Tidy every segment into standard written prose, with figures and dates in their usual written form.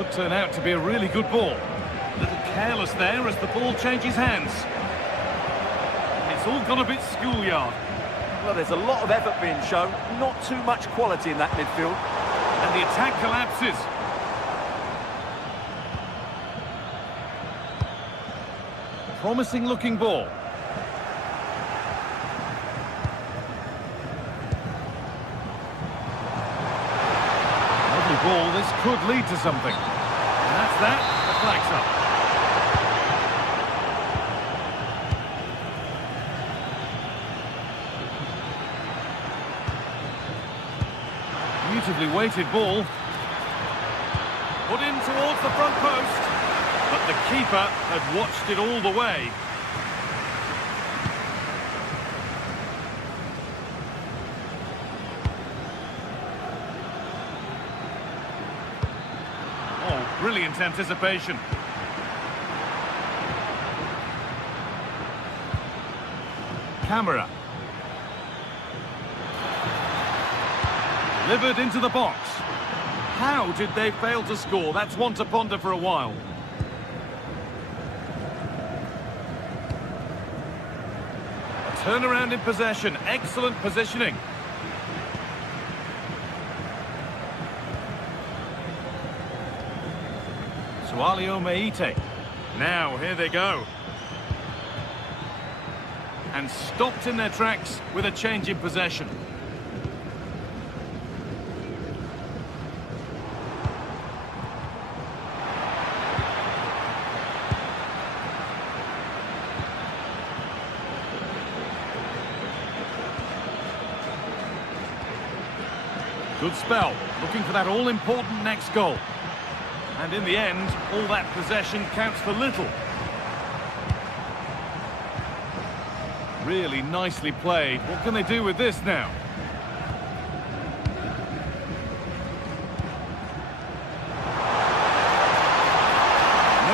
Could turn out to be a really good ball. A little careless there as the ball changes hands. It's all gone a bit schoolyard. Well, there's a lot of effort being shown, not too much quality in that midfield. And the attack collapses. Promising looking ball. Lovely ball, this could lead to something. And that's that, the flag's up. Beautifully weighted ball. Put in towards the front post. But the keeper had watched it all the way. Oh, brilliant anticipation. Camera. Delivered into the box. How did they fail to score? That's one to ponder for a while. Turnaround in possession, excellent positioning. Sualio Meite. Now, here they go. And stopped in their tracks with a change in possession. Good spell, looking for that all-important next goal. And in the end, all that possession counts for little. Really nicely played. What can they do with this now?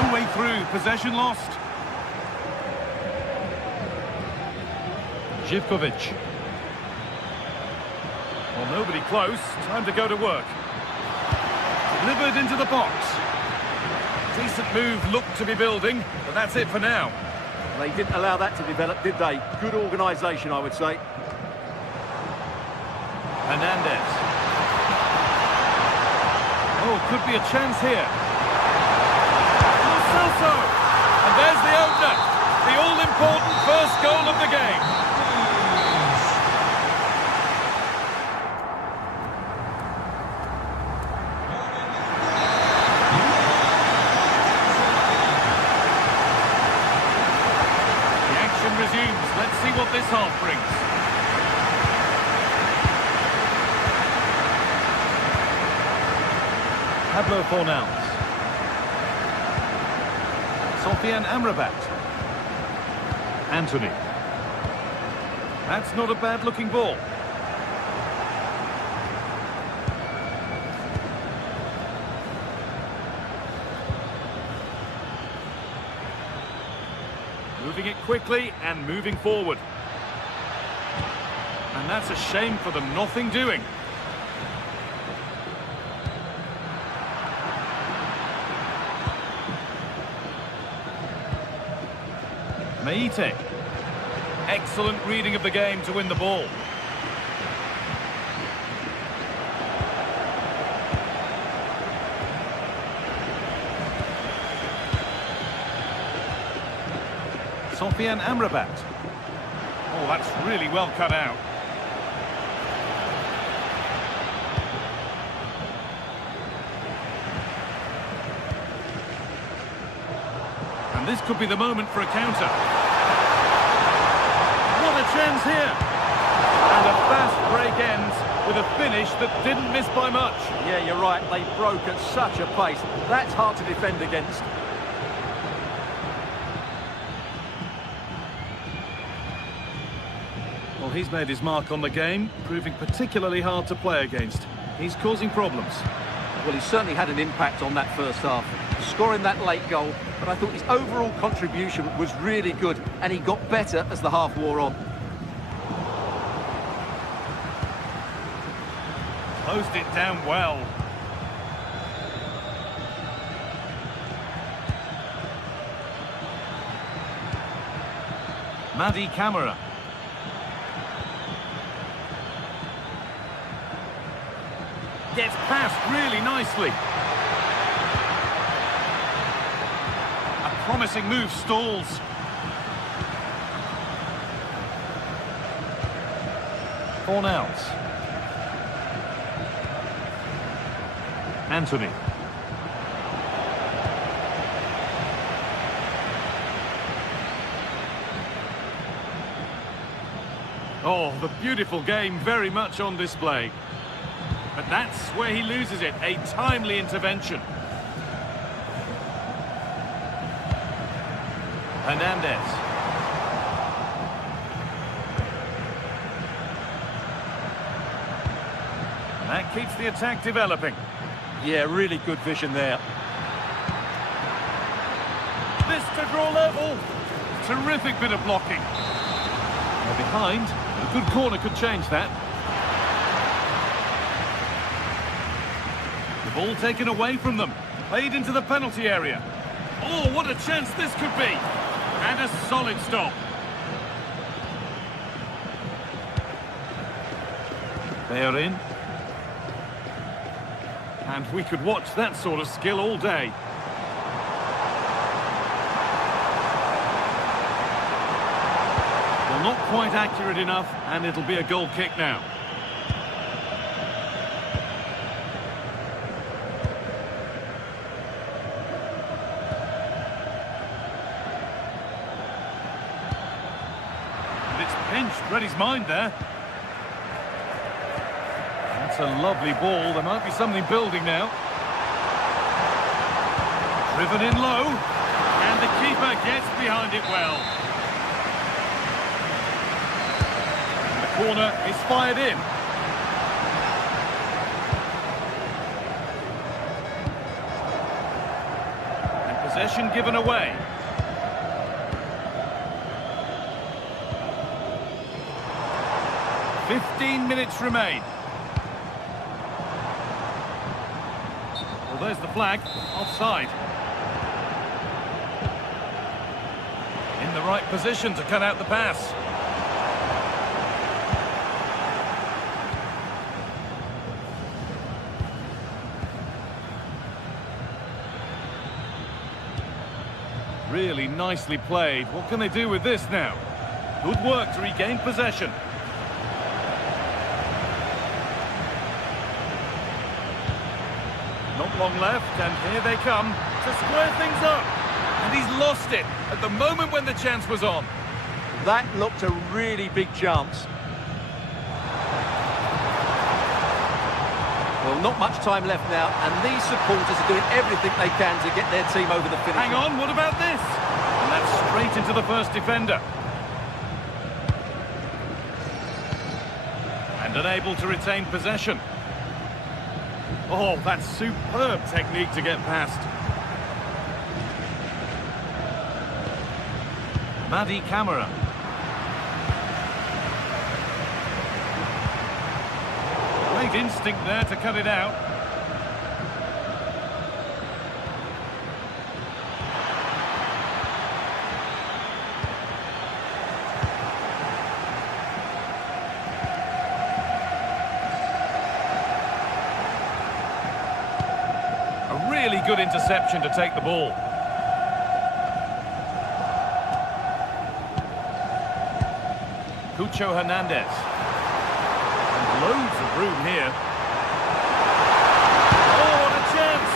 No way through, possession lost. Živković. Well, nobody close. Time to go to work. Delivered into the box. Decent move looked to be building, but that's it for now. They didn't allow that to develop, did they? Good organisation, I would say. Hernandez. Oh, could be a chance here. So. And there's the opener. The all-important first goal of the game. Resumes. Let's see what this half brings. Pablo Fornals. Sofian Amrabat. Anthony. That's not a bad looking ball. Moving it quickly and moving forward. And that's a shame for them, nothing doing. Meite. Excellent reading of the game to win the ball. Sofian Amrabat. Oh, that's really well cut out. And this could be the moment for a counter. What a chance here! And a fast break ends with a finish that didn't miss by much. Yeah, you're right. They broke at such a pace. That's hard to defend against. Well, he's made his mark on the game, proving particularly hard to play against. He's causing problems. Well, he certainly had an impact on that first half, scoring that late goal, but I thought his overall contribution was really good, and he got better as the half wore on. Closed it down well. Madi Camara. Gets past really nicely. A promising move stalls. Cornels. Anthony. Oh, the beautiful game very much on display. But that's where he loses it, a timely intervention. Hernandez. That keeps the attack developing. Yeah, really good vision there. This to draw level. Terrific bit of blocking. They're behind, but a good corner could change that. The ball taken away from them. Played into the penalty area. Oh, what a chance this could be. And a solid stop. They're in. And we could watch that sort of skill all day. Well, not quite accurate enough, and it'll be a goal kick now. And it's pinched, read his mind there. That's a lovely ball. There might be something building now. Driven in low. And the keeper gets behind it well. And the corner is fired in. And possession given away. "15 minutes remain. Well, there's the flag. Offside. In the right position to cut out the pass. Really nicely played. What can they do with this now? Good work to regain possession. Not long left, and here they come to square things up. And he's lost it at the moment when the chance was on. That looked a really big chance. Well, not much time left now, and these supporters are doing everything they can to get their team over the finish. Hang on, what about this? And that's straight into the first defender. And unable to retain possession. Oh, that's superb technique to get past. Madi Camara. Great instinct there to cut it out. A really good interception to take the ball. Hernandez. And loads of room here. Oh, what a chance!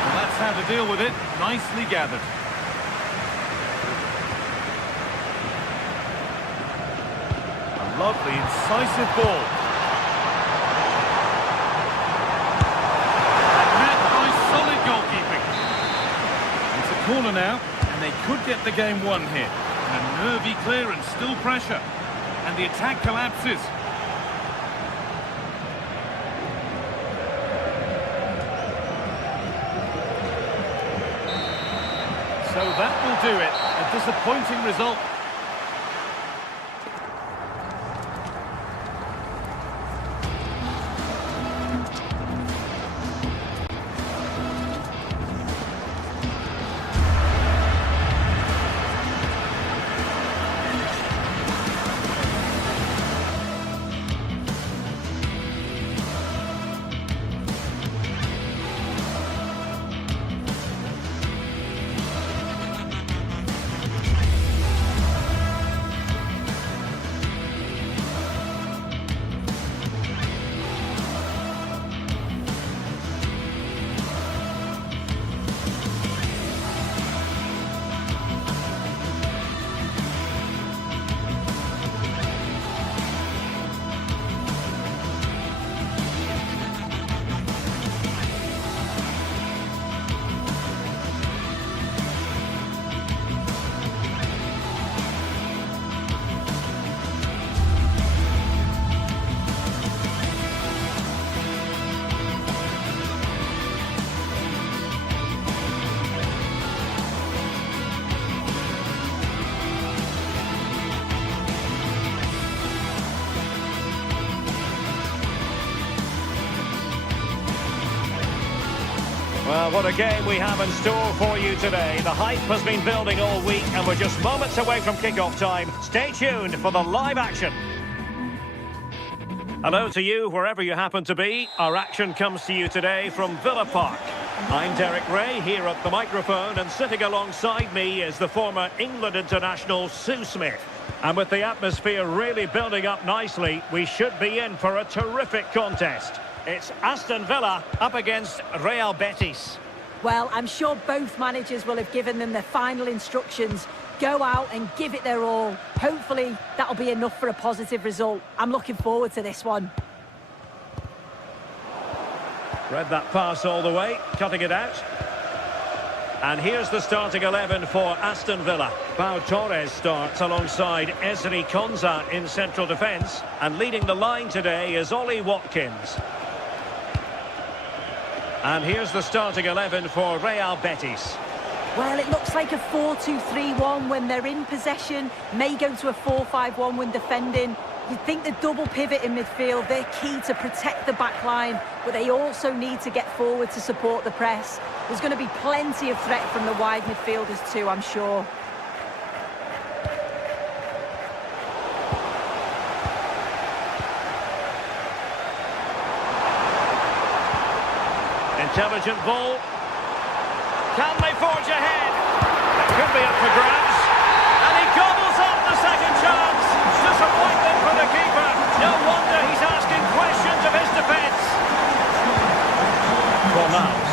And that's how to deal with it. Nicely gathered. A lovely, incisive ball. And met by solid goalkeeping. It's a corner now, and they could get the game won here. And a nervy clearance, still pressure. And the attack collapses. So that will do it. A disappointing result. Well, what a game we have in store for you today. The hype has been building all week and we're just moments away from kick-off time. Stay tuned for the live action. Hello to you, wherever you happen to be. Our action comes to you today from Villa Park. I'm Derek Ray, here at the microphone, and sitting alongside me is the former England international Sue Smith. And with the atmosphere really building up nicely, we should be in for a terrific contest. It's Aston Villa up against Real Betis. Well, I'm sure both managers will have given them their final instructions. Go out and give it their all. Hopefully, that'll be enough for a positive result. I'm looking forward to this one. Read that pass all the way, cutting it out. And here's the starting 11 for Aston Villa. Pau Torres starts alongside Ezri Konsa in central defence. And leading the line today is Ollie Watkins. And here's the starting 11 for Real Betis. Well, it looks like a 4-2-3-1 when they're in possession. May go to a 4-5-1 when defending. You'd think the double pivot in midfield, they're key to protect the back line, but they also need to get forward to support the press. There's going to be plenty of threat from the wide midfielders too, I'm sure. Intelligent ball. Can they forge ahead? It could be up for grabs. And he gobbles up the second chance. Disappointment for the keeper. No wonder he's asking questions of his defence. Fornals.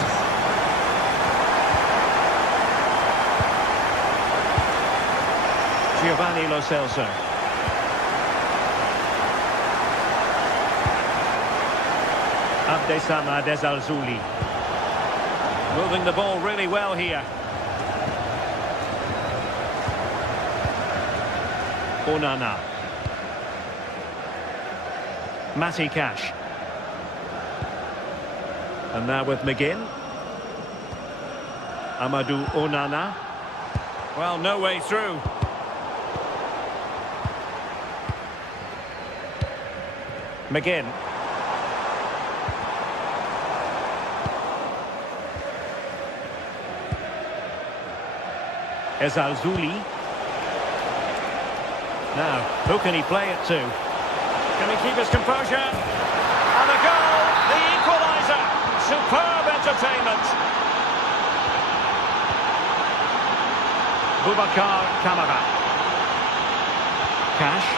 Giovanni Lo Celso. Abdesama Desalzuli. Moving the ball really well here. Onana. Matty Cash. And now with McGinn. Amadou Onana. Well, no way through. McGinn. Ezalzuli. Now, who can he play it to? Can he keep his composure? And a goal! The equaliser! Superb entertainment! Boubacar Kamara. Cash.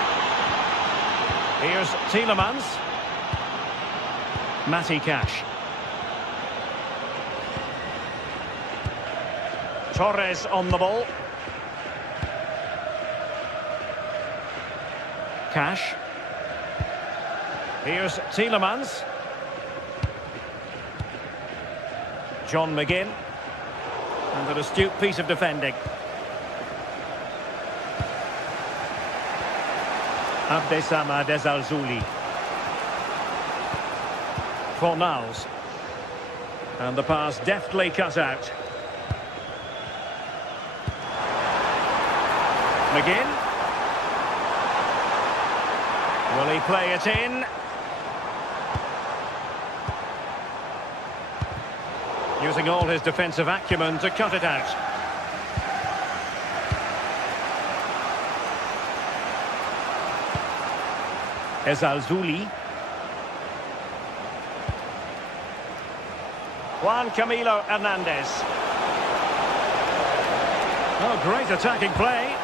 Here's Tielemans. Matty Cash. Torres on the ball. Cash. Here's Tielemans. John McGinn. And an astute piece of defending. Abdesama Desalzuli. Fornals. And the pass deftly cut out. McGinn. Will he play it in? Using all his defensive acumen to cut it out. Ezalzuli. Juan Camilo Hernandez. Oh, great attacking play.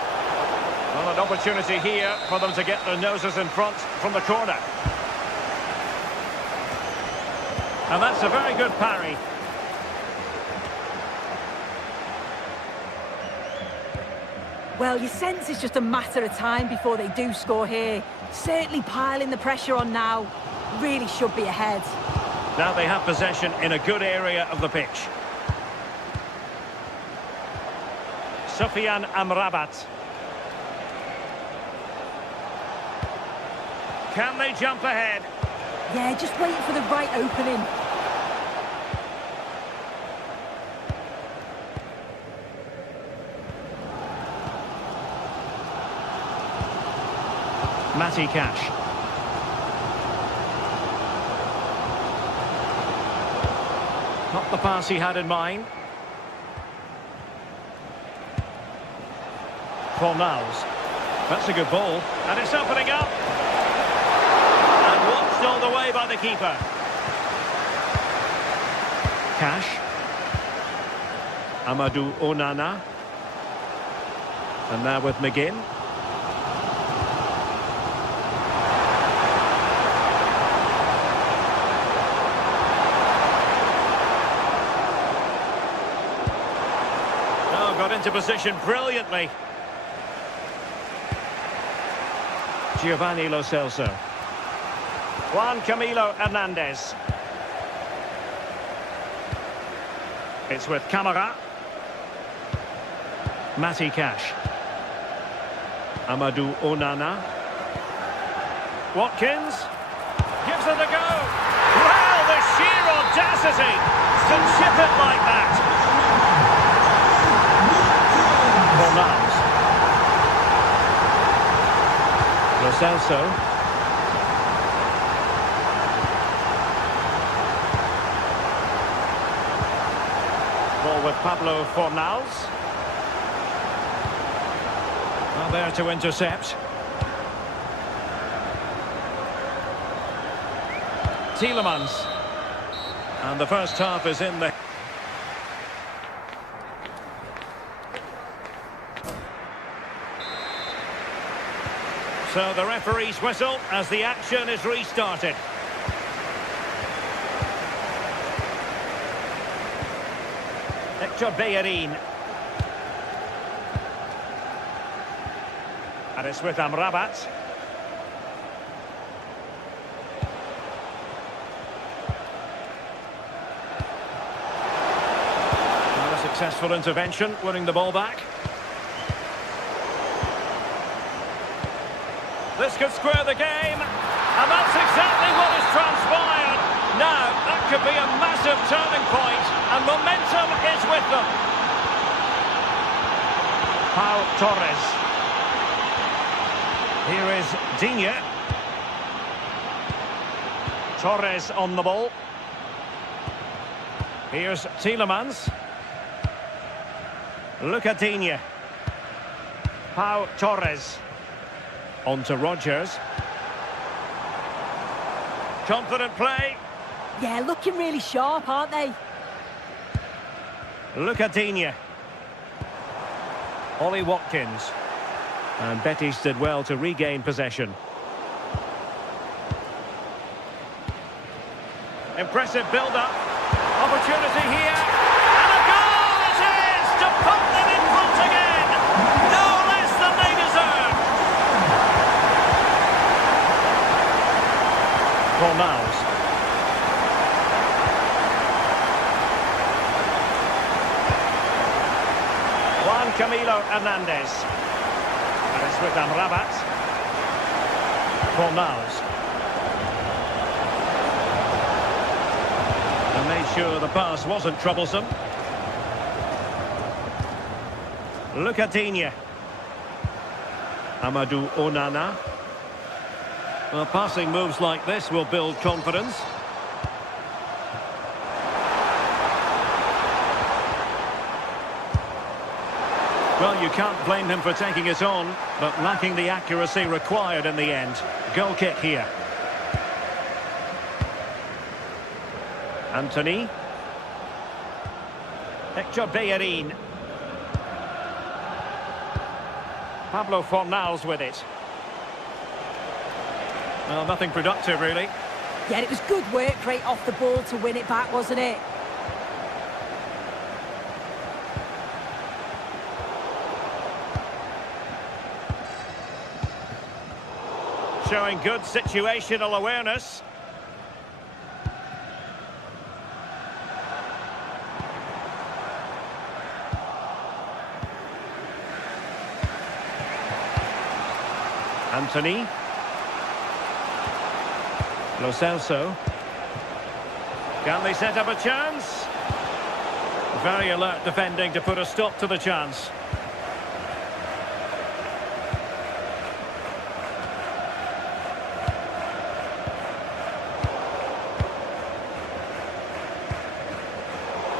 Well, an opportunity here for them to get their noses in front from the corner. And that's a very good parry. Well, you sense it's just a matter of time before they do score here. Certainly piling the pressure on now. Really should be ahead. Now they have possession in a good area of the pitch. Sofiane Amrabat. Can they jump ahead? Yeah, just waiting for the right opening. Matty Cash. Not not the pass he had in mind. Fornals. That's a good ball. And it's opening up. And watched all the way by the keeper. Cash. Amadou Onana. And now with McGinn. Oh, got into position brilliantly. Giovanni Lo Celso. Juan Camilo Hernandez. It's with Camara. Matty Cash. Amadou Onana. Watkins. Gives it a go. Wow, the sheer audacity to chip it like that. Fornals. Lo Celso. Ball with Pablo Fornals. Well, there to intercept. Tielemans. And the first half is in the... So the referee's whistle as the action is restarted. Hector Bellerin. And it's with Amrabat. And a successful intervention, winning the ball back. This could square the game, and that's exactly what has transpired. Now, that could be a massive turning point, and momentum is with them. Pau Torres. Here is Digne. Torres on the ball. Here's Tielemans. Look at Digne. Pau Torres. On to Rodgers. Confident play. Yeah, looking really sharp, aren't they? Look at Digne. Ollie Watkins. And Betis did well to regain possession. Impressive build-up. Opportunity here. And a goal it is to put them in front again. No less than they deserve. Fornals. Juan Camilo Hernandez. And it's with Amrabat. Fornals. And made sure the pass wasn't troublesome. Look at Digne. Amadou Onana. Well, passing moves like this will build confidence. Well, you can't blame him for taking it on, but lacking the accuracy required in the end. Goal kick here. Anthony. Hector Bellerin. Pablo Fornals with it. Well, nothing productive, really. Yeah, it was good work right off the ball to win it back, wasn't it? Showing good situational awareness. Anthony. Lo Celso. Can they set up a chance? Very alert defending to put a stop to the chance.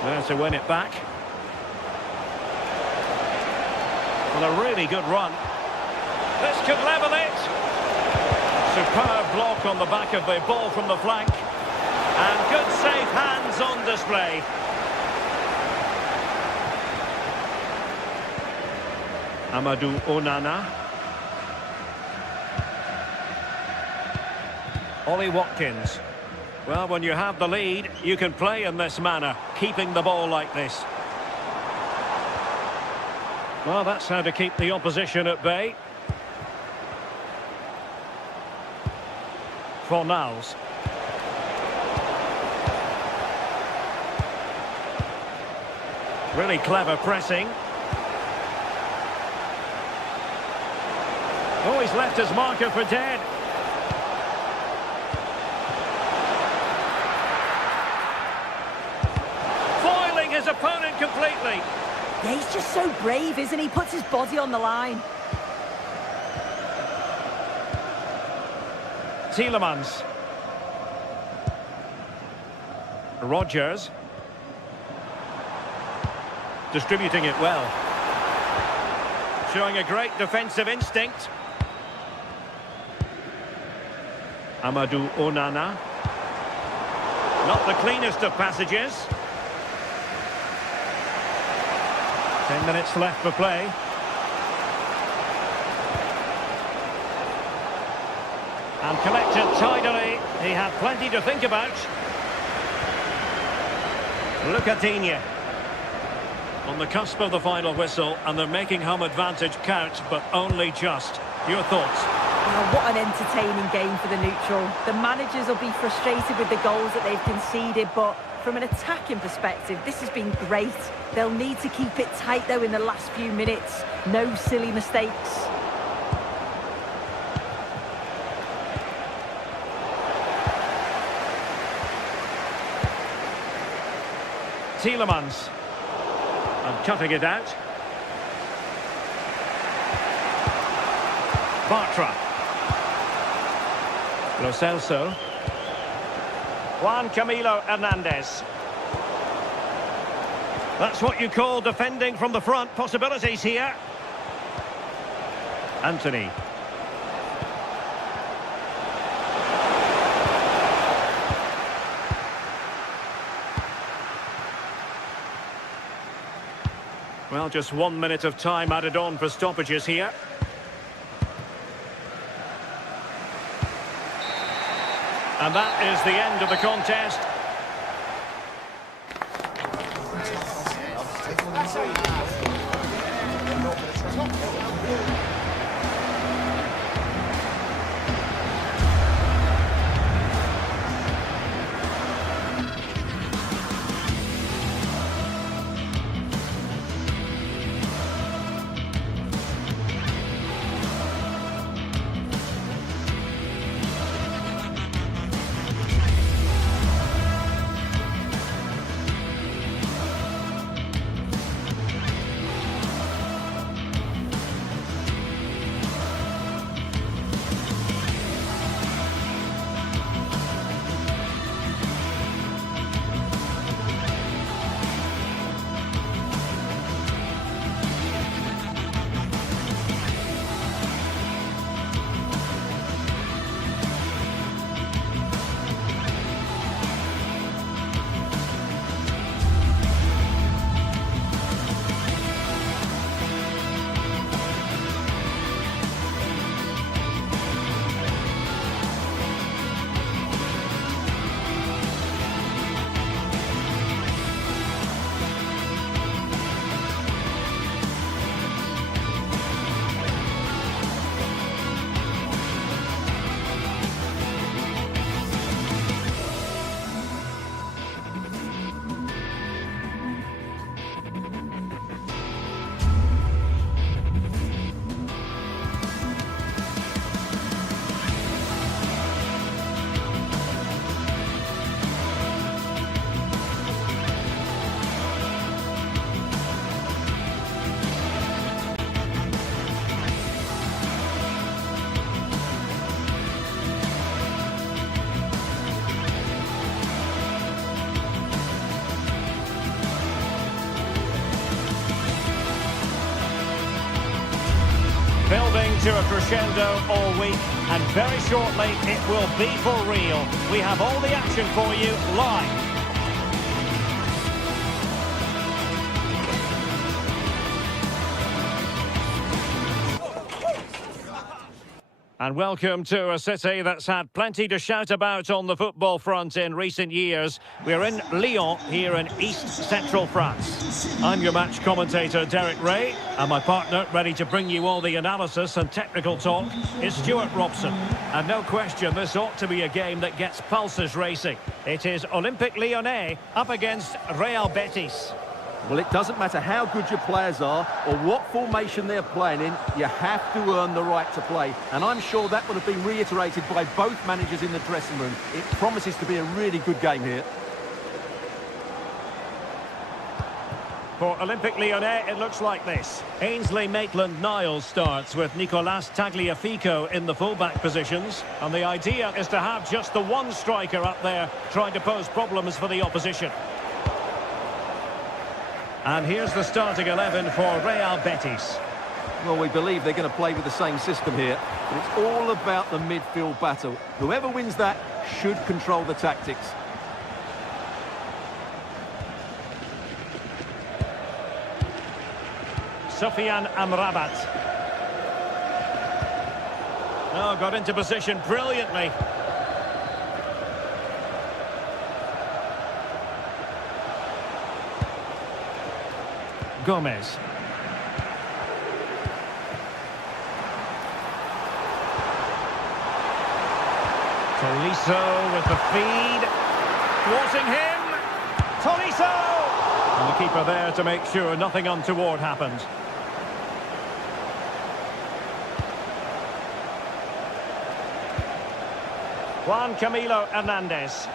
There to win it back. Well, a really good run. This could level it. Superb block on the back of the ball from the flank. And good safe hands on display. Amadou Onana. Ollie Watkins. Well, when you have the lead, you can play in this manner, keeping the ball like this. Well, that's how to keep the opposition at bay. Fornals. Really clever pressing. Oh, he's left his marker for dead. Foiling his opponent completely. Yeah, he's just so brave, isn't he? Puts his body on the line. Tielemans. Rodgers. Distributing it well. Showing a great defensive instinct. Amadou Onana. Not the cleanest of passages. 10 minutes left for play. And collected tidily. He had plenty to think about. Lucatinia. On the cusp of the final whistle, and they're making home advantage count, but only just. Your thoughts? Oh, what an entertaining game for the neutral. The managers will be frustrated with the goals that they've conceded, but from an attacking perspective, this has been great. They'll need to keep it tight, though, in the last few minutes. No silly mistakes. Tielemans. And cutting it out. Bartra. Lo Celso. Juan Camilo Hernandez. That's what you call defending from the front. Possibilities here. Anthony. Well, just 1 minute of time added on for stoppages here. And that is the end of the contest. building to a crescendo all week, and very shortly it will be for real. We have all the action for you live. And welcome to a city that's had plenty to shout about on the football front in recent years. We're in Lyon, here in east-central France. I'm your match commentator, Derek Ray, and my partner, ready to bring you all the analysis and technical talk, is Stuart Robson. And no question, this ought to be a game that gets pulses racing. It is Olympique Lyonnais up against Real Betis. Well, it doesn't matter how good your players are or what formation they're playing in, you have to earn the right to play. And I'm sure that would have been reiterated by both managers in the dressing room. It promises to be a really good game here. For Olympique Lyonnais, it looks like this. Ainsley Maitland-Niles starts with Nicolas Tagliafico in the fullback positions. And the idea is to have just the one striker up there trying to pose problems for the opposition. And here's the starting 11 for Real Betis. Well, we believe they're going to play with the same system here. But it's all about the midfield battle. Whoever wins that should control the tactics. Sofiane Amrabat. Oh, got into position brilliantly. Gomez. Tolisso with the feed. Thwarting him. Tolisso! And the keeper there to make sure nothing untoward happened. Juan Camilo Hernandez.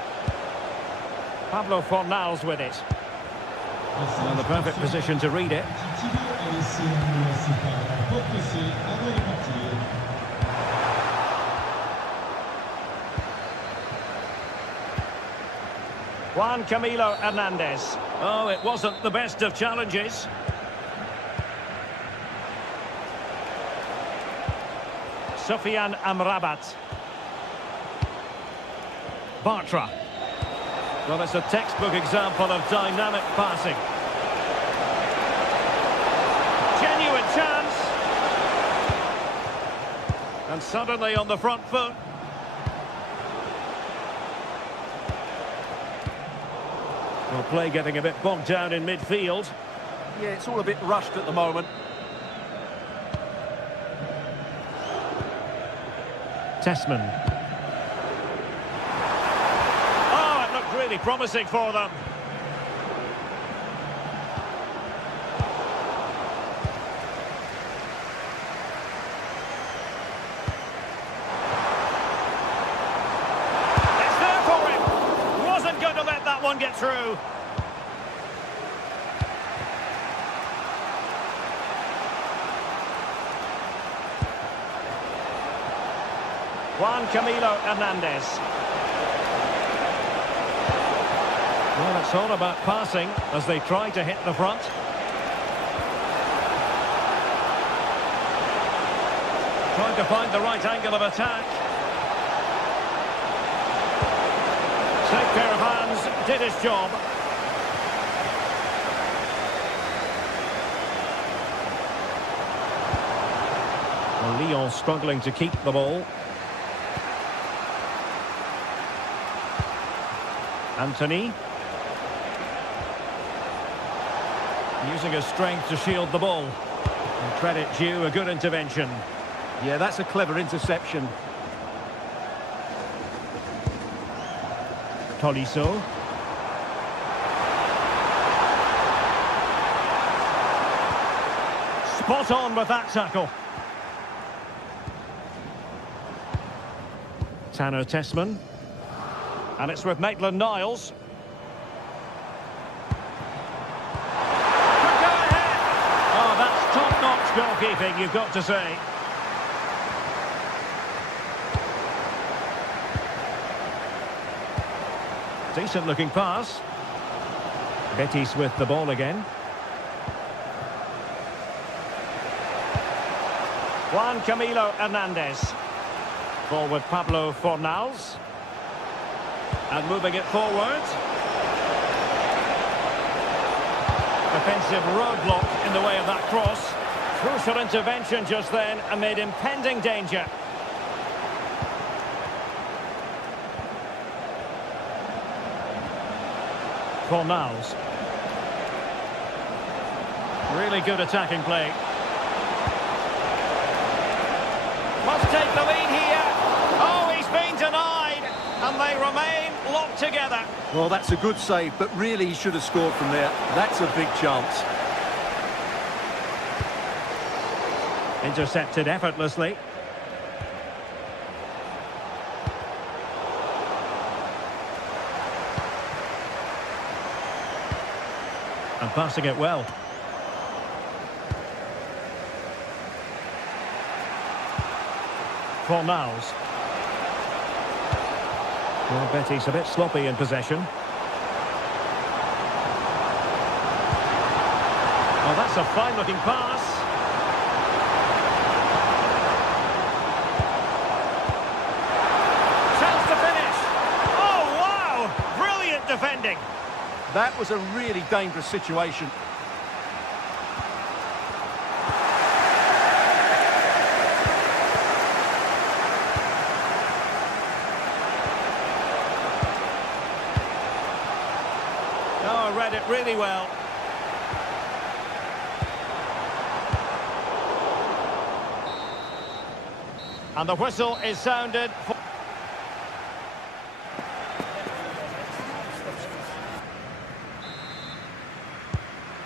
Pablo Fornals with it. And the perfect position to read it. Juan Camilo Hernandez. Oh, it wasn't the best of challenges. Sofiane Amrabat. Bartra. Well, it's a textbook example of dynamic passing. Genuine chance. And suddenly on the front foot. Well, play getting a bit bogged down in midfield. Yeah, it's all a bit rushed at the moment. Tessman. Really promising for them. It's there for him. Wasn't going to let that one get through. Juan Camilo Hernandez. Well, it's all about passing as they try to hit the front. Trying to find the right angle of attack. Safe pair of hands, did his job. Well, Lyon struggling to keep the ball. Anthony. Using his strength to shield the ball. And credit due, a good intervention. Yeah, that's a clever interception. Tolisso. Spot on with that tackle. Tanner Tessman. And it's with Maitland-Niles. Top-notch goalkeeping, you've got to say. Decent-looking pass. Betis with the ball again. Juan Camilo Hernandez. Ball with Pablo Fornals. And moving it forward. Defensive roadblock in the way of that cross. Crucial intervention just then amid impending danger. Fornals. Really good attacking play. Must take the lead here. Oh, he's been denied. And they remain locked together. Well, that's a good save, but really he should have scored from there. That's a big chance. Intercepted effortlessly. And passing it well. Fornals. Real Betis a bit sloppy in possession. Oh, that's a fine-looking pass. Chance to finish. Oh, wow! Brilliant defending. That was a really dangerous situation. Oh, read it really well. And the whistle is sounded for...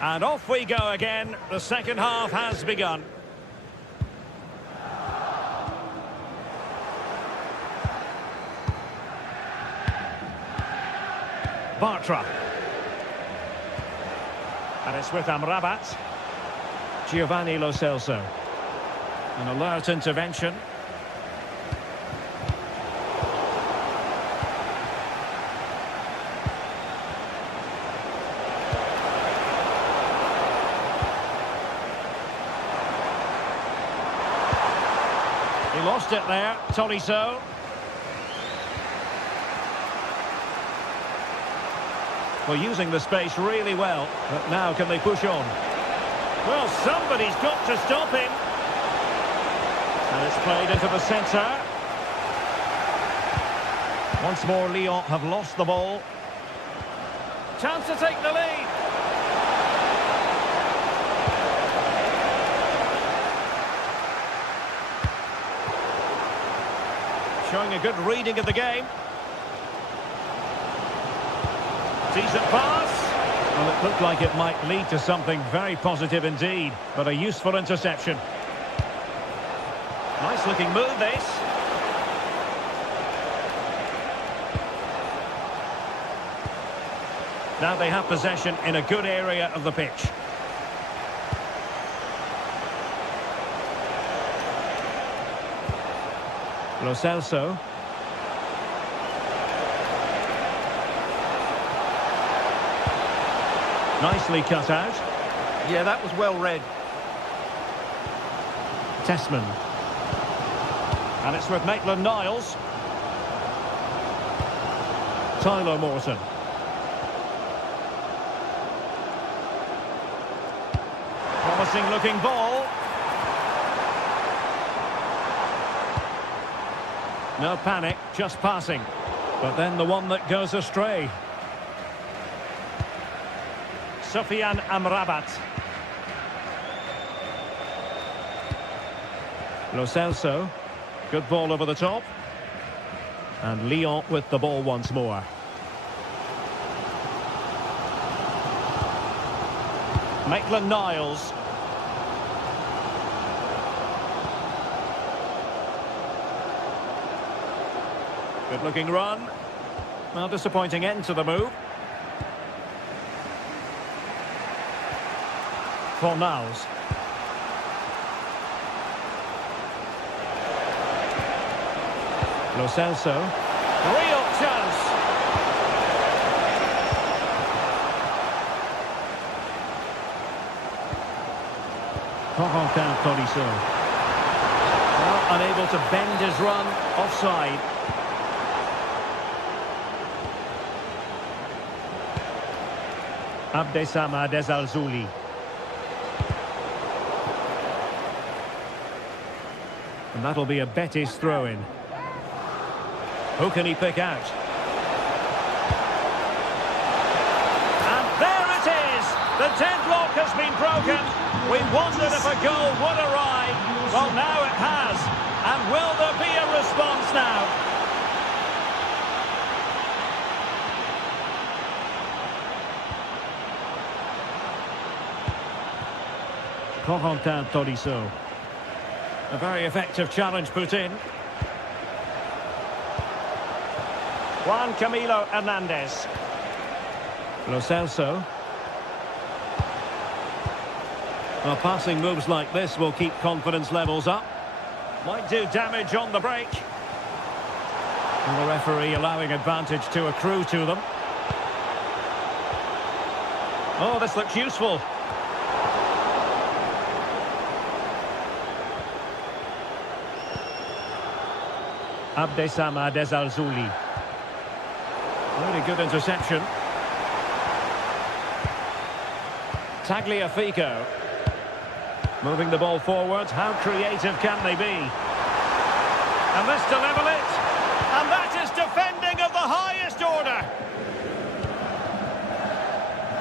And off we go again. The second half has begun. Bartra. And it's with Amrabat. Giovanni Lo Celso. An alert intervention. He lost it there, Tolisso. Well, using the space really well, but now can they push on? Well, somebody's got to stop him. And it's played into the centre. Once more, Lyon have lost the ball. Chance to take the lead. Showing a good reading of the game. Decent pass. Well, it looked like it might lead to something very positive indeed, but a useful interception. Nice looking move, this. Now they have possession in a good area of the pitch. Lo Celso. Nicely cut out. Yeah, that was well read. Tessman. And it's with Maitland-Niles. Tyler Morton. Promising looking ball. No panic, just passing. But then the one that goes astray. Sofiane Amrabat. Lo Celso. Good ball over the top. And Lyon with the ball once more. Maitland-Niles. Good looking run. Well, disappointing end to the move. Fornals. Lo Celso. Real chance. Corentin Tolisso. unable to bend his run, offside. Abdessamad Al-Zouli. And that'll be a Betis throw-in. Who can he pick out? And there it is! The deadlock has been broken. We wondered if a goal would arrive. Well, now it has. And will there be a response now? Corentin Tolisso. A very effective challenge put in. Juan Camilo Hernandez. Lo Celso. Well, passing moves like this will keep confidence levels up. Might do damage on the break. And the referee allowing advantage to accrue to them. Oh, this looks useful. Abdessamad Al-Zouli. Really good interception. Tagliafico. Moving the ball forward. How creative can they be? And this to level it. And that is defending of the highest order.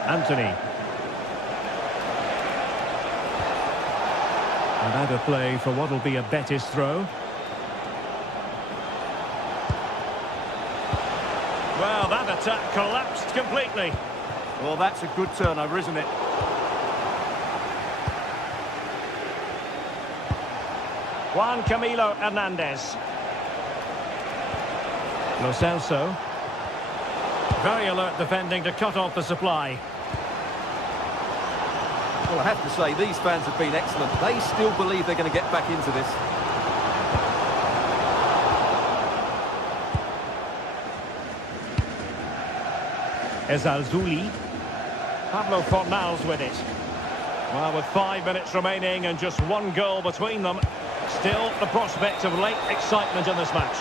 Anthony. And out of play for what will be a Betis throw. Well, that attack collapsed completely. Well, that's a good turnover, isn't it? Juan Camilo Hernandez. Lo Celso. Very alert defending to cut off the supply. Well, I have to say, these fans have been excellent. They still believe they're going to get back into this. Al-Zouli. Pablo Fornals with it. Well, with 5 minutes remaining and just one goal between them, still the prospect of late excitement in this match.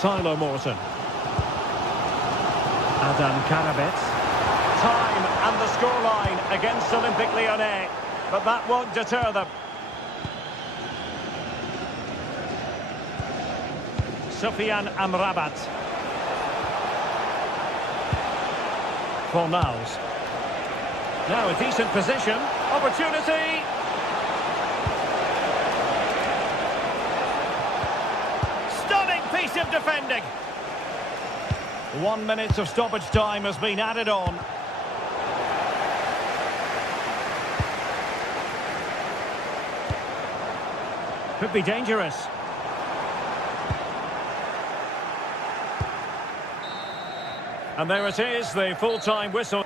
Tyler Morton. Adam Karabets. Time and the scoreline against Olympique Lyonnais, but that won't deter them. Sofiane Amrabat. Fornals. Now a decent position. Opportunity. Stunning piece of defending. 1 minute of stoppage time has been added on. Could be dangerous. And there it is, the full-time whistle.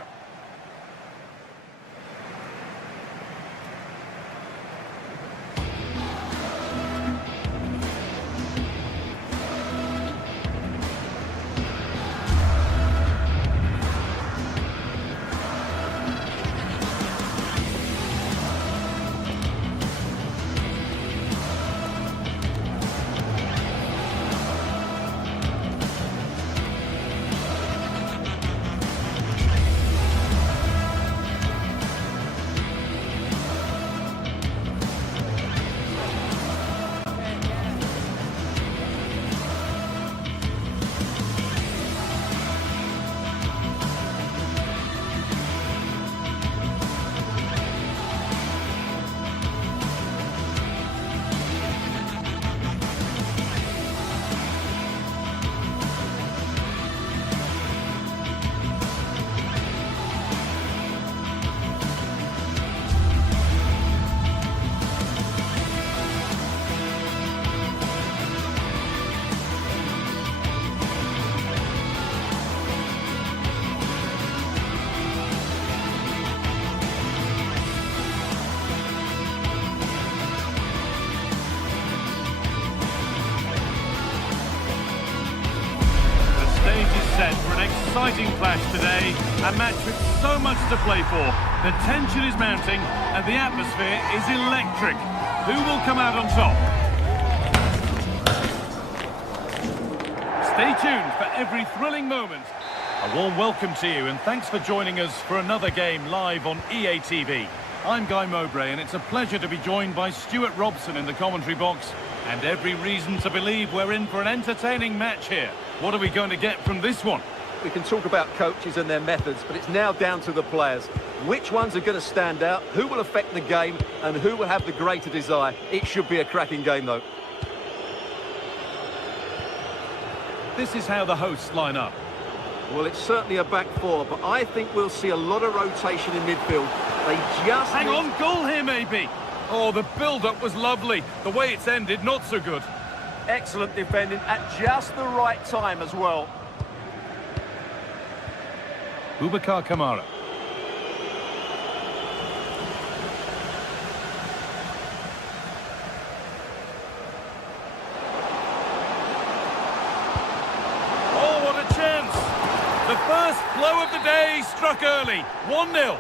exciting clash today. A match with so much to play for. The tension is mounting and the atmosphere is electric. Who will come out on top? Stay tuned for every thrilling moment. A warm welcome to you and thanks for joining us for another game live on EA TV. I'm Guy Mowbray and it's a pleasure to be joined by Stuart Robson in the commentary box. And every reason to believe we're in for an entertaining match here. What are we going to get from this one? We can talk about coaches and their methods, but it's now down to the players. Which ones are going to stand out, who will affect the game, and who will have the greater desire? It should be a cracking game, though. This is how the hosts line up. Well, it's certainly a back four, but I think we'll see a lot of rotation in midfield. They just Hang on, goal here maybe. Oh, the build-up was lovely. The way it's ended, not so good. Excellent defending at just the right time as well. Boubacar Kamara. Oh, what a chance. The first blow of the day struck early. 1-0.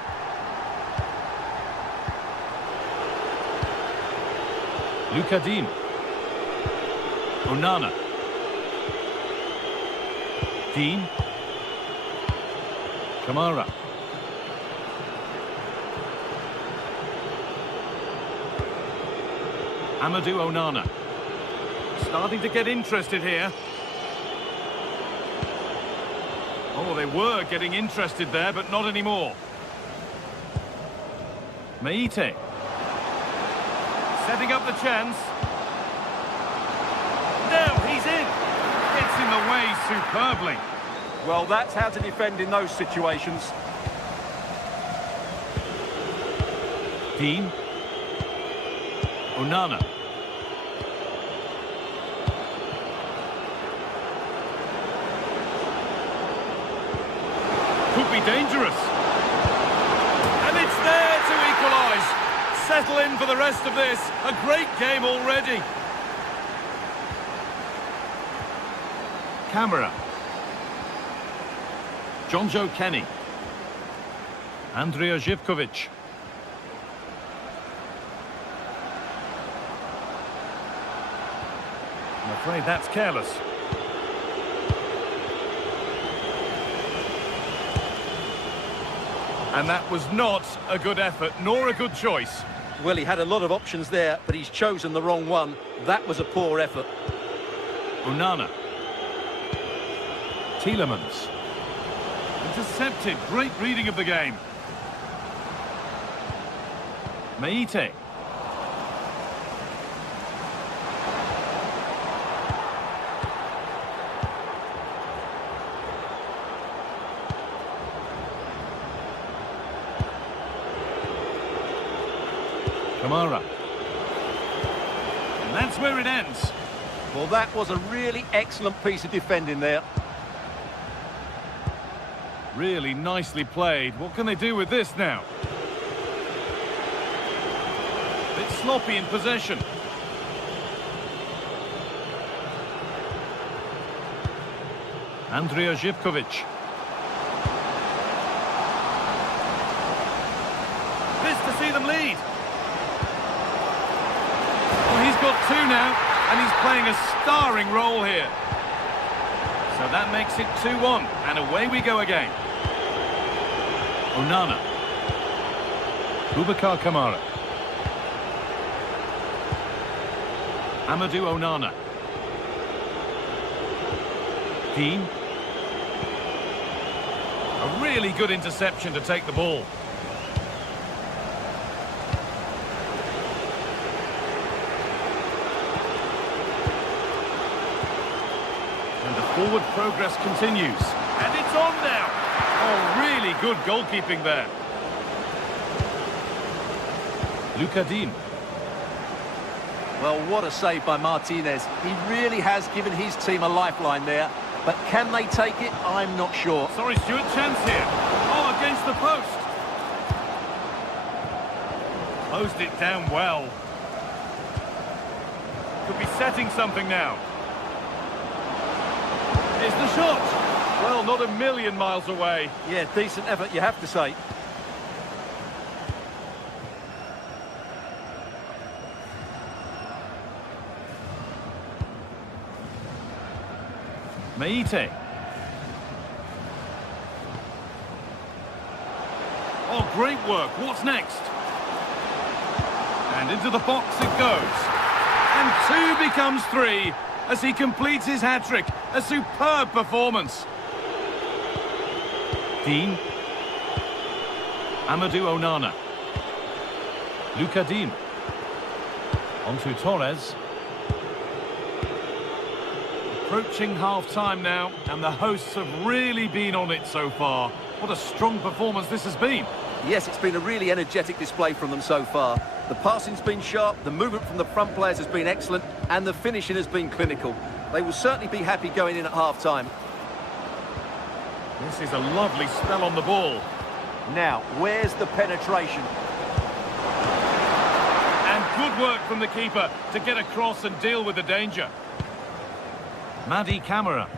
Luka Dean. Onana. Dean. Kamara. Amadou Onana. Starting to get interested here. Oh, they were getting interested there, but not anymore. Meite. Setting up the chance. Now he's in. Gets in the way superbly. Well, that's how to defend in those situations. Dean. Onana. Could be dangerous. And it's there to equalise. Settle in for the rest of this. A great game already. Camera. John Joe Kenny. Andrea Zivkovic. I'm afraid that's careless. And that was not a good effort, nor a good choice. Well, he had a lot of options there, but he's chosen the wrong one. That was a poor effort. Onana. Tielemans. Intercepted. Great reading of the game. Meite. Kamara. And that's where it ends. Well, that was a really excellent piece of defending there. Really nicely played. What can they do with this now? Bit sloppy in possession. Andrea Zivkovic. This to see them lead. Well, he's got two now, and he's playing a starring role here. So that makes it 2-1, and away we go again. Onana. Boubacar Kamara. Amadou Onana. Dean. A really good interception to take the ball. And the forward progress continues. And it's on now. Oh, really good goalkeeping there. Luka Dean. Well, what a save by Martinez. He really has given his team a lifeline there. But can they take it? I'm not sure. Sorry, Stuart, chance here. Oh, against the post. Closed it down well. Could be setting something now. Here's the shot. Well, not a million miles away. Yeah, decent effort, you have to say. Meite. Oh, great work. What's next? And into the box it goes. And 2 becomes 3 as he completes his hat-trick. A superb performance. Dean. Amadou Onana. Luca Dean. Onto Torres. Approaching half-time now, and the hosts have really been on it so far. What a strong performance this has been. Yes, it's been a really energetic display from them so far. The passing's been sharp, the movement from the front players has been excellent, and the finishing has been clinical. They will certainly be happy going in at half-time. This is a lovely spell on the ball. Now, where's the penetration? And good work from the keeper to get across and deal with the danger. Madi Camara.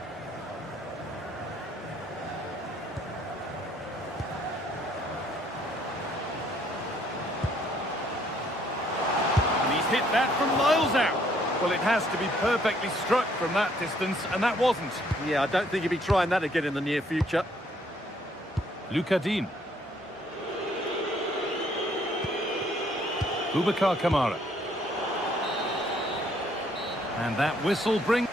And he's hit that from miles out. Well, it has to be perfectly struck from that distance, and that wasn't. Yeah, I don't think he'll be trying that again in the near future. Luca Dean. Boubacar Kamara. And that whistle brings...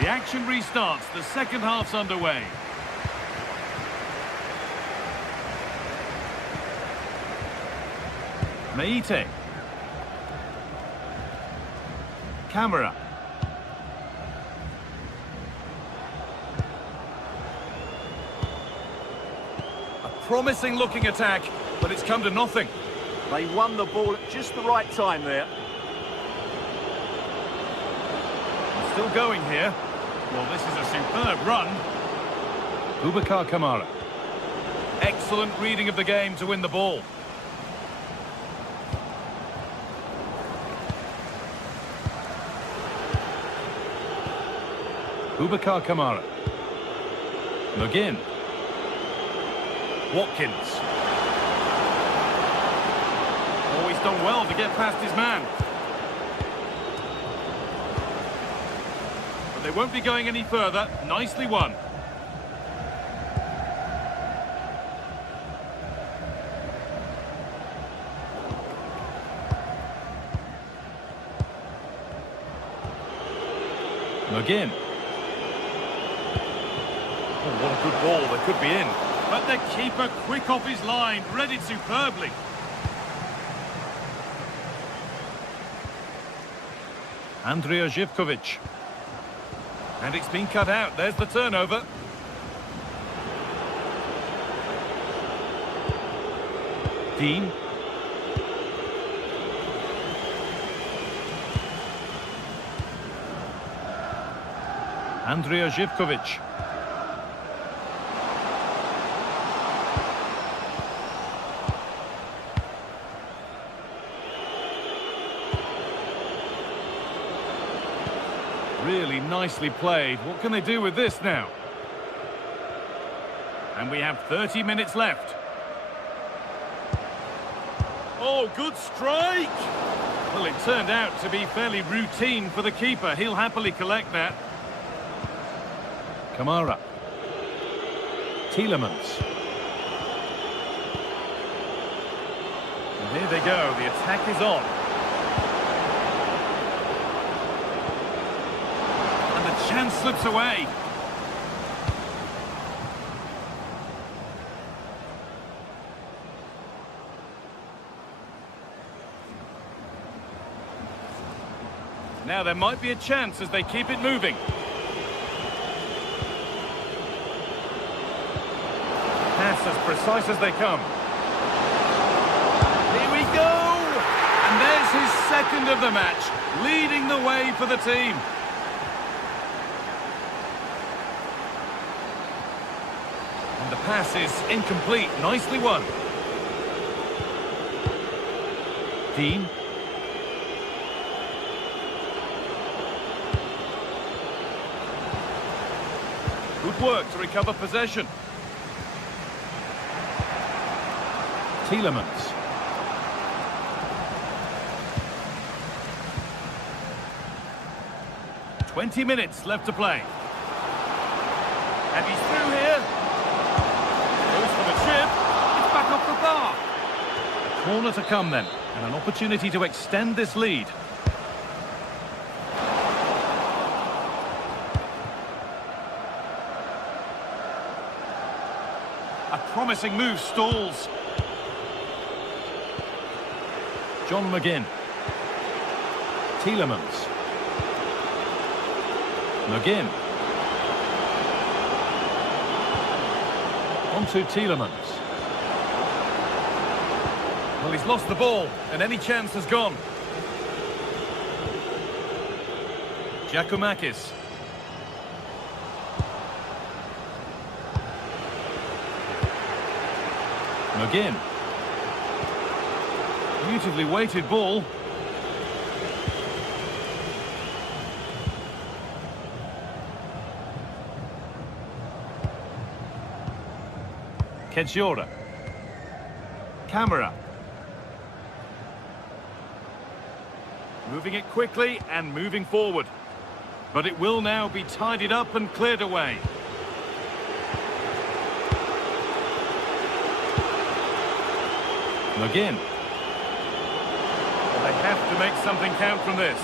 The action restarts. The second half's underway. Meite. Camara. A promising looking attack, but it's come to nothing. They won the ball at just the right time there. Still going here. Well, this is a superb run. Boubacar Kamara. Excellent reading of the game to win the ball. Boubacar Kamara. McGinn. Watkins. Oh, he's done well to get past his man. But they won't be going any further. Nicely won. McGinn. Oh, what a good ball. They could be in. But the keeper quick off his line. Read it superbly. Andrija Živković. And it's been cut out. There's the turnover. Dean. Andrija Živković. Really nicely played. What can they do with this now? And we have 30 minutes left. Oh, good strike! Well, it turned out to be fairly routine for the keeper. He'll happily collect that. Kamara. Tielemans. And here they go. The attack is on. And the chance slips away. Now there might be a chance as they keep it moving. Pass as precise as they come. Here we go! And there's his second of the match, leading the way for the team. And the pass is incomplete, nicely won. Dean. Good work to recover possession. Tielemans. "20 minutes left to play. And he's through here. Goes for the chip. It's back off the bar. A corner to come then, and an opportunity to extend this lead. A promising move stalls. John McGinn. Tielemans. McGinn. On to Tielemans. Well, he's lost the ball, and any chance has gone. Giacomakis. McGinn. Beautifully weighted ball. Kedjora. Camera. Moving it quickly and moving forward. But it will now be tidied up and cleared away. McGinn. Well, they have to make something count from this.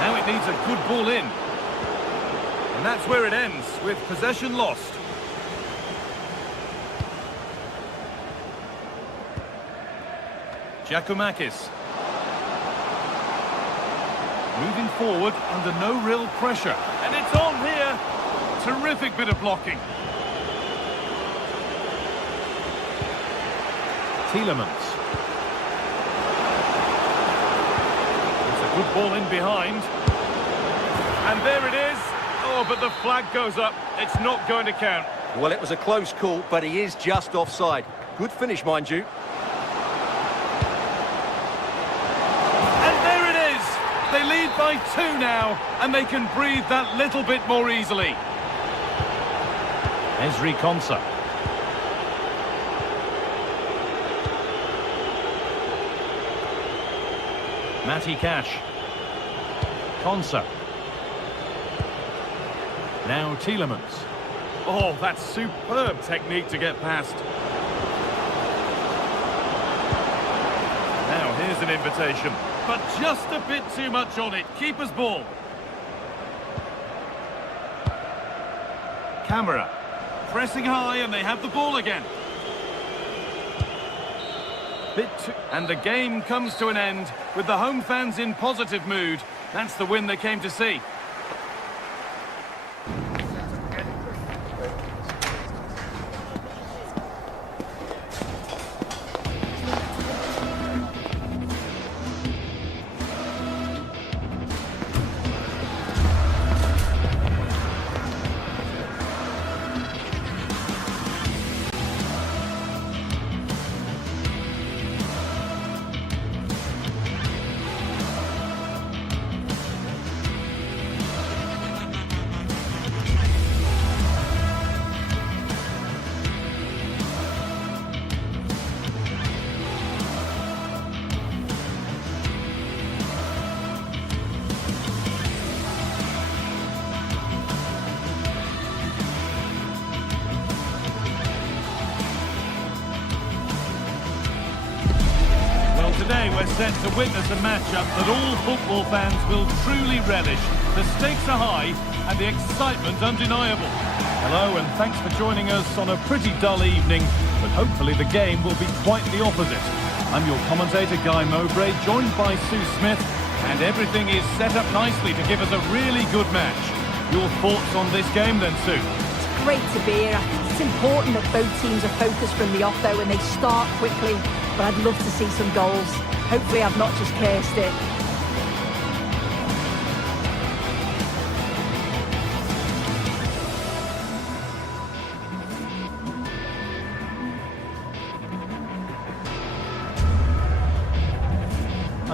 Now it needs a good ball in. And that's where it ends, with possession lost. Giacomakis. Moving forward under no real pressure. And it's on here. Terrific bit of blocking. Tielemans. It's a good ball in behind. And there it is. Oh, but the flag goes up. It's not going to count. Well, it was a close call, but he is just offside. Good finish, mind you. They lead by 2 now, and they can breathe that little bit more easily. Ezri Konsa. Matty Cash. Konsa. Now Tielemans. Oh, that's superb technique to get past. Now here's an invitation. But just a bit too much on it. Keeper's ball. Camera. Pressing high and they have the ball again. And the game comes to an end with the home fans in positive mood. That's the win they came to see. Today we're set to witness a matchup that all football fans will truly relish. The stakes are high and the excitement undeniable. Hello and thanks for joining us on a pretty dull evening, but hopefully the game will be quite the opposite. I'm your commentator Guy Mowbray, joined by Sue Smith, and everything is set up nicely to give us a really good match. Your thoughts on this game then, Sue? It's great to be here. I think it's important that both teams are focused from the off though and they start quickly. But I'd love to see some goals. Hopefully I've not just cursed it.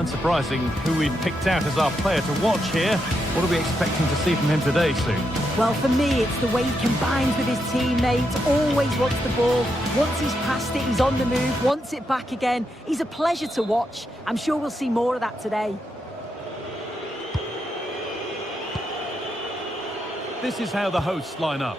Unsurprising who we've picked out as our player to watch here. What are we expecting to see from him today, Sue? Well, for me, it's the way he combines with his teammates, always wants the ball. Once he's passed it, he's on the move, wants it back again. He's a pleasure to watch. I'm sure we'll see more of that today. This is how the hosts line up.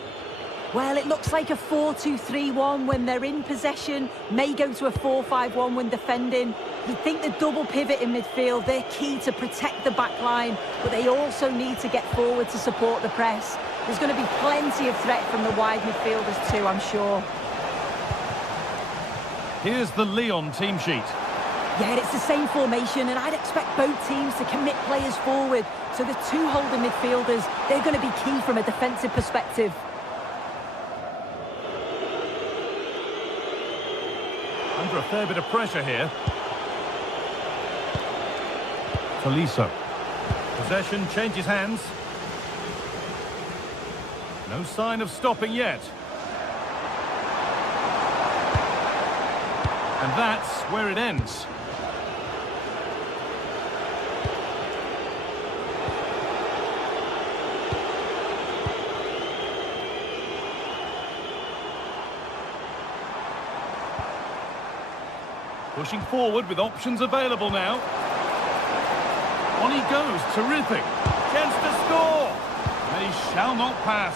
Well, it looks like a 4-2-3-1 when they're in possession, may go to a 4-5-1 when defending. You'd think the double pivot in midfield, they're key to protect the back line, but they also need to get forward to support the press. There's going to be plenty of threat from the wide midfielders too, I'm sure. Here's the Lyon team sheet. Yeah, it's the same formation, and I'd expect both teams to commit players forward. So the two holding midfielders, they're going to be key from a defensive perspective. Under a fair bit of pressure here. Tolisso. Possession changes hands. No sign of stopping yet. And that's where it ends. Pushing forward with options available now. On he goes, terrific. Chance to score. They shall not pass.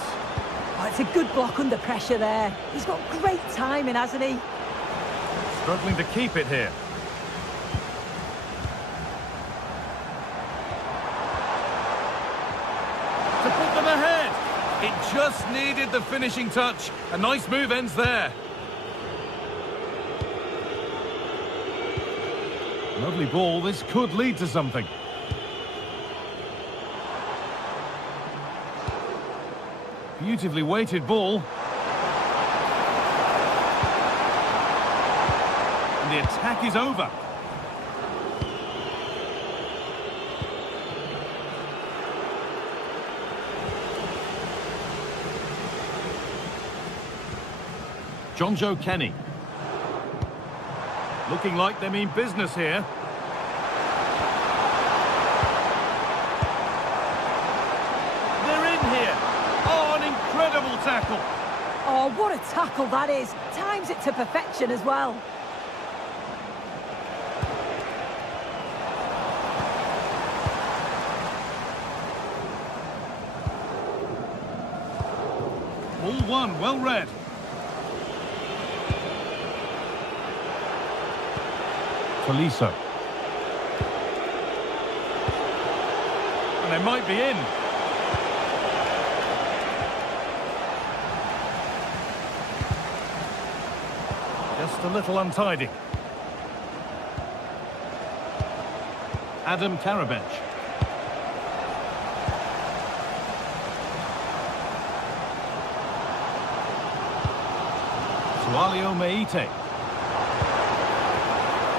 Oh, it's a good block under pressure there. He's got great timing, hasn't he? Struggling to keep it here. To put them ahead. It just needed the finishing touch. A nice move ends there. Lovely ball, this could lead to something. Beautifully weighted ball. And the attack is over. John Joe Kenny. Looking like they mean business here. They're in here. Oh, an incredible tackle. Oh, what a tackle that is. Times it to perfection as well. Ball one, well read. Tolisso. And they might be in. Just a little untidy. Adam Karabech. Sualio Meite.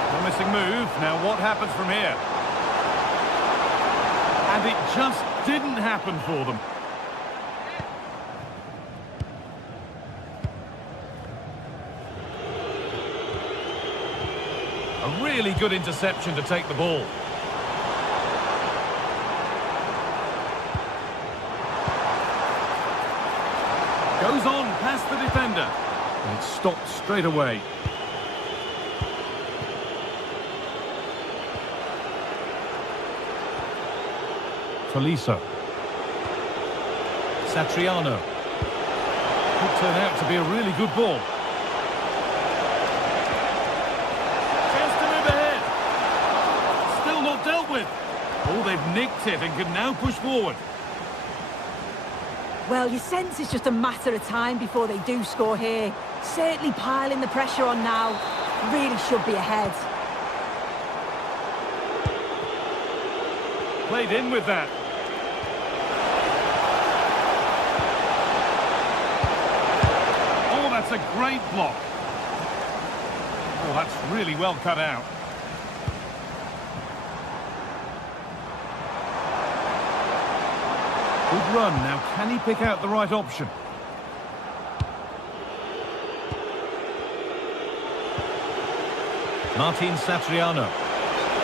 Promising move. Now what happens from here? And it just didn't happen for them. A really good interception to take the ball. Goes on past the defender. And it's stopped straight away. Tolisso. Satriano. Could turn out to be a really good ball. Chance to move ahead. Still not dealt with. Oh, they've nicked it and can now push forward. Well, you sense it's just a matter of time before they do score here. Certainly piling the pressure on now. Really should be ahead. Played in with that. Oh, that's a great block. Oh, that's really well cut out. Good run. Now, can he pick out the right option? Martin Satriano.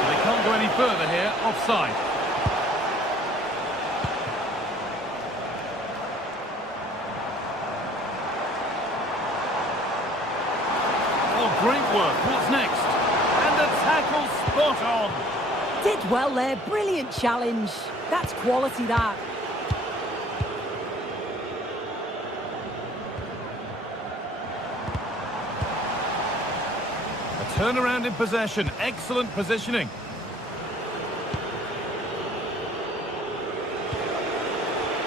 They can't go any further here, offside. Oh, great work. What's next? And the tackle spot on. Did well there, brilliant challenge. That's quality, that. A turnaround in possession, excellent positioning.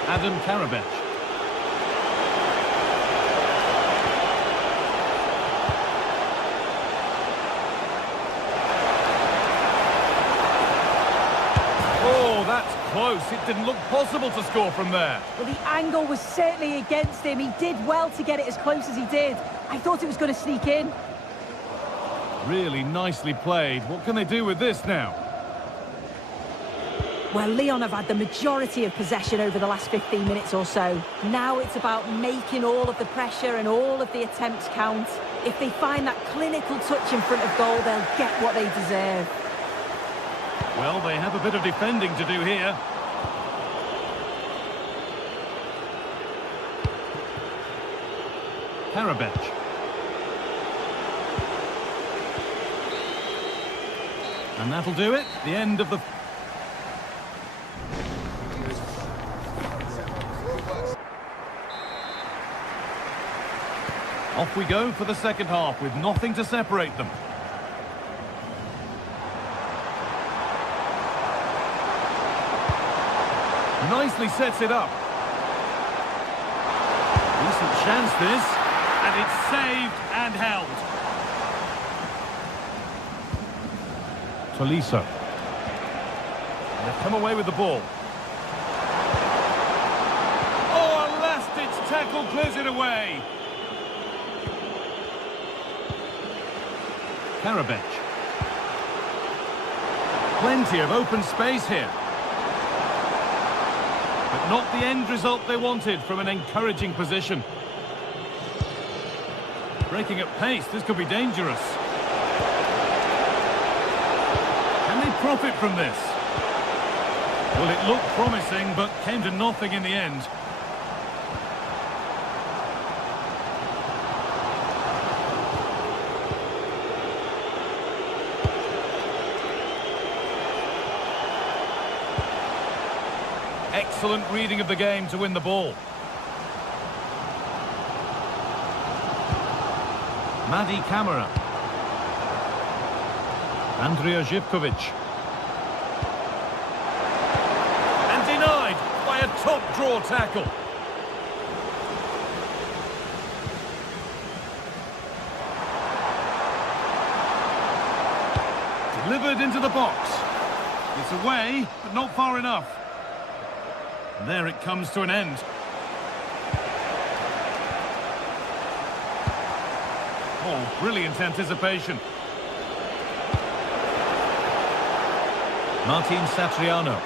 Adam Karabech. Oh, that's close. It didn't look possible to score from there. Well, the angle was certainly against him. He did well to get it as close as he did. I thought it was going to sneak in. Really nicely played. What can they do with this now? Well, Lyon have had the majority of possession over the last 15 minutes or so. Now it's about making all of the pressure and all of the attempts count. If they find that clinical touch in front of goal, they'll get what they deserve. Well, they have a bit of defending to do here. Karabech. And that'll do it. The end of the... Off we go for the second half with nothing to separate them. Nicely sets it up. Decent chance this, and it's saved and held. Tolisso. And they've come away with the ball. Oh, a last-ditch tackle clears it away. Karabech. Plenty of open space here. But not the end result they wanted from an encouraging position. Breaking at pace, this could be dangerous. Can they profit from this? Well, it looked promising, but came to nothing in the end. Excellent reading of the game to win the ball. Madi Camara. Andrea Zivkovic. And denied by a top draw tackle. Delivered into the box. It's away, but not far enough. And there it comes to an end. Oh, brilliant anticipation. Martin Satriano.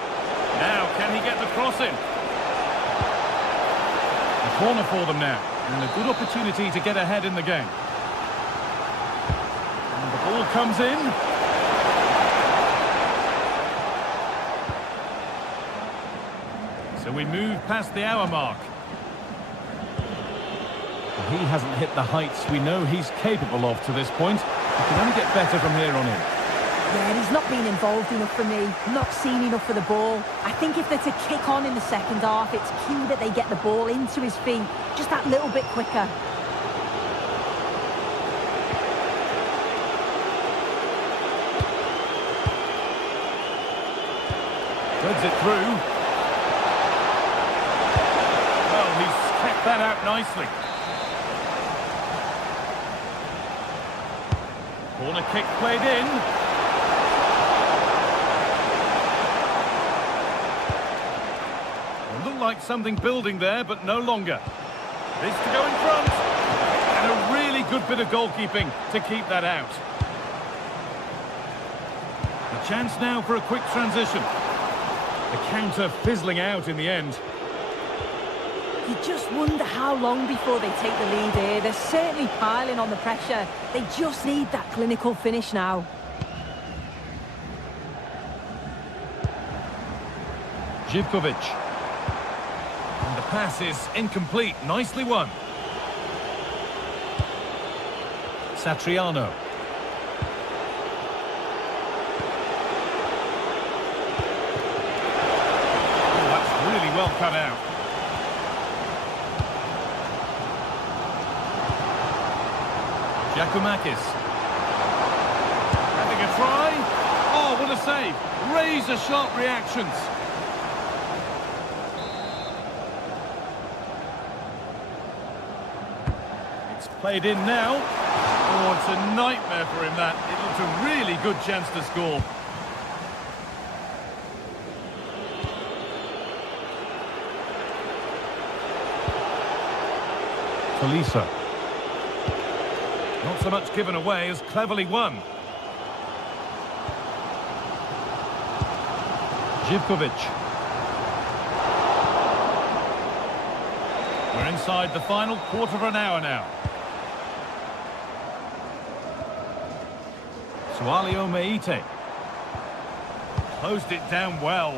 Now, can he get the cross in? A corner for them now, and a good opportunity to get ahead in the game. And the ball comes in. So we move past the hour mark. He hasn't hit the heights we know he's capable of to this point. He can only get better from here on in. Yeah, he's not been involved enough for me, not seen enough for the ball. I think if they're to kick on in the second half, it's key that they get the ball into his feet just that little bit quicker. Threads it through. Well, he's kept that out nicely. Corner kick played in. Looked like something building there, but no longer. This to go in front. And a really good bit of goalkeeping to keep that out. A chance now for a quick transition. The counter fizzling out in the end. You just wonder how long before they take the lead here. They're certainly piling on the pressure. They just need that clinical finish now. Živkovic. And the pass is incomplete. Nicely won. Satriano. Oh, that's really well cut out. Giacomakis. Having a try. Oh, what a save. Razor-sharp reactions. It's played in now. Oh, it's a nightmare for him, that. It looked a really good chance to score. Tolisa. Not so much given away as cleverly won. Živkovic. We're inside the final quarter of an hour now. Sualio Meite. Closed it down well.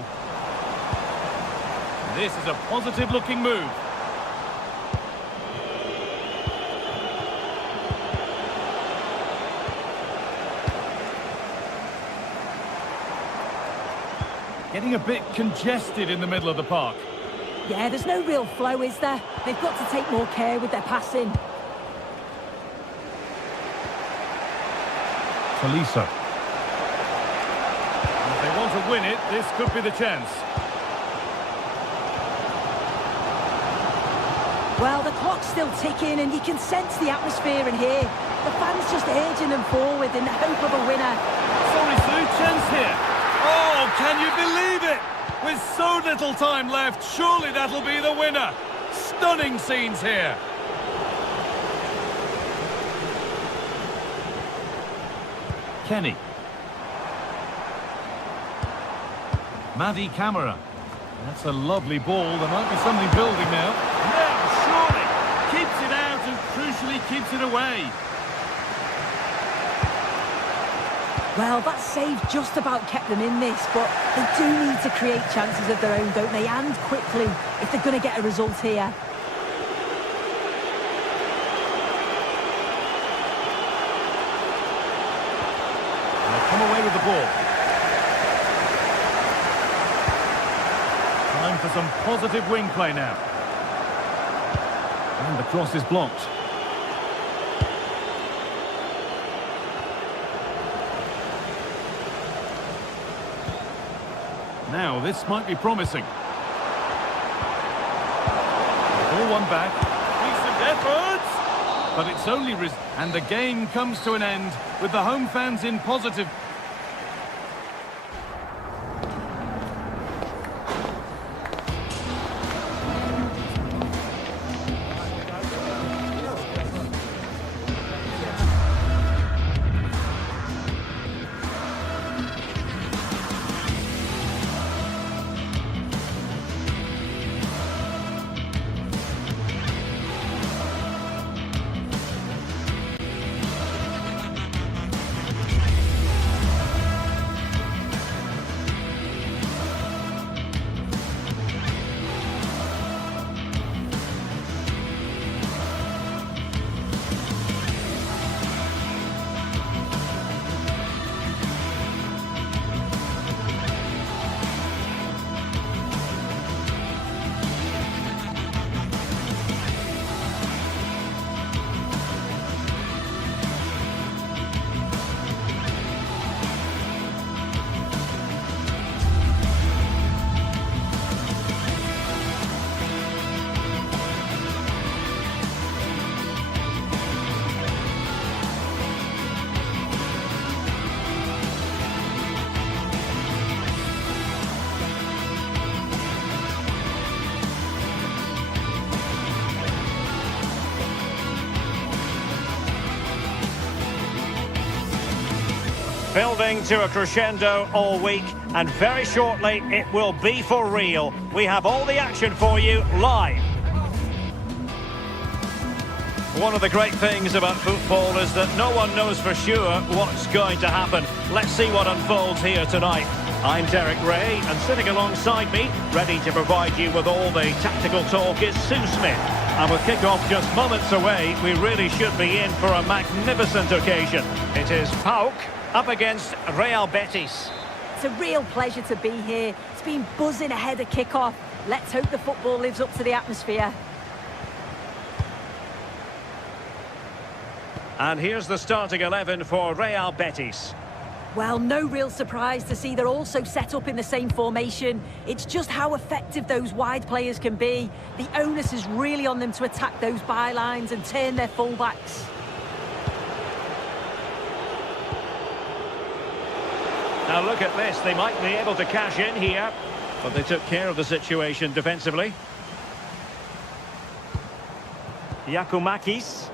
This is a positive-looking move. Getting a bit congested in the middle of the park. Yeah, there's no real flow, is there? They've got to take more care with their passing. Tolisa. If they want to win it, this could be the chance. Well, the clock's still ticking and you can sense the atmosphere in here. The fans just urging them forward in the hope of a winner. Sorry, Sue, chance here. Oh, can you believe it? With so little time left, surely that'll be the winner. Stunning scenes here. Kenny. Madi Camara. That's a lovely ball. There might be something building now. Now, surely. Keeps it out and crucially keeps it away. Well, that save just about kept them in this, but they do need to create chances of their own, don't they? And quickly, if they're going to get a result here. Come away with the ball. Time for some positive wing play now. And the cross is blocked. Now, this might be promising. Ball one back. Decent efforts! But it's only... And the game comes to an end with the home fans in positive... Building to a crescendo all week, and very shortly it will be for real. We have all the action for you live. One of the great things about football is that no one knows for sure what's going to happen. Let's see what unfolds here tonight. I'm Derek Ray, and sitting alongside me, ready to provide you with all the tactical talk, is Sue Smith. And with kickoff just moments away, we really should be in for a magnificent occasion. It is PAOK up against Real Betis. It's a real pleasure to be here. It's been buzzing ahead of kickoff. Let's hope the football lives up to the atmosphere. And here's the starting 11 for Real Betis. Well, no real surprise to see they're also set up in the same formation. It's just how effective those wide players can be. The onus is really on them to attack those bylines and turn their fullbacks. Now look at this, they might be able to cash in here, but they took care of the situation defensively. Giakoumakis.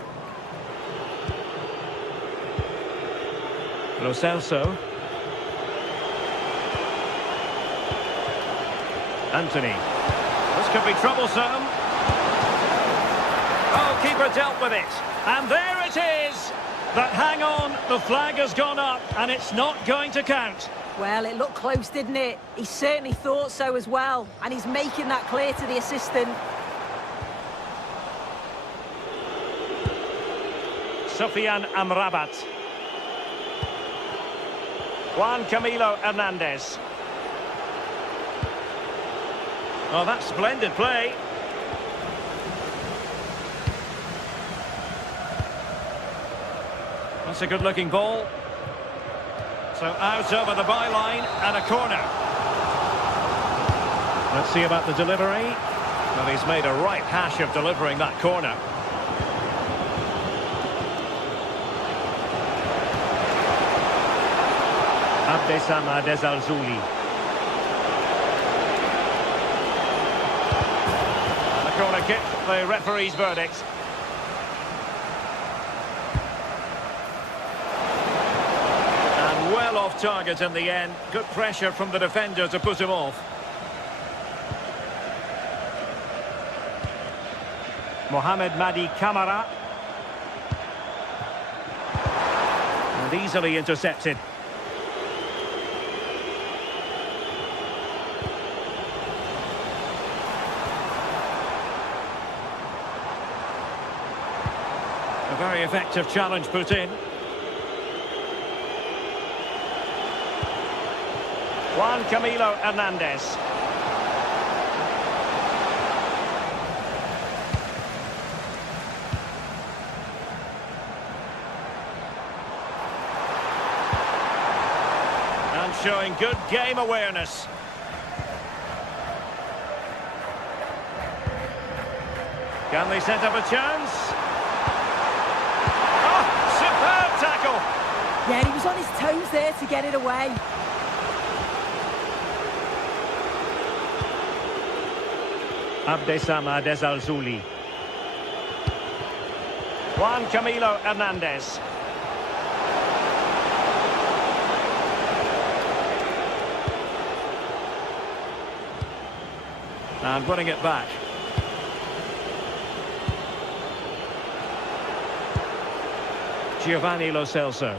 Lo Celso. Anthony. This could be troublesome. Oh, keeper dealt with it. And there it is. But hang on, the flag has gone up and it's not going to count. Well, it looked close, didn't it? He certainly thought so as well. And he's making that clear to the assistant. Sofyan Amrabat. Juan Camilo Hernandez. Oh, that's splendid play. That's a good-looking ball. So out over the byline and a corner. Let's see about the delivery. Well, he's made a right hash of delivering that corner. Abdesama Desalzouli. And the corner kick, the referee's verdict. And well off target in the end. Good pressure from the defender to put him off. Mohamed Madi Camara. And easily intercepted. A very effective challenge put in. Juan Camilo Hernandez. And showing good game awareness. Can they set up a chance? Tackle. Yeah, he was on his toes there to get it away. Abdesama Desalzouli. Juan Camilo Hernandez. And winning it back. Giovanni Lo Celso.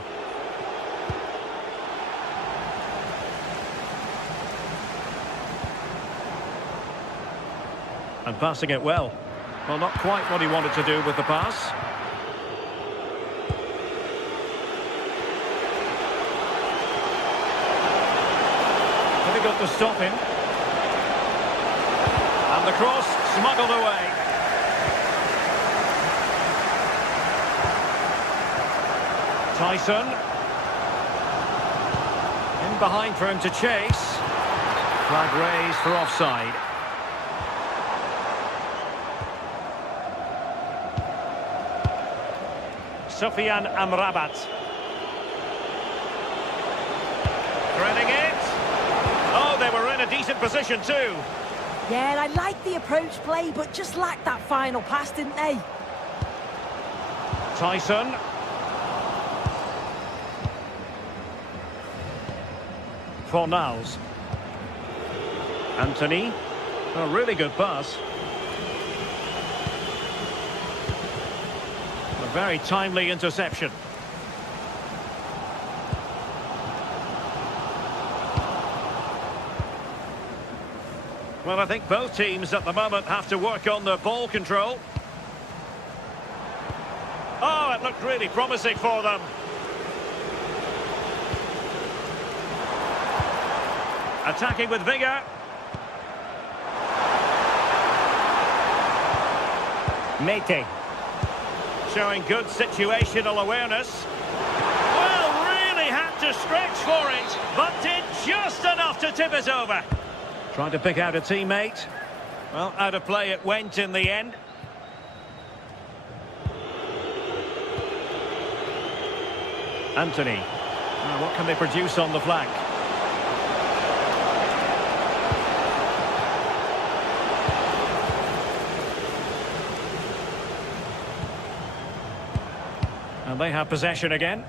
And passing it well. Well, not quite what he wanted to do with the pass. Difficult to stop him. And the cross smuggled away. Tyson. In behind for him to chase. Flag raised for offside. Sofyan Amrabat. Threading it. Oh, they were in a decent position too. Yeah, I like the approach play, but just lacked that final pass, didn't they? Tyson. Fornals. Anthony. A really good pass. A very timely interception. Well, I think both teams at the moment have to work on their ball control. Oh, it looked really promising for them. Attacking with vigour. Mete. Showing good situational awareness. Well, really had to stretch for it, but did just enough to tip it over. Trying to pick out a teammate. Well, out of play it went in the end. Anthony. Now, what can they produce on the flank? And they have possession again.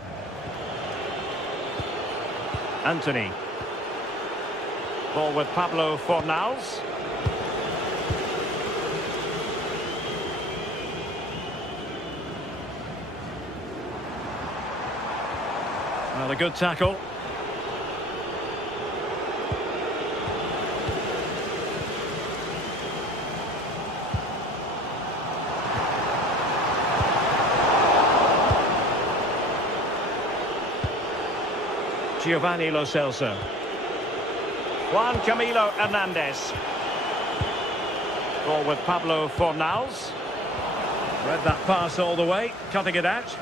Anthony. Ball with Pablo Fornals. Well, a good tackle. Giovanni Lo Celso. Juan Camilo Hernandez. Ball with Pablo Fornals. Read that pass all the way, cutting it out.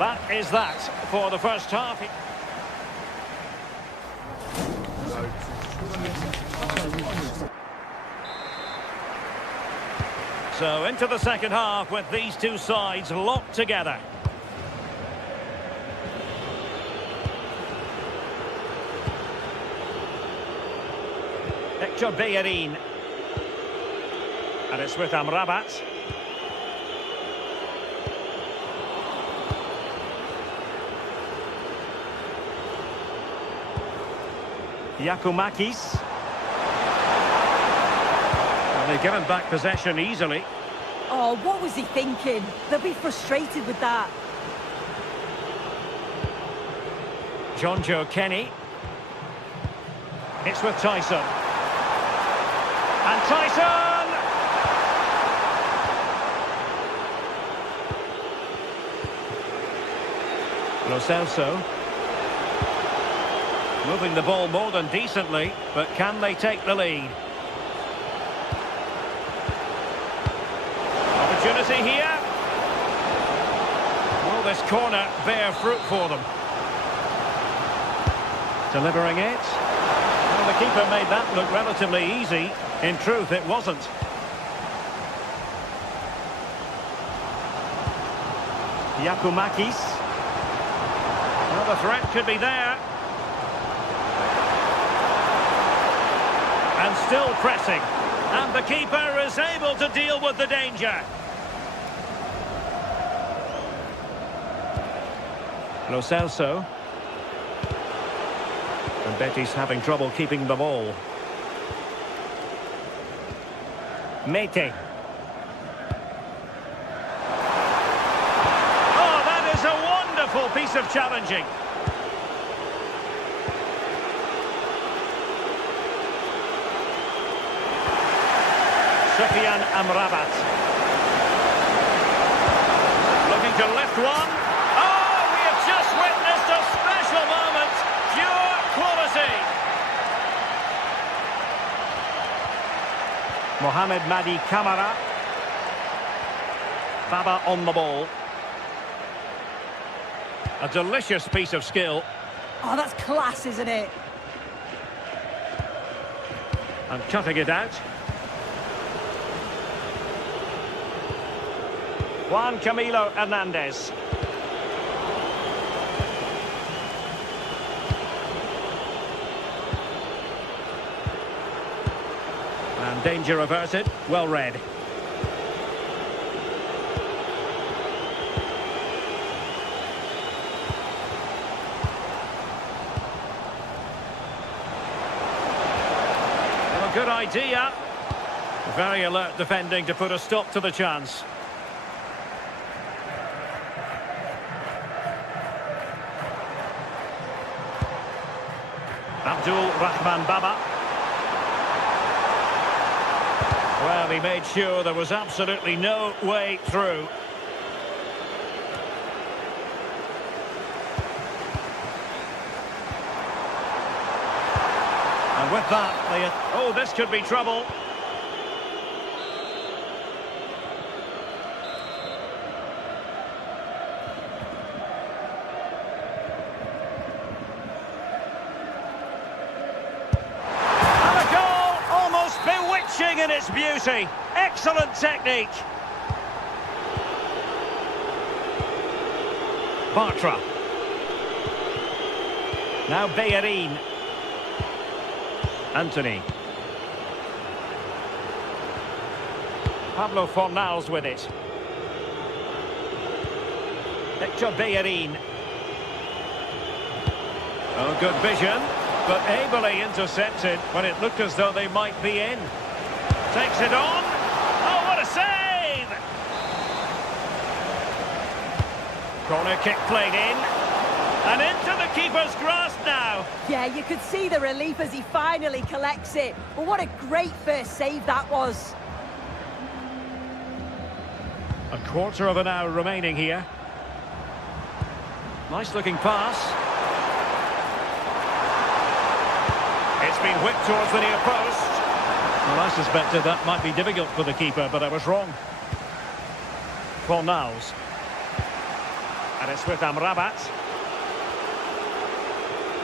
That is that for the first half. So into the second half with these two sides locked together. Hector Bellerin. And it's with Amrabat. Giacomakis. And they've given back possession easily. Oh, what was he thinking? They'll be frustrated with that. Jonjo Kenny. It's with Tyson. And Tyson! Lo Celso. Moving the ball more than decently, but can they take the lead? Opportunity here. Will this corner bear fruit for them? Delivering it. Well, the keeper made that look relatively easy. In truth, it wasn't. Giacomakis. Well, the threat could be there. And still pressing. And the keeper is able to deal with the danger. Lo Celso. And Betis having trouble keeping the ball. Mete. Oh, that is a wonderful piece of challenging. Sufyan Amrabat. Looking to lift one. Oh, we have just witnessed a special moment. Pure quality. Mohamed Madi Camara. Baba on the ball. A delicious piece of skill. Oh, that's class, isn't it? And cutting it out. Juan Camilo Hernandez. And danger averted. Well read. Well, a good idea. Very alert defending to put a stop to the chance. Rahman Baba. Well, he made sure there was absolutely no way through. And with that, oh, this could be trouble. In its beauty, excellent technique. Bartra. Now Bellerin. Anthony. Pablo Fornals with it. Hector Bellerin. Oh, good vision, but ably intercepted when it looked as though they might be in. Takes it on. Oh, what a save! Corner kick played in. And into the keeper's grasp now. Yeah, you could see the relief as he finally collects it. But what a great first save that was. A quarter of an hour remaining here. Nice looking pass. It's been whipped towards the near post. Well, I suspected that might be difficult for the keeper, but I was wrong. Fornals. And it's with Amrabat.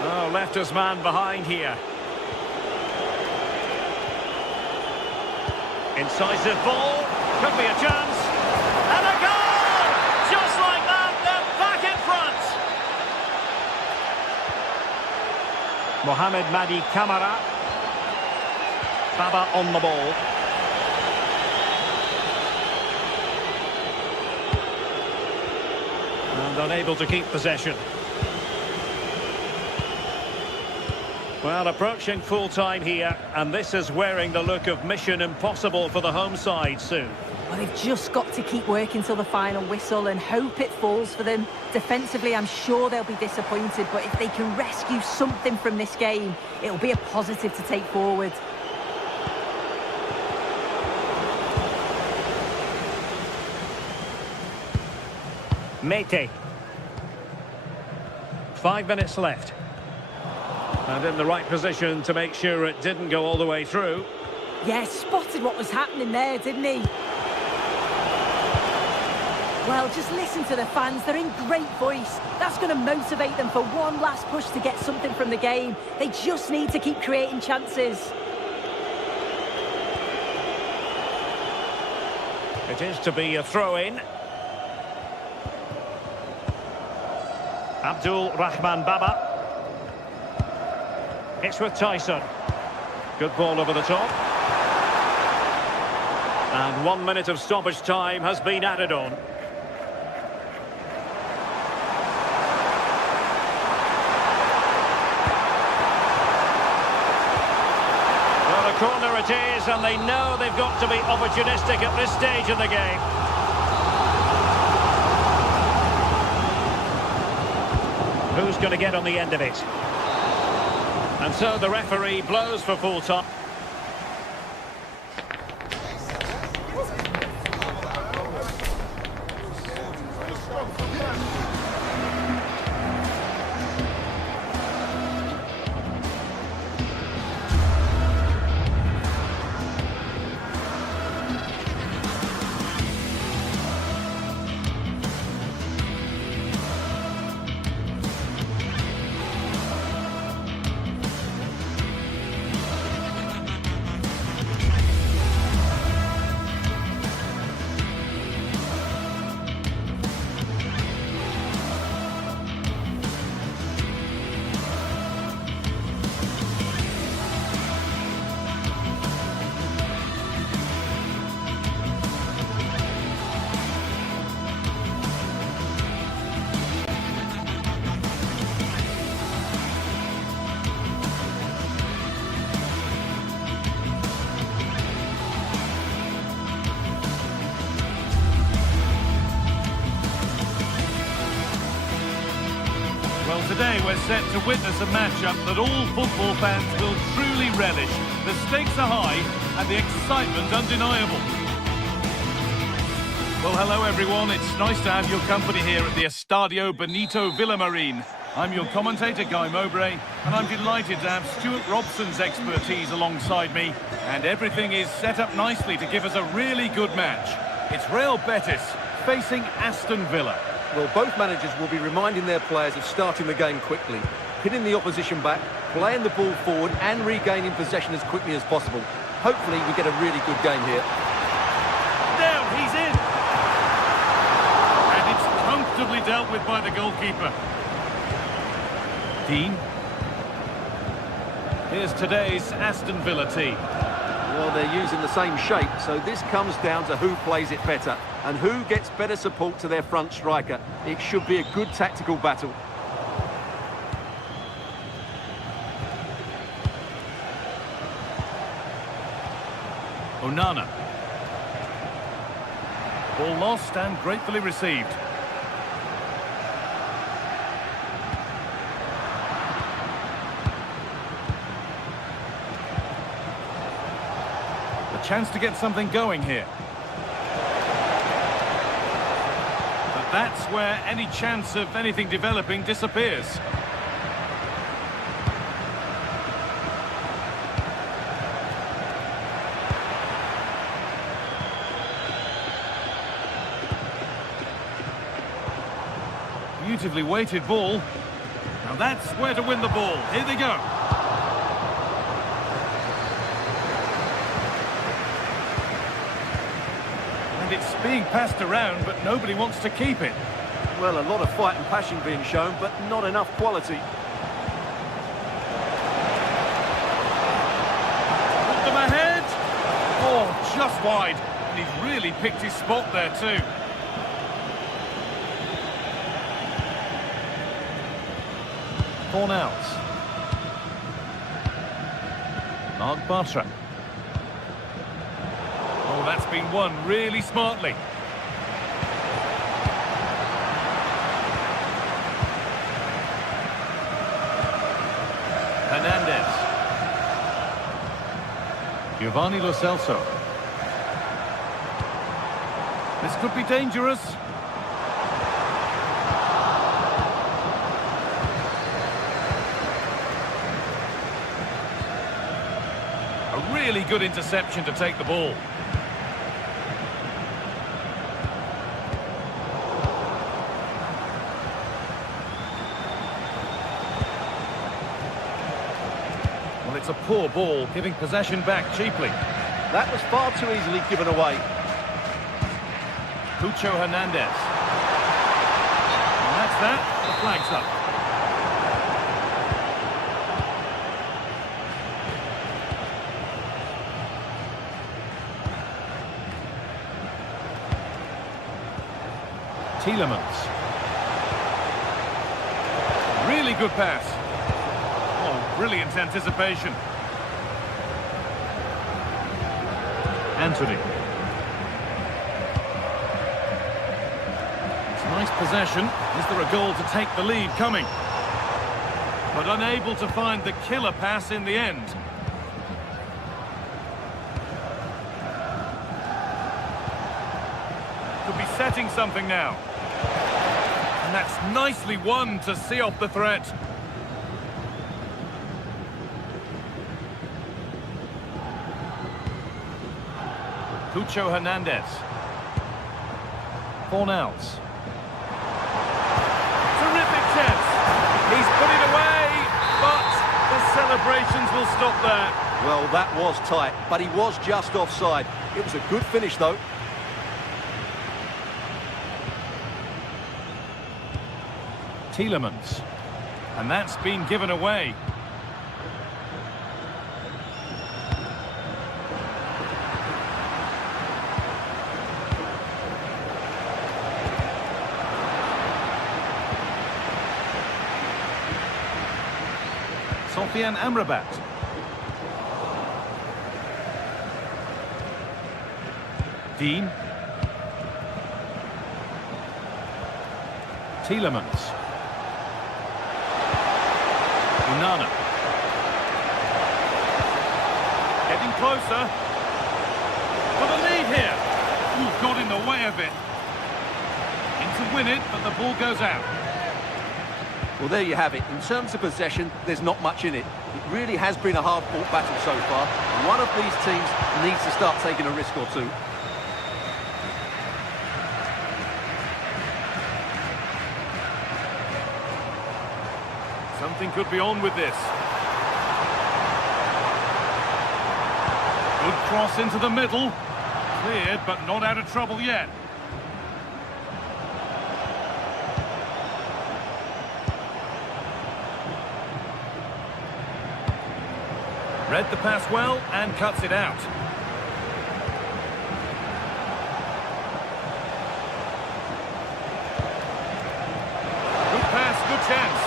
Oh, left his man behind here. Incisive ball. Could be a chance. And a goal! Just like that, they're back in front. Mohamed Madi Camara. Baba on the ball. And unable to keep possession. Well, approaching full time here, and this is wearing the look of mission impossible for the home side soon. Well, they've just got to keep working till the final whistle and hope it falls for them. Defensively, I'm sure they'll be disappointed, but if they can rescue something from this game, it'll be a positive to take forward. Mete. 5 minutes left. And in the right position to make sure it didn't go all the way through. Yeah, spotted what was happening there, didn't he? Well, just listen to the fans. They're in great voice. That's going to motivate them for one last push to get something from the game. They just need to keep creating chances. It is to be a throw-in. Rahman Baba. It's with Tyson. Good ball over the top. And 1 minute of stoppage time has been added on. Well, a corner it is, and they know they've got to be opportunistic at this stage in the game. Who's going to get on the end of it? And so the referee blows for full time. today we're set to witness a matchup that all football fans will truly relish. The stakes are high and the excitement undeniable. Well, hello everyone. It's nice to have your company here at the Estadio Benito Villamarín. I'm your commentator, Guy Mowbray, and I'm delighted to have Stuart Robson's expertise alongside me. And everything is set up nicely to give us a really good match. It's Real Betis facing Aston Villa. Well, both managers will be reminding their players of starting the game quickly, hitting the opposition back, playing the ball forward and regaining possession as quickly as possible. Hopefully we get a really good game here. Now he's in! And it's comfortably dealt with by the goalkeeper. Dean. Here's today's Aston Villa team. Well, they're using the same shape, so this comes down to who plays it better and who gets better support to their front striker. It should be a good tactical battle. Onana. Ball lost and gratefully received. A chance to get something going here. But that's where any chance of anything developing disappears. Beautifully weighted ball. Now that's where to win the ball. Here they go. And it's being passed around, but nobody wants to keep it. Well, a lot of fight and passion being shown, but not enough quality. Put them ahead. Oh, just wide. And he's really picked his spot there too. Torn out. Mark Bartra. Oh, that's been won really smartly. Hernandez. Giovanni Lo Celso. This could be dangerous. A really good interception to take the ball. Well, it's a poor ball, giving possession back cheaply. That was far too easily given away. Cucho Hernandez. And that's that. The flag's up. Tielemans. Really good pass. Oh, brilliant anticipation. Anthony. It's nice possession. Is there a goal to take the lead coming? But unable to find the killer pass in the end. Could be setting something now. And that's nicely won to see off the threat. Cucho Hernandez. Fornals. Terrific chance. He's put it away, but the celebrations will stop there. Well, that was tight, but he was just offside. It was a good finish, though. Tielemans. And that's been given away. Sofian Amrabat. Dean. Tielemans. Onana. Getting closer. For the lead here. Ooh, got in the way of it. In to win it, but the ball goes out. Well, there you have it. In terms of possession, there's not much in it. It really has been a hard-fought battle so far. One of these teams needs to start taking a risk or two. Something could be on with this. Good cross into the middle. Cleared, but not out of trouble yet. Read the pass well and cuts it out. Good pass, good chance.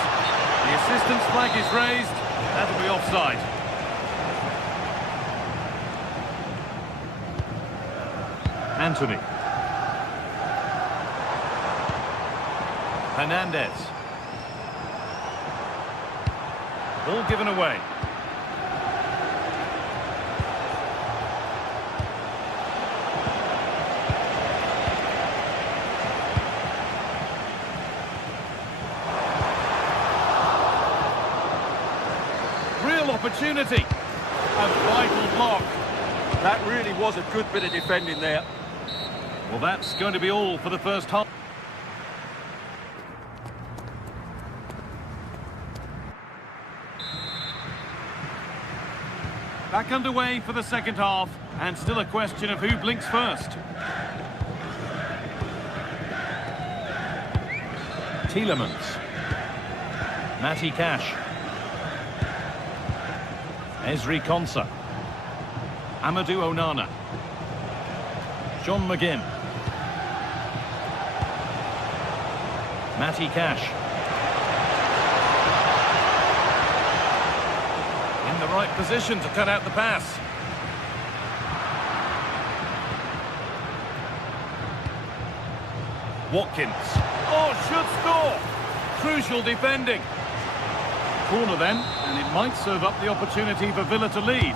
The assistant's flag is raised. That'll be offside. Anthony. Hernandez. Ball given away. Opportunity. A vital block. That really was a good bit of defending there. Well, that's going to be all for the first half. Back underway for the second half, and still a question of who blinks first. Tielemans. Matty Cash. Ezri Konsa. Amadou Onana. John McGinn. Matty Cash. In the right position to cut out the pass. Watkins. Oh, should score! Crucial defending. Corner then, and it might serve up the opportunity for Villa to lead.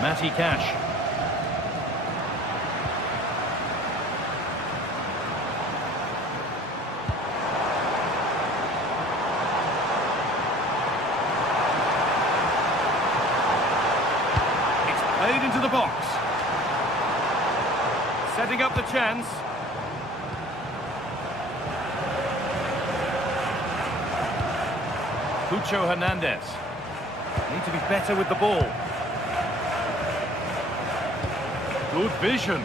Matty Cash. It's played into the box. Setting up the chance. Cucho Hernandez. Need to be better with the ball. Good vision.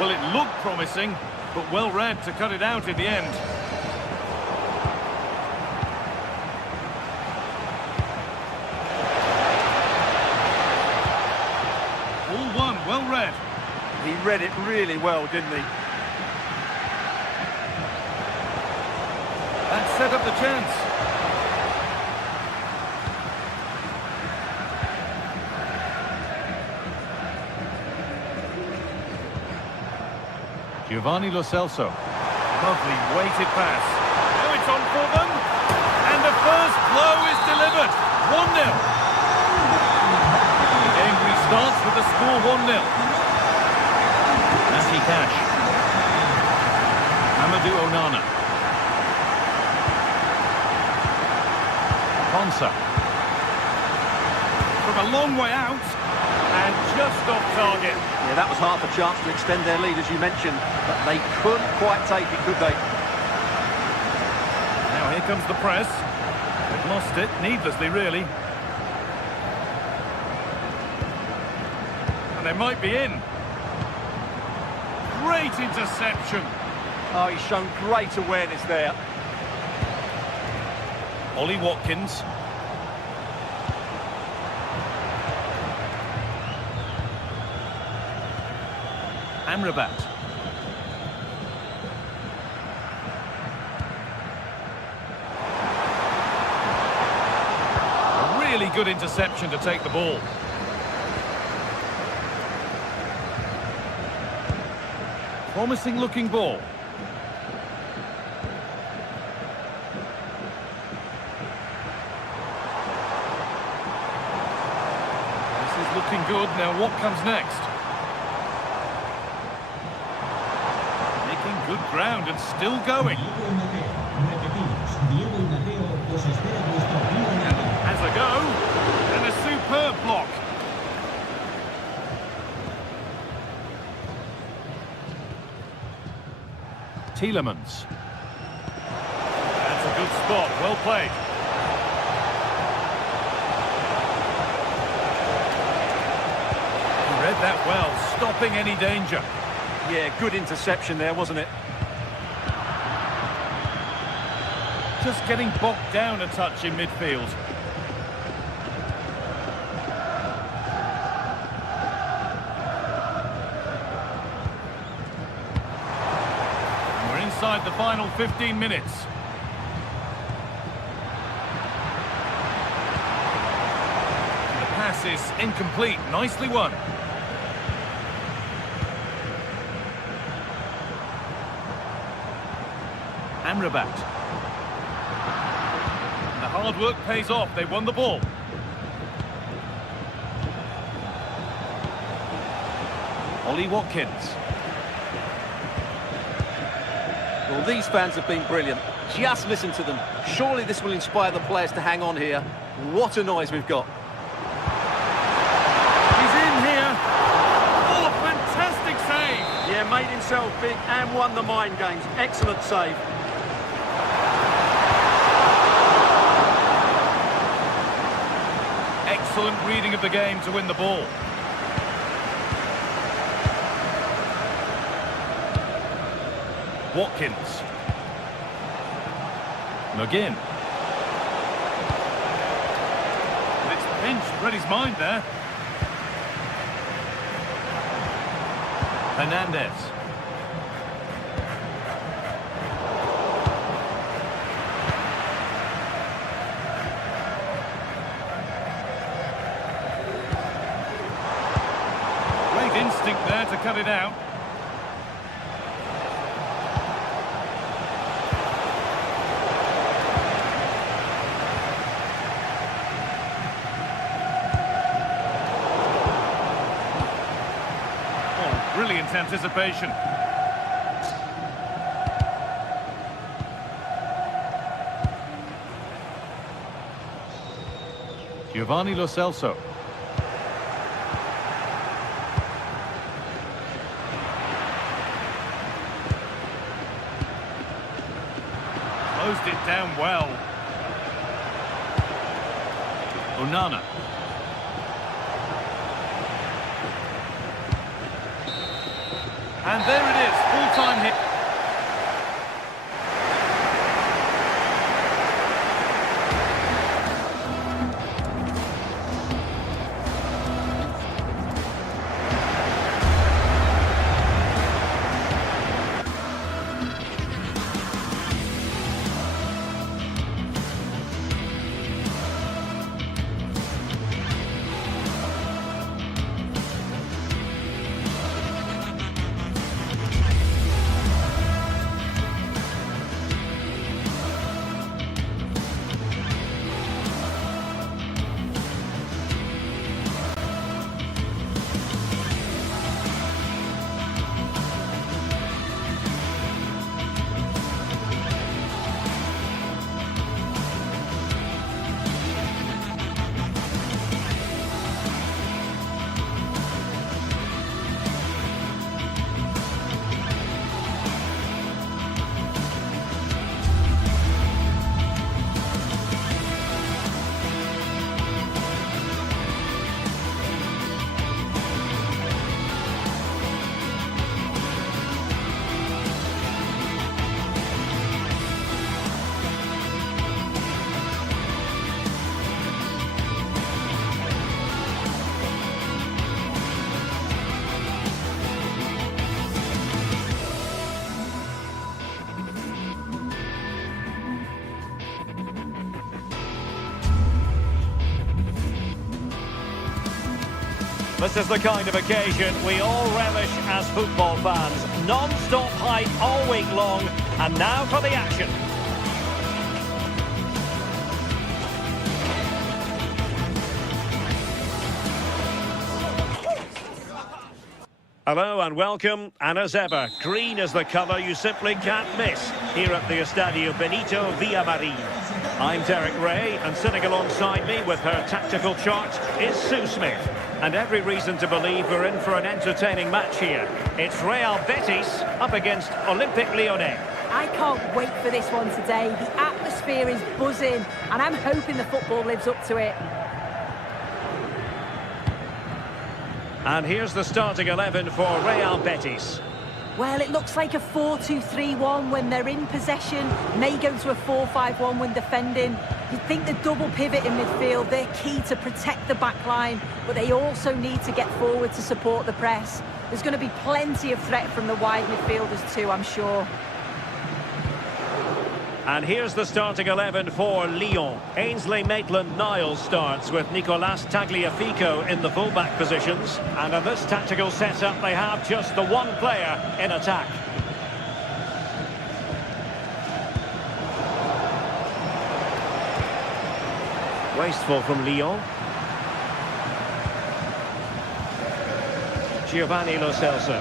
Well, it looked promising, but well read to cut it out in the end. All one, well read. He read it really well, didn't he? That set up the chance. Giovanni Lo Celso. Lovely weighted pass. Now it's on for them. And the first blow is delivered. 1-0. The game restarts with the score 1-0. Matty Cash. Amadou Onana. Konsa. From a long way out. And just off target. Yeah, that was half a chance to extend their lead, as you mentioned, but they couldn't quite take it, could they? Now here comes the press. They've lost it, needlessly, really. And they might be in. Great interception. Oh, he's shown great awareness there. Ollie Watkins. Amrabat. A really good interception to take the ball. Promising looking ball. This is looking good. Now what comes next? Making good ground and still going. Has a go. And a superb block. Tielemans. That's a good spot, well played. He read that well, stopping any danger. Yeah, good interception there, wasn't it? Just getting bogged down a touch in midfield. Inside the final 15 minutes. The pass is incomplete. Nicely won. Amrabat. The hard work pays off. They won the ball. Ollie Watkins. Well, these fans have been brilliant. Just listen to them. Surely this will inspire the players to hang on here. What a noise we've got. He's in here. Oh, fantastic save. Yeah, made himself big and won the mind games. Excellent save. Excellent reading of the game to win the ball. Watkins. McGinn. It's pinched, read his mind there. Hernandez. Great instinct there to cut it out. Brilliant anticipation. Giovanni Lo Celso. Closed it down well. Onana. And there it is, full-time hit. This is the kind of occasion we all relish as football fans. Non-stop hype all week long, and now for the action. Hello and welcome, and as ever, green is the colour you simply can't miss here at the Estadio Benito Villamarín. I'm Derek Ray, and sitting alongside me with her tactical chart is Sue Smith. And every reason to believe we're in for an entertaining match here. It's Real Betis up against Olympique Lyonnais. I can't wait for this one today. The atmosphere is buzzing, and I'm hoping the football lives up to it. And here's the starting 11 for Real Betis. Well, it looks like a 4-2-3-1 when they're in possession. May go to a 4-5-1 when defending. You'd think the double pivot in midfield, they're key to protect the back line, but they also need to get forward to support the press. There's going to be plenty of threat from the wide midfielders too, I'm sure. And here's the starting 11 for Lyon. Ainsley Maitland-Niles starts with Nicolas Tagliafico in the fullback positions. And in this tactical setup, they have just the one player in attack. Wasteful from Lyon. Giovanni Lo Celso.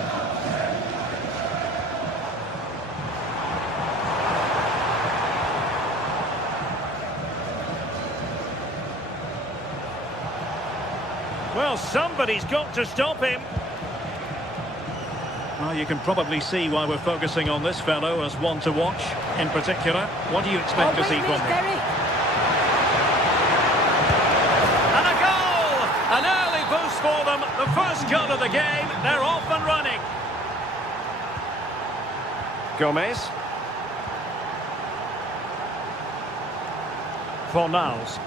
Well, somebody's got to stop him. Well, you can probably see why we're focusing on this fellow as one to watch in particular. What do you expect to see from him? And a goal! An early boost for them. The first goal of the game. They're off and running. Gomez. Fornals.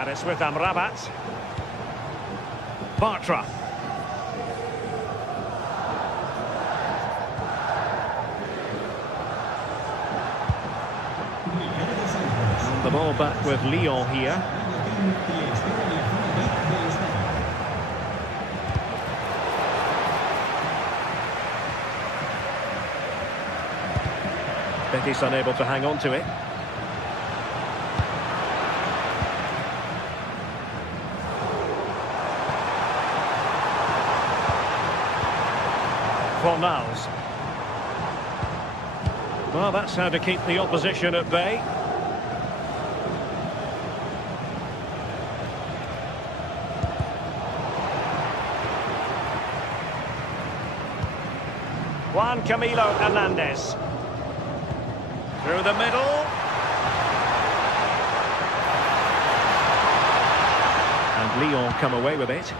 And it's with Amrabat. Bartra. And the ball back with Lyon here. Betis unable to hang on to it. Fornals. Well, that's how to keep the opposition at bay. Juan Camilo Hernandez. Through the middle. And Lyon come away with it.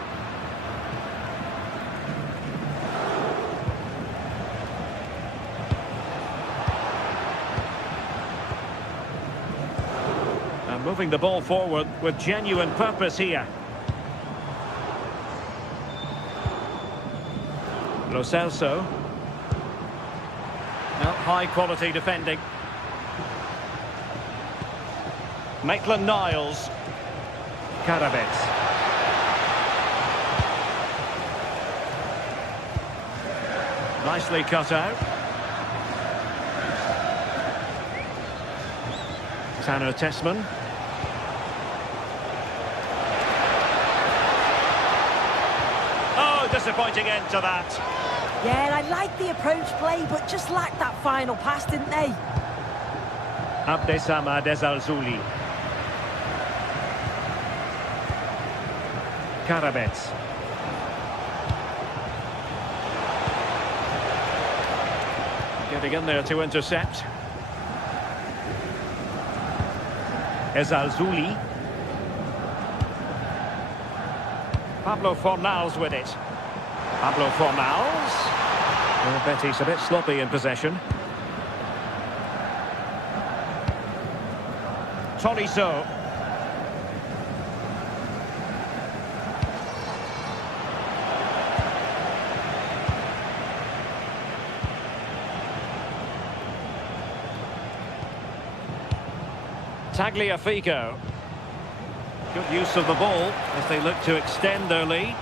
Moving the ball forward with genuine purpose here. Lo Celso. Well, high quality defending. Maitland-Niles. Karabets. Nicely cut out. Tanner Tessman. Disappointing end to that. Yeah, I like the approach play, but just lacked that final pass, didn't they? Abdesama Desalzouli. Karabets. Getting in there to intercept. Desalzouli. Pablo Fornals with it. Pablo Fornals. Well, Betis a bit sloppy in possession. Tolisso. Tagliafico. Good use of the ball as they look to extend their lead.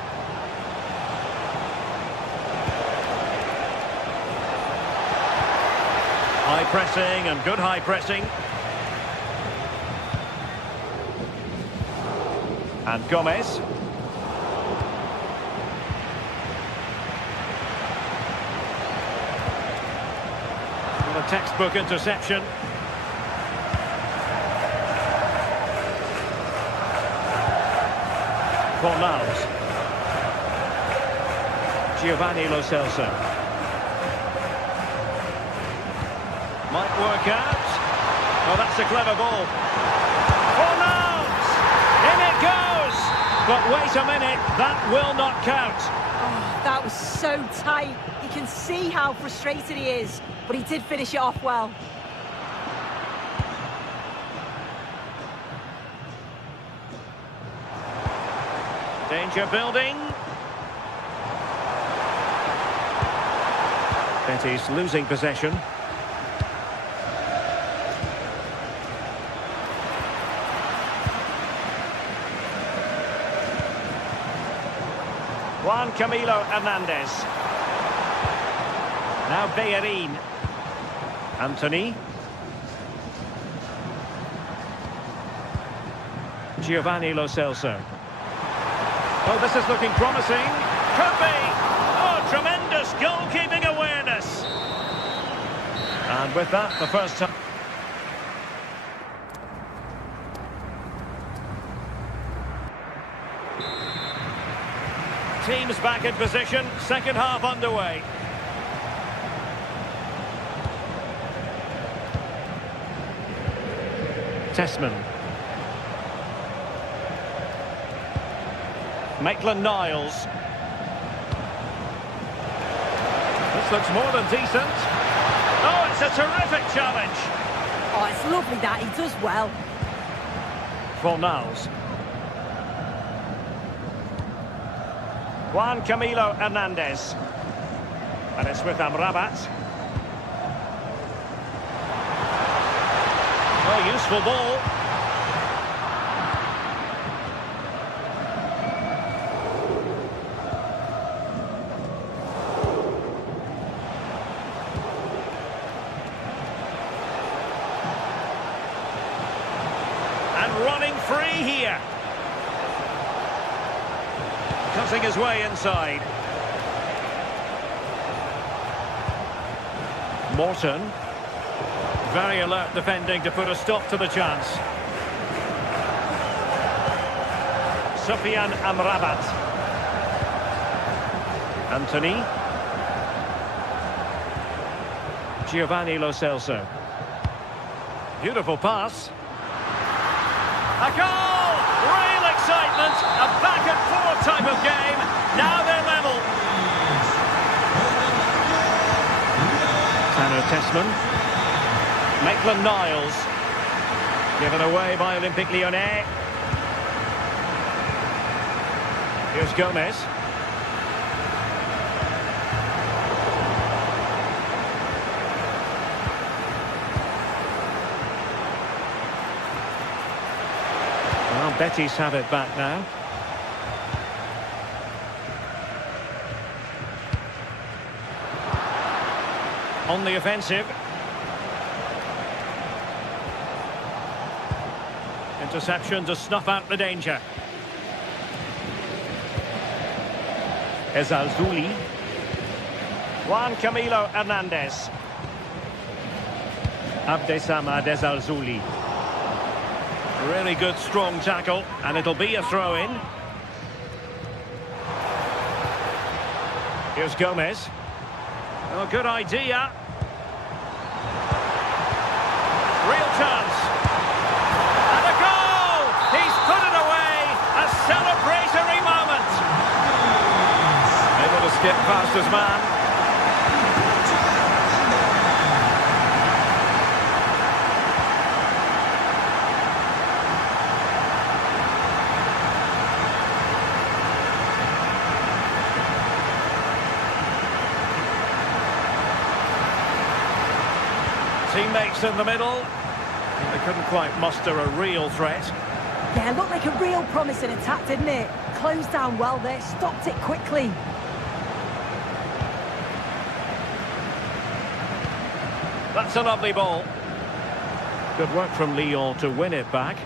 High pressing and good high pressing. And Gomez. A textbook interception. Fornals. Giovanni Lo Celso. Might work out. Oh, that's a clever ball. Fornals! In it goes! But wait a minute, that will not count. Oh, that was so tight. You can see how frustrated he is, but he did finish it off well. Danger building. Betis losing possession. Juan Camilo Hernandez. Now Bellerin. Anthony. Giovanni Lo Celso. Oh, this is looking promising. Could be. Oh, tremendous goalkeeping awareness. And with that, the first time. Teams back in position. Second half underway. Tessman. Maitland-Niles. This looks more than decent. Oh, it's a terrific challenge. Oh, it's lovely that. He does well. Fornals. Juan Camilo Hernandez. And it's with Amrabat. Oh, useful ball. Running free here. Cutting his way inside. Morton. Very alert defending to put a stop to the chance. Sufyan Amrabat. Anthony. Giovanni Lo Celso. Beautiful pass. A goal! Real excitement! A back-and-forth type of game. Now they're level. Tanner Tessman. Maitland-Niles. Given away by Olympique Lyonnais. Here's Gomez. Betis have it back now. On the offensive. Interception to snuff out the danger. Ezalzouli. Juan Camilo Hernandez. Abdesamad Ezalzouli. Really good, strong tackle, and it'll be a throw-in. Here's Gomez. Oh, good idea. Real chance. And a goal! He's put it away! A celebratory moment! Able to skip past his man. Teammates in the middle. They couldn't quite muster a real threat. Yeah, looked like a real promising attack, didn't it? Closed down well there, stopped it quickly. that's a lovely ball. Good work from Lyon to win it back.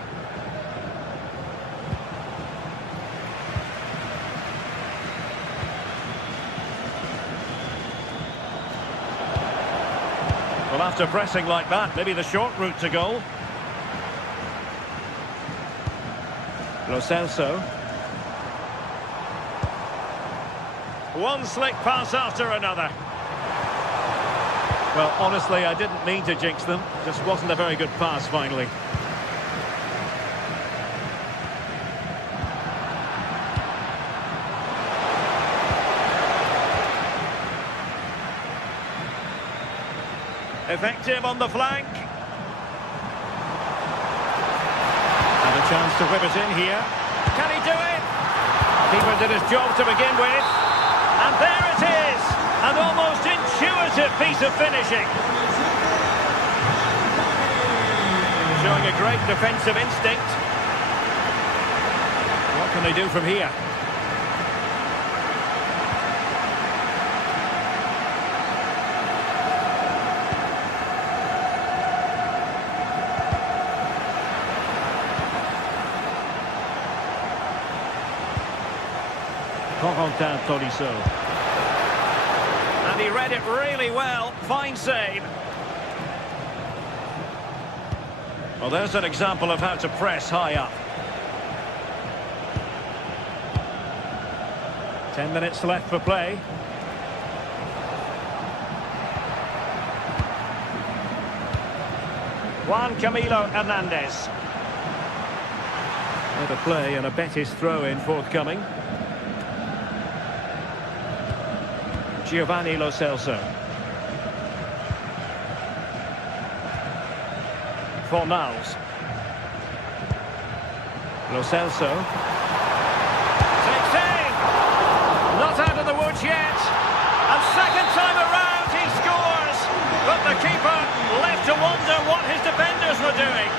Well, after pressing like that, maybe the short route to goal. Lo Celso. One slick pass after another. Well, honestly, I didn't mean to jinx them. Just wasn't a very good pass, finally. Effective on the flank. And a chance to whip it in here. Can he do it? Keeper did his job to begin with. And there it is! An almost intuitive piece of finishing. Showing a great defensive instinct. What can they do from here? Corentin Tolisso. And he read it really well. Fine save. Well, there's an example of how to press high up. 10 minutes left for play. Juan Camilo Hernandez. Bit of play and a Betis throw-in forthcoming. Giovanni Lo Celso. Fornals. Lo Celso. Takes aim! Not out of the woods yet. And second time around he scores. But the keeper left to wonder what his defenders were doing.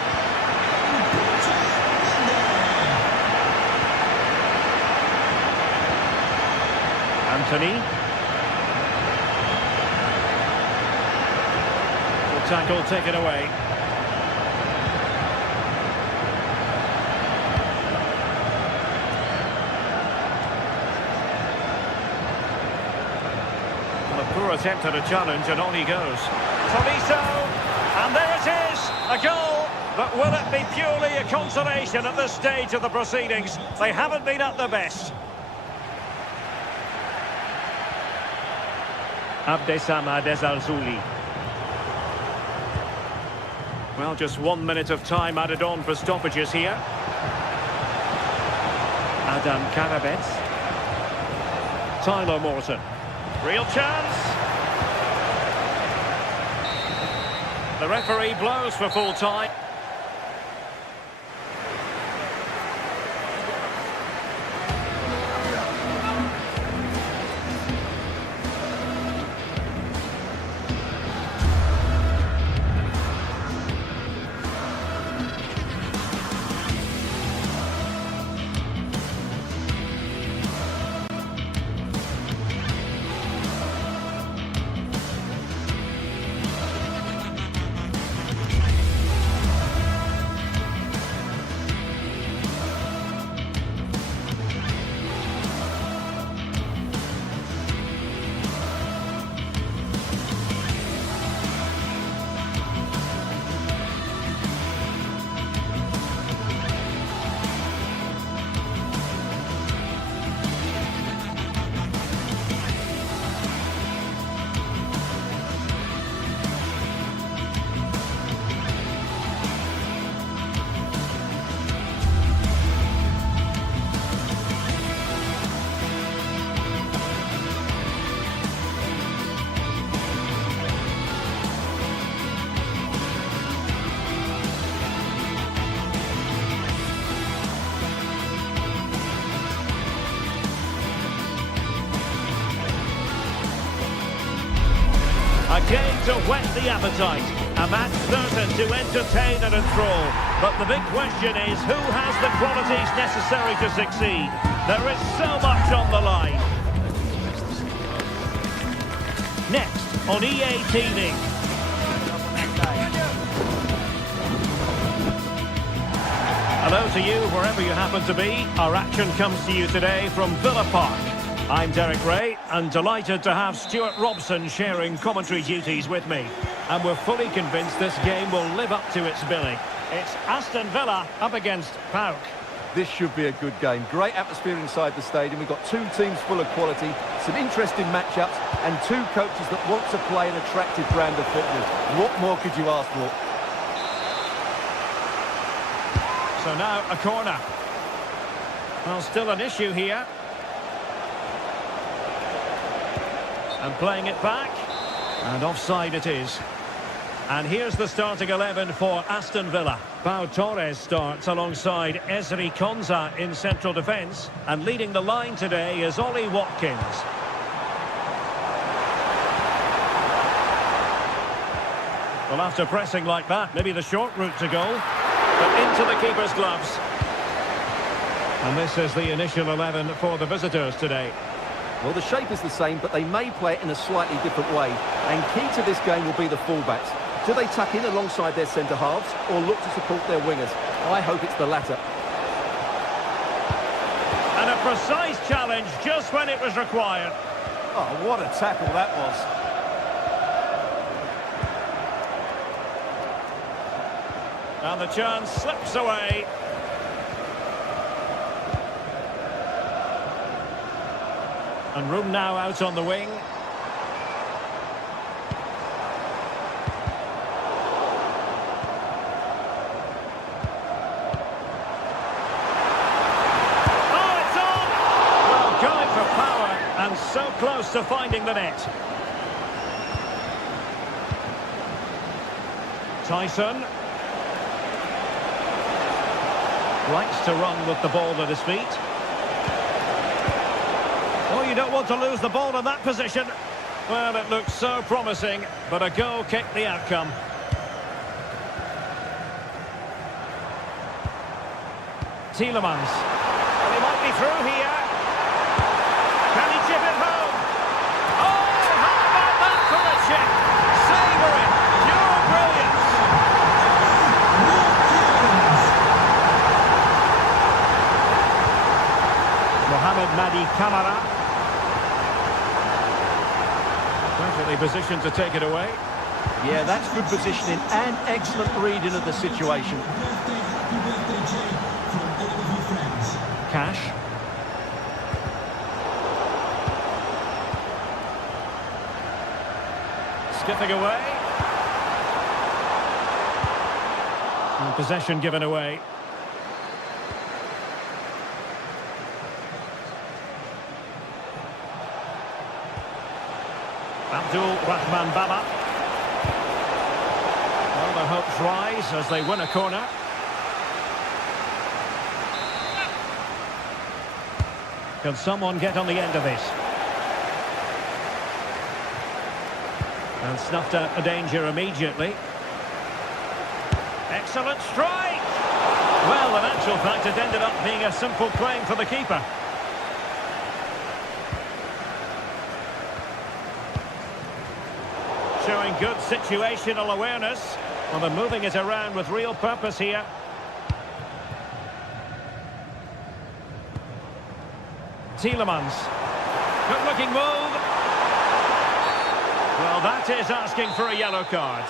Anthony. Tackle taken away. Well, a poor attempt at a challenge and on he goes. Tolisso, and there it is, a goal. But will it be purely a consolation at this stage of the proceedings? They haven't been at their best. Abdessamad Ezzalzouli. Well, just 1 minute of time added on for stoppages here. Adam Karabets. Tyler Morton. Real chance. The referee blows for full time. A game to whet the appetite, a match certain to entertain and enthrall. But the big question is, who has the qualities necessary to succeed? There is so much on the line. Next on EA TV. Hello to you, wherever you happen to be. Our action comes to you today from Villa Park. I'm Derek Ray, and delighted to have Stuart Robson sharing commentary duties with me. And we're fully convinced this game will live up to its billing. It's Aston Villa up against PAOK. This should be a good game. Great atmosphere inside the stadium. We've got two teams full of quality, some interesting matchups, and two coaches that want to play an attractive brand of football. What more could you ask for? So now a corner. Well, still an issue here. And playing it back. And offside it is. And here's the starting 11 for Aston Villa. Pau Torres starts alongside Ezri Konsa in central defence. And leading the line today is Ollie Watkins. Well, after pressing like that, maybe the short route to goal. But into the keeper's gloves. And this is the initial 11 for the visitors today. Well, the shape is the same, but they may play it in a slightly different way. And key to this game will be the fullbacks. Do they tuck in alongside their centre-halves or look to support their wingers? I hope it's the latter. And a precise challenge just when it was required. Oh, what a tackle that was. And the chance slips away. And room now out on the wing. Oh, it's on! Well, going for power and so close to finding the net. Tyson. Likes to run with the ball at his feet. Oh, you don't want to lose the ball in that position. Well, it looks so promising, but a goal kicked the outcome. Tielemans. Well, he might be through here. Can he chip it home? Oh, how about that for a chip? Savour it. Pure brilliance. Mohamed Madi Camara. Perfectly positioned to take it away. Yeah, that's good positioning and excellent reading of the situation. Cash. Skipping away. And possession given away. Abdul Rahman Baba. Well, their hopes rise as they win a corner. Can someone get on the end of this? And snuffed out the danger immediately. Excellent strike! Well, in actual fact, it ended up being a simple claim for the keeper. Showing good situational awareness. Well, they're moving it around with real purpose here. Tielemans. Good looking move. Well, that is asking for a yellow card.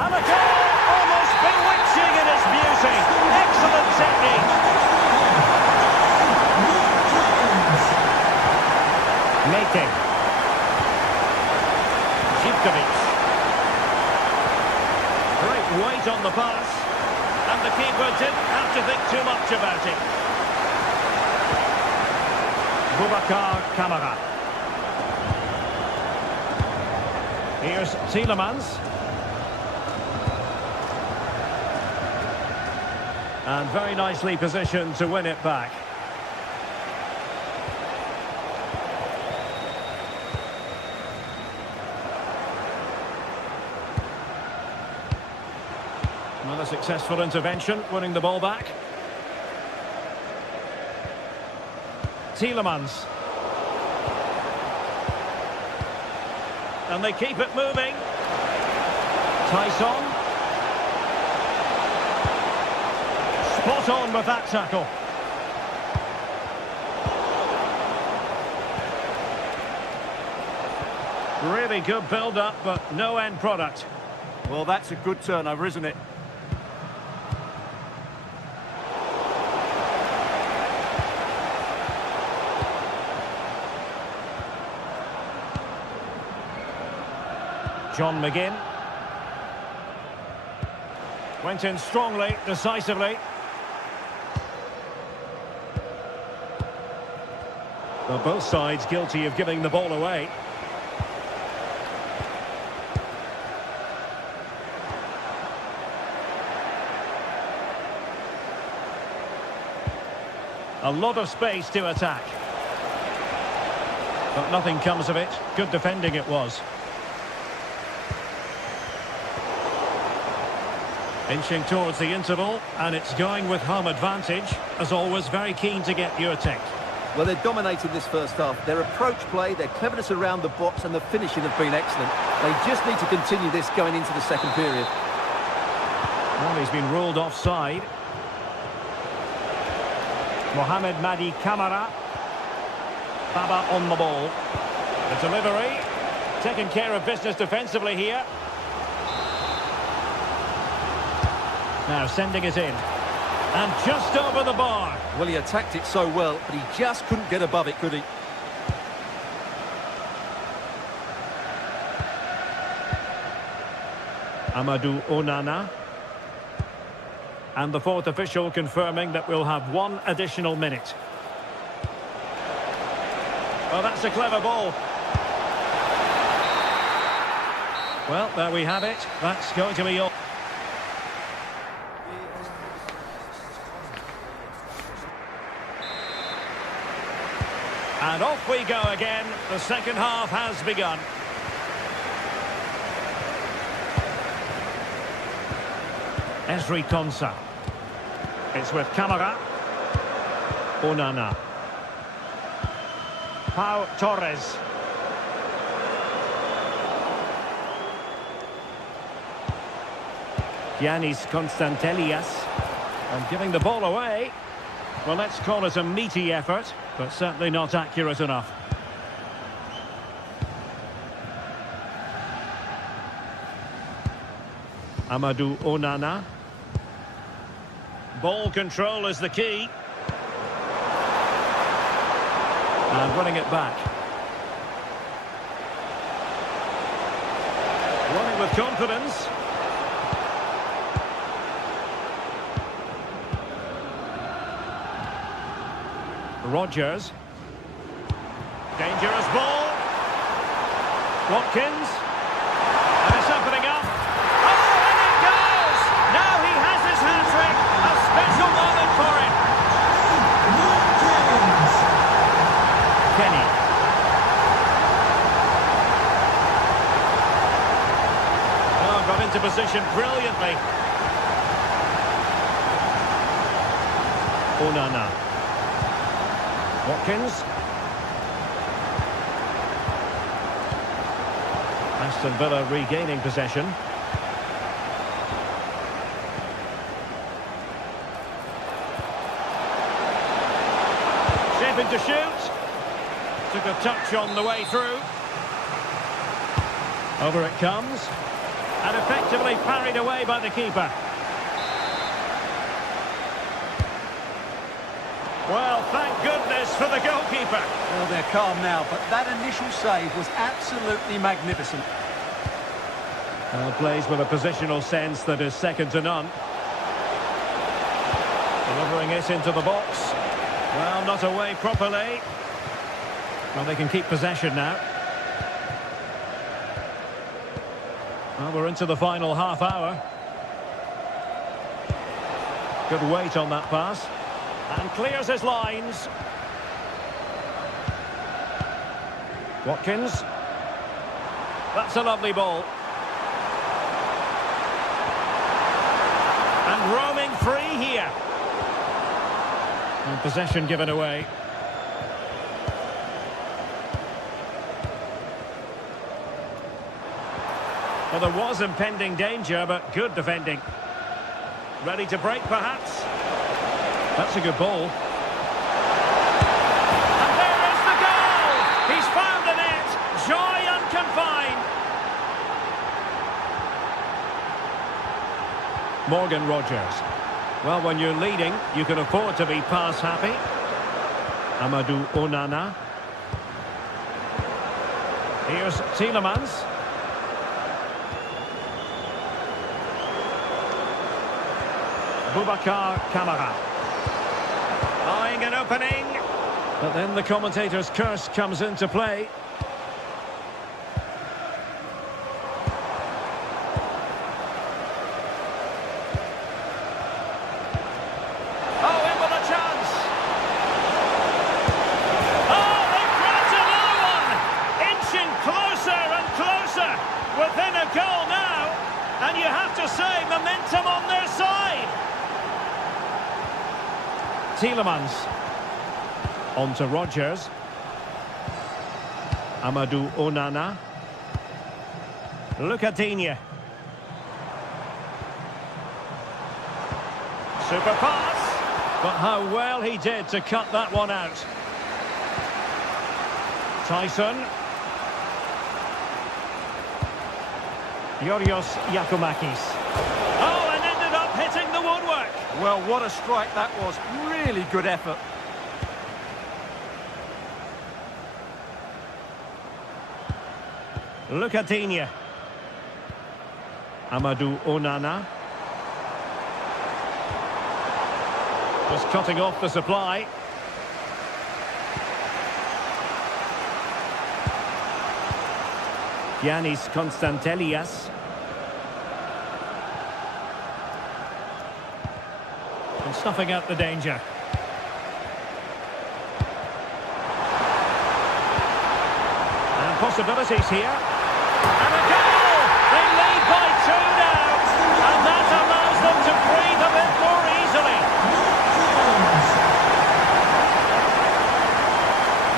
And a goal! Almost bewitching in its beauty. Excellent technique. Making. Zivkovic. Great weight on the pass. And the keeper didn't have to think too much about it. Boubacar Kamara. Here's Tielemans. And very nicely positioned to win it back. Another successful intervention, winning the ball back. Tielemans. And they keep it moving. Tyson. Spot on with that tackle. Really good build-up, but no end product. Well, that's a good turnover, isn't it? John McGinn. Went in strongly, decisively. Well, both sides guilty of giving the ball away. A lot of space to attack. But nothing comes of it. Good defending it was. Inching towards the interval, and it's going with home advantage. As always, very keen to get your take. Well, they're dominating this first half. Their approach play, their cleverness around the box and the finishing have been excellent. They just need to continue this going into the second period. Well, he's been ruled offside. Mohamed Madi Camara. Baba on the ball. The delivery. Taking care of business defensively here. Now sending it in. And just over the bar. Well, he attacked it so well, but he just couldn't get above it, could he? Amadou Onana. And the fourth official confirming that we'll have one additional minute. Well, that's a clever ball. Well, there we have it. That's going to be all. And off we go again. The second half has begun. Ezri Konsa. It's with Camara. Onana. Pau Torres. Giannis Constantelias. And giving the ball away. Well, let's call it a meaty effort, but certainly not accurate enough. Amadou Onana. Ball control is the key. And running it back. Running with confidence. Rodgers. Dangerous ball. Watkins. And it's opening up. Oh, and it goes! Now he has his hat-trick. A special moment for him. Kenny. Oh, got into position brilliantly. Onana. Watkins. Aston Villa regaining possession. Shaping to shoot. Took a touch on the way through. Over it comes. And effectively parried away by the keeper. Well, thank goodness for the goalkeeper. Well, they're calm now, but that initial save was absolutely magnificent. Well, plays with a positional sense that is second to none. Delivering it into the box. Well, not away properly. Well, they can keep possession now. Well, we're into the final half hour. Good weight on that pass. And clears his lines. Watkins. That's a lovely ball. And roaming free here. And possession given away. Well, there was impending danger, but good defending. Ready to break, perhaps? That's a good ball. And there is the goal! He's found the net! Joy unconfined! Morgan Rogers. Well, when you're leading, you can afford to be pass happy. Amadou Onana. Here's Tielemans. Boubacar Kamara. Eyeing an opening. But then the commentator's curse comes into play. Oh, in with a chance. Oh, they've brought another one. Inching closer and closer. Within a goal now. And you have to say, momentum on their side. Tielemans. On to Rogers. Amadou Onana. Look at Digne. Super pass. But how well he did to cut that one out. Tyson. Yorios Yakumakis. Oh, and ended up hitting the woodwork. Well, what a strike that was. Really good effort. Look at Digne. Amadou Onana. Was cutting off the supply. Giannis Konstantelias. And snuffing out the danger. And possibilities here. And a goal! They lead by 2 now. And that allows them to breathe a bit more easily.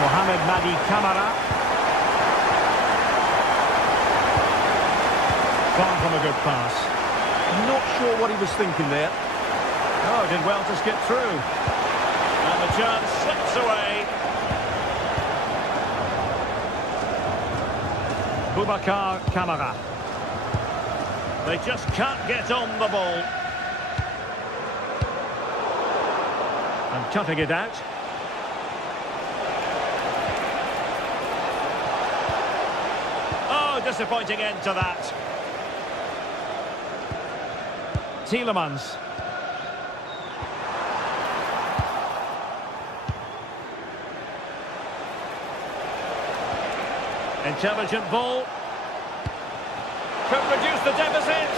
Mohamed Madi Kamara. Far from a good pass. Not sure what he was thinking there. Oh, did well to skip through. And the chance slips away. Boubacar Kamara. They just can't get on the ball. And cutting it out. Oh, disappointing end to that. Tielemans. Intelligent ball. Could reduce the deficit.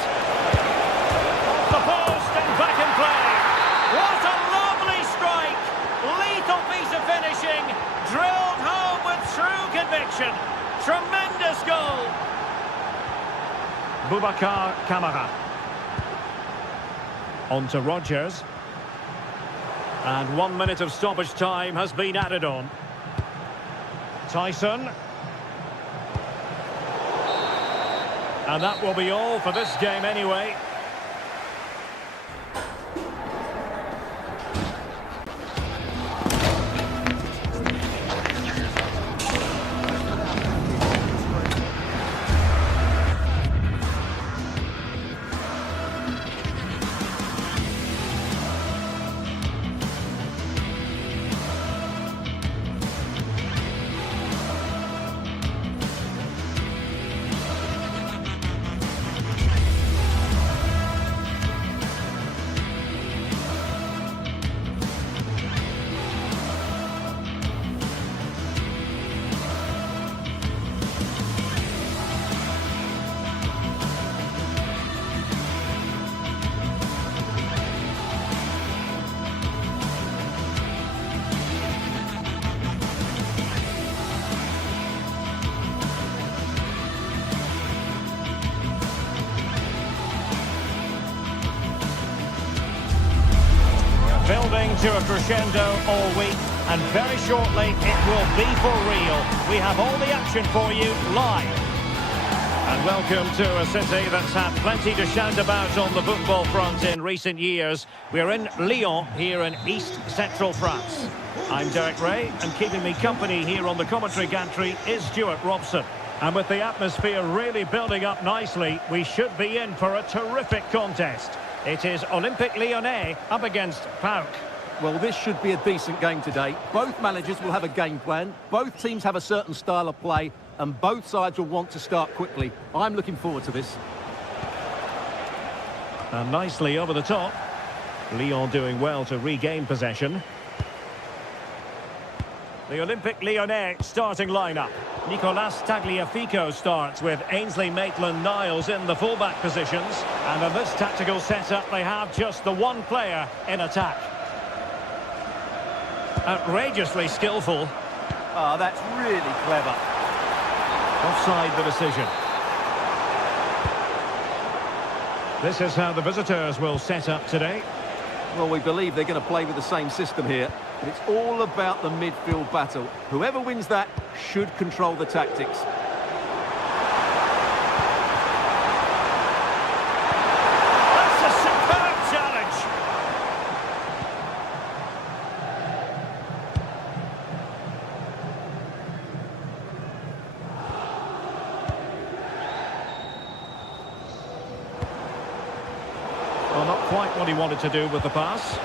The post and back in play. What a lovely strike. Lethal piece of finishing. Drilled home with true conviction. Tremendous goal. Boubacar Kamara. On to Rogers. And 1 minute of stoppage time has been added on. Tyson. And that will be all for this game anyway. Building to a crescendo all week, and very shortly it will be for real. We have all the action for you live. And welcome to a city that's had plenty to shout about on the football front in recent years. We're in Lyon, here in East Central France. I'm Derek Ray, and keeping me company here on the commentary gantry is Stuart Robson. And with the atmosphere really building up nicely, we should be in for a terrific contest. It is Olympique Lyonnais up against PAOK. Well, this should be a decent game today. Both managers will have a game plan. Both teams have a certain style of play, and both sides will want to start quickly. I'm looking forward to this. And nicely over the top. Lyon doing well to regain possession. The Olympique Lyonnais starting lineup. Nicolas Tagliafico starts with Ainsley Maitland-Niles in the fullback positions. And in this tactical setup, they have just the one player in attack. Outrageously skillful. Oh, that's really clever. Offside the decision. This is how the visitors will set up today. Well, we believe they're going to play with the same system here. But it's all about the midfield battle. Whoever wins that should control the tactics. That's a superb challenge. Well, not quite what he wanted to do with the pass.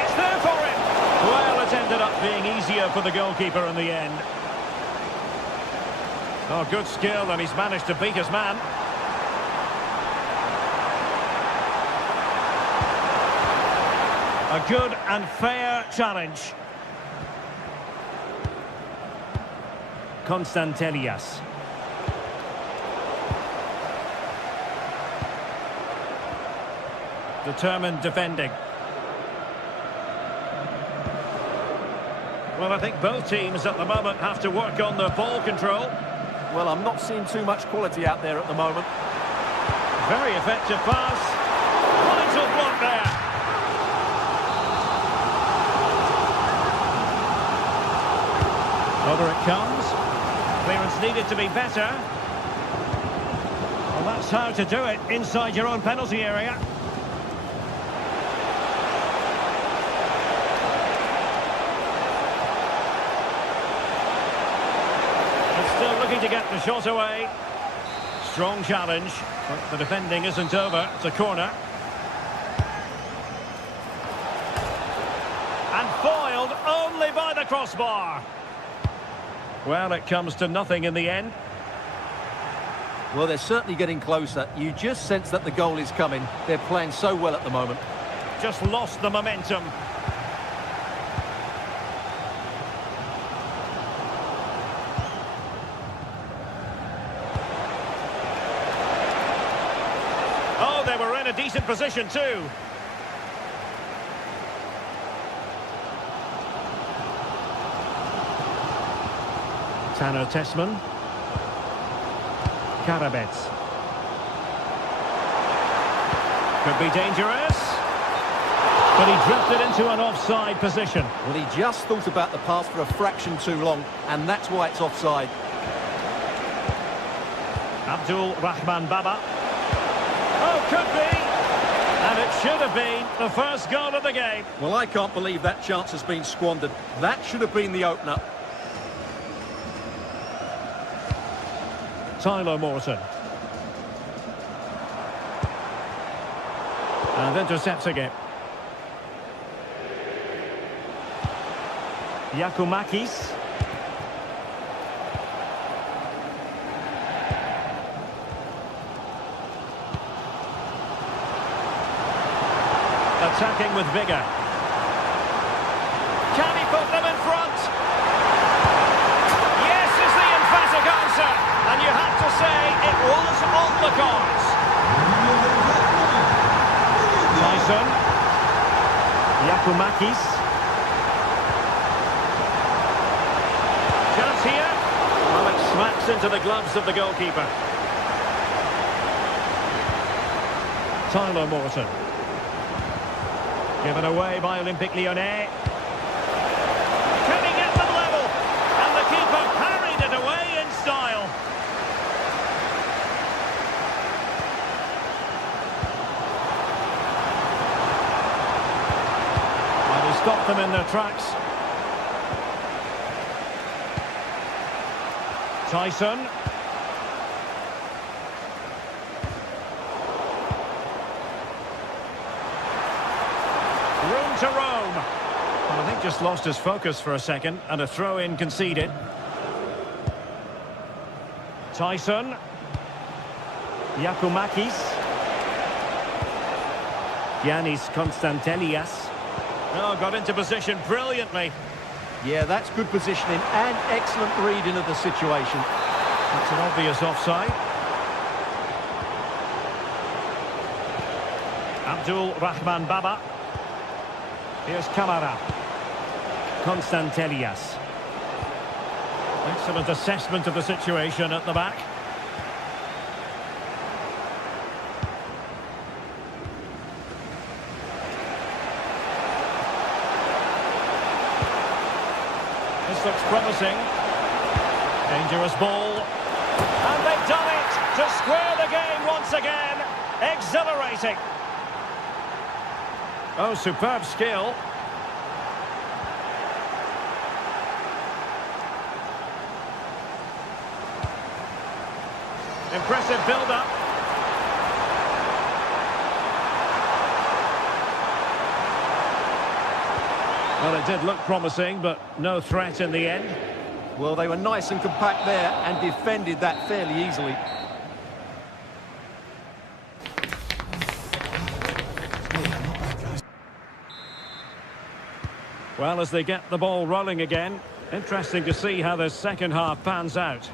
It's there for him. Well, it ended up being easier for the goalkeeper in the end. Oh, good skill, and he's managed to beat his man. A good and fair challenge. Constantelias. Determined defending. Well, I think both teams at the moment have to work on their ball control. Well, I'm not seeing too much quality out there at the moment. Very effective pass. Vital block there. Over it comes. Clearance needed to be better. Well, that's how to do it inside your own penalty area. Still looking to get the shot away. Strong challenge, but the defending isn't over. It's a corner. And foiled only by the crossbar. Well, it comes to nothing in the end. Well, they're certainly getting closer. You just sense that the goal is coming. They're playing so well at the moment. Just lost the momentum. They were in a decent position too. Tanner Tessman. Karabets. Could be dangerous. But he drifted into an offside position. Well, he just thought about the pass for a fraction too long, and that's why it's offside. Abdul Rahman Baba. Oh, could be. And it should have been the first goal of the game. Well, I can't believe that chance has been squandered. That should have been the opener. Tyler Morton. And intercepting it. Yakumakis. Attacking with vigour. Can he put them in front? Yes is the emphatic answer. And you have to say it was on the cards. Tyson. Yakumakis. Chance here. Well, it smacks into the gloves of the goalkeeper. Tyler Morton. Given away by Olympique Lyonnais. Can he get them level? And the keeper parried it away in style. the tracks. Tyson. Room to roam. Well, I think just lost his focus for a second, and a throw-in conceded. Tyson. Giacomakis. Giannis Konstantelias. Oh, got into position brilliantly. Yeah, that's good positioning and excellent reading of the situation. That's an obvious offside. Abdul Rahman Baba. Here's Kamara. Konstantelias. Excellent assessment of the situation at the back. This looks promising. Dangerous ball. And they've done it to square the game once again. Exhilarating. Oh, superb skill. Impressive build-up. Well, it did look promising, but no threat in the end. Well, they were nice and compact there and defended that fairly easily. Well, as they get the ball rolling again, interesting to see how the second half pans out.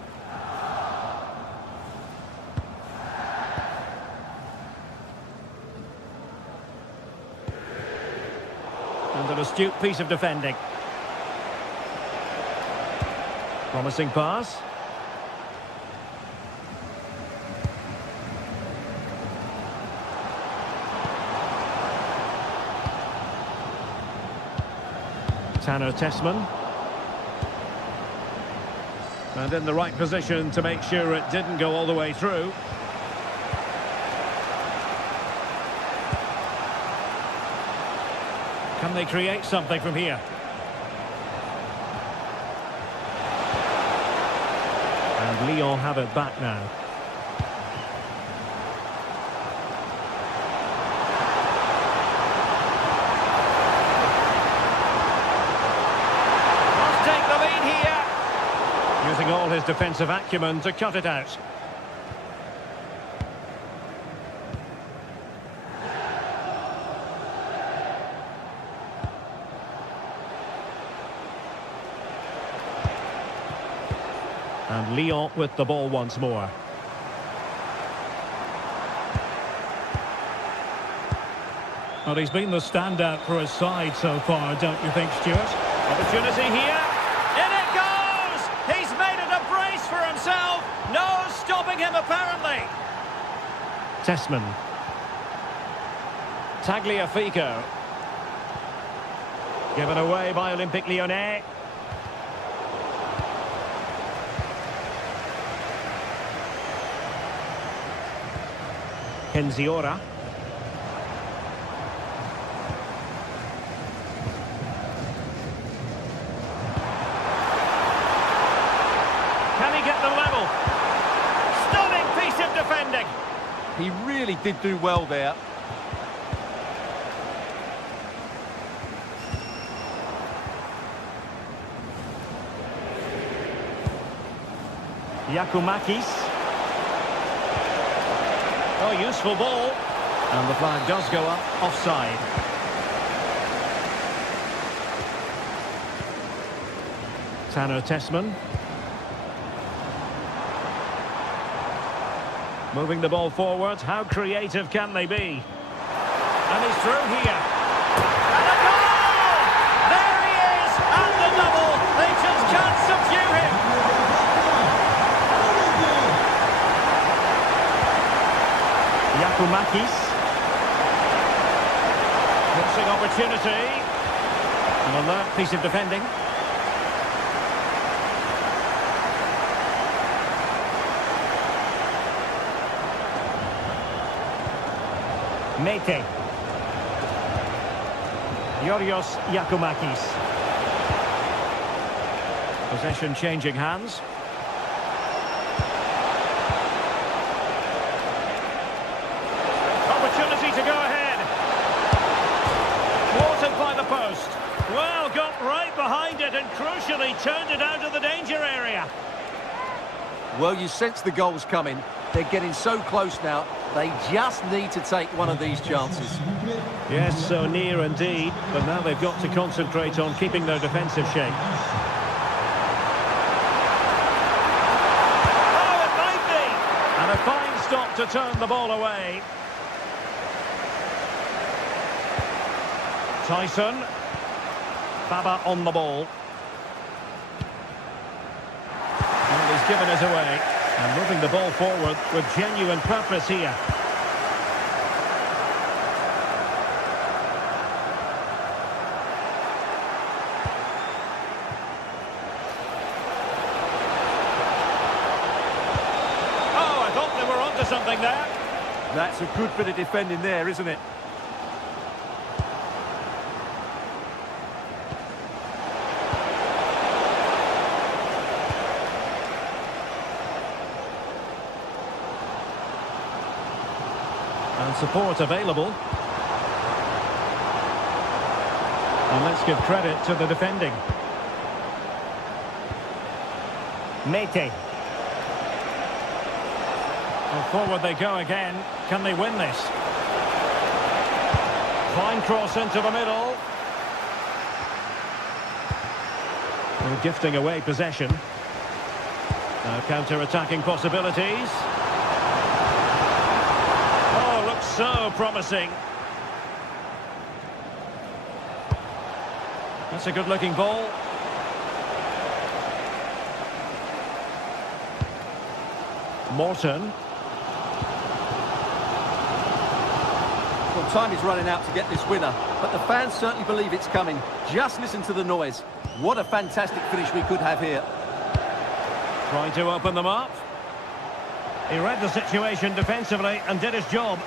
And an astute piece of defending. Promising pass. Tanner Tessman. And in the right position to make sure it didn't go all the way through. Can they create something from here? And Lyon have it back now. Must take the lead here. Using all his defensive acumen to cut it out. And Lyon with the ball once more. Well, he's been the standout for his side so far, don't you think, Stuart? Opportunity here. In it goes! He's made it a brace for himself. No stopping him, apparently. Tessman. Tagliafico. Given away by Olympique Lyonnais. Kenziora. Can he get the level? Stunning piece of defending. He really did do well there. Giacomakis. Oh, useful ball. And the flag does go up, offside. Tanner Tessman. Moving the ball forward. How creative can they be? And he's through here. And a goal! There he is! And the double! They just can't subdue him! Giacomakis. Crossing opportunity. An alert piece of defending. Mete. Yorios Yakumakis. Possession changing hands. Opportunity to go ahead. Thwarted by the post. Well, got right behind it and crucially turned it out of the danger area. Well, you sense the goal's coming. They're getting so close now. They just need to take one of these chances. Yes, so near indeed. But now they've got to concentrate on keeping their defensive shape. Oh, it might be! And a fine stop to turn the ball away. Tyson. Baba on the ball. And he's given it away. And moving the ball forward with genuine purpose here. Oh, I thought they were onto something there. That's a good bit of defending there, isn't it? And support available. And let's give credit to the defending. Mete. Well, forward they go again. Can they win this? Fine cross into the middle. Well, gifting away possession. Now counter-attacking possibilities. So promising. That's a good-looking ball. Morton. Well, time is running out to get this winner, but the fans certainly believe it's coming. Just listen to the noise. What a fantastic finish we could have here. Trying to open them up. He read the situation defensively and did his job.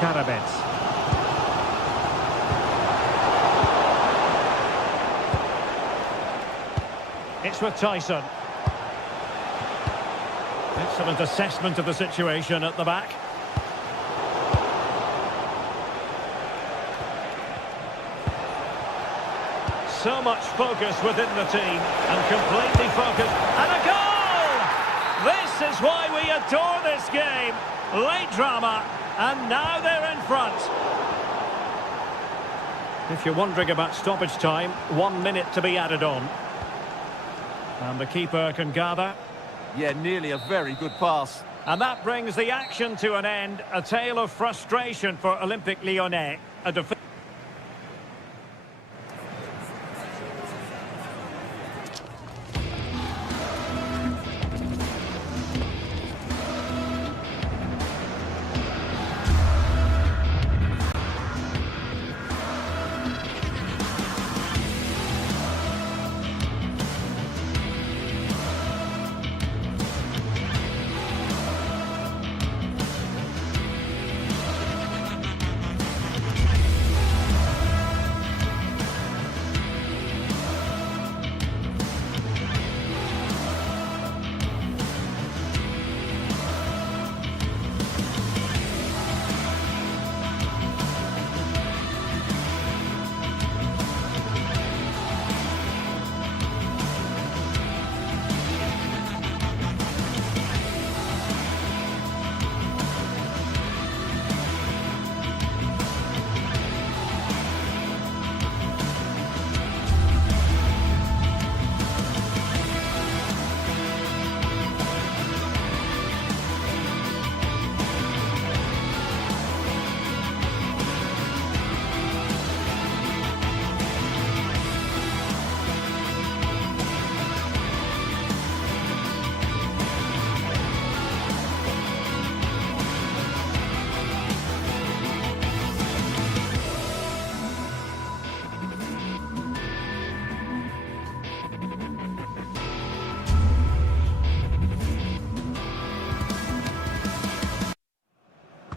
Karabets. It's with Tyson. Excellent assessment of the situation at the back. So much focus within the team and completely focused. And a goal! This is why we adore this game. Late drama. And now they're in front. If you're wondering about stoppage time, 1 minute to be added on. And the keeper can gather. Yeah, nearly a very good pass. And that brings the action to an end. A tale of frustration for Olympique Lyonnais. A defeat.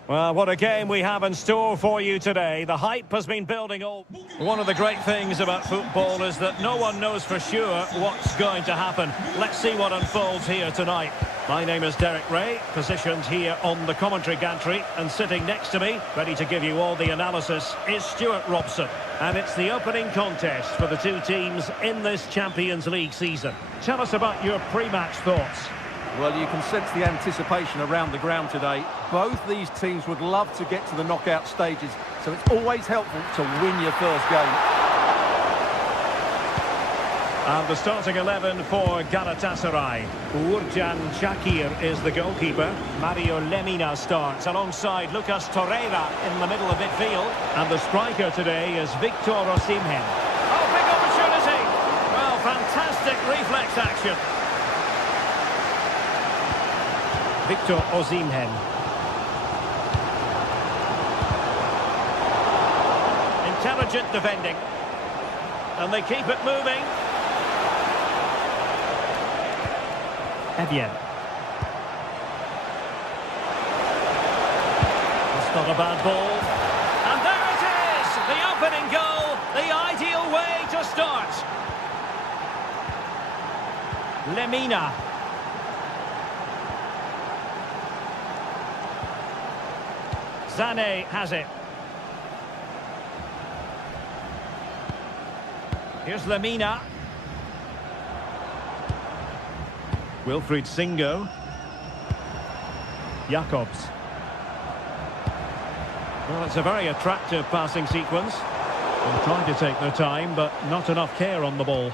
Well, what a game we have in store for you today. The hype has been building all... One of the great things about football is that no one knows for sure what's going to happen. Let's see what unfolds here tonight. My name is Derek Ray, positioned here on the commentary gantry, and sitting next to me, ready to give you all the analysis, is Stuart Robson. And it's the opening contest for the two teams in this Champions League season. Tell us about your pre-match thoughts. Well, you can sense the anticipation around the ground today. Both these teams would love to get to the knockout stages, so it's always helpful to win your first game. And the starting 11 for Galatasaray. Uğurcan Çakır is the goalkeeper. Mario Lemina starts alongside Lucas Torreira in the middle of midfield. And the striker today is Victor Osimhen. Oh, big opportunity! Well, fantastic reflex action. Victor Osimhen. Intelligent defending. And they keep it moving. Evian. That's not a bad ball. And there it is! The opening goal, the ideal way to start. Lemina. Sané has it. Here's Lemina. Wilfried Singo. Jacobs. Well, it's a very attractive passing sequence. They're trying to take their time, but not enough care on the ball.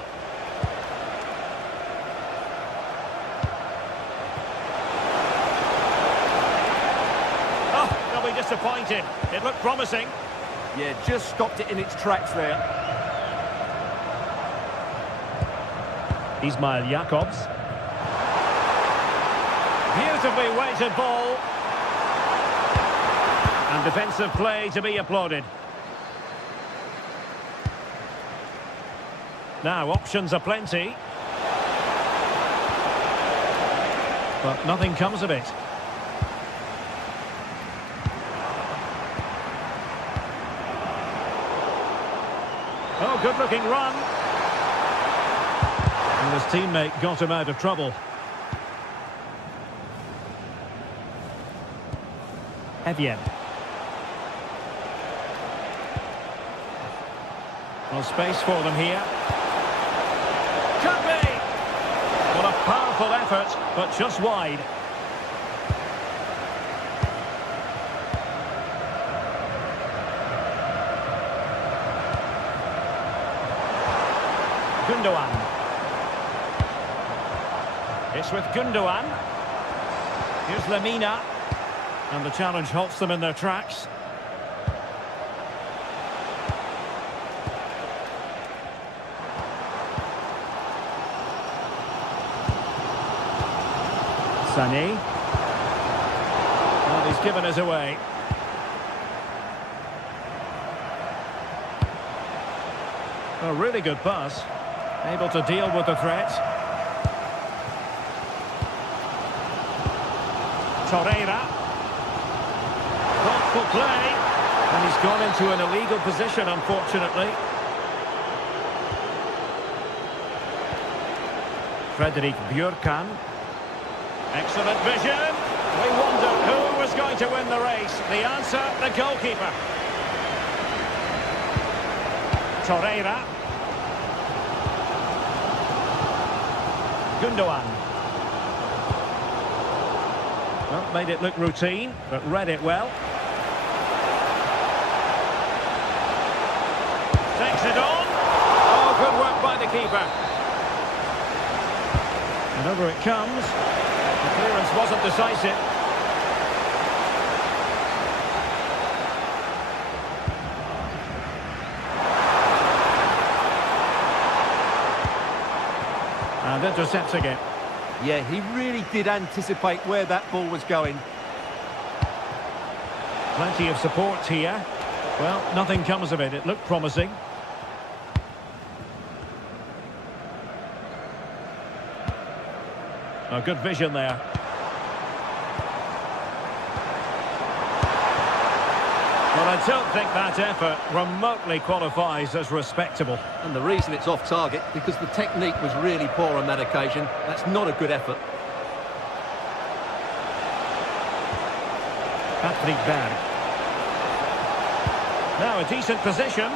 Oh, they'll be disappointed. It looked promising. Yeah, just stopped it in its tracks there. Ismail Jacobs. Beautifully weighted ball. And defensive play to be applauded. Now, options are plenty. But nothing comes of it. Oh, good-looking run. And his teammate got him out of trouble. Evian. Well, space for them here. Could be! What a powerful effort, but just wide. Gundogan. It's with Gundogan. Here's Lemina. And the challenge halts them in their tracks. Sané. Well, he's given us away. A really good pass. Able to deal with the threat. Torreira. Thoughtful play. And he's gone into an illegal position, unfortunately. Frederick Björkan. Excellent vision. We wondered who was going to win the race. The answer, the goalkeeper. Torreira. Gundogan. Well, made it look routine, but read it well. Takes it on. Oh, good work by the keeper. And over it comes. The clearance wasn't decisive. And intercepting it. Yeah, he really did anticipate where that ball was going. Plenty of support here. Well, nothing comes of it. It looked promising. A good vision there. don't think that effort remotely qualifies as respectable. And the reason it's off target, because the technique was really poor on that occasion. That's not a good effort. Patrick Berg. Now a decent position.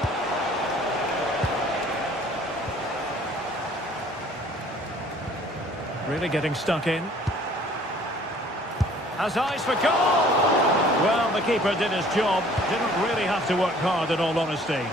Really getting stuck in. Has eyes for goal! Well, the keeper did his job. Didn't really have to work hard, in all honesty.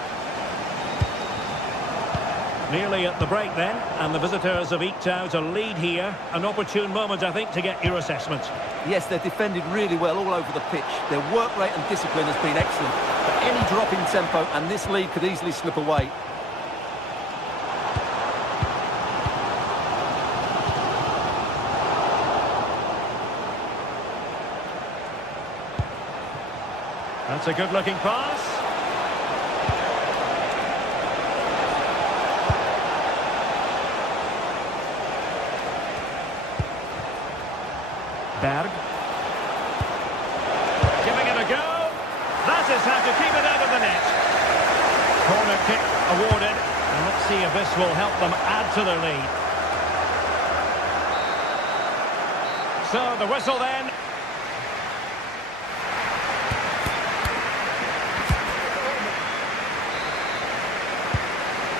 Nearly at the break then, and the visitors have eked out a lead here. An opportune moment, I think, to get your assessment. Yes, they're defended really well all over the pitch. Their work rate and discipline has been excellent. But any drop in tempo, and this lead could easily slip away. That's a good-looking pass. Berg. Giving it a go. That is how to keep it out of the net. Corner kick awarded. And let's see if this will help them add to their lead. So the whistle then.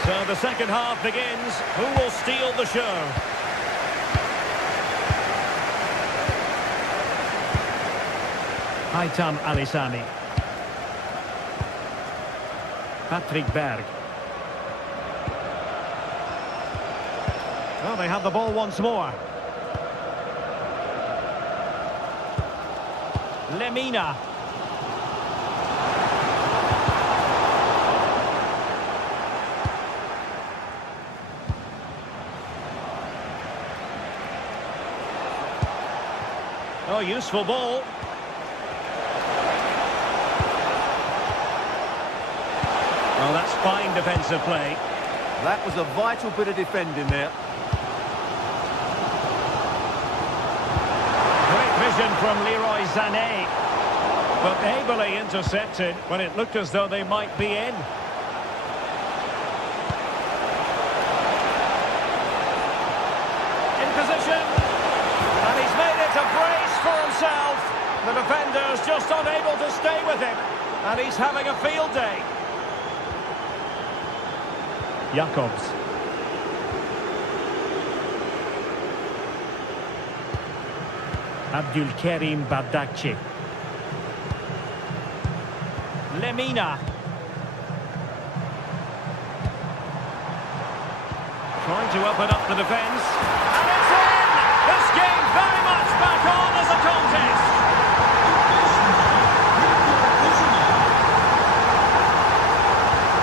So the second half begins. Who will steal the show? Haitham Alisani. Patrick Berg. Well, they have the ball once more. Lemina. Oh, useful ball. Well, that's fine defensive play. That was a vital bit of defending there. Great vision from Leroy Sané. But ably intercepted when it looked as though they might be in. In position. And he's made it a brace for himself. The defender's just unable to stay with him. And he's having a field day. Jacobs. Abdulkarim Bardakci. Lemina. Trying to open up the defence. And it's in! This game very much back on as a contest.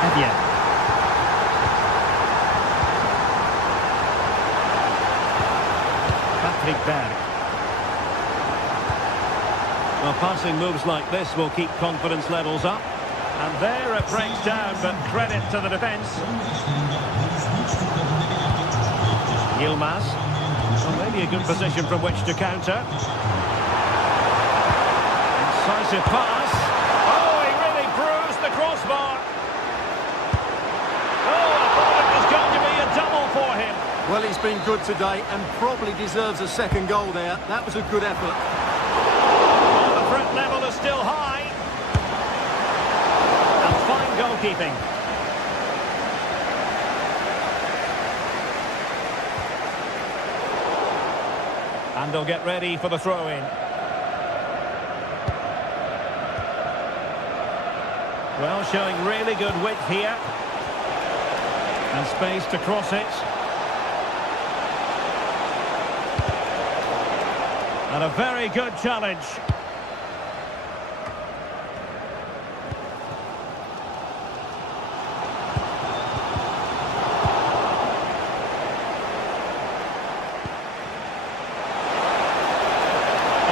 Evia. Patrick Berg. Well, passing moves like this will keep confidence levels up. And there it breaks down, but credit to the defence. Yilmaz. Well, maybe a good position from which to counter. Decisive pass. Oh, he really bruised the crossbar. Oh, I thought it was going to be a double for him. Well, he's been good today and probably deserves a second goal there. That was a good effort. Well, the threat level is still high. And fine goalkeeping. And they'll get ready for the throw-in. Well, showing really good width here. And space to cross it. And a very good challenge.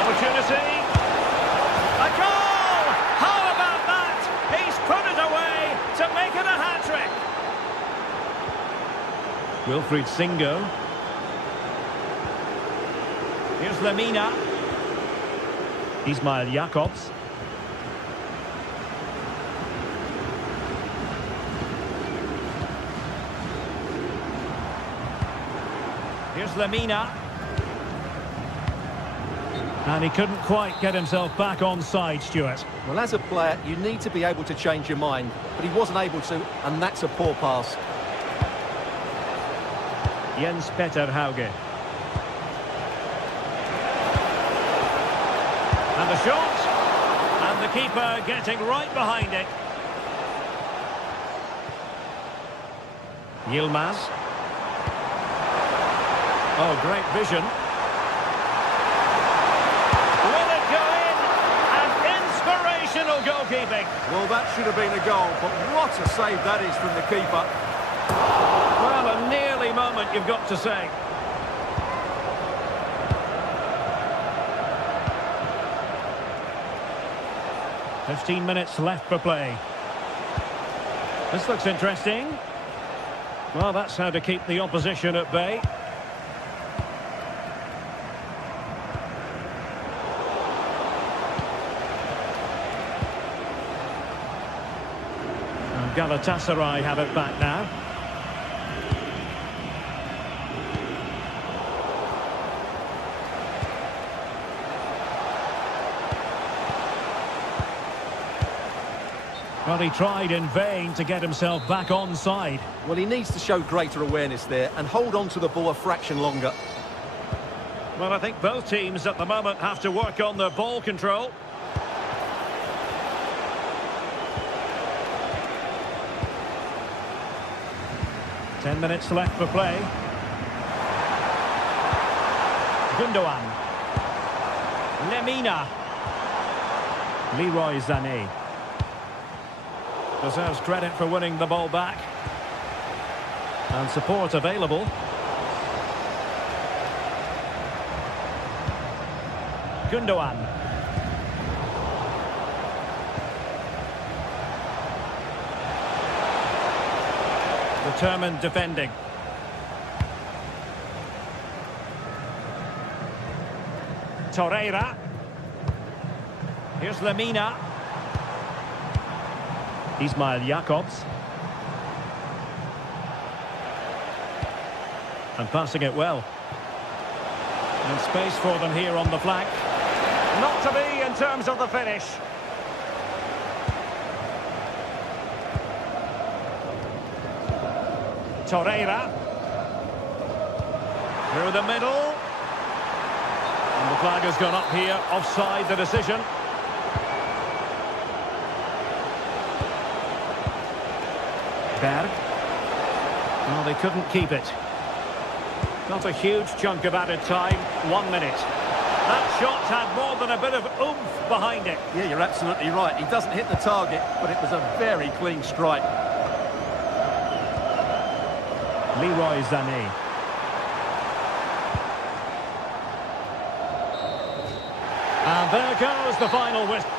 Opportunity. A goal! How about that? He's put it away to make it a hat-trick. Wilfried Singo. Here's Lemina. Ismail Jacobs. Here's Lemina. And he couldn't quite get himself back on side, Stuart. Well, as a player, you need to be able to change your mind, but he wasn't able to, and that's a poor pass. Jens Peter Hauge. And the shot. And the keeper getting right behind it. Yilmaz. Oh, great vision. Will it go in? And inspirational goalkeeping. Well, that should have been a goal, but what a save that is from the keeper. Well, a nearly moment, you've got to say. "15 minutes left for play. This looks interesting. Well, that's how to keep the opposition at bay. And Galatasaray have it back now. Well, he tried in vain to get himself back on side. Well, he needs to show greater awareness there and hold on to the ball a fraction longer. Well, I think both teams at the moment have to work on their ball control. Ten minutes left for play. Gundogan. Lemina. Leroy Sané. Deserves credit for winning the ball back. And support available. Gundogan. Determined defending. Torreira. Here's Lemina. Ismail Jakobs. And passing it well. And space for them here on the flank. Not to be in terms of the finish. Torreira. Through the middle. And the flag has gone up here. Offside the decision. Berg. Well, they couldn't keep it. Not a huge chunk of added time. 1 minute. That shot had more than a bit of oomph behind it. Yeah, you're absolutely right. He doesn't hit the target, but it was a very clean strike. Leroy Sané. And there goes the final whistle.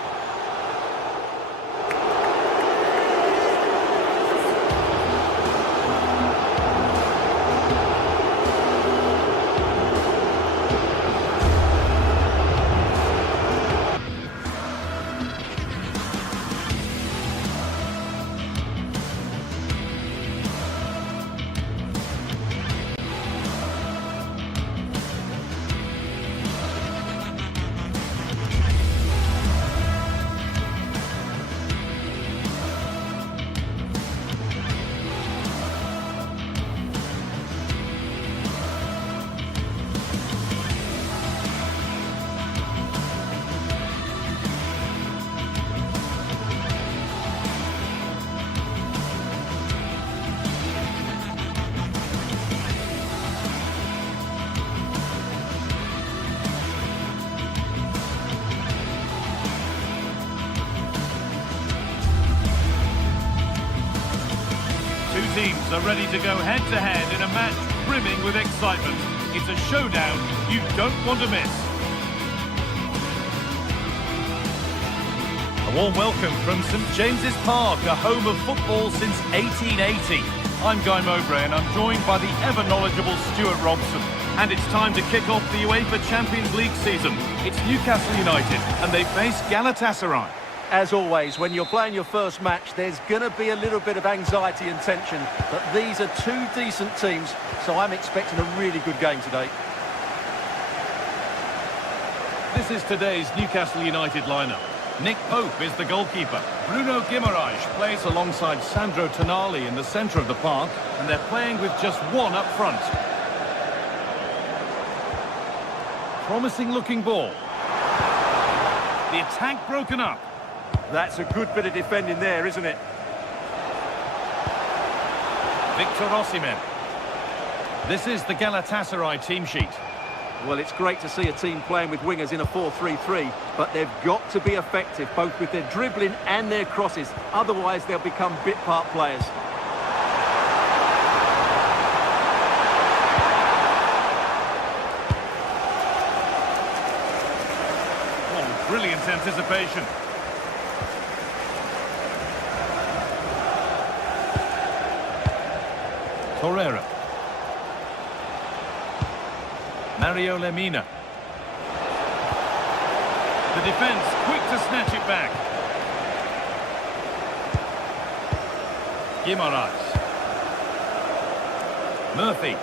Teams are ready to go head-to-head in a match brimming with excitement. It's a showdown you don't want to miss. A warm welcome from St James's Park, a home of football since 1880. I'm Guy Mowbray and I'm joined by the ever-knowledgeable Stuart Robson. And it's time to kick off the UEFA Champions League season. It's Newcastle United and they face Galatasaray. As always, when you're playing your first match, there's going to be a little bit of anxiety and tension. But these are two decent teams, so I'm expecting a really good game today. This is today's Newcastle United lineup. Nick Pope is the goalkeeper. Bruno Guimaraes plays alongside Sandro Tonali in the centre of the park, and they're playing with just one up front. Promising looking ball. The attack broken up. That's a good bit of defending there, isn't it? Victor Osimhen. This is the Galatasaray team sheet. Well, it's great to see a team playing with wingers in a 4-3-3, but they've got to be effective, both with their dribbling and their crosses. Otherwise, they'll become bit-part players. Oh, brilliant anticipation. Torreira. Mario Lemina. The defence quick to snatch it back. Guimaraes. Murphy.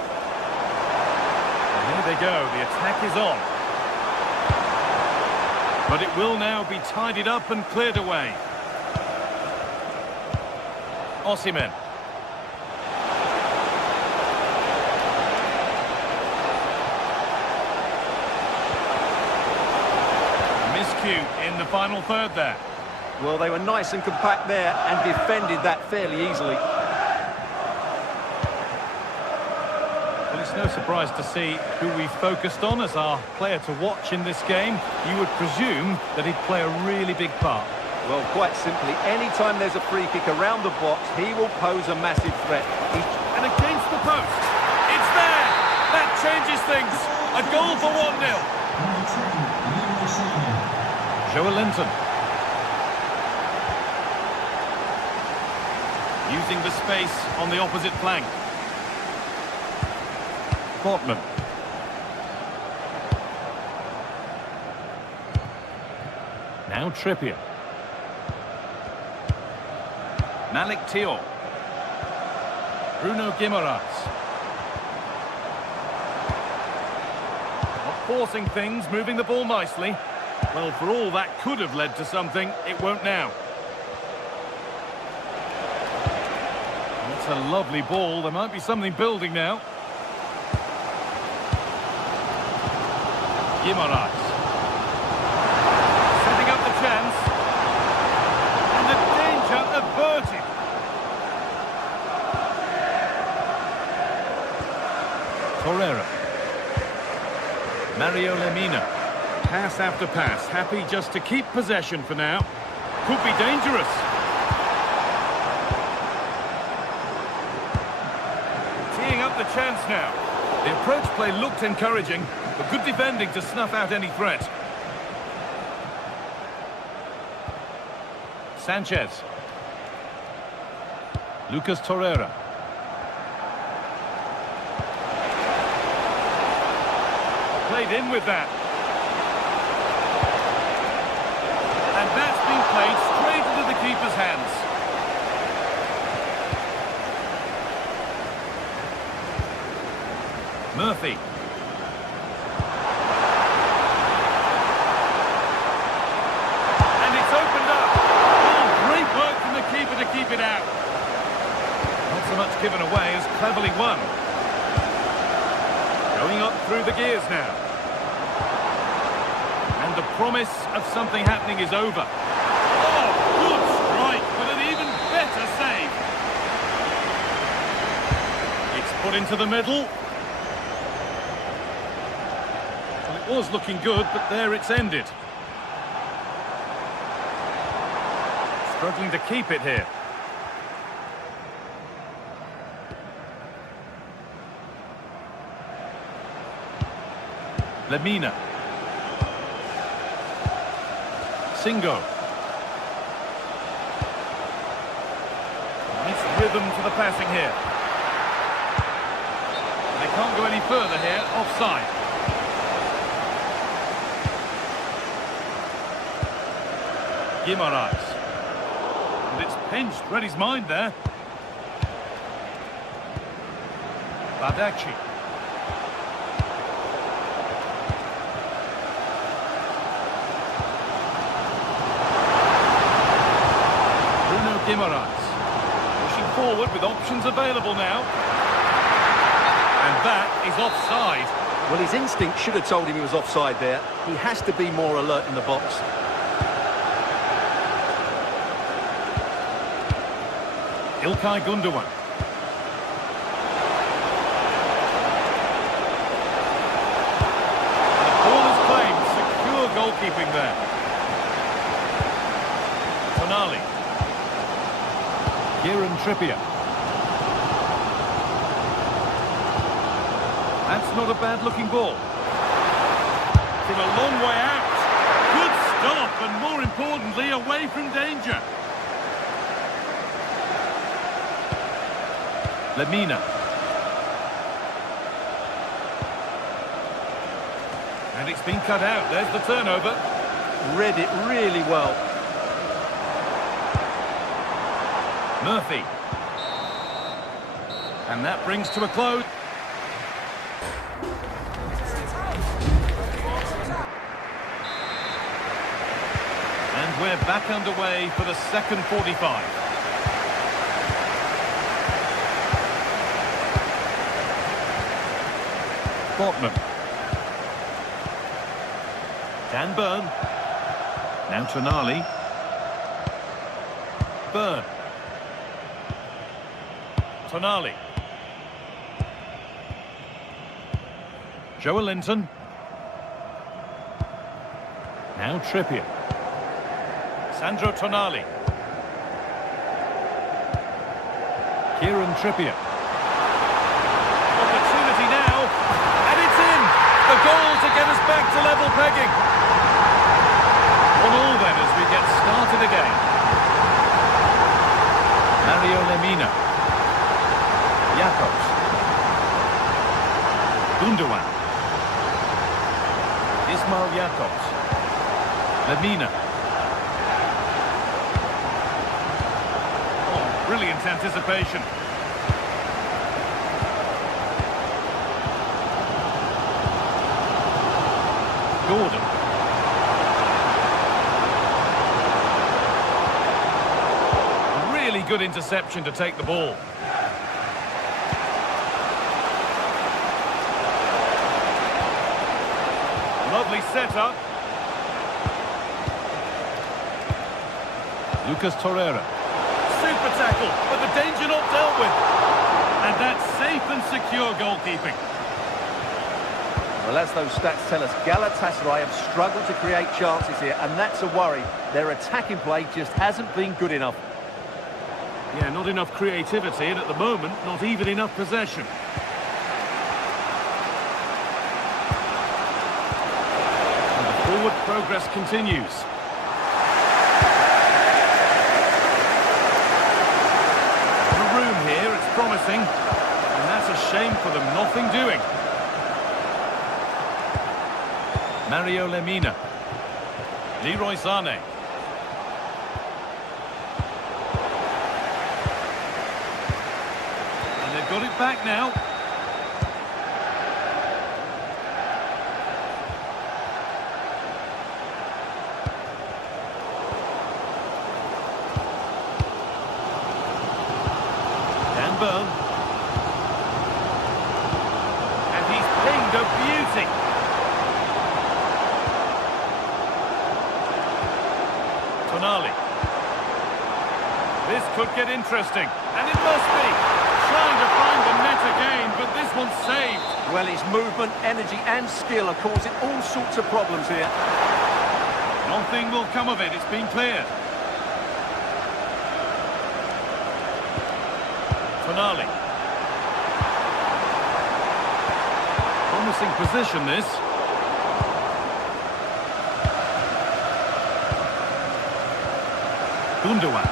And here they go, the attack is on. But it will now be tidied up and cleared away. Osimhen. In the final third there. Well, they were nice and compact there and defended that fairly easily. Well, it's no surprise to see who we focused on as our player to watch in this game. You would presume that he'd play a really big part. Well, quite simply, any time there's a free kick around the box, he will pose a massive threat. And against the post. It's there! That changes things. A goal for 1-0. Joe Linton. Using the space on the opposite flank. Portman. Now Trippier. Malik Thiaw. Bruno Guimaraes. Not forcing things, moving the ball nicely. Well, for all that could have led to something, it won't now. That's a lovely ball. There might be something building now. Guimaraes. Setting up the chance. And the danger averted. Torreira. Mario Lemina. Pass after pass, happy just to keep possession for now. Could be dangerous. Teeing up the chance now. The approach play looked encouraging, but good defending to snuff out any threat. Sanchez. Lucas Torreira. Played in with that. And that's been played straight into the keeper's hands. Murphy. And it's opened up. Oh, great work from the keeper to keep it out. Not so much given away as cleverly won. Going up through the gears now. And the promise of something happening is over. Oh, good strike, but an even better save. It's put into the middle. Well, it was looking good, but there it's ended. Struggling to keep it here. Lemina. Singo. Nice rhythm to the passing here. They can't go any further here, offside. Guimaraes. And it's pinched, read his mind there. Badachi. Guimaraes pushing forward with options available now, and that is offside. Well, his instinct should have told him he was offside there. He has to be more alert in the box. İlkay Gundogan. The ball is claimed. Secure goalkeeping there. Tonali. Kieran Trippier. That's not a bad-looking ball. From a long way out. Good stop, and more importantly, away from danger. Lemina. And it's been cut out. There's the turnover. Read it really well. Murphy. And that brings to a close. And we're back underway for the second 45. Botman. Dan Burn. Now Tonali. Burn. Tonali. Joe Linton. Now Trippier. Sandro Tonali. Kieran Trippier. Opportunity now. And it's in! The goal to get us back to level pegging. 1-1 then as we get started again. Mario Lemina. Jakobs. Gundogan. Ismail Jakobs. Lemina. Oh, brilliant anticipation. Gordon. Really good interception to take the ball. Lovely setup. Lucas Torreira. Super tackle, but the danger not dealt with. And that's safe and secure goalkeeping. Well, as those stats tell us, Galatasaray have struggled to create chances here, and that's a worry. Their attacking play just hasn't been good enough. Yeah, not enough creativity, and at the moment, not even enough possession. And the forward progress continues. The room here, it's promising, and that's a shame for them, nothing doing. Mario Lemina. Leroy Sané. And they've got it back now. Dan Burn. And he's pinged a beauty. Tonali. This could get interesting, and it must be. Trying to find the net again, but this one's saved. Well, his movement, energy and skill are causing all sorts of problems here. Nothing will come of it, it's been cleared. Tonali. Promising position, this. Gundogan.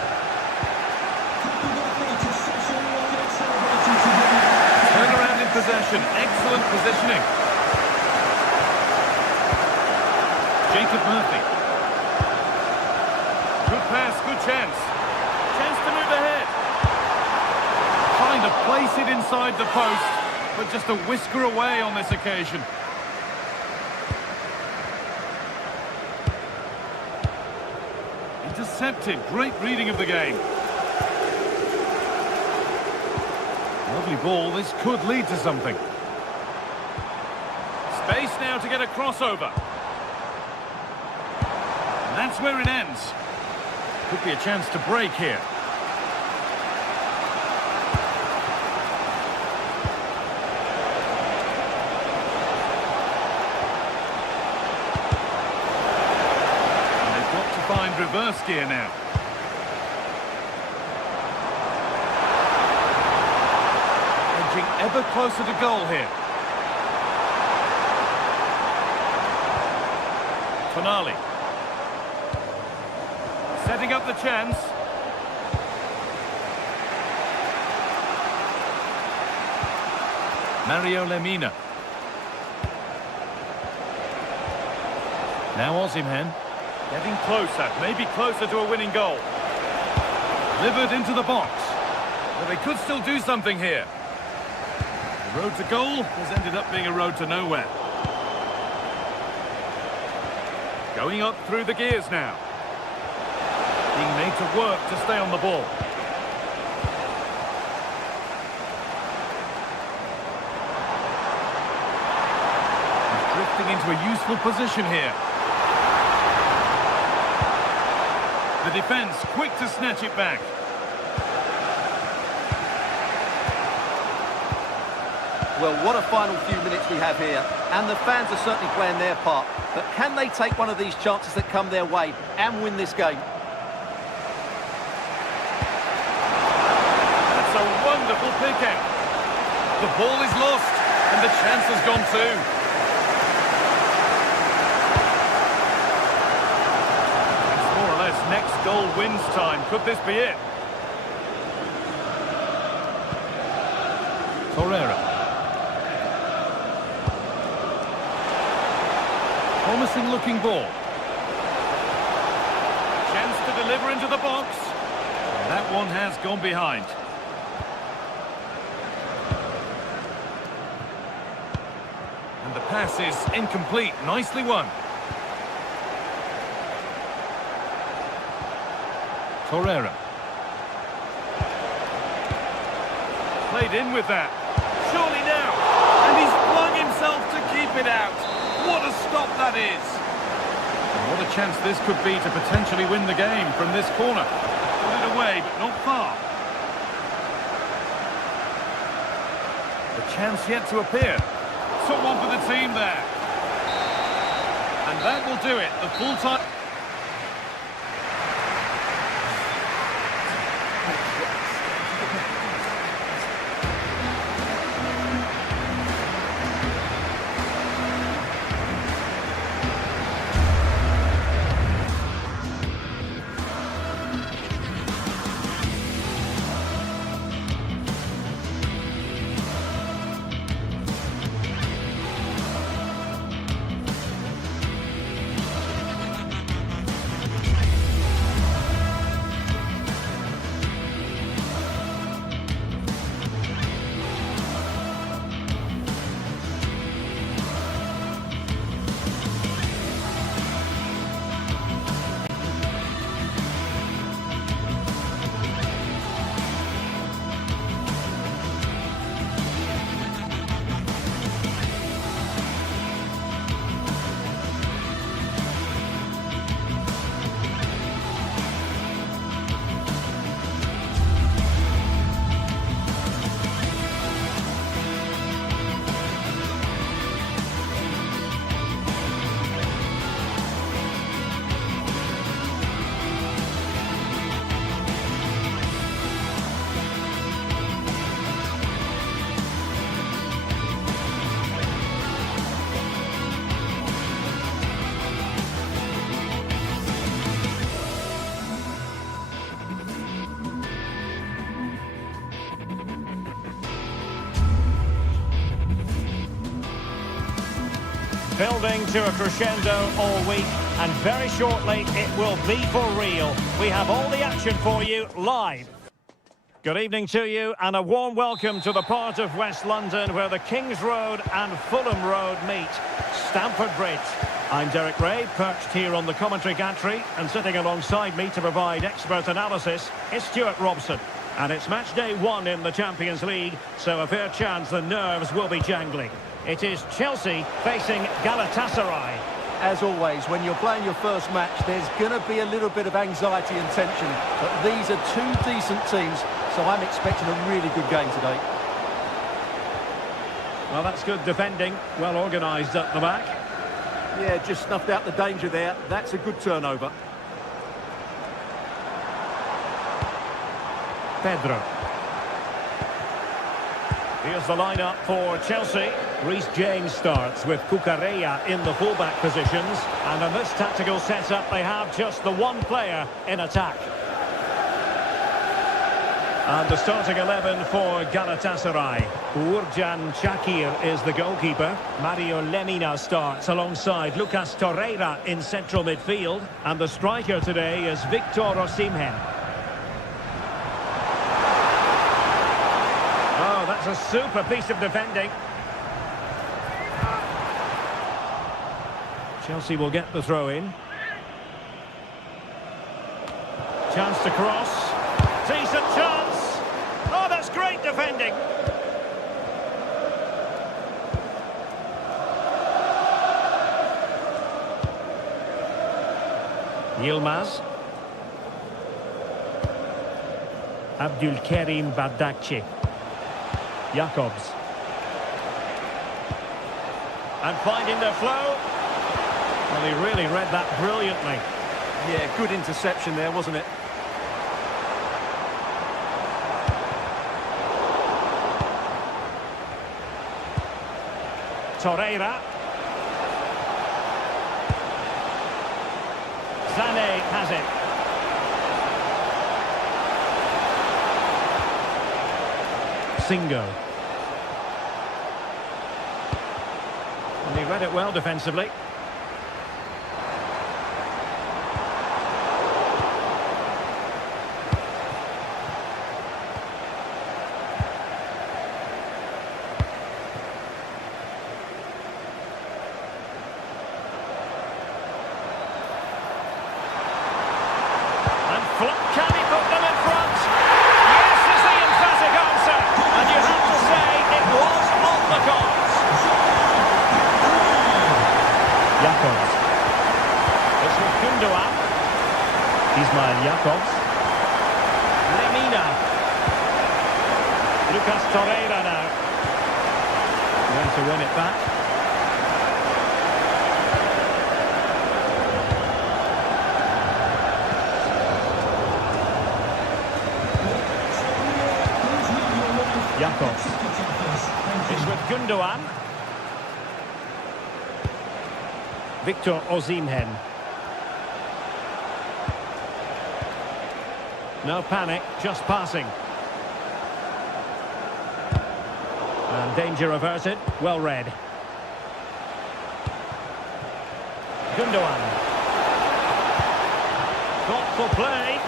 Turnaround in possession. Excellent positioning. Jacob Murphy. chance. Chance to move ahead. Trying to place it inside the post, but just a whisker away on this occasion. Intercepted. Great reading of the game. Lovely ball. This could lead to something. Space now to get a crossover. And that's where it ends. Could be a chance to break here. And they've got to find reverse gear now. Edging ever closer to goal here. Finale. Setting up the chance. Mario Lemina. Now Osimhen. Getting closer, maybe closer to a winning goal. Delivered into the box. But they could still do something here. The road to goal has ended up being a road to nowhere. Going up through the gears now. Being made to work to stay on the ball. He's drifting into a useful position here. The defence quick to snatch it back. Well, what a final few minutes we have here. And the fans are certainly playing their part. But can they take one of these chances that come their way and win this game? That's a wonderful pick out. The ball is lost and the chance has gone too. It's more or less next goal wins time. Could this be it? Torreira. Promising looking ball. Chance to deliver into the box. And that one has gone behind. And the pass is incomplete. Nicely won. Torreira. Played in with that. Surely now. And he's flung himself to keep it out. What a stop that is! And what a chance this could be to potentially win the game from this corner. Put it away, but not far. The chance yet to appear. Took one for the team there. And that will do it. The full time... Building to a crescendo all week, and very shortly it will be for real. We have all the action for you live. Good evening to you, and a warm welcome to the part of West London where the King's Road and Fulham Road meet, Stamford Bridge. I'm Derek Ray, perched here on the commentary gantry, and sitting alongside me to provide expert analysis is Stuart Robson. And it's match day 1 in the Champions League, so a fair chance the nerves will be jangling. It is Chelsea facing Galatasaray. As always, when you're playing your first match, there's going to be a little bit of anxiety and tension. But these are two decent teams, so I'm expecting a really good game today. Well, that's good defending, well organised at the back. Yeah, just snuffed out the danger there. That's a good turnover. Pedro. Here's the lineup for Chelsea. Reece James starts with Cucurella in the fullback positions. And in this tactical setup, they have just the one player in attack. And the starting 11 for Galatasaray. Uğurcan Çakır is the goalkeeper. Mario Lemina starts alongside Lucas Torreira in central midfield. And the striker today is Victor Osimhen. Oh, that's a super piece of defending. Chelsea will get the throw in. Chance to cross. Decent chance. Oh, that's great defending. Yilmaz. Abdülkerim Bardakçı. Jakobs. And finding the flow. Well, he really read that brilliantly. Yeah, good interception there, wasn't it? Torreira. Sané has it. Singo. And he read it well defensively. Can he put them in front? Yes is the emphatic answer. And you have to say it was on the cards. Jakobs. It's with Gundogan. Ismail Jakobs. Lemina. Lucas Torreira now. Going to win it back. Jakobs. It's with Gundogan. Victor Osimhen. No panic, just passing. And danger averted, well read. Gundogan. Thoughtful play.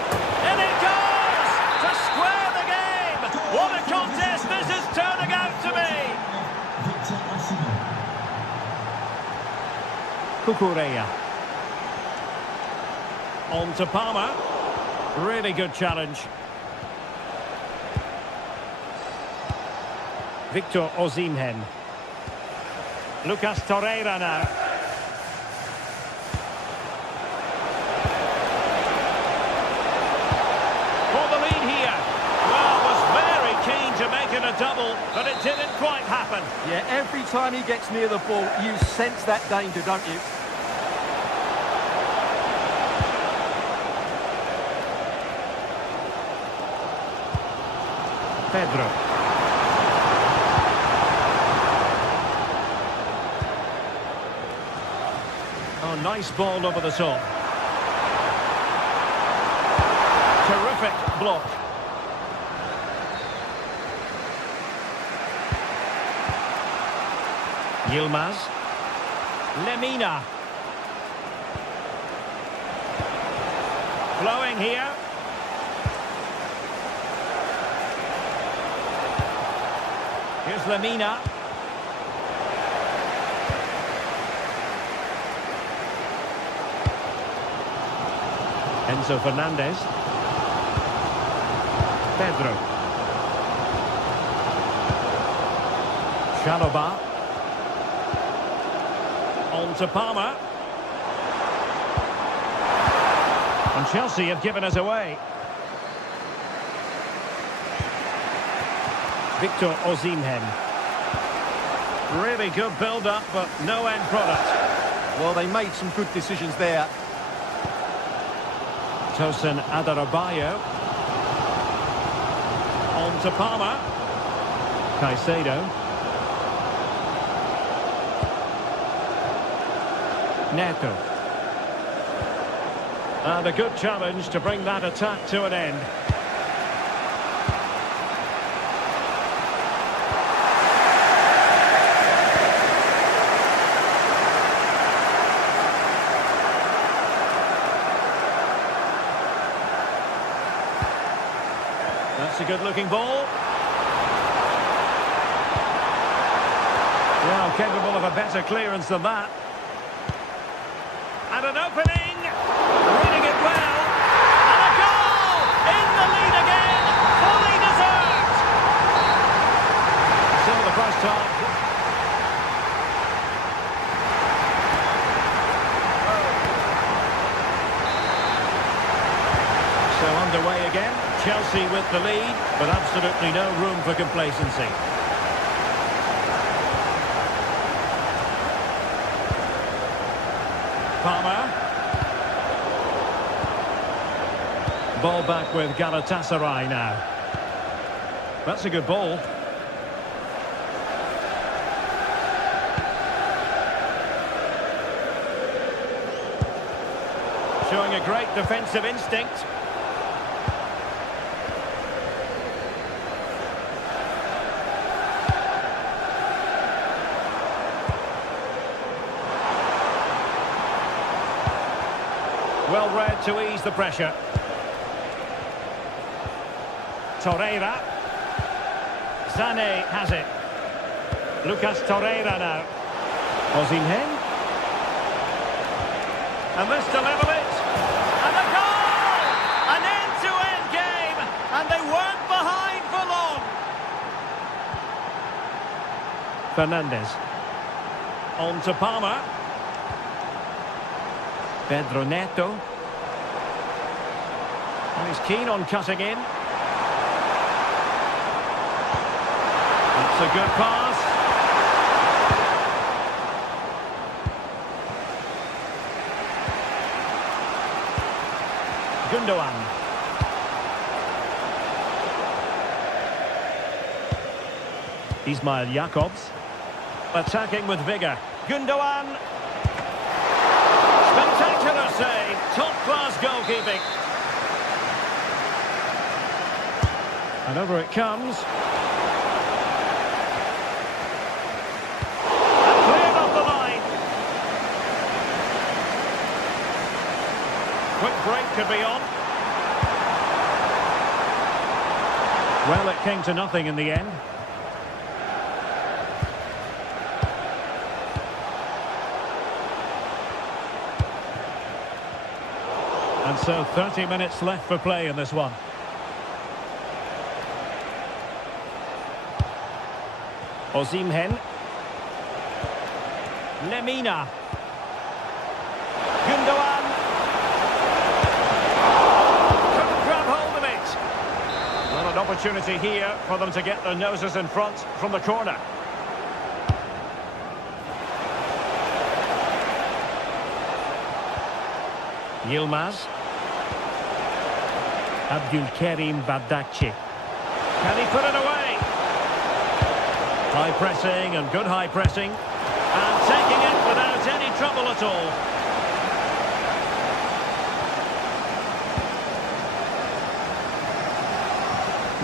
And it goes! To square the game! What a contest this is turning out to be! Cucurella. On to Palmer. Really good challenge. Victor Osimhen. Lucas Torreira now. For the lead here. Well, was very keen to make it a double, but it didn't quite happen. Yeah, every time he gets near the ball, you sense that danger, don't you? Pedro. Oh, nice ball over the top. Terrific block. Yilmaz. Lemina. Flowing here. Here's Lemina. Enzo Fernandez. Pedro. Chalobah. On to Palmer. And Chelsea have given us away. Victor Osimhen. Really good build-up, but no end product. Well, they made some good decisions there. Tosin Adarabioyo. On to Palmer. Caicedo. Neto. And a good challenge to bring that attack to an end. That's a good-looking ball. Well, capable of a better clearance than that. And an opening. Reading it well. And a goal! In the lead again. Fully deserved. So the first half. So underway again. Chelsea with the lead, but absolutely no room for complacency. Palmer. Ball back with Galatasaray now. That's a good ball. Showing a great defensive instinct. Well read to ease the pressure. Torreira. Sané has it. Lucas Torreira now. Osimhen. And this to level it. And a goal! An end-to-end game. And they weren't behind for long. Fernandez. On to Palmer. Pedro Neto. And he's keen on cutting in. That's a good pass. Gundogan. Ismail Jakobs. Attacking with vigour. Gundogan. Spectacular save. Top-class goalkeeping. And over it comes. And cleared off the line. Quick break could be on. Well, it came to nothing in the end. And so 30 minutes left for play in this one. Osimhen. Lemina. Gundogan. Couldn't grab hold of it. Well, an opportunity here for them to get their noses in front from the corner. Yilmaz. Abdulkarim Bardakci. Can he put it away? High pressing and good high pressing. And taking it without any trouble at all.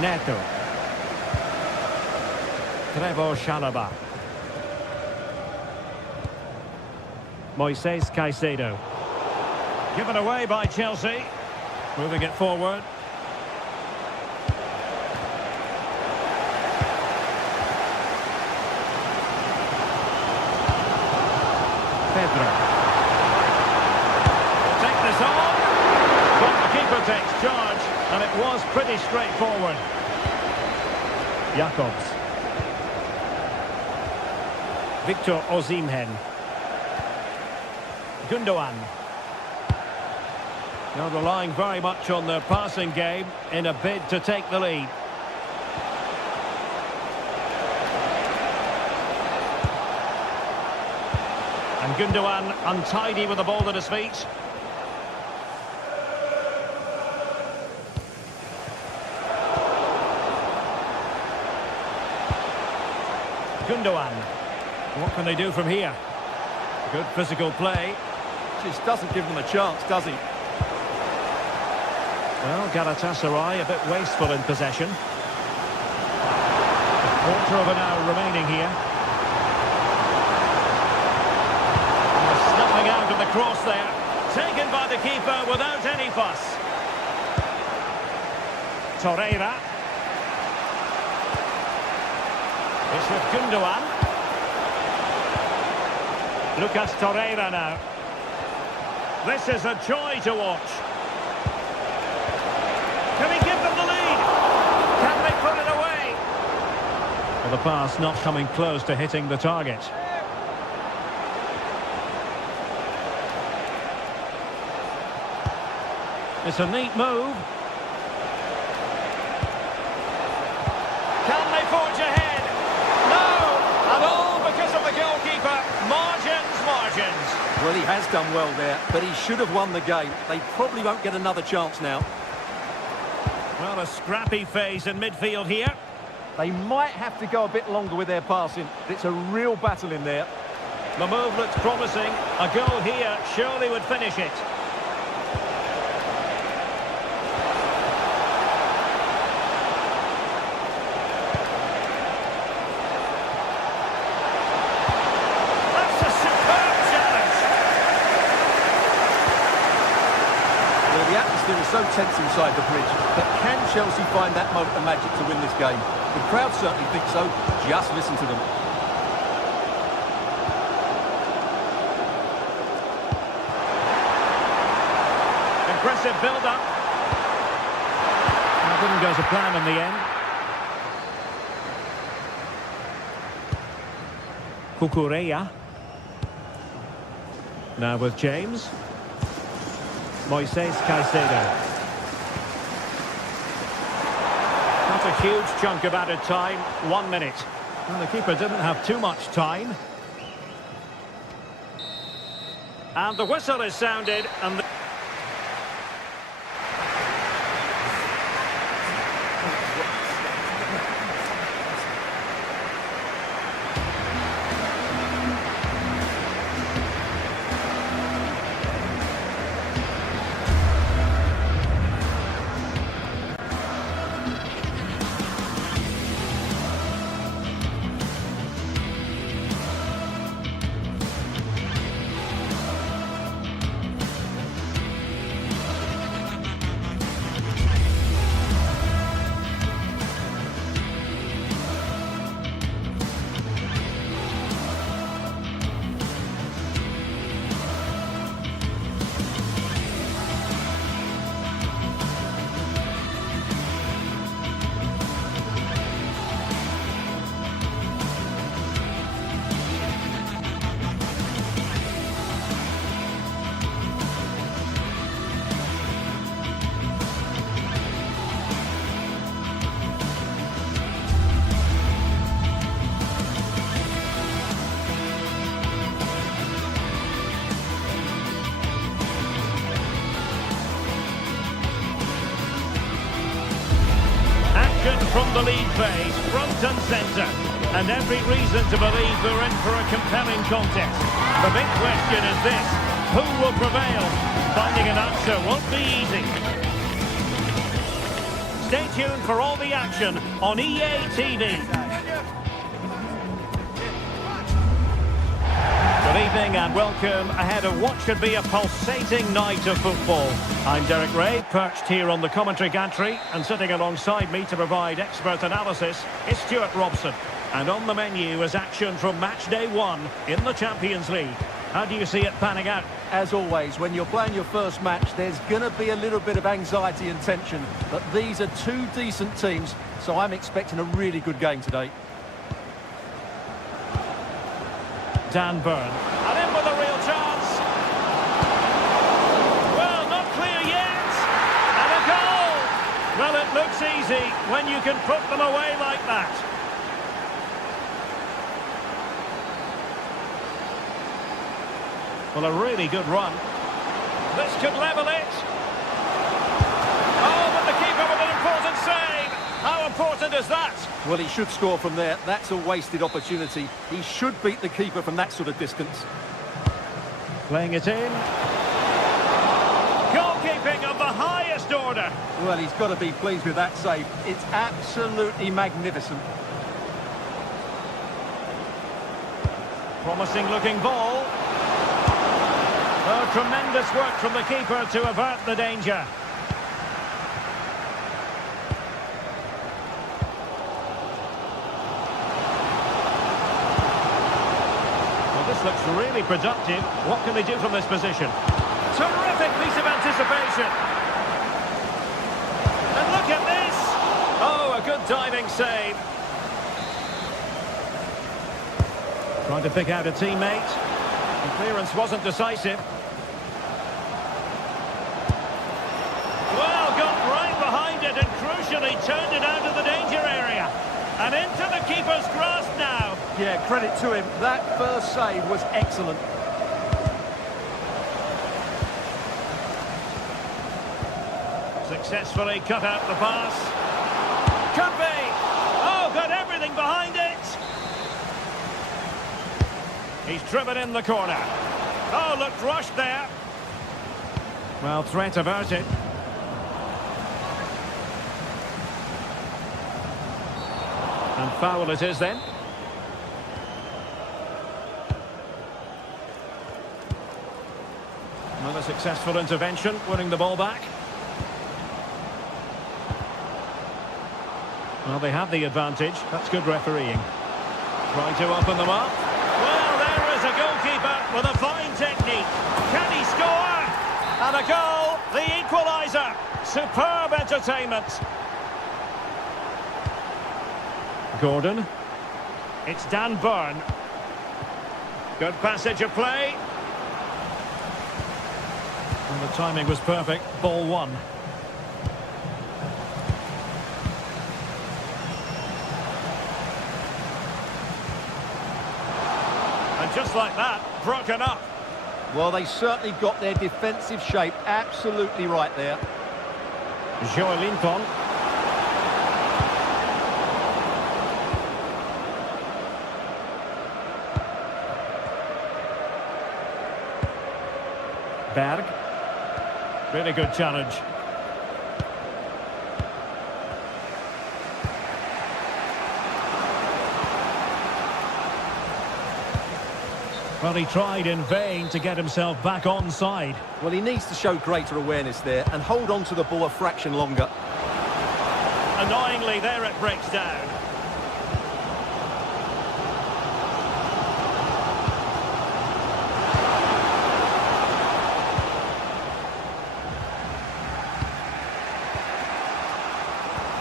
Neto. Trevor Chalobah. Moises Caicedo. Given away by Chelsea. Moving it forward. Pedro. Take this on. But the keeper takes charge, and it was pretty straightforward. Jakobs. Victor Osimhen. Gundogan. They're relying very much on their passing game in a bid to take the lead. And Gundogan untidy with the ball at his feet. Gundogan. What can they do from here? Good physical play. Just doesn't give them a chance, does he? Well, Galatasaray a bit wasteful in possession. A quarter of an hour remaining here. Snuffing out of the cross there. Taken by the keeper without any fuss. Torreira. It's with Gundogan. Lucas Torreira now. This is a joy to watch. Can he give them the lead? Can they put it away? Well, the pass not coming close to hitting the target. It's a neat move. Can they forge ahead? No! And all because of the goalkeeper. Margins. Well, he has done well there, but he should have won the game. They probably won't get another chance now. Well, a scrappy phase in midfield here. They might have to go a bit longer with their passing. It's a real battle in there. The move looks promising. A goal here surely would finish it. That's a superb challenge. Well, the atmosphere is so tense inside the bridge, but can Chelsea find that moment of magic to win this game? The crowd certainly think so. Just listen to them. Impressive build-up. That didn't go to plan in the end. Cucurella. Now with James. Moises Caicedo. Not a huge chunk of added time, 1 minute. And the keeper didn't have too much time. And the whistle is sounded, and the from the lead phase, front and centre. And every reason to believe they're in for a compelling contest. The big question is this: who will prevail? Finding an answer won't be easy. Stay tuned for all the action on EA TV. Good evening. evening and welcome ahead of what should be a pulsating night of football. I'm Derek Ray, perched here on the commentary gantry, and sitting alongside me to provide expert analysis is Stuart Robson. And on the menu is action from match day 1 in the Champions League. How do you see it panning out? As always, when you're playing your first match, there's going to be a little bit of anxiety and tension. But these are two decent teams, so I'm expecting a really good game today. Dan Burn. And in with a real chance. Well, not clear yet. And a goal. Well, it looks easy when you can put them away like that. Well, a really good run. This could level it. Oh, but the keeper with an important save. How important is that? Well, he should score from there. That's a wasted opportunity. He should beat the keeper from that sort of distance. Playing it in. Goalkeeping of the highest order. Well, he's got to be pleased with that save. It's absolutely magnificent. Promising looking ball. Oh, tremendous work from the keeper to avert the danger. Well, this looks really productive. What can they do from this position? Terrific piece of anticipation. And look at this. Oh, a good diving save. Trying to pick out a teammate. The clearance wasn't decisive. Well, got right behind it and crucially turned it out of the danger area. And into the keeper's grasp now. Yeah, credit to him. That first save was excellent. Successfully cut out the pass. Could be. Oh, got everything behind it. He's driven in the corner. Oh, looked rushed there. Well, threat averted. And foul it is then. Another successful intervention, winning the ball back. Well, they have the advantage. That's good refereeing. Trying to open them up. Well, there is a goalkeeper with a fine technique. Can he score? And a goal, the equaliser. Superb entertainment. Gordon. It's Dan Burn. Good passage of play. And the timing was perfect. Ball one. And just like that, broken up. Well, they certainly got their defensive shape absolutely right there. Joelinton. Berg. Really good challenge. Well, he tried in vain to get himself back onside. Well, he needs to show greater awareness there and hold on to the ball a fraction longer. Annoyingly, there it breaks down.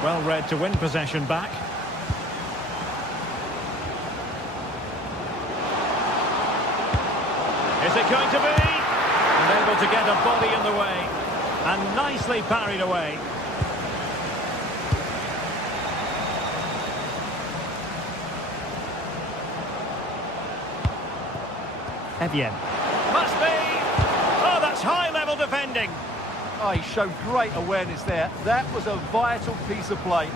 Well read to win possession back. Is it going to be? And able to get a body in the way. And nicely parried away. Evian. Must be! Oh, that's high-level defending. Oh, he showed great awareness there. That was a vital piece of play.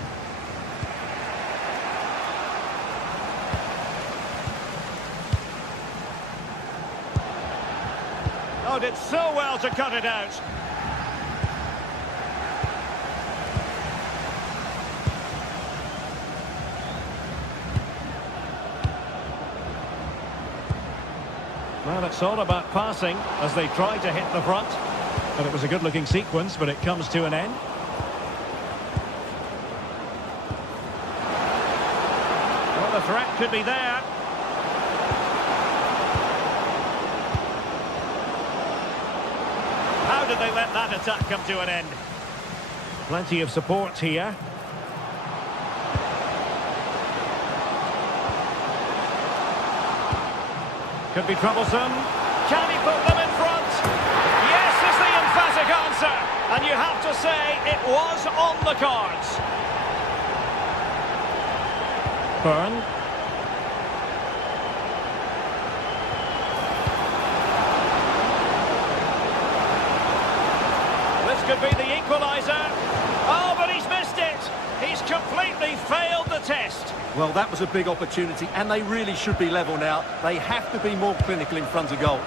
Oh, did so well to cut it out. Well, it's all about passing as they try to hit the front. But it was a good-looking sequence, but it comes to an end. Well, the threat could be there. How did they let that attack come to an end? Plenty of support here. Could be troublesome. Can he put them in front? Yes is the emphatic answer. And you have to say it was on the cards. Byrne. This could be the equaliser. Oh, but he's missed it. He's completely failed the test. Well, that was a big opportunity, and they really should be level now. They have to be more clinical in front of goal.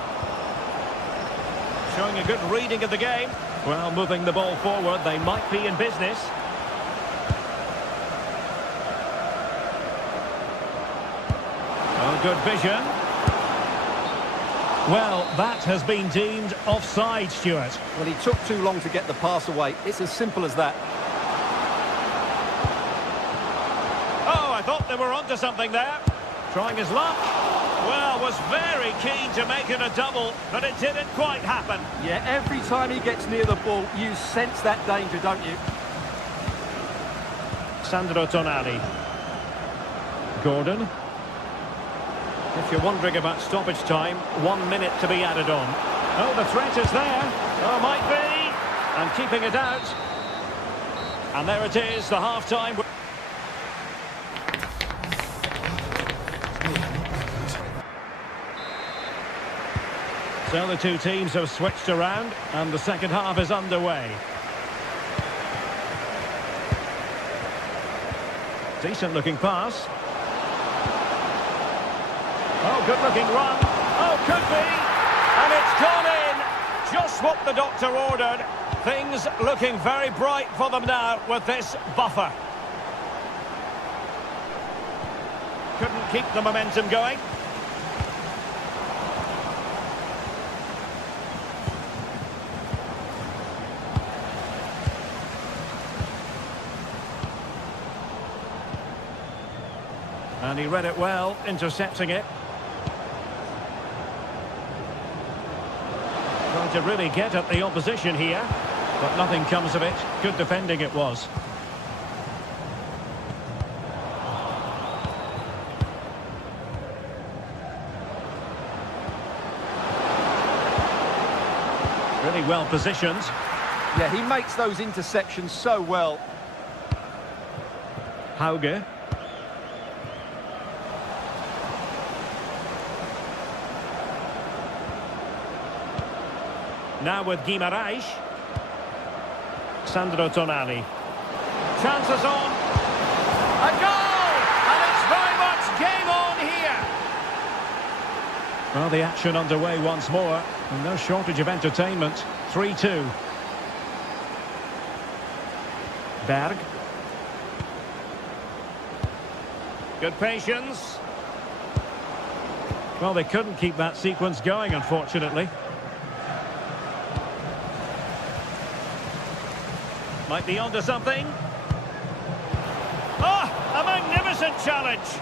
Showing a good reading of the game. Well, moving the ball forward, they might be in business. Oh, good vision. Well, that has been deemed offside, Stuart. Well, he took too long to get the pass away. It's as simple as that. Oh, I thought they were onto something there. Trying his luck. Well, was very keen to make it a double, but it didn't quite happen. Yeah, every time he gets near the ball, you sense that danger, don't you? Sandro Tonali. Gordon. If you're wondering about stoppage time, 1 minute to be added on. Oh, the threat is there. Oh, might be. And keeping it out. And there it is, the half-time. So the two teams have switched around, and the second half is underway. Decent-looking pass. Oh, good-looking run. Oh, could be. And it's gone in. Just what the doctor ordered. Things looking very bright for them now with this buffer. Couldn't keep the momentum going. And he read it well, intercepting it. Trying to really get at the opposition here, but nothing comes of it. Good defending it was. Really well positioned. Yeah, he makes those interceptions so well. Hauge. Now with Guimaraes. Sandro Tonali. Chances on. A goal! And it's very much game on here. Well, the action underway once more. And no shortage of entertainment. 3-2. Berg. Good patience. Well, they couldn't keep that sequence going, unfortunately. Might be onto something. Ah, a magnificent challenge.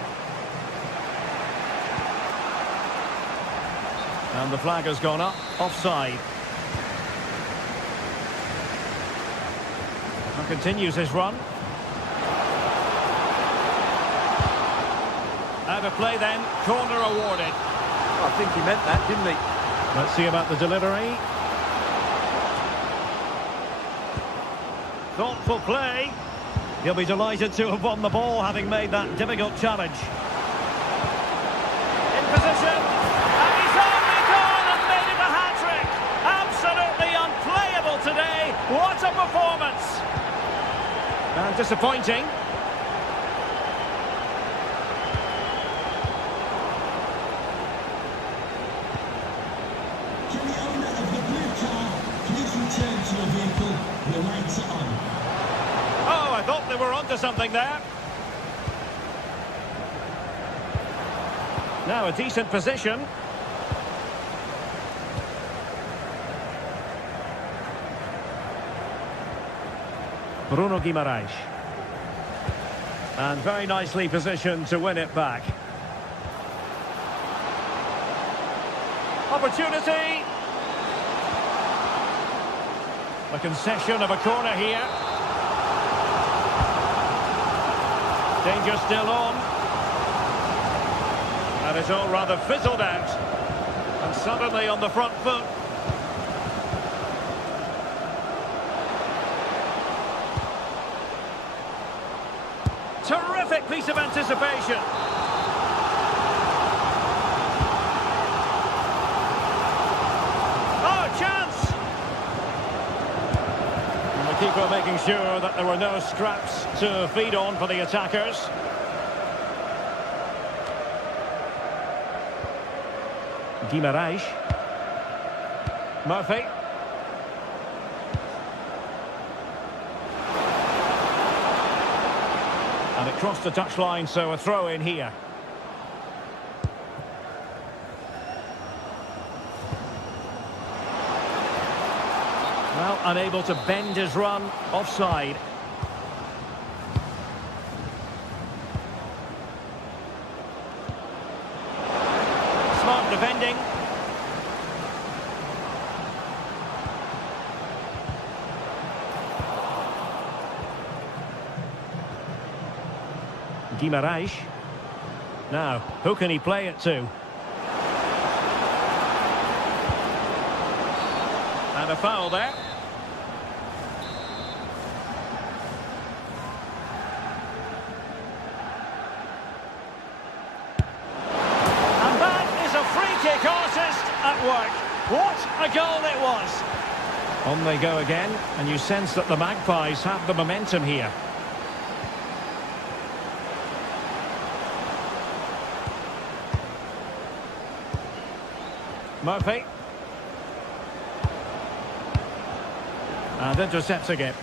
And the flag has gone up, offside. And continues his run. Out of play then, corner awarded. I think he meant that, didn't he? Let's see about the delivery. Thoughtful play. He'll be delighted to have won the ball, having made that difficult challenge. In position. And he's only gone and made it a hat-trick. Absolutely unplayable today. What a performance. And disappointing. Can the owner of the blue car please return to your vehicle? The lights are on. Oh, I thought they were onto something there. Now a decent position. Bruno Guimaraes. And very nicely positioned to win it back. Opportunity. A concession of a corner here. Danger still on. And it's all rather fizzled out. And suddenly on the front foot. Terrific piece of anticipation. Oh, chance! And the keeper making sure that there were no scraps to feed on for the attackers. Guimaraes. Murphy. And it crossed the touchline, so a throw in here. Well, unable to bend his run, offside. Smart defending. Guimaraes. Now, who can he play it to? And a foul there. And that is a free kick artist at work. What a goal it was! On they go again, and you sense that the Magpies have the momentum here. Murphy. And intercepting it.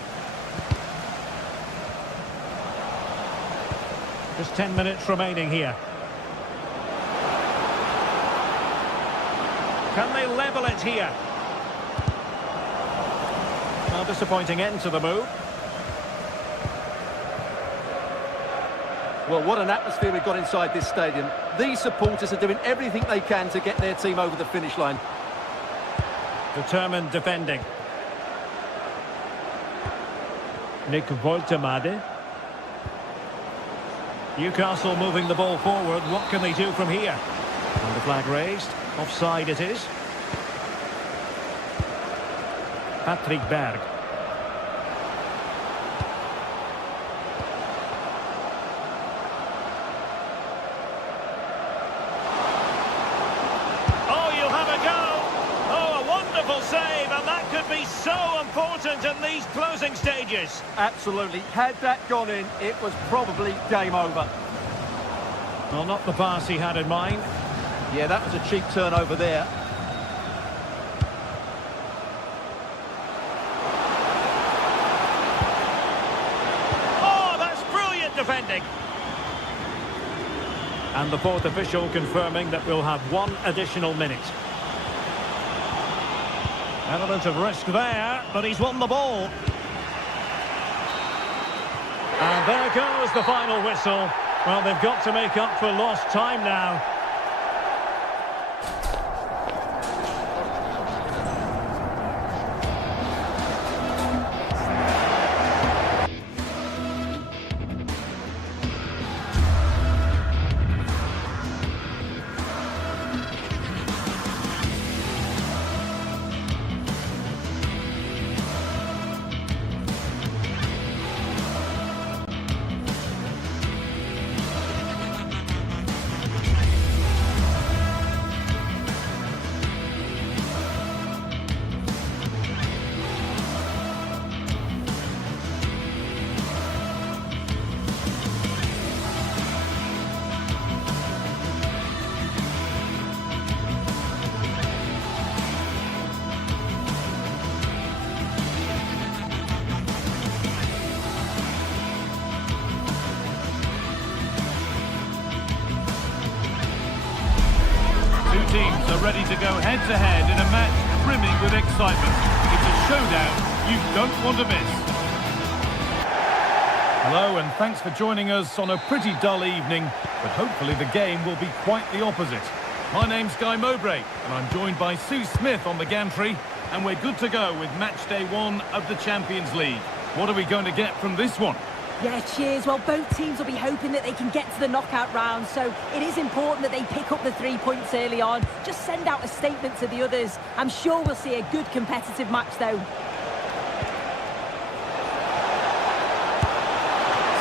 Just 10 minutes remaining here. Can they level it here? A disappointing end to the move. Well, what an atmosphere we've got inside this stadium. These supporters are doing everything they can to get their team over the finish line. Determined defending. Nick Voltemade. Newcastle moving the ball forward. What can they do from here? And the flag raised. Offside it is. Patrick Berg. Save, and that could be so important in these closing stages. Absolutely. Had that gone in, it was probably game over. Well, not the pass he had in mind. Yeah, that was a cheap turnover there. Oh, that's brilliant defending. And the fourth official confirming that we'll have one additional minute. Element of risk there, but he's won the ball. And there goes the final whistle. Well, they've got to make up for lost time now. Teams are ready to go head-to-head in a match brimming with excitement. It's a showdown you don't want to miss. Hello and thanks for joining us on a pretty dull evening, but hopefully the game will be quite the opposite. My name's Guy Mowbray and I'm joined by Sue Smith on the gantry, and we're good to go with match day 1 of the Champions League. What are we going to get from this one? Yeah, cheers. Well, both teams will be hoping that they can get to the knockout round, so it is important that they pick up the 3 points early on. Just send out a statement to the others. I'm sure we'll see a good competitive match, though.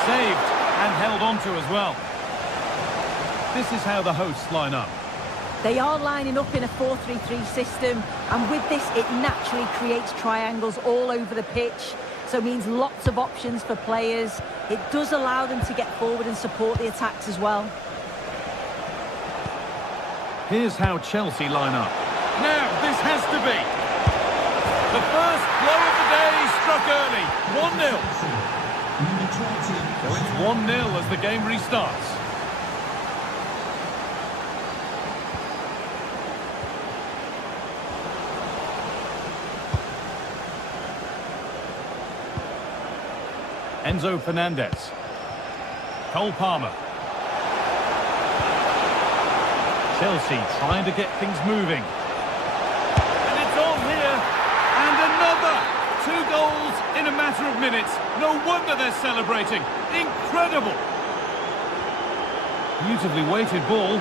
Saved and held onto as well. This is how the hosts line up. They are lining up in a 4-3-3 system, and with this it naturally creates triangles all over the pitch, so it means lots of options for players. It does allow them to get forward and support the attacks as well. Here's how Chelsea line up. Now this has to be the first blow of the day, struck early. 1-0. So it's 1-0 as the game restarts. Enzo Fernandez. Cole Palmer. Chelsea trying to get things moving. And it's on here. And another. 2 goals in a matter of minutes. No wonder they're celebrating. Incredible. Beautifully weighted ball.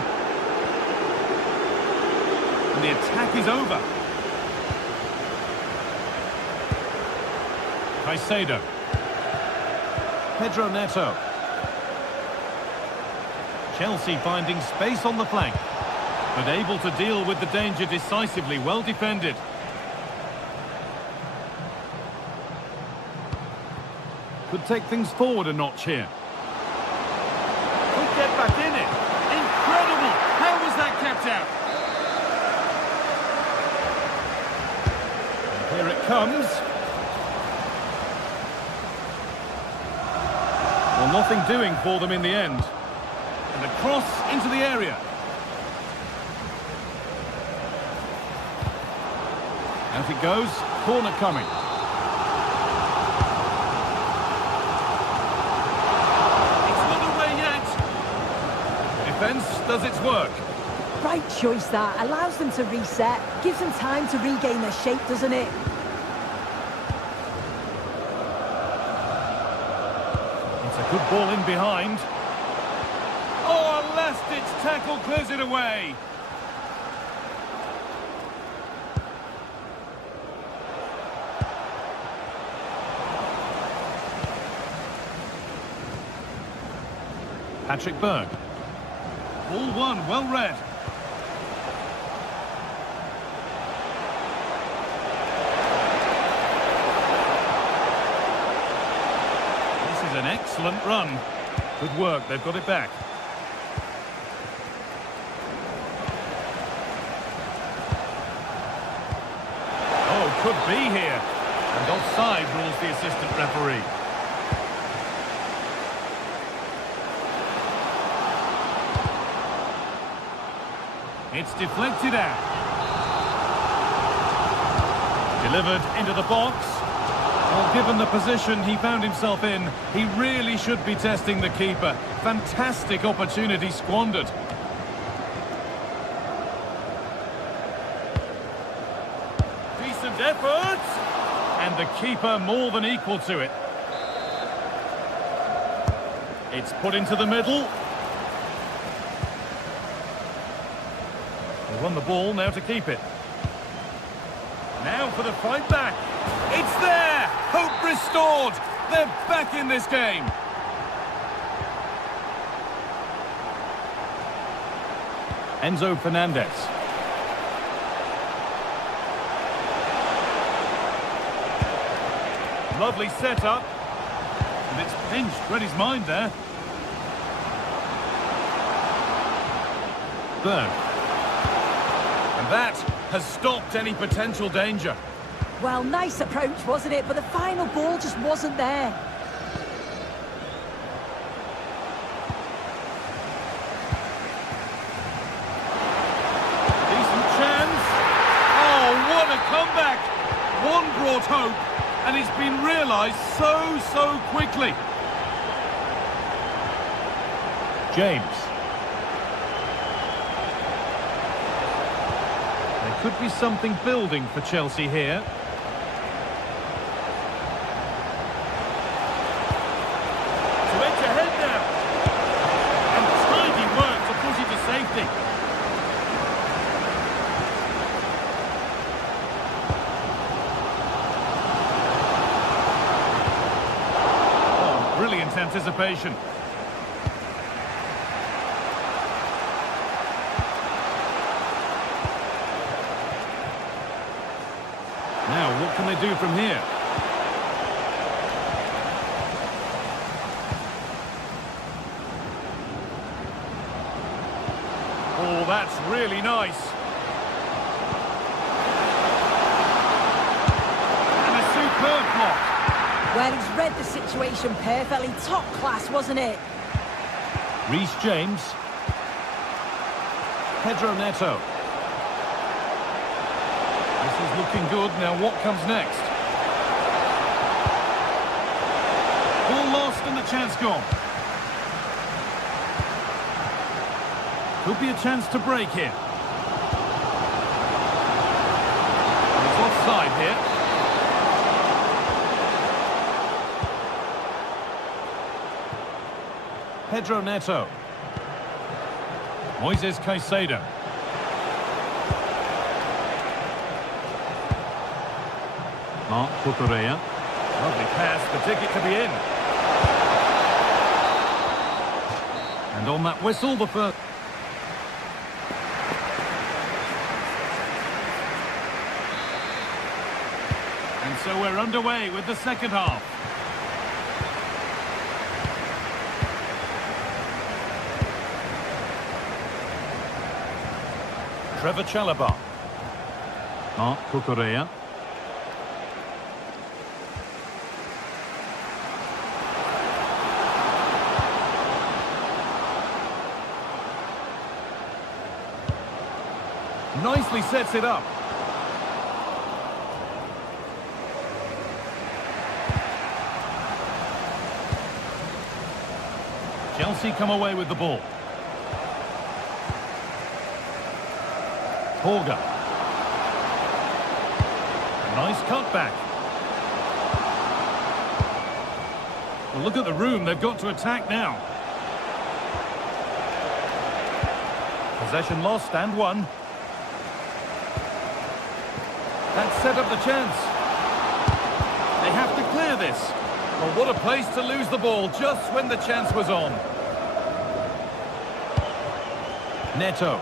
And the attack is over. Caicedo. Pedro Neto. Chelsea finding space on the flank, but able to deal with the danger decisively. Well defended. Could take things forward a notch here. Could get back in it. Incredible! How was that kept out? And here it comes. Well, nothing doing for them in the end. And a cross into the area. Out it goes. Corner coming. Defence does its work. Right choice that. Allows them to reset. Gives them time to regain their shape, doesn't it? It's a good ball in behind. Oh, a last-ditch tackle clears it away. Patrick Berg. Ball one, well read. This is an excellent run. Good work, they've got it back. Oh, could be here. And offside rules the assistant referee. It's deflected out. Delivered into the box. Well, given the position he found himself in, he really should be testing the keeper. Fantastic opportunity squandered. Decent effort. And the keeper more than equal to it. It's put into the middle. They won the ball, now to keep it. Now for the fight back. It's there! Hope restored! They're back in this game. Enzo Fernandez. Lovely setup. And it's pinched, read his mind there. Berg. And that has stopped any potential danger. Well, nice approach, wasn't it? But the final ball just wasn't there. Decent chance. Oh, what a comeback. One brought hope, and it's been realised so quickly. James. There could be something building for Chelsea here. To edge ahead now. And tidy work to push it to safety. Oh, brilliant anticipation. Now, what can they do from here? Oh, that's really nice. And a superb block. Well, he's read the situation perfectly. Top class, wasn't it? Reece James. Pedro Neto. This is looking good. Now what comes next? Ball lost and the chance gone. Could be a chance to break here. It's offside here. Pedro Neto. Moises Caicedo. Mark Cucurella. Lovely pass, the ticket to be in. And on that whistle, the first. And so we're underway with the second half. Trevor Chalobah. Mark Cucurella. Nicely sets it up. Chelsea come away with the ball. Holger. Nice cutback. Well, look at the room they've got to attack now. Possession lost and won. That set up the chance. They have to clear this. Well, what a place to lose the ball just when the chance was on. Neto.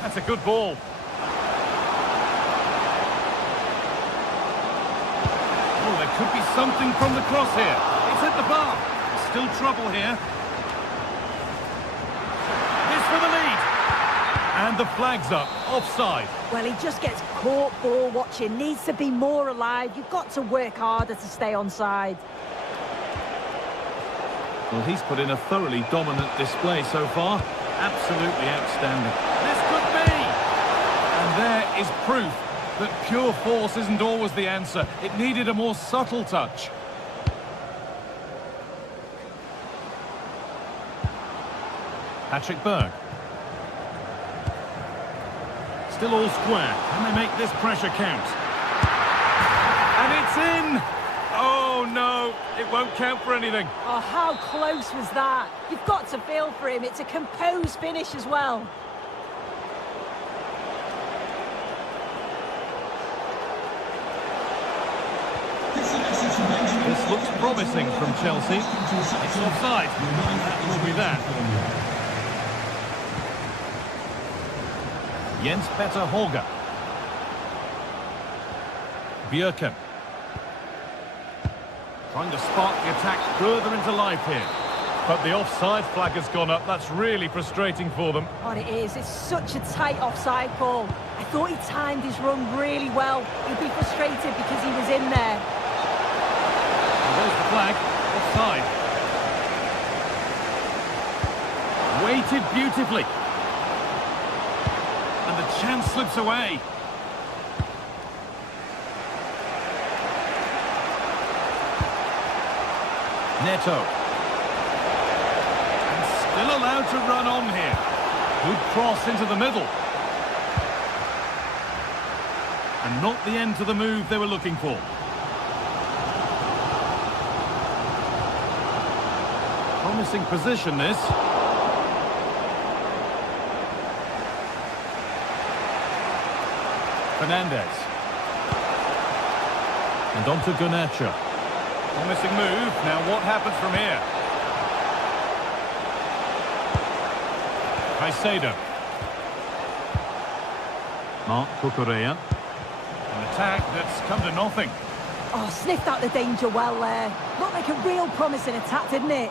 That's a good ball. Oh, there could be something from the cross here. It's hit the bar. Still trouble here. This for the lead. And the flag's up. Offside. Well, he just gets caught ball watching. Needs to be more alive. You've got to work harder to stay onside. Well, he's put in a thoroughly dominant display so far. Absolutely outstanding. This could be! And there is proof that pure force isn't always the answer. It needed a more subtle touch. Patrick Berg. Still all square. Can they make this pressure count? And it's in! Oh, no. It won't count for anything. Oh, how close was that? You've got to feel for him. It's a composed finish as well. This looks promising from Chelsea. It's offside. That will be that. Jens-Peter Holger. Bjerken. Trying to spark the attack further into life here. But the offside flag has gone up. That's really frustrating for them. Oh, it is. It's such a tight offside call. I thought he timed his run really well. He'd be frustrated because he was in there. And there's the flag. Offside. Weighted beautifully. And the chance slips away. Neto. And still allowed to run on here. Good cross into the middle. And not the end to the move they were looking for. Promising position, this. Fernandez. And on to Garnacho. Promising move. Now what happens from here? Caicedo. Mark Cucurella. An attack that's come to nothing. Oh, sniffed out the danger well there. Looked like a real promising attack, didn't it?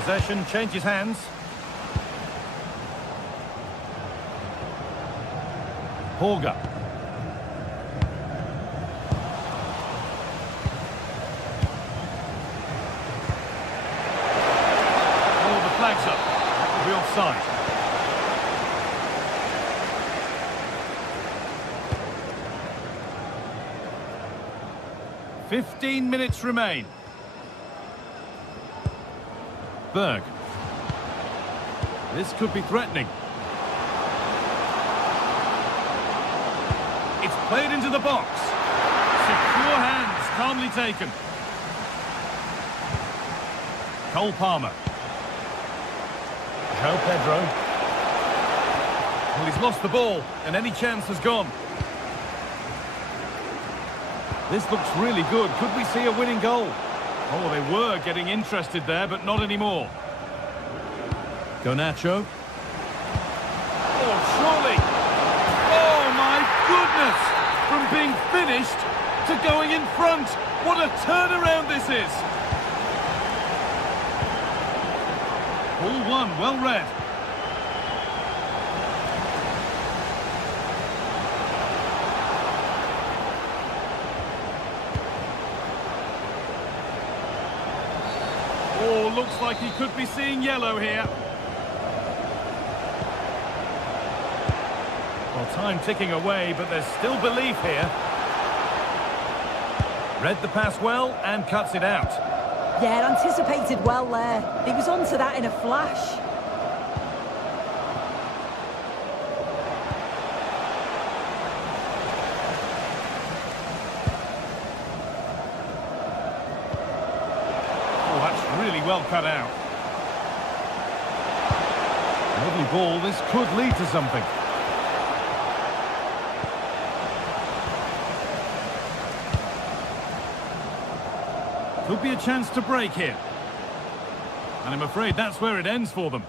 Possession changes hands. Horga. Oh, the flag's up. That will be offside. "15 minutes remain. Berg. This could be threatening. It's played into the box. Secure hands, calmly taken. Cole Palmer. João Pedro. Well, he's lost the ball, and any chance has gone. This looks really good. Could we see a winning goal? Oh, they were getting interested there, but not anymore. Garnacho. Oh, surely. Oh, my goodness. From being finished to going in front. What a turnaround this is. Ball one, well read. Oh, looks like he could be seeing yellow here. Well, time ticking away, but there's still belief here. Read the pass well and cuts it out. Yeah, anticipated well there. He was onto that in a flash. Really well cut out. Lovely ball. This could lead to something. Could be a chance to break here. And I'm afraid that's where it ends for them.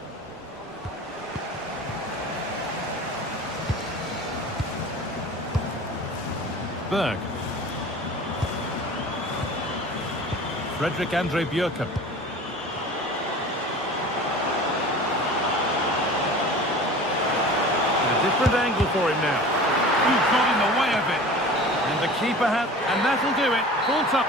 Berg. Frederick Andre Björken. Different angle for him now. He got in the way of it. And the keeper had, and that'll do it. Full time.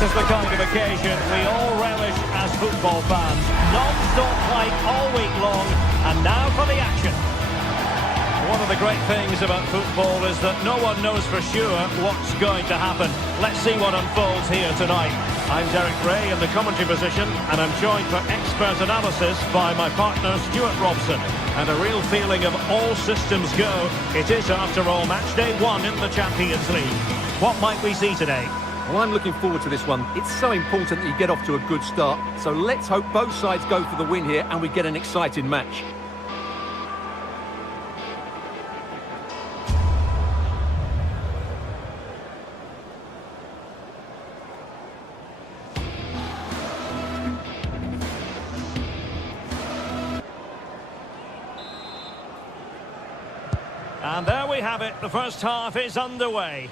This is the kind of occasion we all relish as football fans. Non-stop fight all week long, and now for the action. One of the great things about football is that no one knows for sure what's going to happen. Let's see what unfolds here tonight. I'm Derek Ray in the commentary position, and I'm joined for expert analysis by my partner Stuart Robson. And a real feeling of all systems go. It is, after all, match day 1 in the Champions League. What might we see today? Well, I'm looking forward to this one. It's so important that you get off to a good start. So let's hope both sides go for the win here and we get an exciting match. And there we have it. The first half is underway.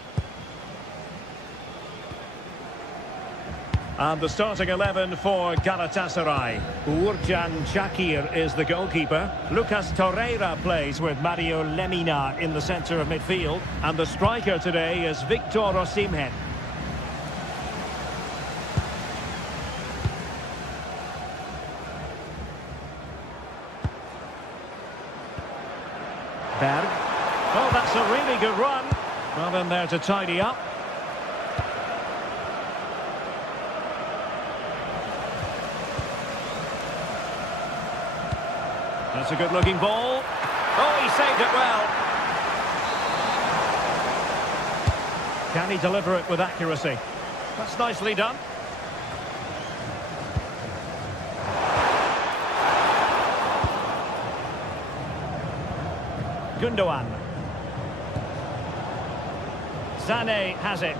And the starting 11 for Galatasaray. Uğurcan Çakır is the goalkeeper. Lucas Torreira plays with Mario Lemina in the centre of midfield. And the striker today is Victor Osimhen. Berg. Oh, that's a really good run. Well, in there to tidy up. That's a good-looking ball. Oh, he saved it well. Can he deliver it with accuracy? That's nicely done. Gundogan. Sané has it.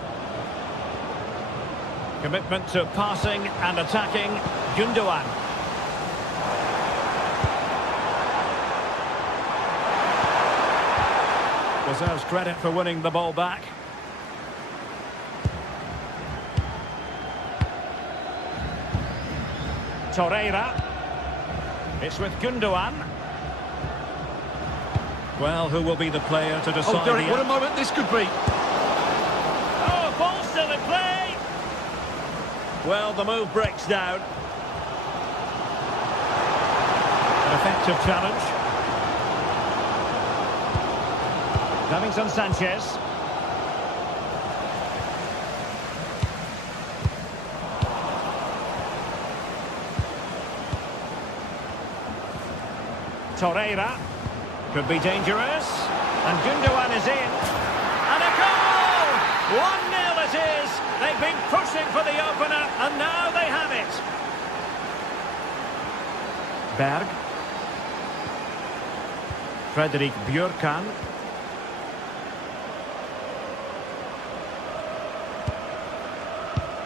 Commitment to passing and attacking. Gundogan. Deserves credit for winning the ball back. Torreira. It's with Gundogan. Well, who will be the player to decide? Oh, Derek, what a moment this could be. Oh, ball still in play. Well, the move breaks down. An effective challenge. Davinson Sanchez. Torreira. Could be dangerous. And Gundogan is in. And a goal! 1-0 it is. They've been pushing for the opener, and now they have it. Berg. Fredrik Björkan.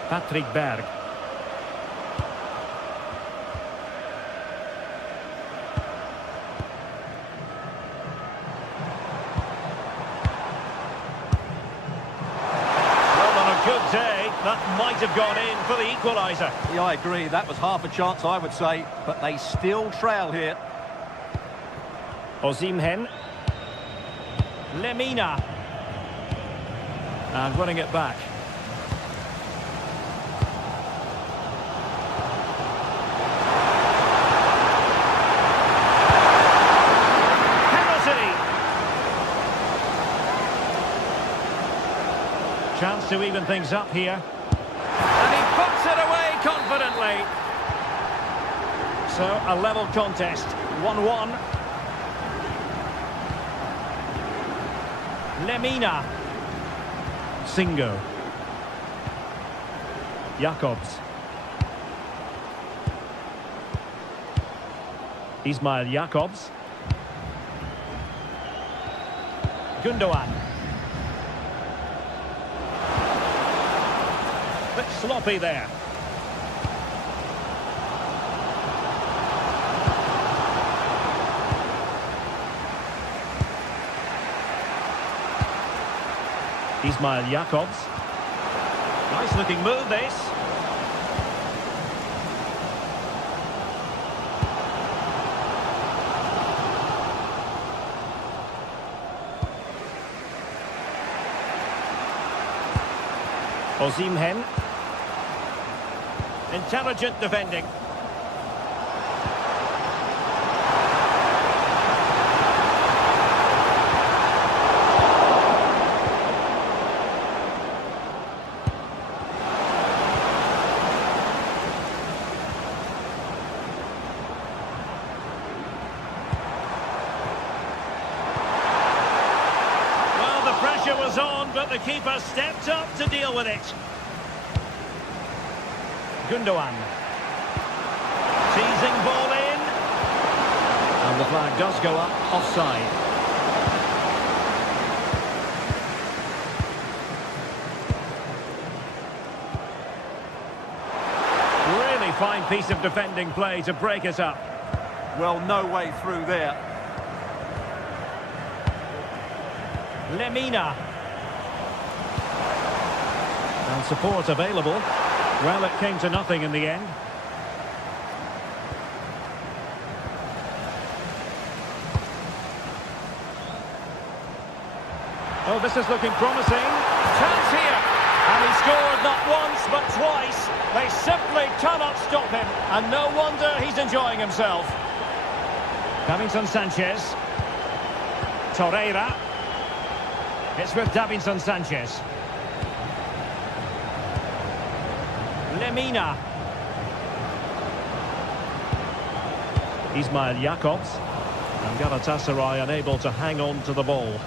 Patrick Berg. Good day. That might have gone in for the equaliser. Yeah, I agree. That was half a chance, I would say. But they still trail here. Osimhen. Lemina. And winning it back. Chance to even things up here. And he puts it away confidently. So, a level contest. 1-1. Lemina. Singo. Jakobs. Ismail Jakobs. Gundogan. Bit sloppy there. Ismail Jakobs. Nice looking move this. Osimhen. Intelligent defending. Well, the pressure was on, but the keeper stepped up to deal with it. Gundogan. Teasing ball in. And the flag does go up, offside. Really fine piece of defending play to break it up. Well, no way through there. Lemina. And support available. Well, it came to nothing in the end. Oh, this is looking promising. Chance here. And he scored not once, but twice. They simply cannot stop him. And no wonder he's enjoying himself. Davinson Sanchez. Torreira. It's with Davinson Sanchez. Lemina. Ismail Jakobs. And Galatasaray unable to hang on to the ball.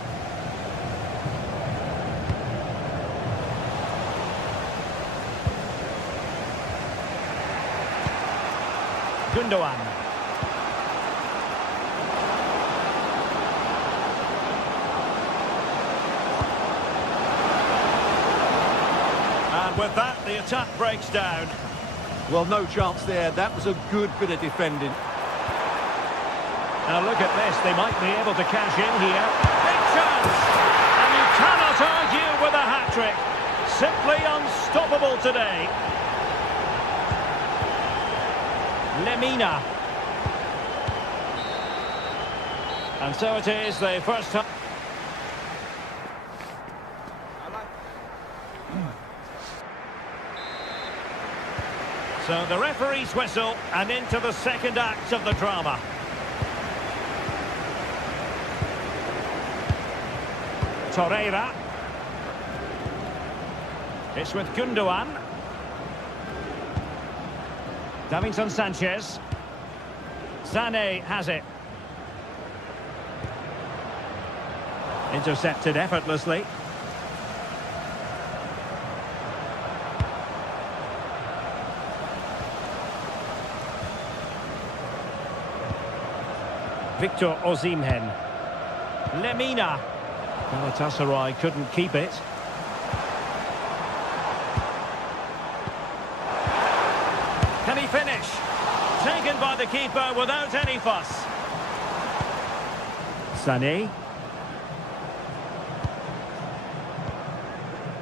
Gundogan. And with that, the attack breaks down. Well, no chance there. That was a good bit of defending. Now look at this, they might be able to cash in here. Big chance! And you cannot argue with a hat-trick. Simply unstoppable today. Lemina. And so it is, the first time. So the referee's whistle, and into the second act of the drama. Torreira. It's with Gundogan. Davinson Sanchez. Sané has it. Intercepted effortlessly. Victor Osimhen. Lemina. Galatasaray couldn't keep it. Can he finish? Taken by the keeper without any fuss. Sané.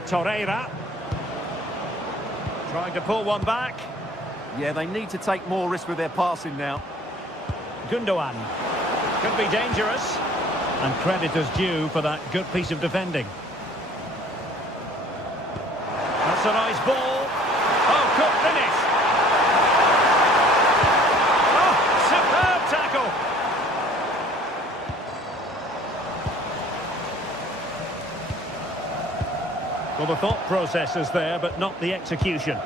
Torreira. Trying to pull one back. Yeah, they need to take more risk with their passing now. Gundogan. Could be dangerous. And credit is due for that good piece of defending. That's a nice ball. Oh, good finish. Oh, superb tackle. Well, the thought process is there, but not the execution.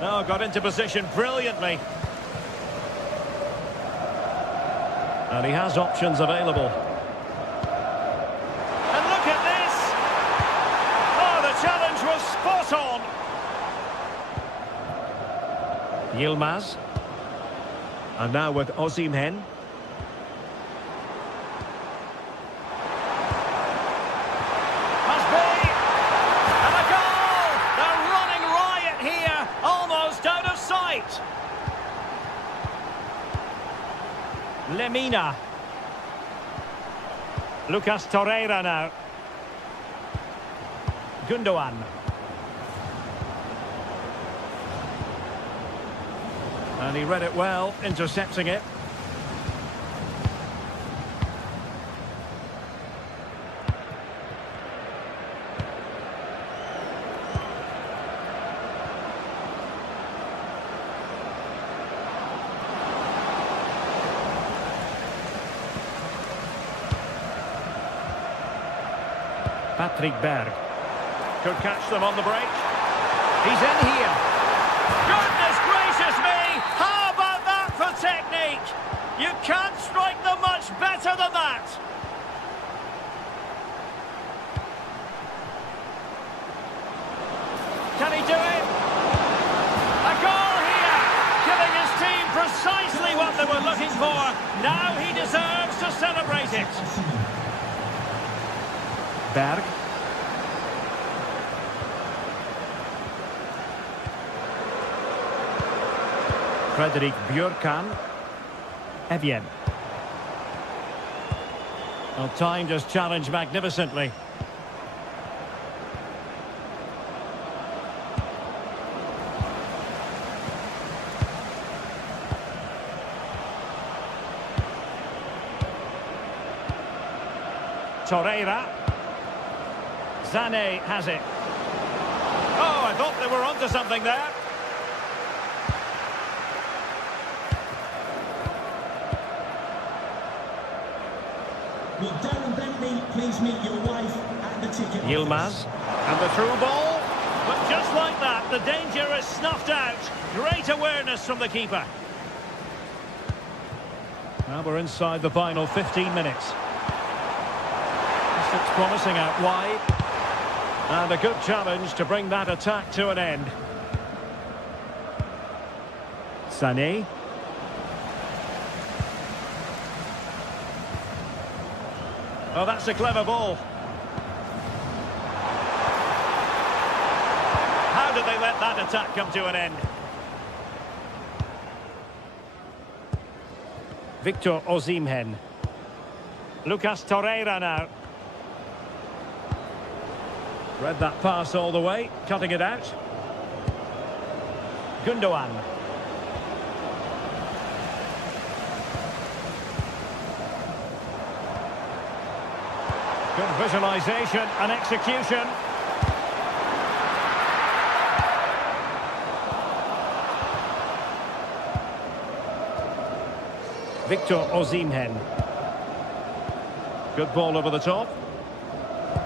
Oh, got into position brilliantly. And he has options available. And look at this! Oh, the challenge was spot on! Yilmaz. And now with Osimhen. Lemina. Lucas Torreira now. Gundogan. And he read it well, intercepting it. Patrick Berg. Could catch them on the break. He's in here. Goodness gracious me! How about that for technique? You can't strike them much better than that. Can he do it? A goal here! Giving his team precisely what they were looking for. Now he deserves to celebrate it. Berg. Frederick Björkan. Evian. Well, timed his challenge magnificently. Torreira. Sané has it. Oh, I thought they were onto something there. Will Darren Bentley please meet your wife at the ticket office? Yilmaz. And the through ball. But just like that, the danger is snuffed out. Great awareness from the keeper. Now we're inside the final 15 minutes. This looks promising out wide. And a good challenge to bring that attack to an end. Sané. Oh, that's a clever ball. How did they let that attack come to an end? Victor Osimhen. Lucas Torreira now. Read that pass all the way, cutting it out. Gundogan. Good visualisation and execution. Victor Osimhen. Good ball over the top.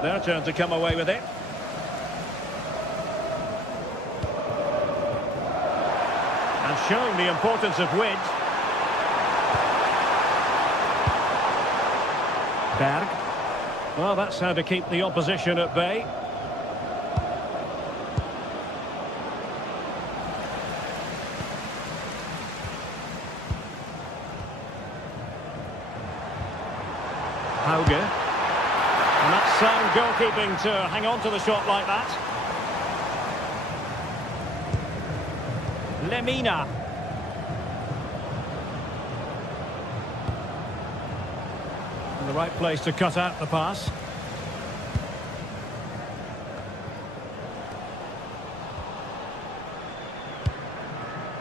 Their turn to come away with it. And showing the importance of width. Berg. Well, that's how to keep the opposition at bay. Hauge. And that's sound goalkeeping to hang on to the shot like that. Lemina. In the right place to cut out the pass.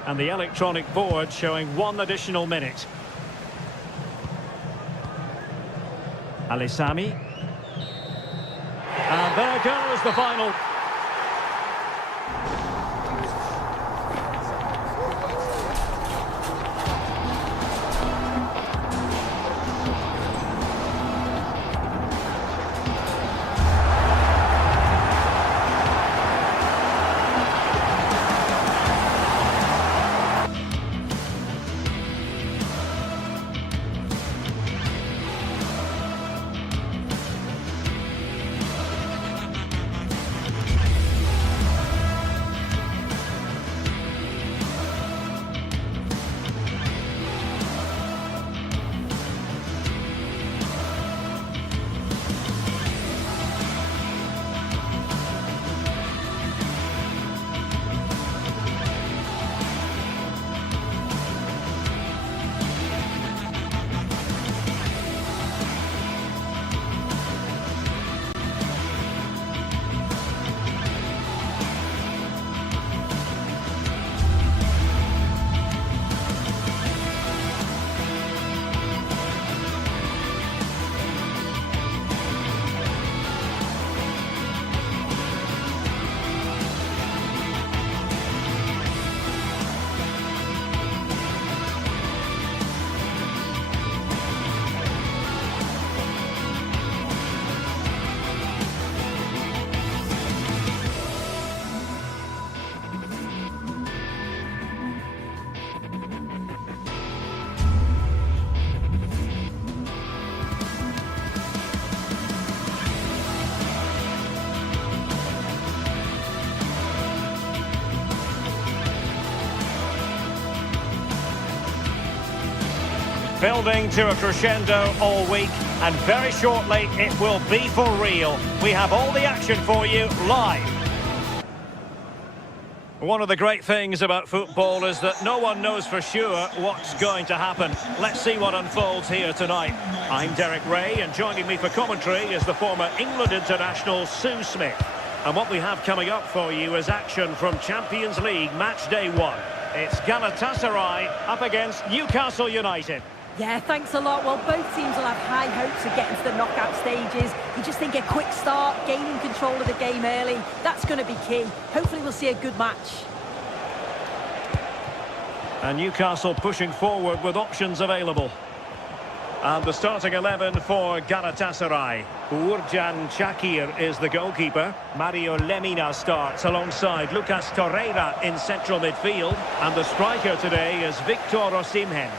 And the electronic board showing 1 additional minute. Alisami. And there goes the final. Building to a crescendo all week, and very shortly it will be for real. We have all the action for you live. One of the great things about football is that no one knows for sure what's going to happen. Let's see what unfolds here tonight. I'm Derek Ray, and joining me for commentary is the former England international Sue Smith. And what we have coming up for you is action from Champions League match day 1. It's Galatasaray up against Newcastle United. Yeah, thanks a lot. Well, both teams will have high hopes of getting to the knockout stages. You just think a quick start, gaining control of the game early, that's going to be key. Hopefully we'll see a good match. And Newcastle pushing forward with options available. And the starting 11 for Galatasaray. Uğurcan Çakır is the goalkeeper. Mario Lemina starts alongside Lucas Torreira in central midfield. And the striker today is Victor Osimhen.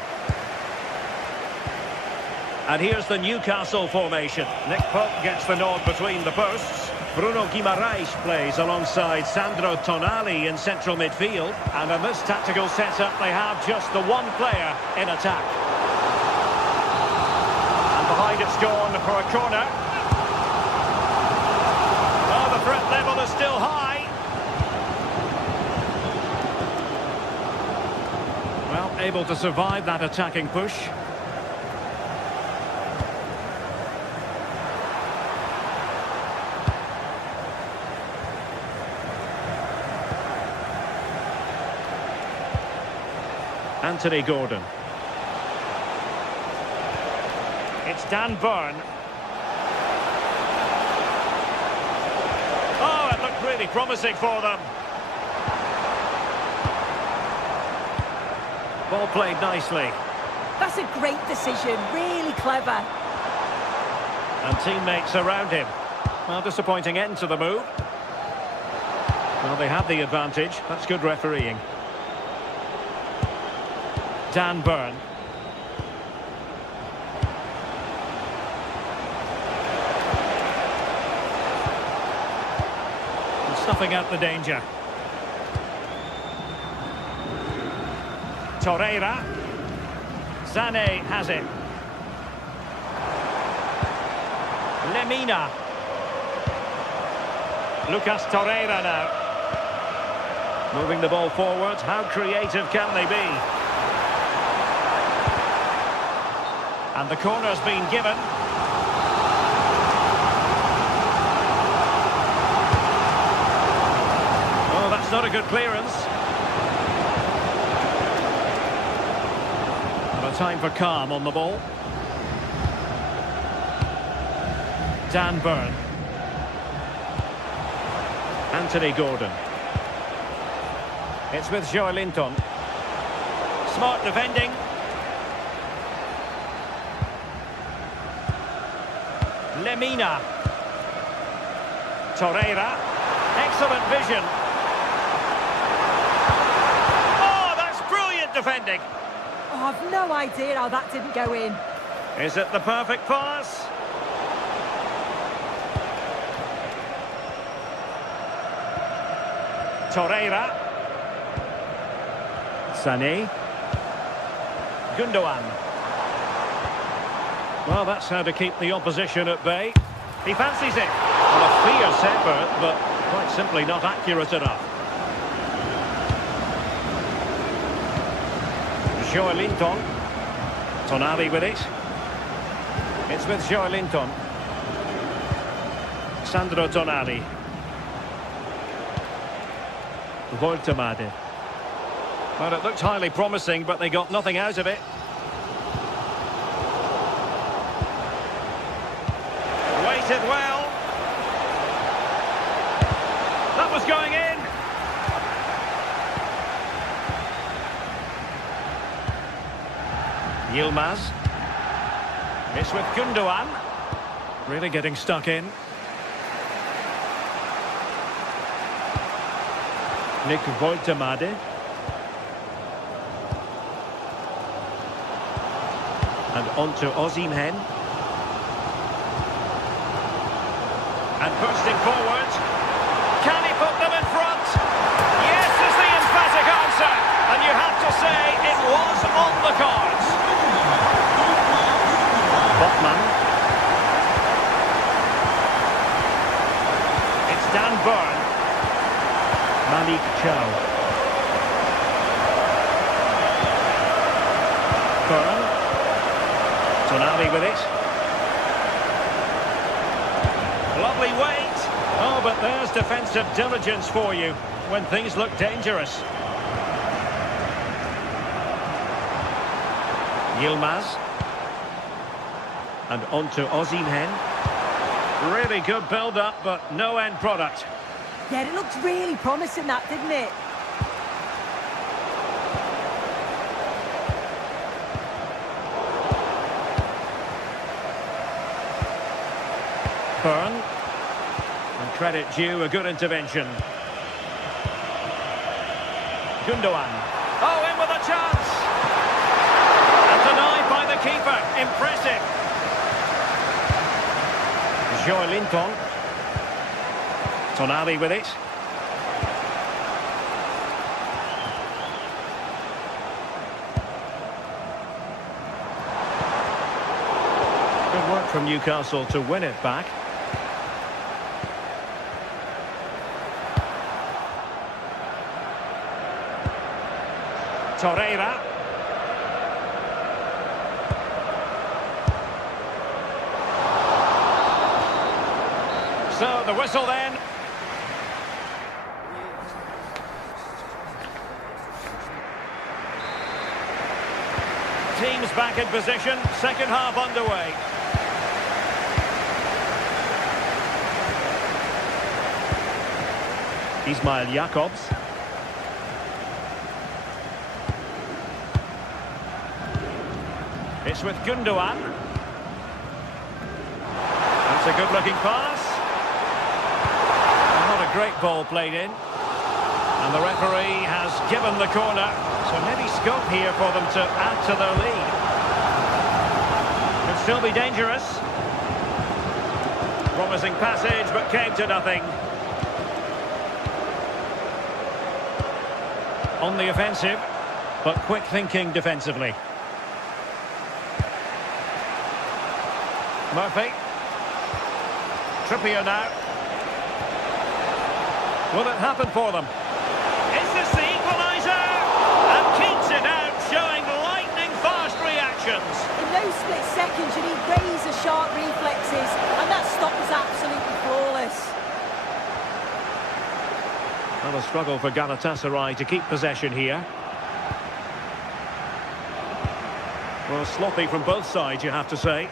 And here's the Newcastle formation. Nick Pope gets the nod between the posts. Bruno Guimaraes plays alongside Sandro Tonali in central midfield. And in this tactical setup, they have just the one player in attack. And behind it's gone for a corner. Oh, the threat level is still high. Well, able to survive that attacking push. Anthony Gordon. It's Dan Burn. Oh, it looked really promising for them. Ball played nicely. That's a great decision, really clever. And teammates around him. Well, disappointing end to the move. Well, they had the advantage. That's good refereeing. Dan Burn. And snuffing out the danger. Torreira. Sané has it. Lemina. Lucas Torreira now. Moving the ball forward. How creative can they be? And the corner's been given. Oh, that's not a good clearance. And a time for calm on the ball. Dan Burn. Anthony Gordon. It's with Joelinton. Smart defending. Lemina. Torreira. Excellent vision. Oh, that's brilliant defending. Oh, I've no idea how that didn't go in. Is it the perfect pass? Torreira. Sané. Gundogan. Well, that's how to keep the opposition at bay. He fancies it. Well, a fierce effort, but quite simply not accurate enough. Joelinton. Tonali with it. It's with Joelinton. Sandro Tonali. Voltemade. Well, it looked highly promising, but they got nothing out of it. Waited well. That was going in. Yilmaz. It's with Gundogan. Really getting stuck in. Nick Voltemade. And on to Osimhen. And bursting forward. Can he put them in front? Yes is the emphatic answer. And you have to say it was on the cards. Botman. It's Dan Burn. Malik Chow. Burn. Tonali with it. Lovely weight. Oh, but there's defensive diligence for you when things look dangerous. Yilmaz. And on to Osimhen. Really good build-up, but no end product. Yeah, it looked really promising, that, didn't it? Burn. And credit due, a good intervention. Gundogan. Oh, in with a chance! And denied by the keeper. Impressive. Joelinton. Tonali with it. Good work from Newcastle to win it back. Torreira. So the whistle then. Teams back in position, second half underway. Ismail Jakobs. It's with Gundogan. That's a good-looking pass. Not a great ball played in. And the referee has given the corner. So maybe scope here for them to add to their lead. Could still be dangerous. Promising passage, but came to nothing. On the offensive, but quick thinking defensively. Murphy. Trippier now. Will it happen for them? Is this the equaliser? And keeps it out, showing lightning-fast reactions. In those split seconds, you need razor-sharp reflexes, and that stop was absolutely flawless. Well, a struggle for Galatasaray to keep possession here. Well, sloppy from both sides, you have to say.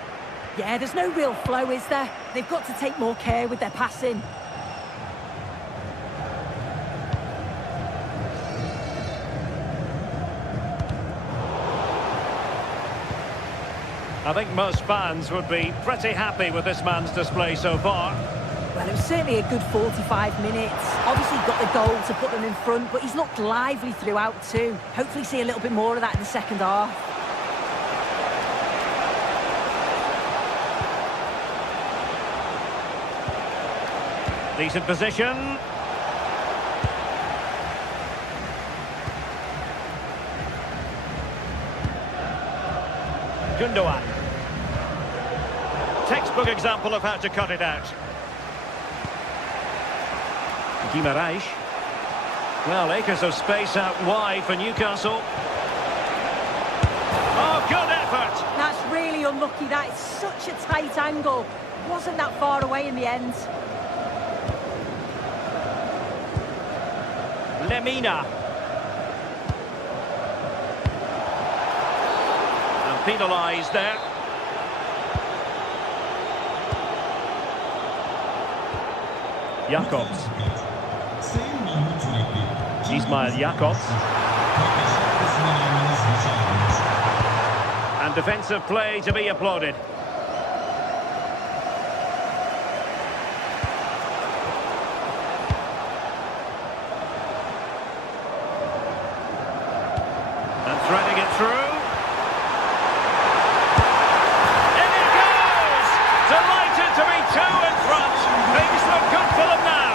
Yeah, there's no real flow, is there? They've got to take more care with their passing. I think most fans would be pretty happy with this man's display so far. Well, it was certainly a good 45 minutes. Obviously got the goal to put them in front, but he's looked lively throughout too. Hopefully see a little bit more of that in the second half. Decent position. Gundogan. Textbook example of how to cut it out. Guimaraes. Well, acres of space out wide for Newcastle. Oh, good effort! That's really unlucky. That is such a tight angle. Wasn't that far away in the end. Lemina. And penalised there. Jakobs. Ismail Jakobs. And defensive play to be applauded. And threading it through. In it goes! Delighted to be two in front. Things look good for them now.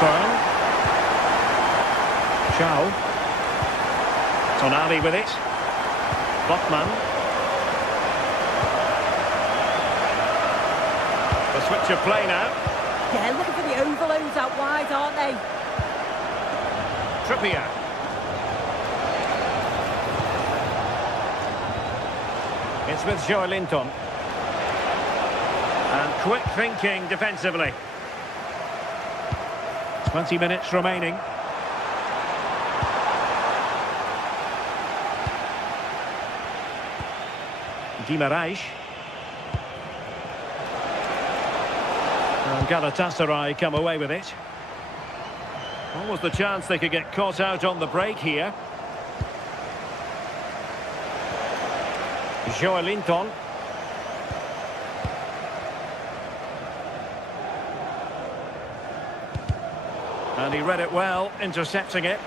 Burn. Chow. Tonali with it. Botman. switch of play now. Yeah, looking for the overloads out wide, aren't they? Trippier. It's with Joelinton. And quick thinking defensively. 20 minutes remaining. Guimaraes. And Galatasaray come away with it. What was the chance they could get caught out on the break here? Joelinton. And he read it well, intercepting it.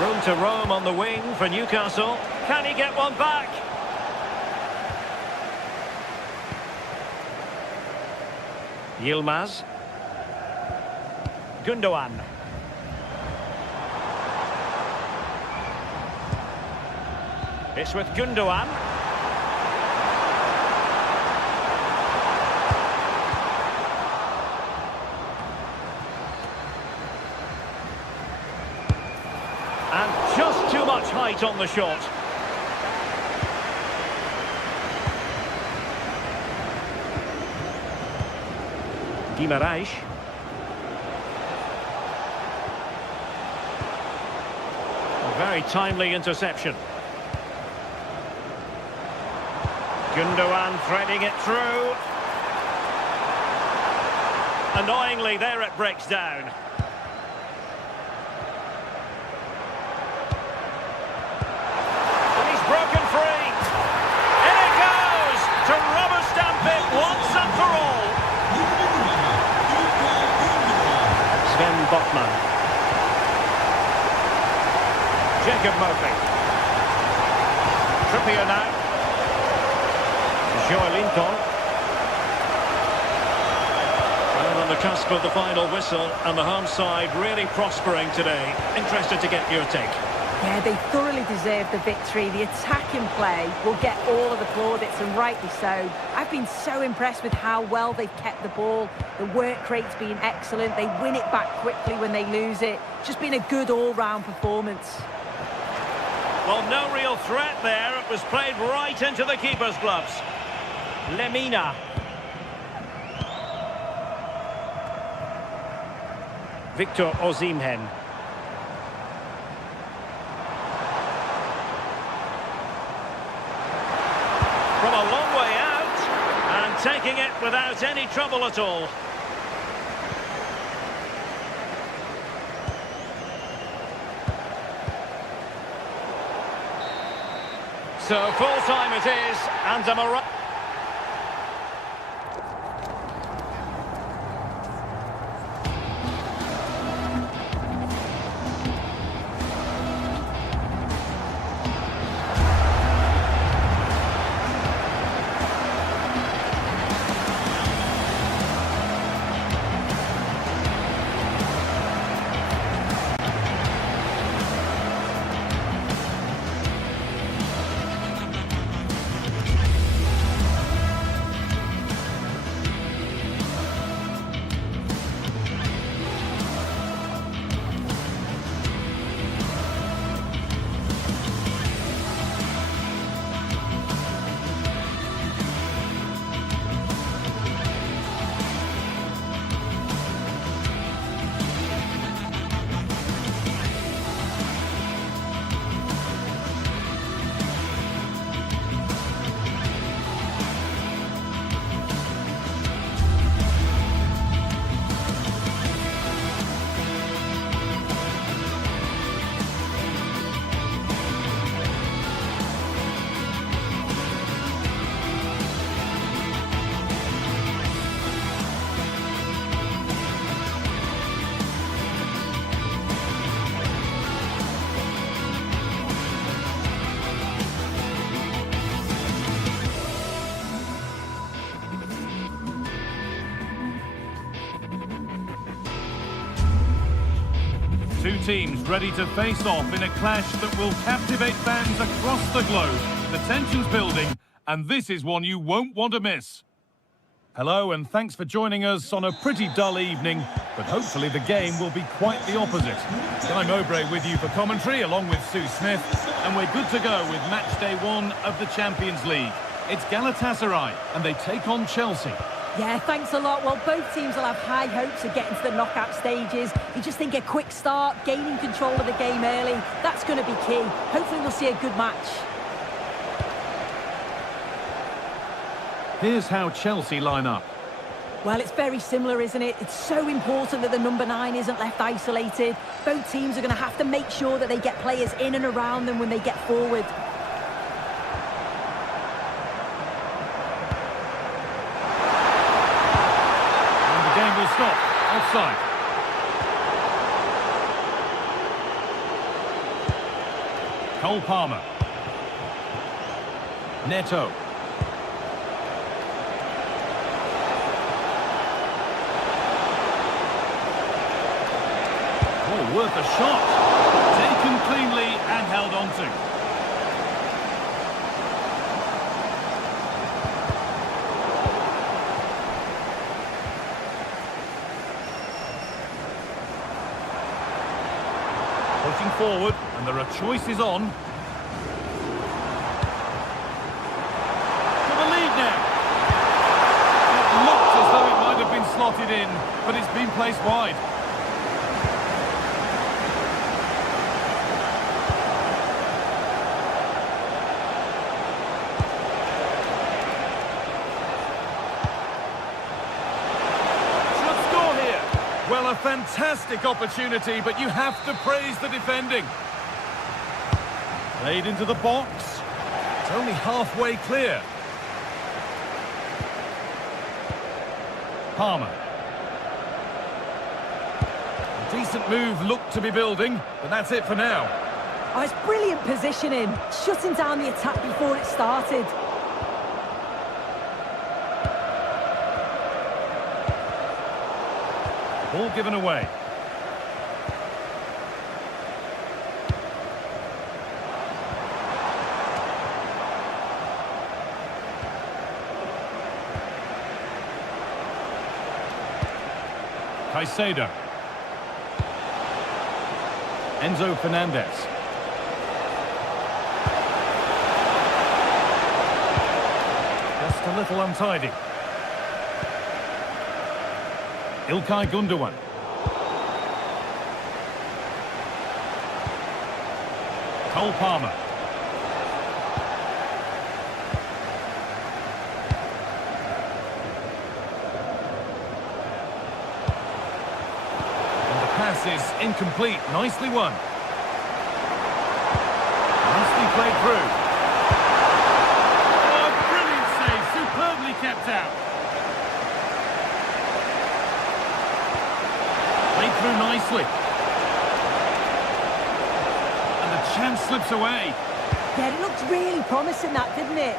Room to roam on the wing for Newcastle. Can he get one back? Yilmaz. Gundogan. It's with Gundogan. And just too much height on the shot. Guimaraes. A very timely interception. Gundogan threading it through. Annoyingly, there it breaks down. And he's broken free. In it goes to rubber stamp it once and for all. Sven Botman. Jacob Murphy. Trippier now. Joelinton. And on the cusp of the final whistle, and the home side really prospering today. Interested to get your take. Yeah, they thoroughly deserve the victory. The attacking play will get all of the plaudits, and rightly so. I've been so impressed with how well they've kept the ball. The work rate's been excellent. They win it back quickly when they lose it. Just been a good all-round performance. Well, no real threat there. It was played right into the keeper's gloves. Lemina. Victor Osimhen. From a long way out, and taking it without any trouble at all. So full time it is, and a Two teams ready to face off in a clash that will captivate fans across the globe. The tension's building, and this is one you won't want to miss. Hello, and thanks for joining us on a pretty dull evening, but hopefully the game will be quite the opposite. Guy Mowbray with you for commentary, along with Sue Smith, and we're good to go with match day 1 of the Champions League. It's Galatasaray, and they take on Chelsea. Yeah, thanks a lot. Well, both teams will have high hopes of getting to the knockout stages. You just think a quick start, gaining control of the game early, that's going to be key. Hopefully we'll see a good match. Here's how Chelsea line up. Well, it's very similar, isn't it? It's so important that the number 9 isn't left isolated. Both teams are going to have to make sure that they get players in and around them when they get forward. And the game will stop. Offside. Cole Palmer. Neto. Oh, worth a shot. Taken cleanly and held on to. Pushing forward, and there are choices on. For the lead now. It looked as though it might have been slotted in, but it's been placed wide. Well, a fantastic opportunity, but you have to praise the defending. Played into the box. It's only halfway clear. Palmer. A decent move looked to be building, but that's it for now. Oh, it's brilliant positioning, shutting down the attack before it started. Ball given away. Caicedo. Enzo Fernandez. Just a little untidy. Ilkay Gundogan. Cole Palmer. And the pass is incomplete. Nicely won. Nicely played through. Oh, brilliant save. Superbly kept out. Played through nicely. And the chance slips away. Yeah, it looked really promising, that, didn't it?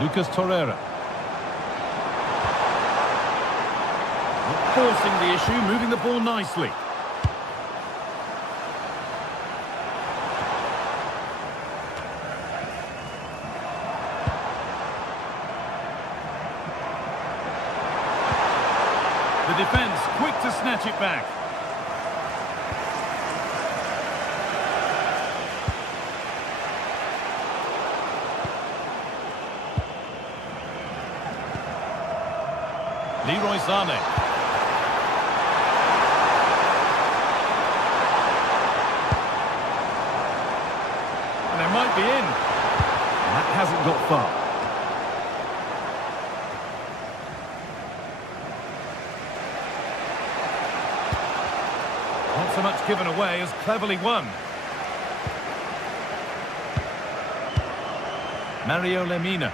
Lucas Torreira. Not forcing the issue, moving the ball nicely. The defence quick to snatch it back. Leroy Sané. And they might be in. That hasn't got far. Not so much given away as cleverly won. Mario Lemina.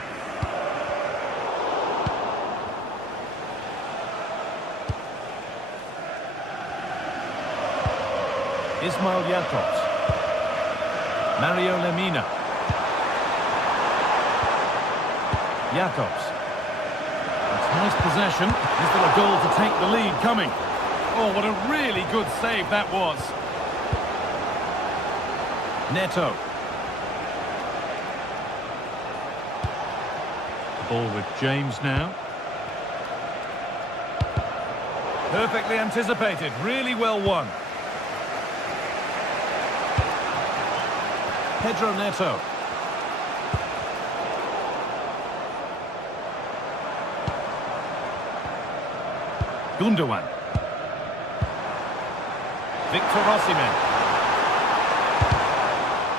Ismail Jakobs. Mario Lemina. Jakobs. It's Nice possession. Is there a goal to take the lead coming? Oh, what a really good save that was. Neto. Ball with James now. Perfectly anticipated, really well won. Pedro Neto. Gundogan. Victor Osimhen.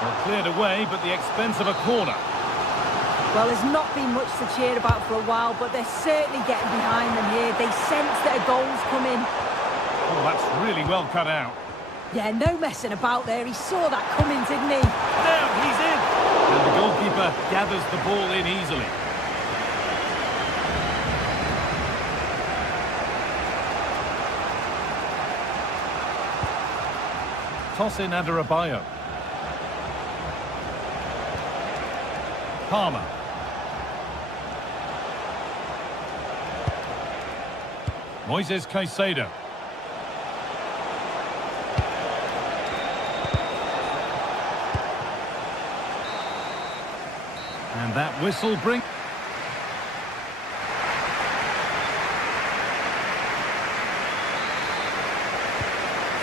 Well, cleared away, but the expense of a corner. Well, there's not been much to cheer about for a while, but they're certainly getting behind them here. They sense that a goal's coming. Oh, that's really well cut out. Yeah, no messing about there. He saw that coming, didn't he? Now he's in. And the goalkeeper gathers the ball in easily. Toss in Adarabioyo. Palmer. Moises Caicedo. And that whistle brings...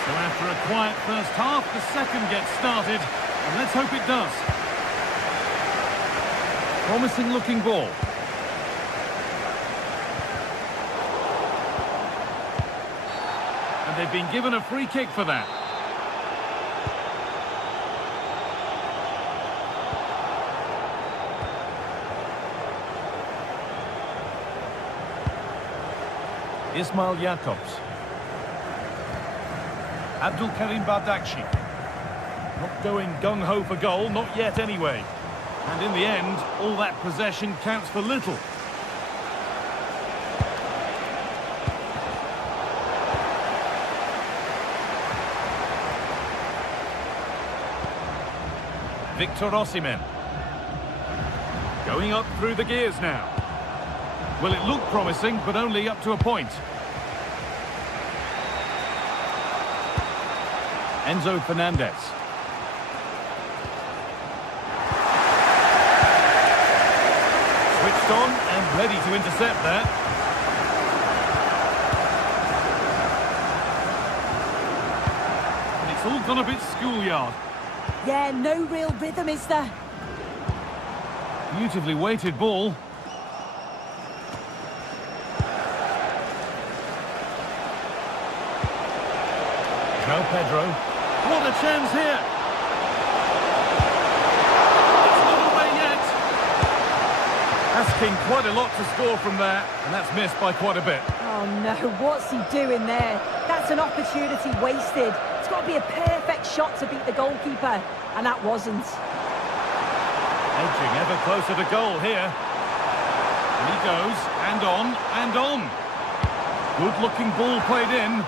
So after a quiet first half, the second gets started, and let's hope it does. Promising looking ball. And they've been given a free kick for that. Ismail Jakobs. Abdul Karim Bardakshi. Not going gung-ho for goal, not yet anyway. And in the end, all that possession counts for little. Victor Osimhen. Going up through the gears now. Well, it looked promising, but only up to a point. Enzo Fernandez. Switched on and ready to intercept that. And it's all gone a bit schoolyard. Yeah, no real rhythm, is there? Beautifully weighted ball. Now Pedro. What a chance here! It's not away yet. Asking quite a lot to score from there, and that's missed by quite a bit. Oh no, what's he doing there? That's an opportunity wasted. It's got to be a perfect shot to beat the goalkeeper, and that wasn't. Edging ever closer to goal here. And he goes, and on, and on. Good-looking ball played in.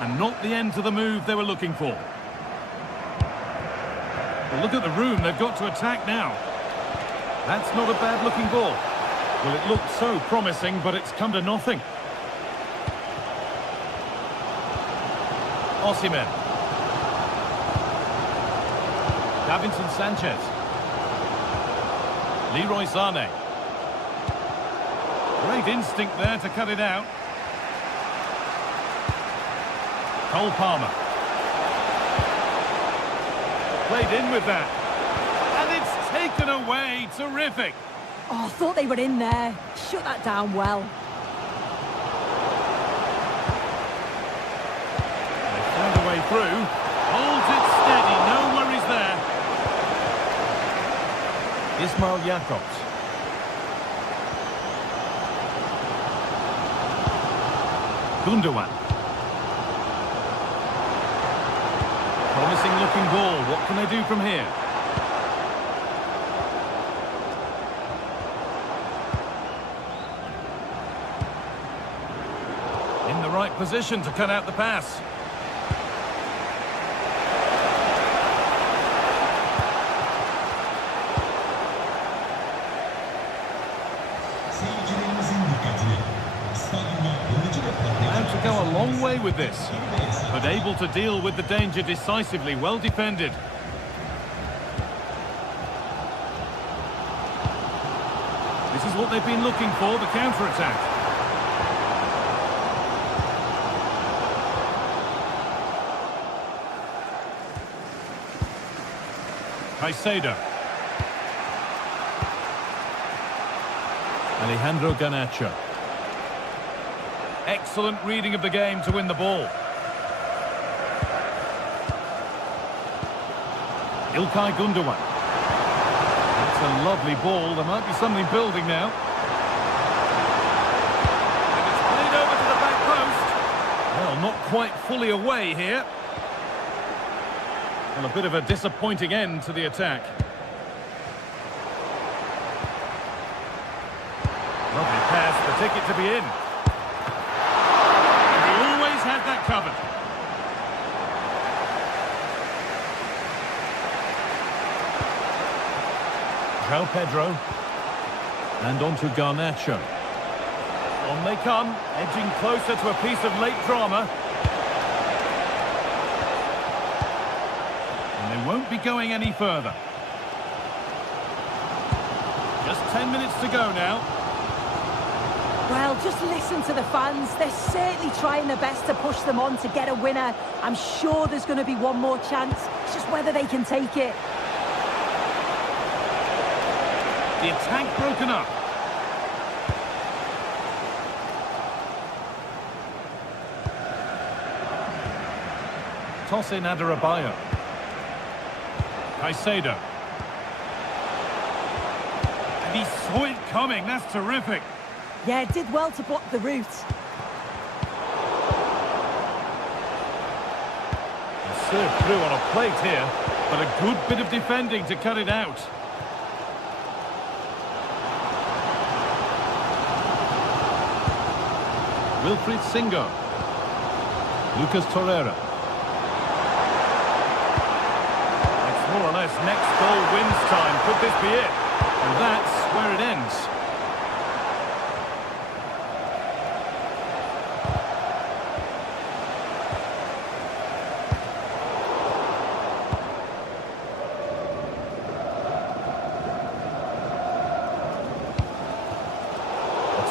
And not the end to the move they were looking for. Well, look at the room they've got to attack now. That's not a bad-looking ball. Well, it looked so promising, but it's come to nothing. Osimhen. Davinson Sanchez. Leroy Sané. Great instinct there to cut it out. Cole Palmer. Played in with that. And it's taken away. Terrific. Oh, I thought they were in there. Shut that down well. They found a way through. Holds it steady. No worries there. Ismail Jakobs. Gundogan. Promising looking ball. What can they do from here? In the right position to cut out the pass. away with this, but able to deal with the danger decisively. Well defended. This is what they've been looking for, the counter-attack. Caicedo. Alejandro Garnacho. Excellent reading of the game to win the ball. İlkay Gundogan. That's a lovely ball. There might be something building now. And it's played over to the back post. Well, not quite fully away here. Well, a bit of a disappointing end to the attack. Lovely pass, the ticket to be in. And he always had that covered. João Pedro. And on to Garnacho. On they come, edging closer to a piece of late drama. And they won't be going any further. Just 10 minutes to go now. Well, just listen to the fans. They're certainly trying their best to push them on to get a winner. I'm sure there's going to be one more chance. It's just whether they can take it. The attack broken up. Toss in Adarabioyo. Caicedo. And he saw it coming. That's terrific. Yeah, did well to block the route. Served through on a plate here, but a good bit of defending to cut it out. Wilfried Singo. Lucas Torreira. It's more or less next goal wins time. Could this be it? And that's where it ends.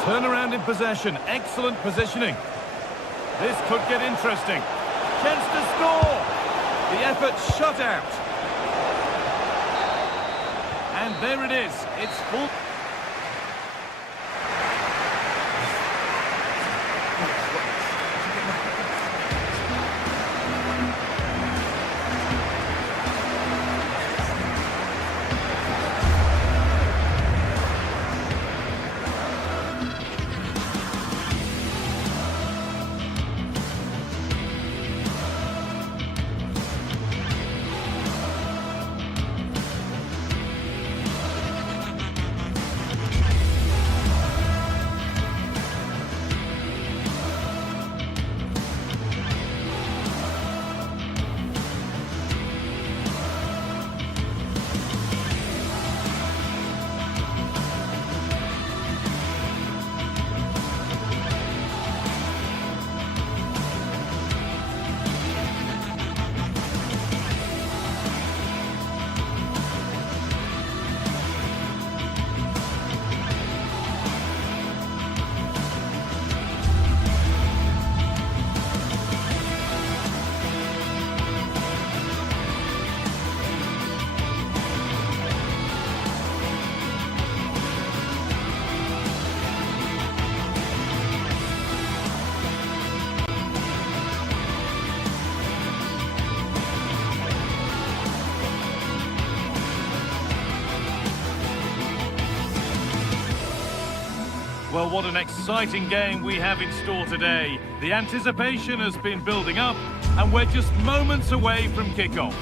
Turnaround in possession, excellent positioning. This could get interesting. Chance to score! The effort shut out. And there it is, it's full. Well, what an exciting game we have in store today. The anticipation has been building up, and we're just moments away from kickoff.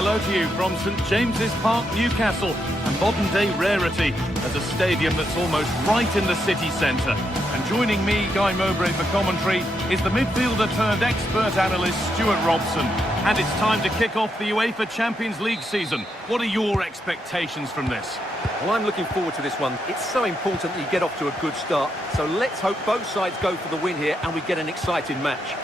hello to you from St James's Park, Newcastle, a modern-day rarity as a stadium that's almost right in the city centre. And joining me, Guy Mowbray, for commentary, is the midfielder-turned-expert analyst Stuart Robson. And it's time to kick off the UEFA Champions League season. What are your expectations from this? Well, I'm looking forward to this one. It's so important that you get off to a good start. So let's hope both sides go for the win here and we get an exciting match.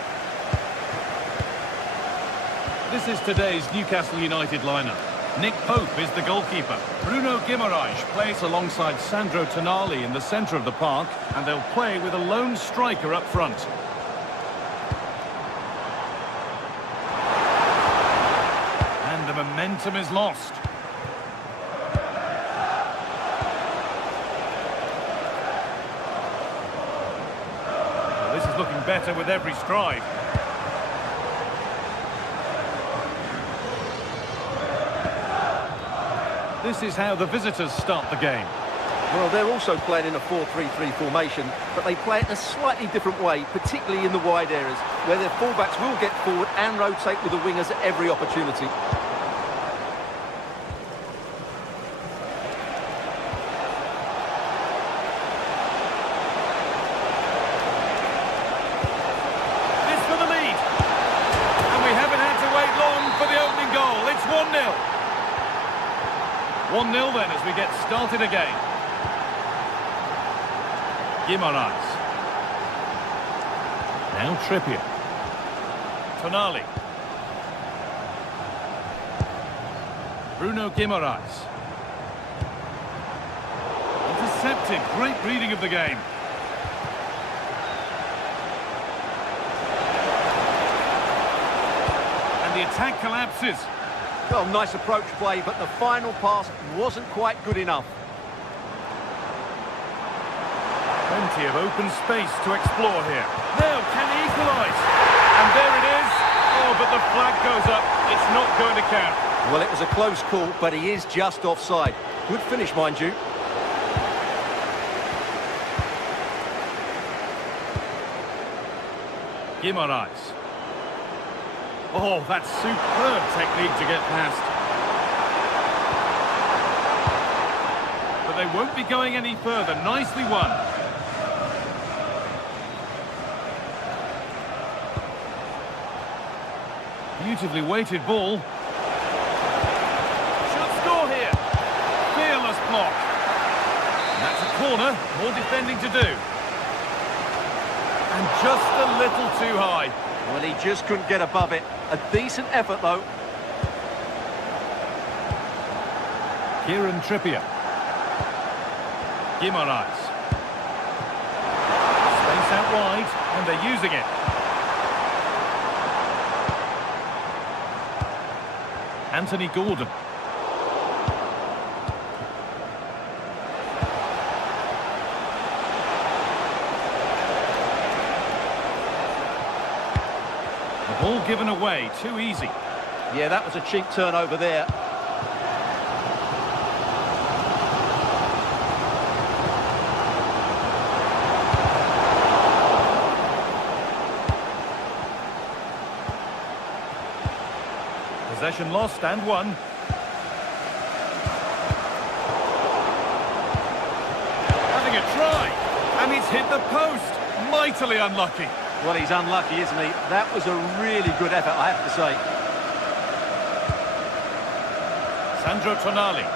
This is today's Newcastle United lineup. Nick Pope is the goalkeeper. Bruno Guimaraes plays alongside Sandro Tonali in the centre of the park, and they'll play with a lone striker up front. And the momentum is lost. Well, this is looking better with every stride. This is how the visitors start the game. Well, they're also playing in a 4-3-3 formation, but they play it in a slightly different way, particularly in the wide areas, where their fullbacks will get forward and rotate with the wingers at every opportunity. This for the lead. And we haven't had to wait long for the opening goal. It's 1-0. 1-0 then as we get started again. Guimaraes. Now Trippier. Tonali. Bruno Guimaraes. Intercepted. Great reading of the game. And the attack collapses. Well, nice approach play, but the final pass wasn't quite good enough. Plenty of open space to explore here. Now, can he equalise? And there it is. Oh, but the flag goes up. It's not going to count. Well, it was a close call, but he is just offside. Good finish, mind you. Guimaraes. Oh, that's superb technique to get past. But they won't be going any further. Nicely won. Beautifully weighted ball. Should score here. Fearless block. And that's a corner. More defending to do. And just a little too high. Well, he just couldn't get above it. A decent effort, though. Kieran Trippier. Guimaraes. Space out wide, and they're using it. Anthony Gordon. Ball given away, too easy. Yeah, that was a cheap turnover there. Possession lost and won. Having a try, and he's hit the post. Mightily unlucky. Well, he's unlucky, isn't he? That was a really good effort, I have to say. Sandro Tonali.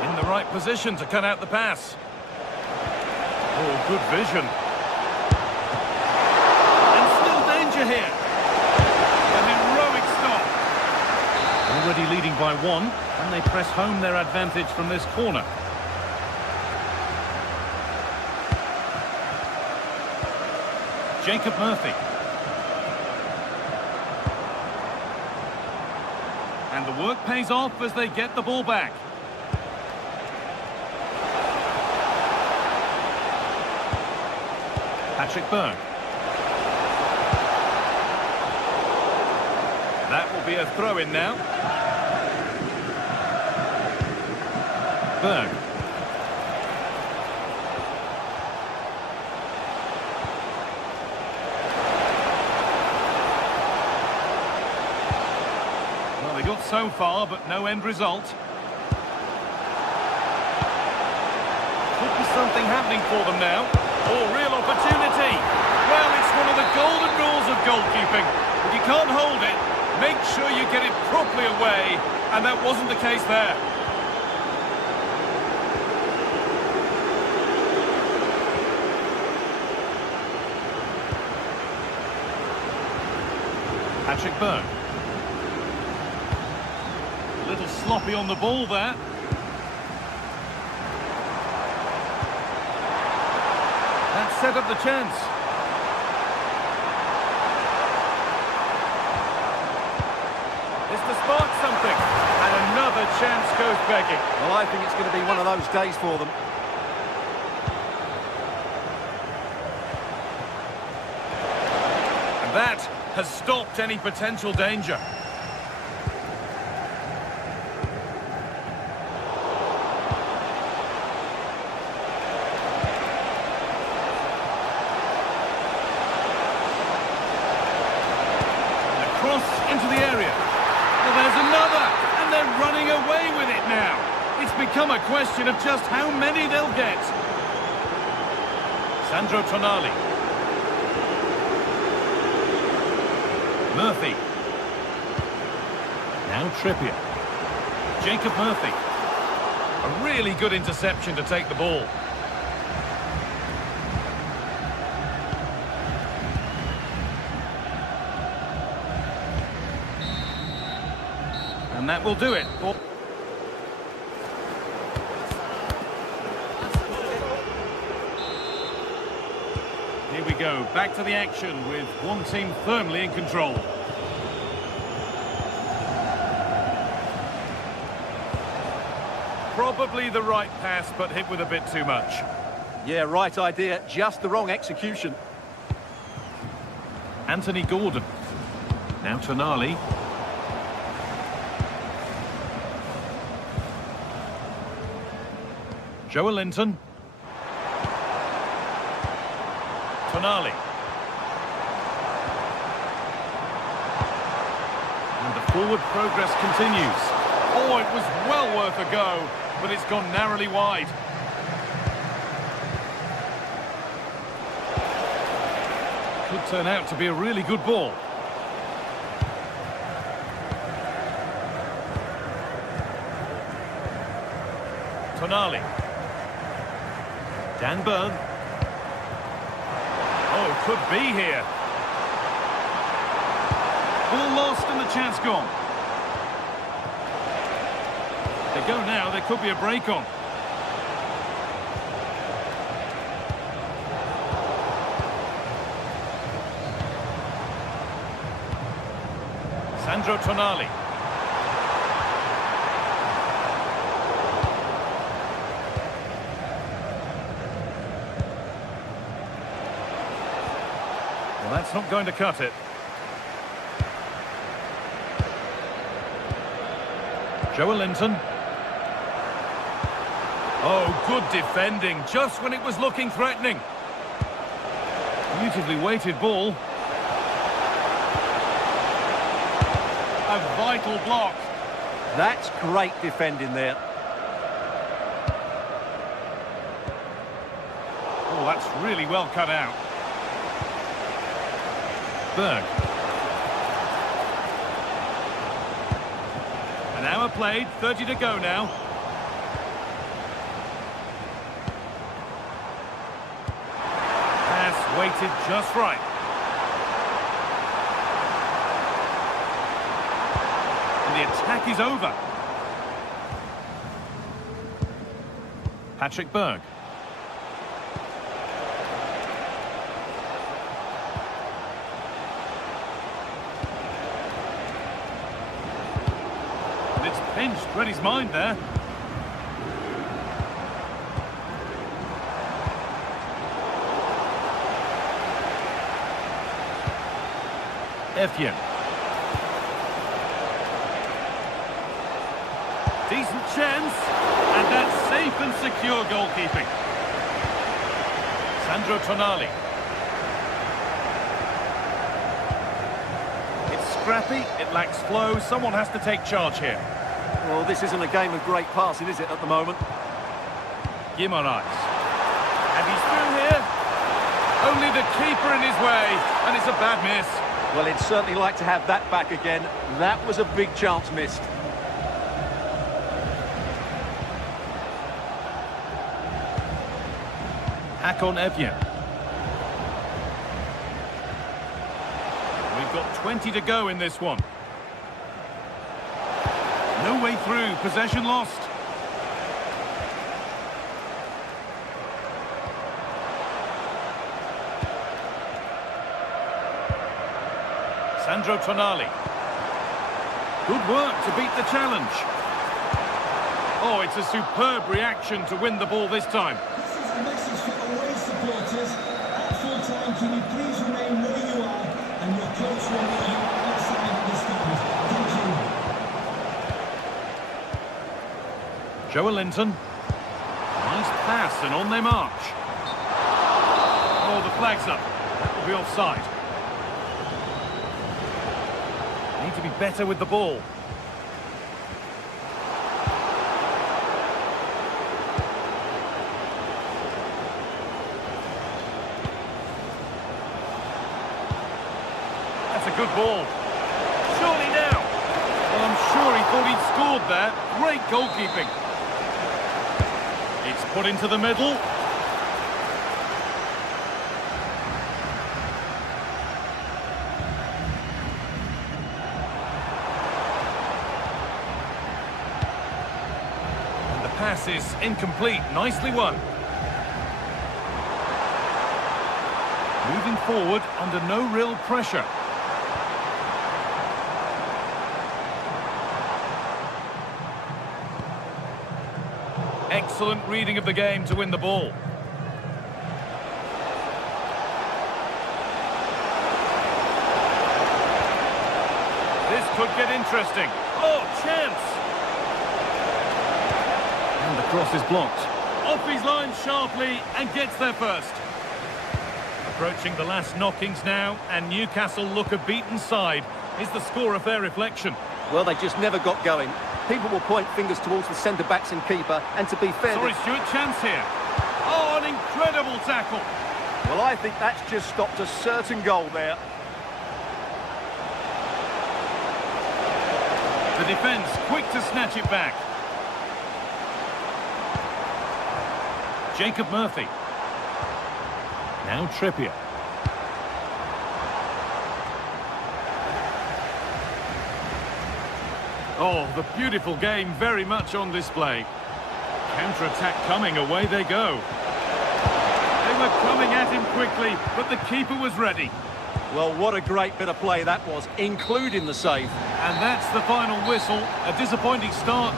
In the right position to cut out the pass. Oh, good vision. And still danger here. An heroic stop. Already leading by one, and they press home their advantage from this corner. Jacob Murphy. And the work pays off as they get the ball back. Patrick Berg. That will be a throw-in now. Berg. got so far, but no end result. Could be something happening for them now. Oh, real opportunity. Well, it's one of the golden rules of goalkeeping. If you can't hold it, make sure you get it properly away, and that wasn't the case there. Patrick Berg. A little sloppy on the ball there. That set up the chance. This to spark something. And another chance goes begging. Well, I think it's going to be one of those days for them. And that has stopped any potential danger. Across into the area. Well, there's another, and they're running away with it now. It's become a question of just how many they'll get. Sandro Tonali. Murphy. Now Trippier. Jacob Murphy. A really good interception to take the ball. And that will do it. Here we go, back to the action with one team firmly in control. Probably the right pass, but hit with a bit too much. Yeah, right idea, just the wrong execution. Anthony Gordon. Now Tonali. Joelinton. Tonali. And the forward progress continues. Oh, it was well worth a go, but it's gone narrowly wide. Could turn out to be a really good ball. Tonali. Dan Burn. Oh, could be here. Ball lost and the chance gone. They go now, there could be a break on. Sandro Tonali. Well, that's not going to cut it. Joelinton. Oh, good defending, just when it was looking threatening. Beautifully weighted ball. A vital block. That's great defending there. Oh, that's really well cut out. Berg. An hour played, 30 to go now. Pass weighted just right. And the attack is over. Patrick Berg. Pinched, read his mind there. Effian. Decent chance, and that's safe and secure goalkeeping. Sandro Tonali. It's scrappy, it lacks flow, someone has to take charge here. Well, this isn't a game of great passing, is it, at the moment? Guimaraes. And he's through here. Only the keeper in his way, and it's a bad miss. Well, he'd certainly like to have that back again. That was a big chance missed. Hakon Evjen. We've got 20 to go in this one. No way through, possession lost. Sandro Tonali. Good work to beat the challenge. Oh, it's a superb reaction to win the ball this time. This is a message for away supporters. At full time, can you please remain where you are, and your coach will meet you outside the stand. Thank you. Joe Linton. Nice pass and on they march. Oh, the flag's up. That will be offside. Need to be better with the ball. That's a good ball. Surely now. Well, I'm sure he thought he'd scored there. Great goalkeeping. It's put into the middle. And the pass is incomplete. Nicely won. Moving forward under no real pressure. Excellent reading of the game to win the ball. This could get interesting. Oh, chance! And the cross is blocked. Off his line sharply and gets there first. Approaching the last knockings now, and Newcastle look a beaten side. Is the score a fair reflection? Well, they just never got going. People will point fingers towards the centre-backs and keeper, and to be fair... Sorry, Stuart, chance here. Oh, an incredible tackle. Well, I think that's just stopped a certain goal there. The defence quick to snatch it back. Jacob Murphy. Now Trippier. Oh, the beautiful game very much on display. Counter-attack coming, away they go. They were coming at him quickly, but the keeper was ready. Well, what a great bit of play that was, including the save. And that's the final whistle. A disappointing start.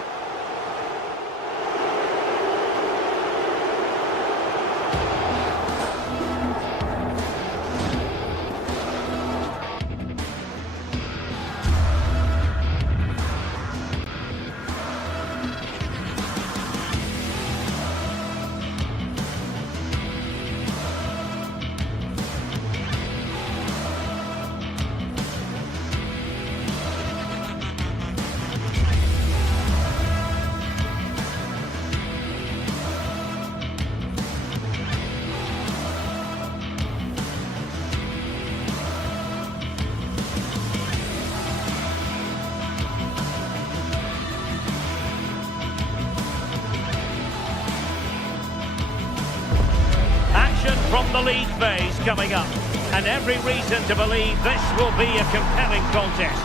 From the league phase coming up, and every reason to believe this will be a compelling contest.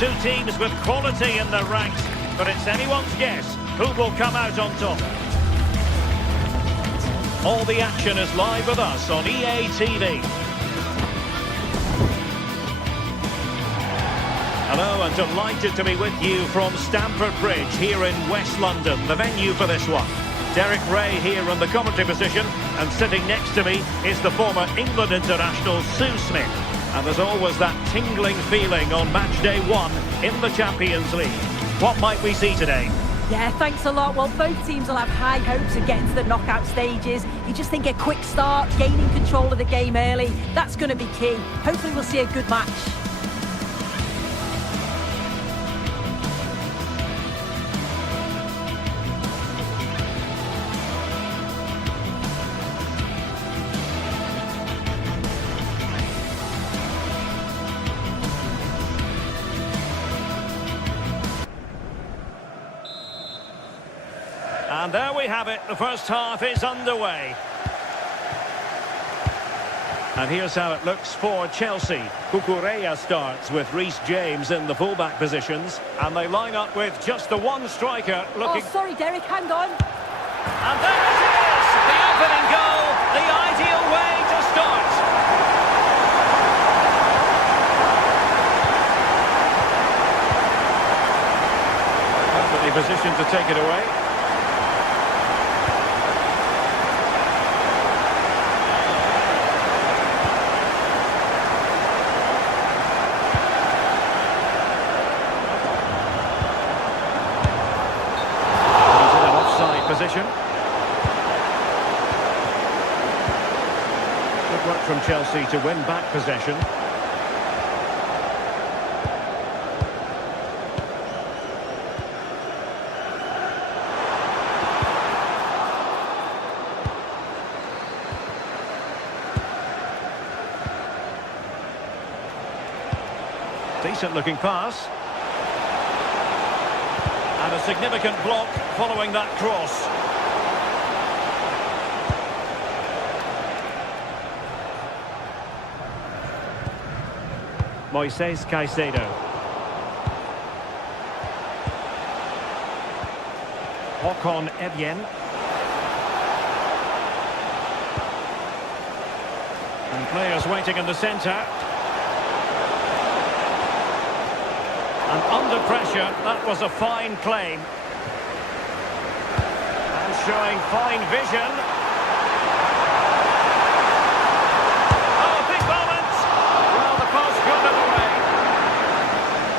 Two teams with quality in their ranks, but it's anyone's guess who will come out on top. All the action is live with us on EA TV. Hello, and delighted to be with you from Stamford Bridge here in West London, the venue for this one. Derek Ray here in the commentary position, and sitting next to me is the former England international Sue Smith. And there's always that tingling feeling on match day 1 in the Champions League. What might we see today? Yeah, thanks a lot. Well, both teams will have high hopes of getting to the knockout stages. You just think a quick start, gaining control of the game early, that's going to be key. Hopefully we'll see a good match. And there we have it. The first half is underway. And here's how it looks for Chelsea. Cucurella starts with Reece James in the fullback positions. And they line up with just the one striker looking... Oh, sorry, Derek, hang on. And there it is! The opening goal, the ideal way to start. Perfectly positioned to take it away. Position. Good work from Chelsea to win back possession. Decent looking pass. And a significant block following that cross. Moises Caicedo. Ocon Evien. And players waiting in the centre. And under pressure, that was a fine claim. And showing fine vision. Oh, a big moment! Well, the post got it away.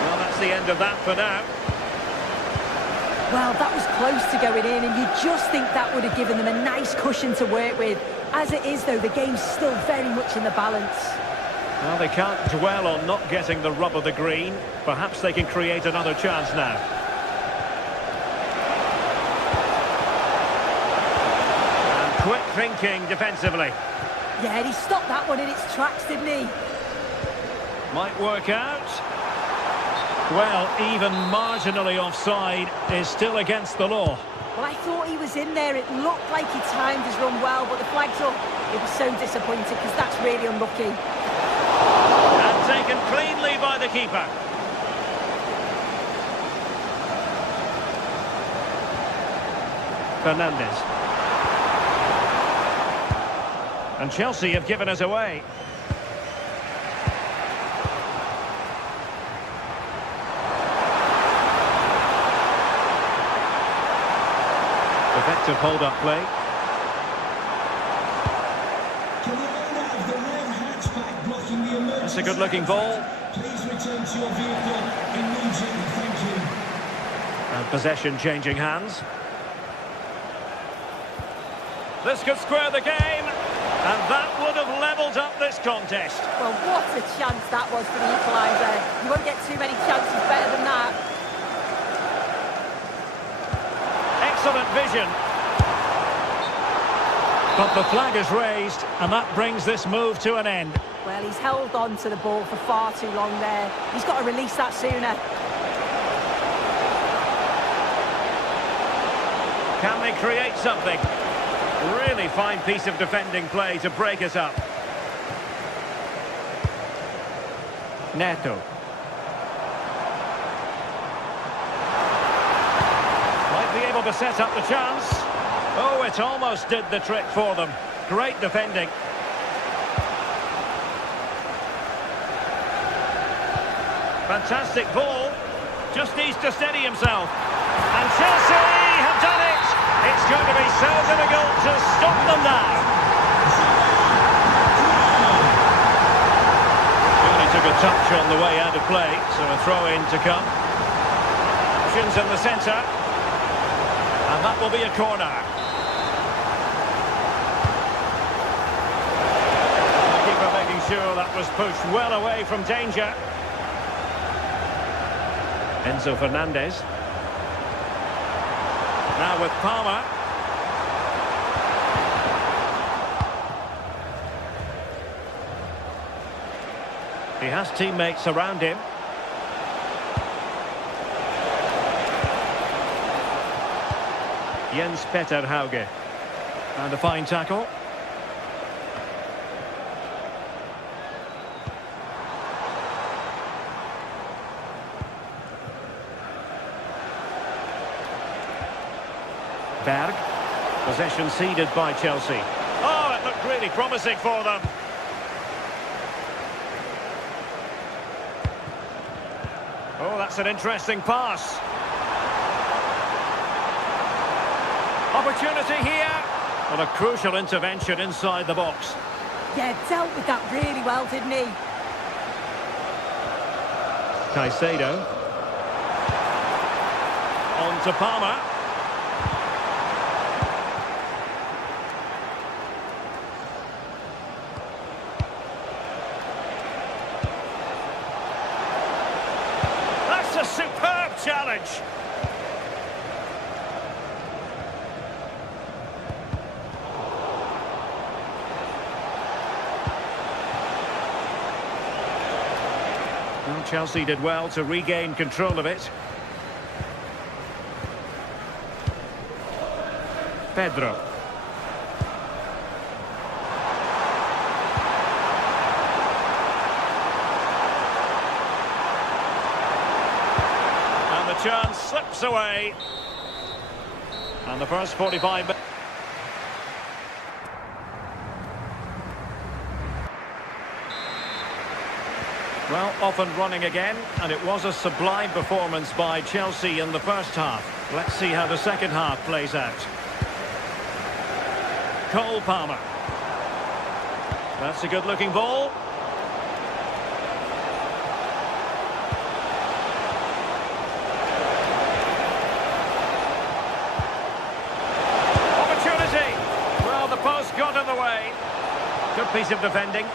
Well, that's the end of that for now. Well, that was close to going in, and you just think that would have given them a nice cushion to work with. As it is, though, the game's still very much in the balance. Well, they can't dwell on not getting the rub of the green. Perhaps they can create another chance now. And quick thinking defensively. Yeah, he stopped that one in its tracks, didn't he? Might work out. Well, even marginally offside is still against the law. Well, I thought he was in there. It looked like he timed his run well, but the flag's up. It was so disappointing because that's really unlucky. And taken cleanly by the keeper. Fernandes. And Chelsea have given us away. Effective hold-up play. That's a good-looking ball. Please return to your vehicle immediately. Thank you. And possession changing hands. This could square the game, and that would have levelled up this contest. Well, what a chance that was for the equaliser. You won't get too many chances better than that. Excellent vision. But the flag is raised, and that brings this move to an end. Well, he's held on to the ball for far too long there. He's got to release that sooner. Can they create something? Really fine piece of defending play to break us up. Neto. Might be able to set up the chance. Oh, it almost did the trick for them. Great defending. Fantastic ball. Just needs to steady himself. And Chelsea have done it. It's going to be so difficult to stop them now. Only took a touch on the way out of play, so a throw-in to come. Options in the centre. And that will be a corner. The keeper making sure that was pushed well away from danger. Enzo Fernandez. Now with Palmer. He has teammates around him. Jens-Peter Hauge. And a fine tackle. Berg. Possession ceded by Chelsea. Oh, it looked really promising for them. Oh, that's an interesting pass. Opportunity here. Well, a crucial intervention inside the box. Yeah, dealt with that really well, didn't he? Caicedo. On to Palmer. That's a superb challenge. Well, Chelsea did well to regain control of it. Pedro. And the chance slips away. And the first 45 minutes. Well, off and running again, and it was a sublime performance by Chelsea in the first half. Let's see how the second half plays out. Cole Palmer. That's a good-looking ball. Opportunity. Well, the post got in the way. Good piece of defending.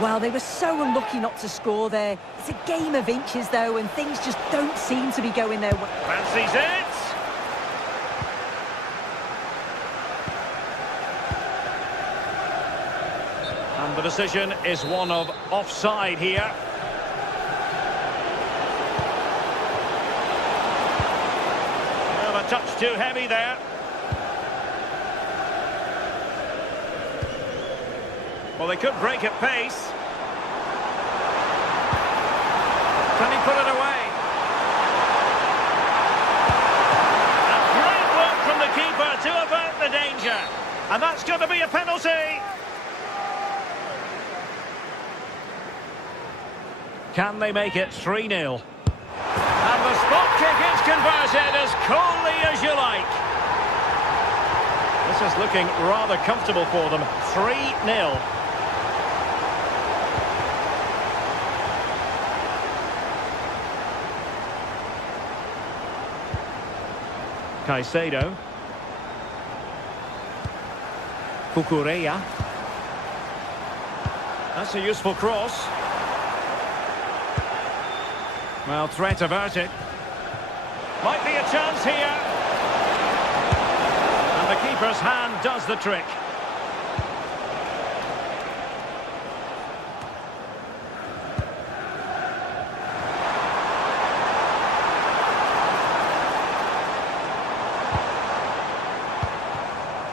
Well, they were so unlucky not to score there. It's a game of inches, though, and things just don't seem to be going their way. Fancies it. And the decision is one of offside here. Well, a touch too heavy there. Well, they could break at pace. Can he put it away? A great work from the keeper to avert the danger. And that's going to be a penalty. Can they make it 3-0? And the spot kick is converted as coolly as you like. This is looking rather comfortable for them. 3-0. Caicedo. Cucurella. That's a useful cross. Well, threat averted. Might be a chance here. And the keeper's hand does the trick.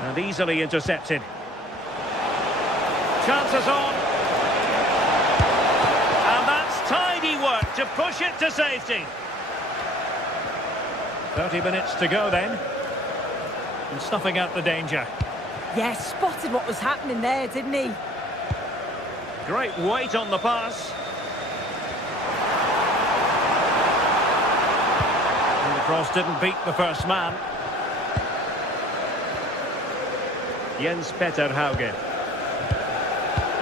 And easily intercepted. Chances on. And that's tidy work to push it to safety. 30 minutes to go then. And snuffing out the danger. Yeah, spotted what was happening there, didn't he? Great weight on the pass. And the cross didn't beat the first man. Jens-Peter Hauge.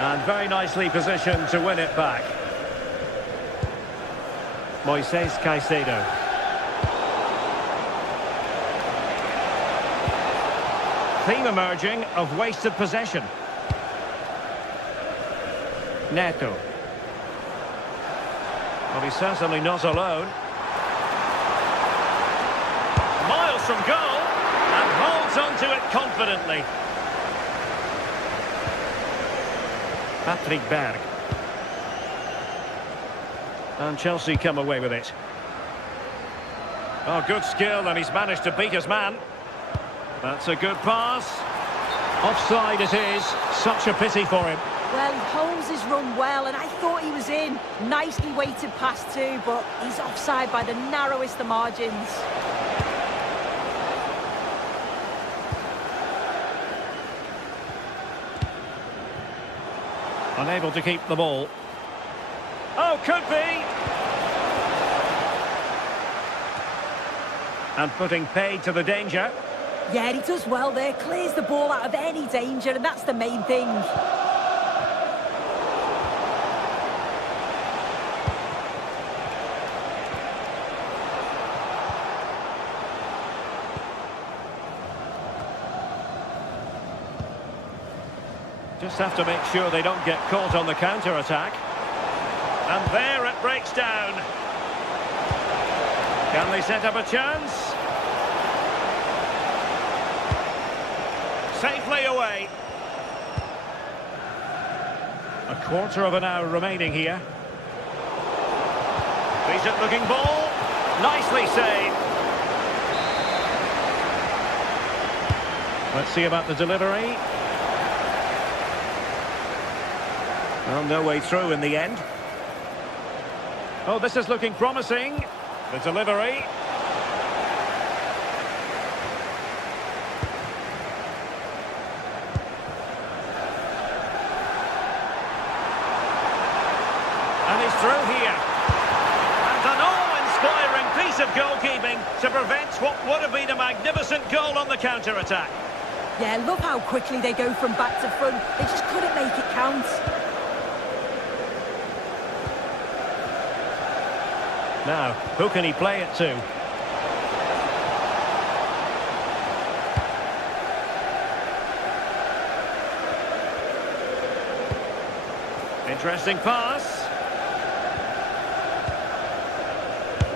And very nicely positioned to win it back. Moises Caicedo. Theme emerging of wasted possession. Neto. Well, he's certainly not alone. Miles from goal and holds onto it confidently. Patrick Berg. And Chelsea come away with it. Oh, good skill, and he's managed to beat his man. That's a good pass. Offside it is. Such a pity for him. Well, he holds his run well, and I thought he was in. Nicely weighted pass too, but he's offside by the narrowest of margins. Unable to keep the ball. Oh, could be! And putting paid to the danger. Yeah, he does well there. Clears the ball out of any danger, and that's the main thing. Just have to make sure they don't get caught on the counter-attack. And there it breaks down. Can they set up a chance? Safely away. A quarter of an hour remaining here. Decent looking ball. Nicely saved. Let's see about the delivery. Well, no way through in the end. Oh, this is looking promising. The delivery. And he's through here. And an awe-inspiring piece of goalkeeping to prevent what would have been a magnificent goal on the counter-attack. Yeah, love how quickly they go from back to front. They just couldn't make it count. Now, who can he play it to? Interesting pass.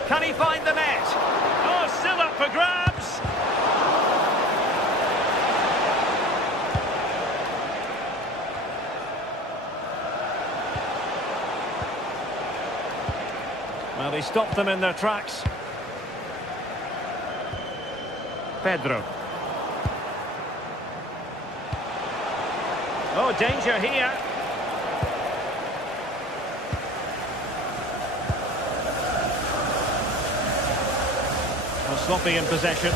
Can he find the net? Oh, still up for grabs. Well, he stopped them in their tracks. Pedro. Oh, danger here. Oh, sloppy in possession.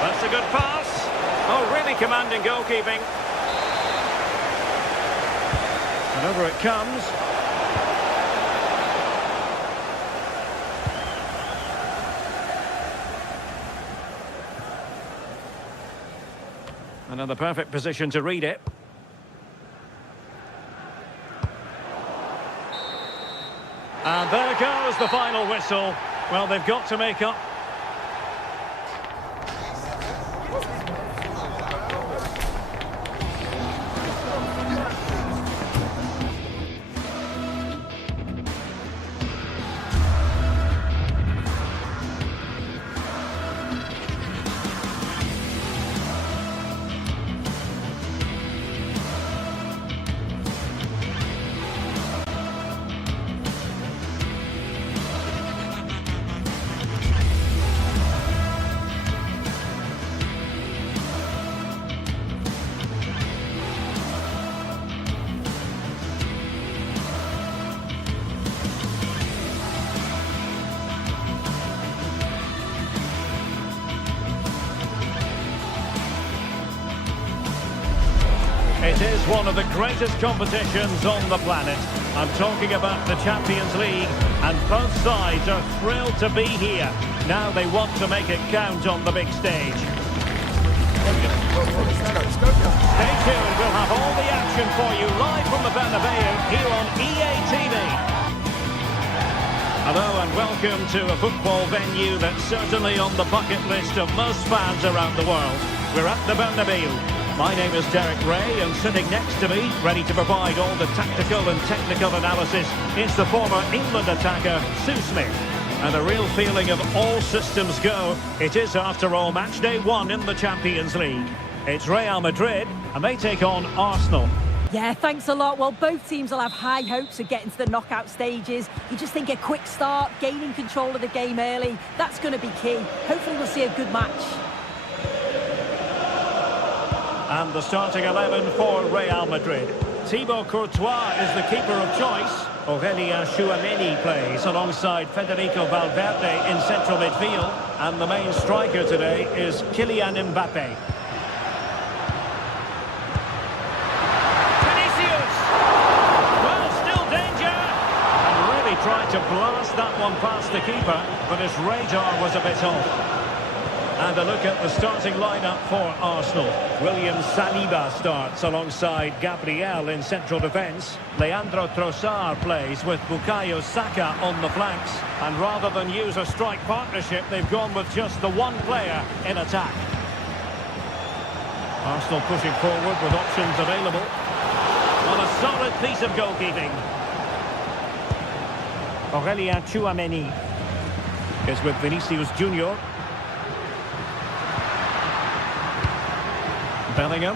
That's a good pass. Oh, really commanding goalkeeping. And over it comes. Another perfect position to read it. And there goes the final whistle. Well, they've got to make up. It is one of the greatest competitions on the planet. I'm talking about the Champions League, and both sides are thrilled to be here. Now they want to make it count on the big stage. Stay tuned, we'll have all the action for you live from the Bernabéu here on EA TV. Hello and welcome to a football venue that's certainly on the bucket list of most fans around the world. We're at the Bernabéu. My name is Derek Ray, and sitting next to me, ready to provide all the tactical and technical analysis, is the former England attacker, Sue Smith. And a real feeling of all systems go. It is, after all, match day 1 in the Champions League. It's Real Madrid, and they take on Arsenal. Yeah, thanks a lot. Well, both teams will have high hopes of getting to the knockout stages. You just think a quick start, gaining control of the game early, that's going to be key. Hopefully we'll see a good match. And the starting 11 for Real Madrid. Thibaut Courtois is the keeper of choice. Aurélien Tchouameni plays alongside Federico Valverde in central midfield. And the main striker today is Kylian Mbappé. Vinicius! Well, still danger! And really tried to blast that one past the keeper, but his radar was a bit off. And a look at the starting lineup for Arsenal. William Saliba starts alongside Gabriel in central defence. Leandro Trossard plays with Bukayo Saka on the flanks. And rather than use a strike partnership, they've gone with just the one player in attack. Arsenal pushing forward with options available. On a solid piece of goalkeeping. Aurélien Tchouameni is with Vinicius Junior. Bellingham.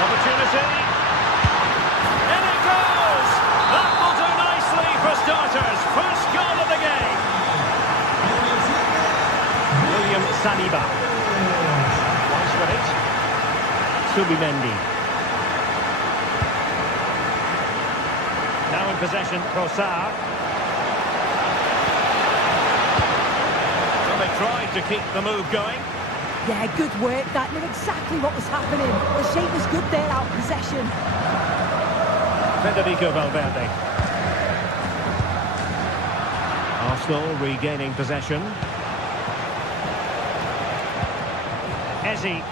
Opportunity. In it goes! That will do nicely for starters. First goal of the game. William Saliba. Once with it. Subimendi. Now in possession, Trossard. Well, they tried to keep the move going. Yeah, good work. That knew exactly what was happening. The shape was good there, out of possession. Federico Valverde. Arsenal regaining possession. Eze.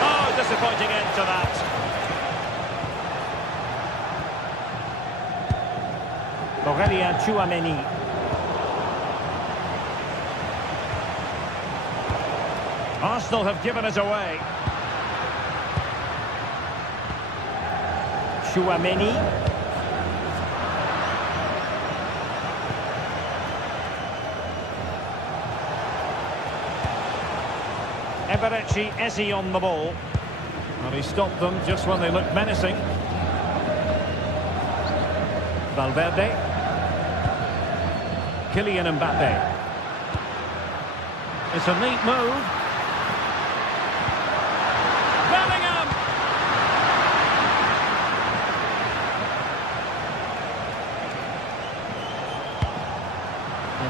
Oh, disappointing end to that. Aurélien Tchouameni. Arsenal have given it away. Tchouameni. Eberechi Eze on the ball. And he stopped them just when they looked menacing. Valverde. Kylian Mbappé. It's a neat move.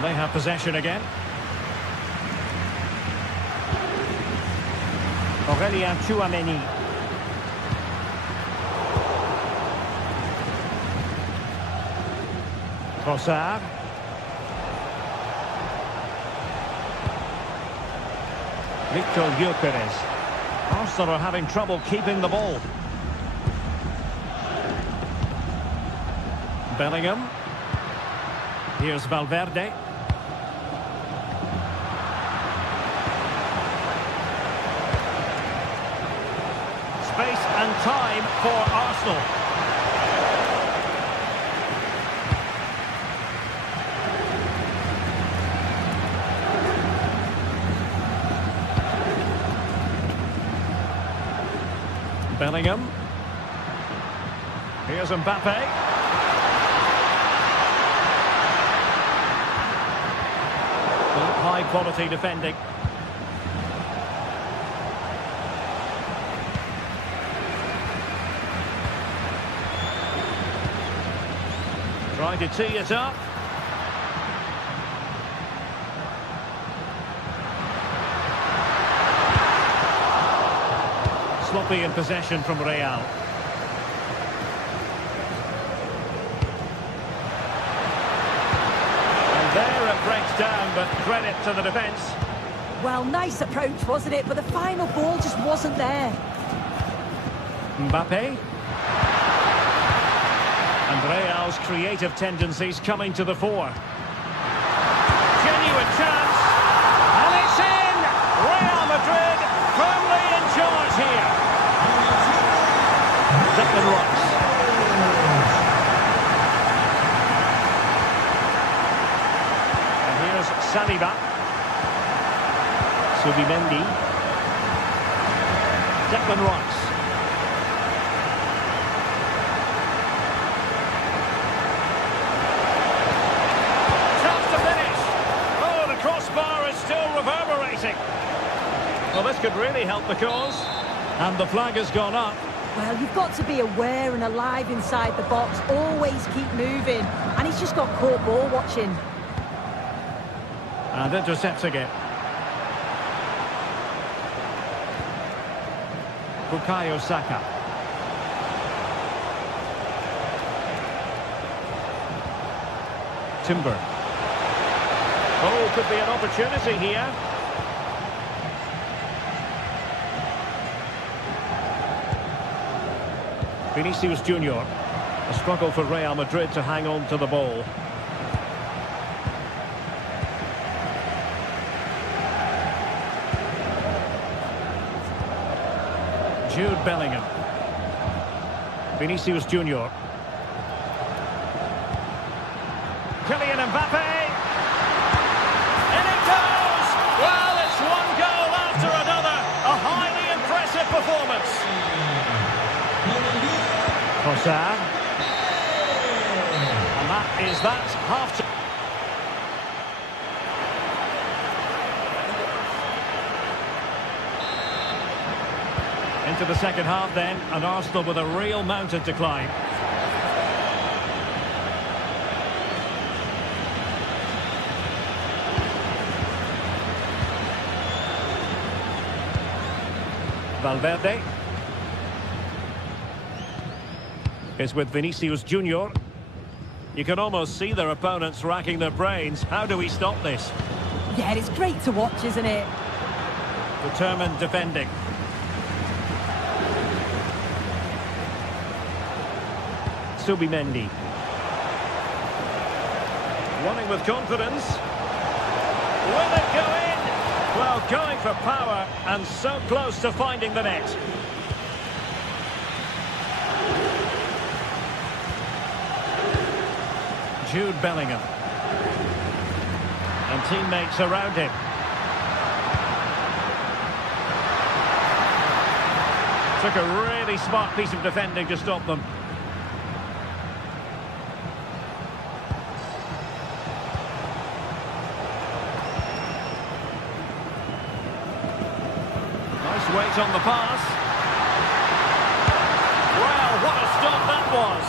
They have possession again. Aurélien Tchouameni. Trossard. Victor Gyökeres. Arsenal are having trouble keeping the ball. Bellingham. Here's Valverde. Space and time for Arsenal. Bellingham. Here's Mbappé. High quality defending. Trying to tee it up. Sloppy in possession from Real. And there it breaks down, but credit to the defence. Well, nice approach, wasn't it? But the final ball just wasn't there. Mbappé. And Real's creative tendencies coming to the fore. Genuine chance. And it's in! Real Madrid firmly in charge here. Declan Rice. And here's Saliba. Subimendi. Declan Rice. Well, this could really help the cause. And the flag has gone up. Well, you've got to be aware and alive inside the box. Always keep moving. And he's just got caught ball watching. And intercepting it. Bukayo Saka. Timber. Oh, could be an opportunity here. Vinicius Junior. A struggle for Real Madrid to hang on to the ball. Jude Bellingham. Vinicius Junior. Kylian Mbappe. And it goes! Well, it's one goal after another. A highly impressive performance. Trossard. And that is that half-time. Into the second half then, and Arsenal with a real mountain to climb. Valverde is with Vinicius Junior. You can almost see their opponents racking their brains. How do we stop this? Yeah, it's great to watch, isn't it? Determined defending. Subimendi. Running with confidence. Will it go in? Well, going for power and so close to finding the net. Jude Bellingham. And teammates around him. Took a really smart piece of defending to stop them. Weight on the pass. Well, what a stop that was.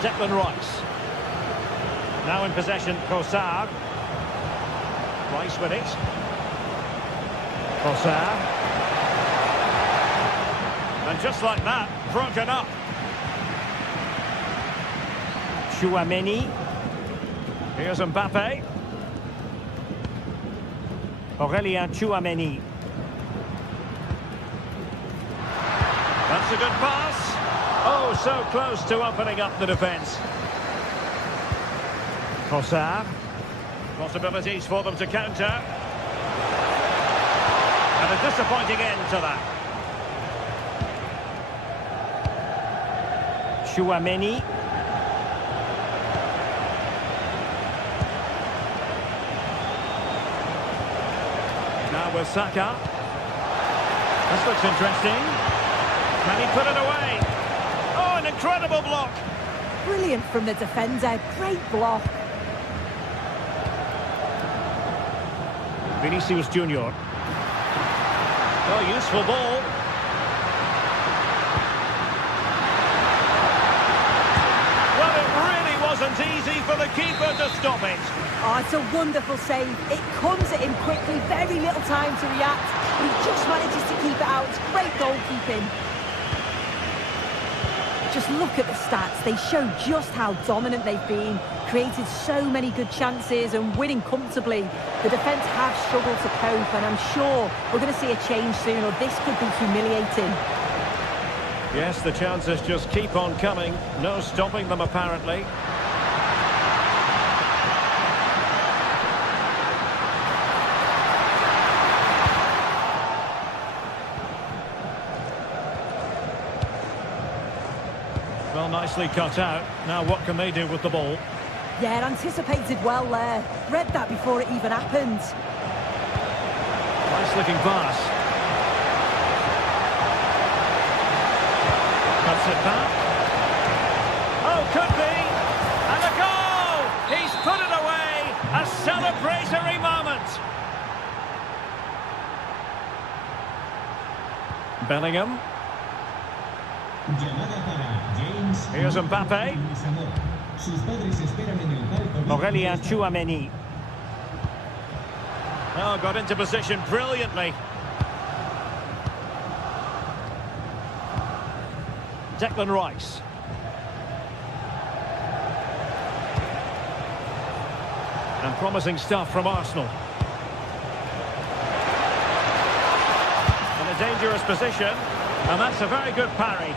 Declan Rice. Now in possession, Trossard. Rice with it. Trossard. And just like that, broken up. Chouameni. Here's Mbappe. Aurélien Chouameni. That's a good pass. Oh, so close to opening up the defence. Trossard. Possibilities for them to counter. And a disappointing end to that. Chouameni. Now with Saka. This looks interesting. Can he put it away? Oh, an incredible block. Brilliant from the defender. Great block. Vinicius Junior. Oh, useful ball. Well, it really wasn't easy for the keeper to stop it. Oh, it's a wonderful save. It comes at him quickly, very little time to react. But he just manages to keep it out. It's great goalkeeping. Just look at the stats. They show just how dominant they've been. Created so many good chances and winning comfortably. The defence have struggled to cope, and I'm sure we're going to see a change soon, or this could be humiliating. Yes, the chances just keep on coming. No stopping them, apparently. Well, nicely cut out. Now what can they do with the ball? Yeah, anticipated well there. Read that before it even happened. Nice looking pass. Cuts it back. Oh, could be. And a goal! He's put it away. A celebration. Bellingham. Here's Mbappe. Aurélien Tchouameni. Oh, got into position brilliantly. Declan Rice. And promising stuff from Arsenal. In a dangerous position, and that's a very good parry.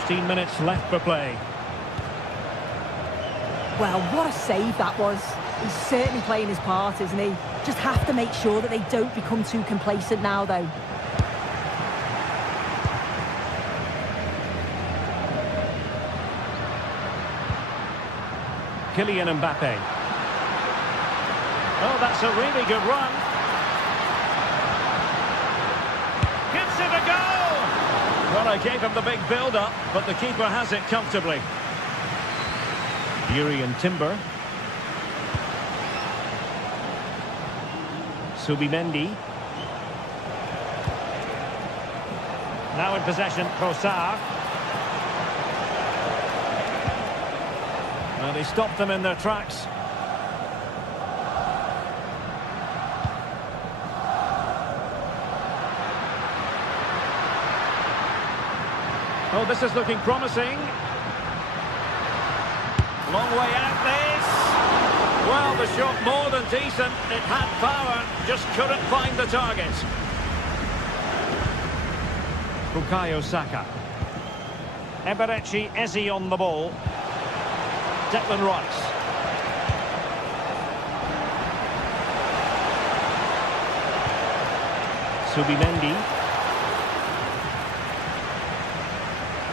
15 minutes left for play. Well, what a save that was. He's certainly playing his part, isn't he? Just have to make sure that they don't become too complacent now, though. Kylian Mbappe. Oh, that's a really good run. Gives it a go! Well, I gave him the big build-up, but the keeper has it comfortably. Yuri Timber. Subimendi. Now in possession, Trossard. Well, they stopped them in their tracks. Oh, this is looking promising. Long way out this. Well, the shot more than decent. It had power, just couldn't find the target. Bukayo Saka. Eberechi Eze on the ball. Declan Rice. Subimendi.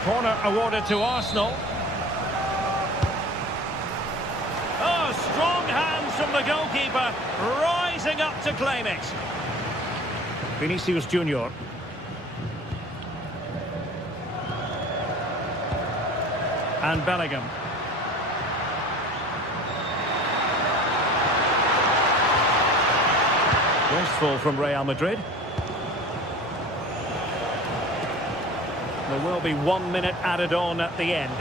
Corner awarded to Arsenal. Oh, strong hands from the goalkeeper, rising up to claim it. Vinicius Junior. And Bellingham. Wasteful from Real Madrid. There will be 1 minute added on at the end.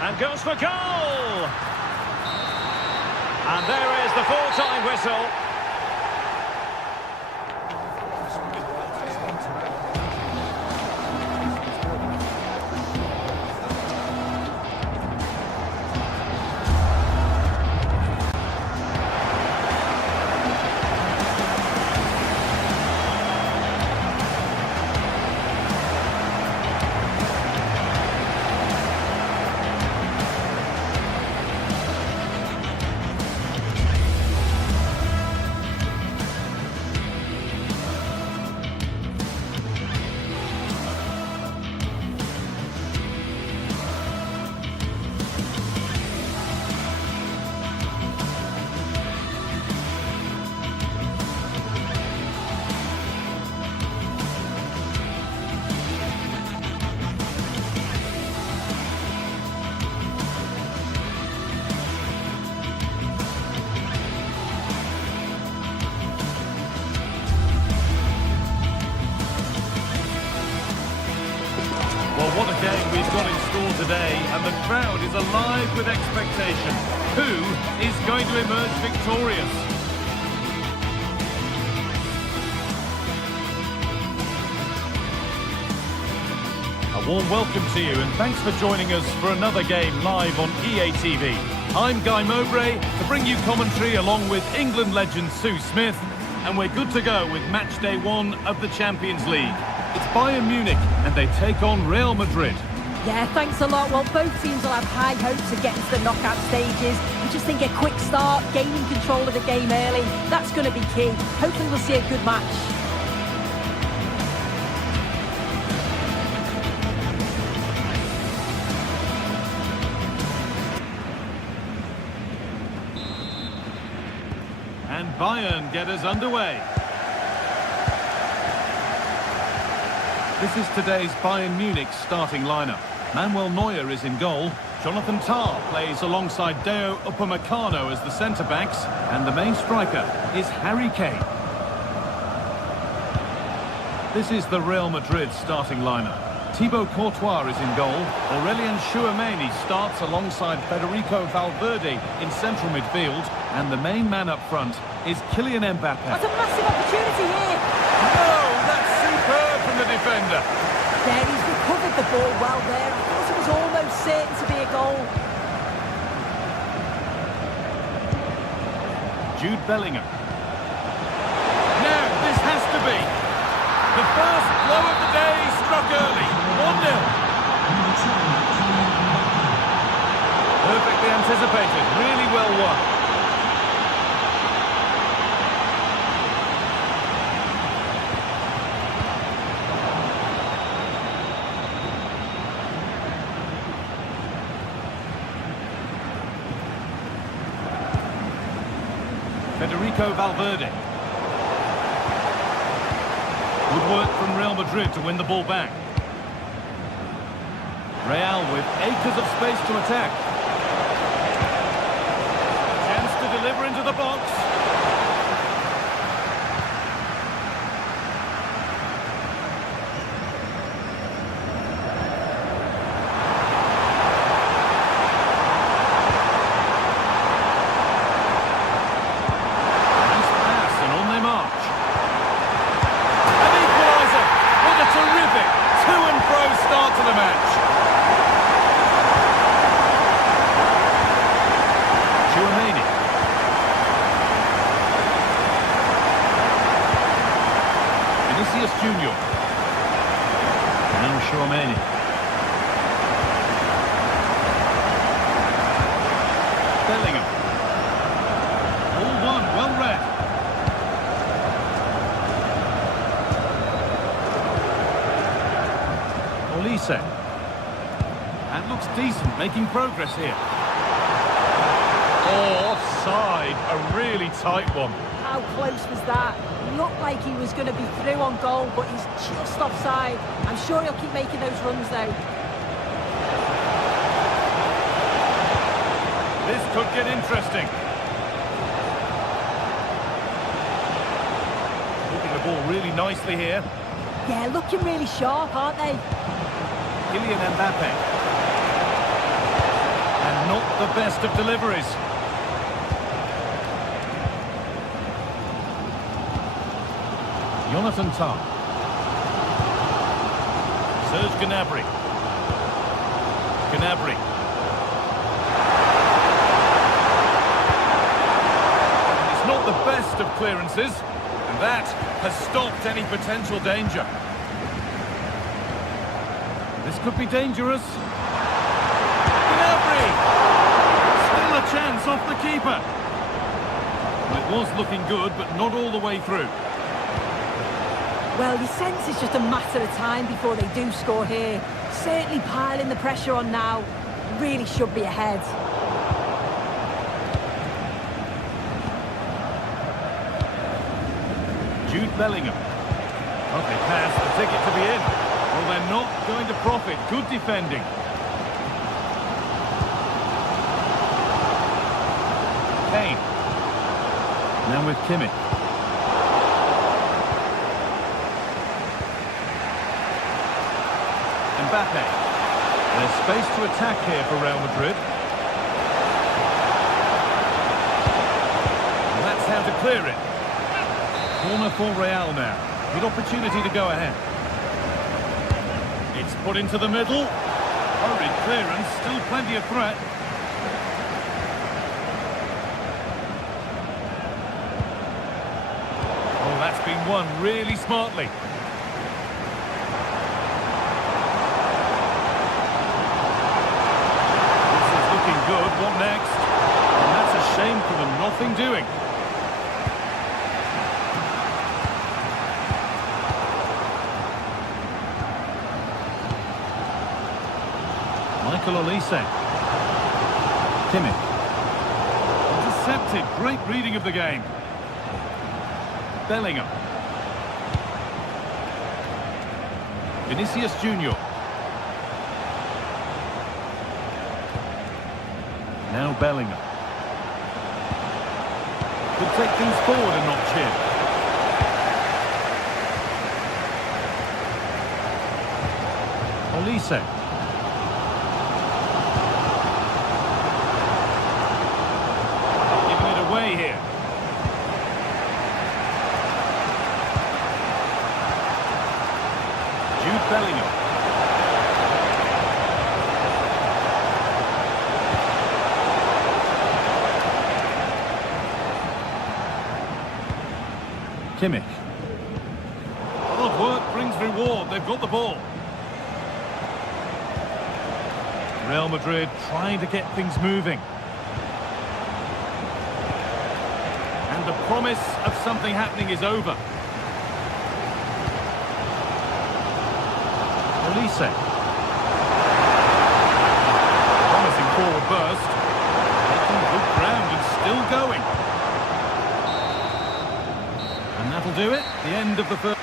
And goes for goal! And there is the full-time whistle. What a game we've got in store today, and the crowd is alive with expectation. Who is going to emerge victorious? A warm welcome to you, and thanks for joining us for another game live on EA TV. I'm Guy Mowbray to bring you commentary along with England legend Sue Smith, and we're good to go with match day 1 of the Champions League. It's Bayern Munich, and they take on Real Madrid. Yeah, thanks a lot. Well, both teams will have high hopes of getting to the knockout stages. I just think a quick start, gaining control of the game early, that's going to be key. Hopefully we'll see a good match. And Bayern get us underway. This is today's Bayern Munich starting lineup. Manuel Neuer is in goal. Jonathan Tah plays alongside Deo Upamecano as the centre-backs, and the main striker is Harry Kane. This is the Real Madrid starting lineup. Thibaut Courtois is in goal. Aurélien Tchouameni starts alongside Federico Valverde in central midfield, and the main man up front is Kylian Mbappé. That's a massive opportunity here. No, that's superb from the defender. Yeah, he's recovered the ball well there. I thought it was almost certain to be a goal. Jude Bellingham. Now, this has to be. The first blow of the day struck early. 1-0. Perfectly anticipated. Really well won. Federico Valverde. Good work from Real Madrid to win the ball back. Real with acres of space to attack. Chance to deliver into the box. Junior. Now Tchouameni. Bellingham. All one, well read. Olise. That looks decent, making progress here. Oh, offside, a really tight one. How close was that? Looked like he was going to be through on goal, but he's just offside. I'm sure he'll keep making those runs, though. This could get interesting. Moving the ball really nicely here. Yeah, looking really sharp, aren't they? Kylian Mbappé. And not the best of deliveries. Jonathan Tah. Serge Gnabry. Gnabry. It's not the best of clearances, and that has stopped any potential danger. This could be dangerous. Gnabry! Still a chance off the keeper. Well, it was looking good, but not all the way through. Well, you sense it's just a matter of time before they do score here. Certainly piling the pressure on now. Really should be ahead. Jude Bellingham. Lovely pass, the ticket to be in. Well, they're not going to profit. Good defending. Kane. Now with Kimmich. Mbappé. There's space to attack here for Real Madrid. And that's how to clear it. Corner for Real now. Good opportunity to go ahead. It's put into the middle. Hurried clearance, still plenty of threat. Oh, that's been won really smartly. Good, what next? And that's a shame for them, nothing doing. Michael Olise. Kimmich. Intercepted, great reading of the game. Bellingham. Vinicius Junior. Now Bellingham. Could take things forward a notch here. Olise. Giving it away here. Jude Bellingham. Kimmich. Hard work brings reward. They've got the ball. Real Madrid trying to get things moving. And the promise of something happening is over. Olise. Promising forward burst. Making good ground and still going. And that'll do it. The end of the first.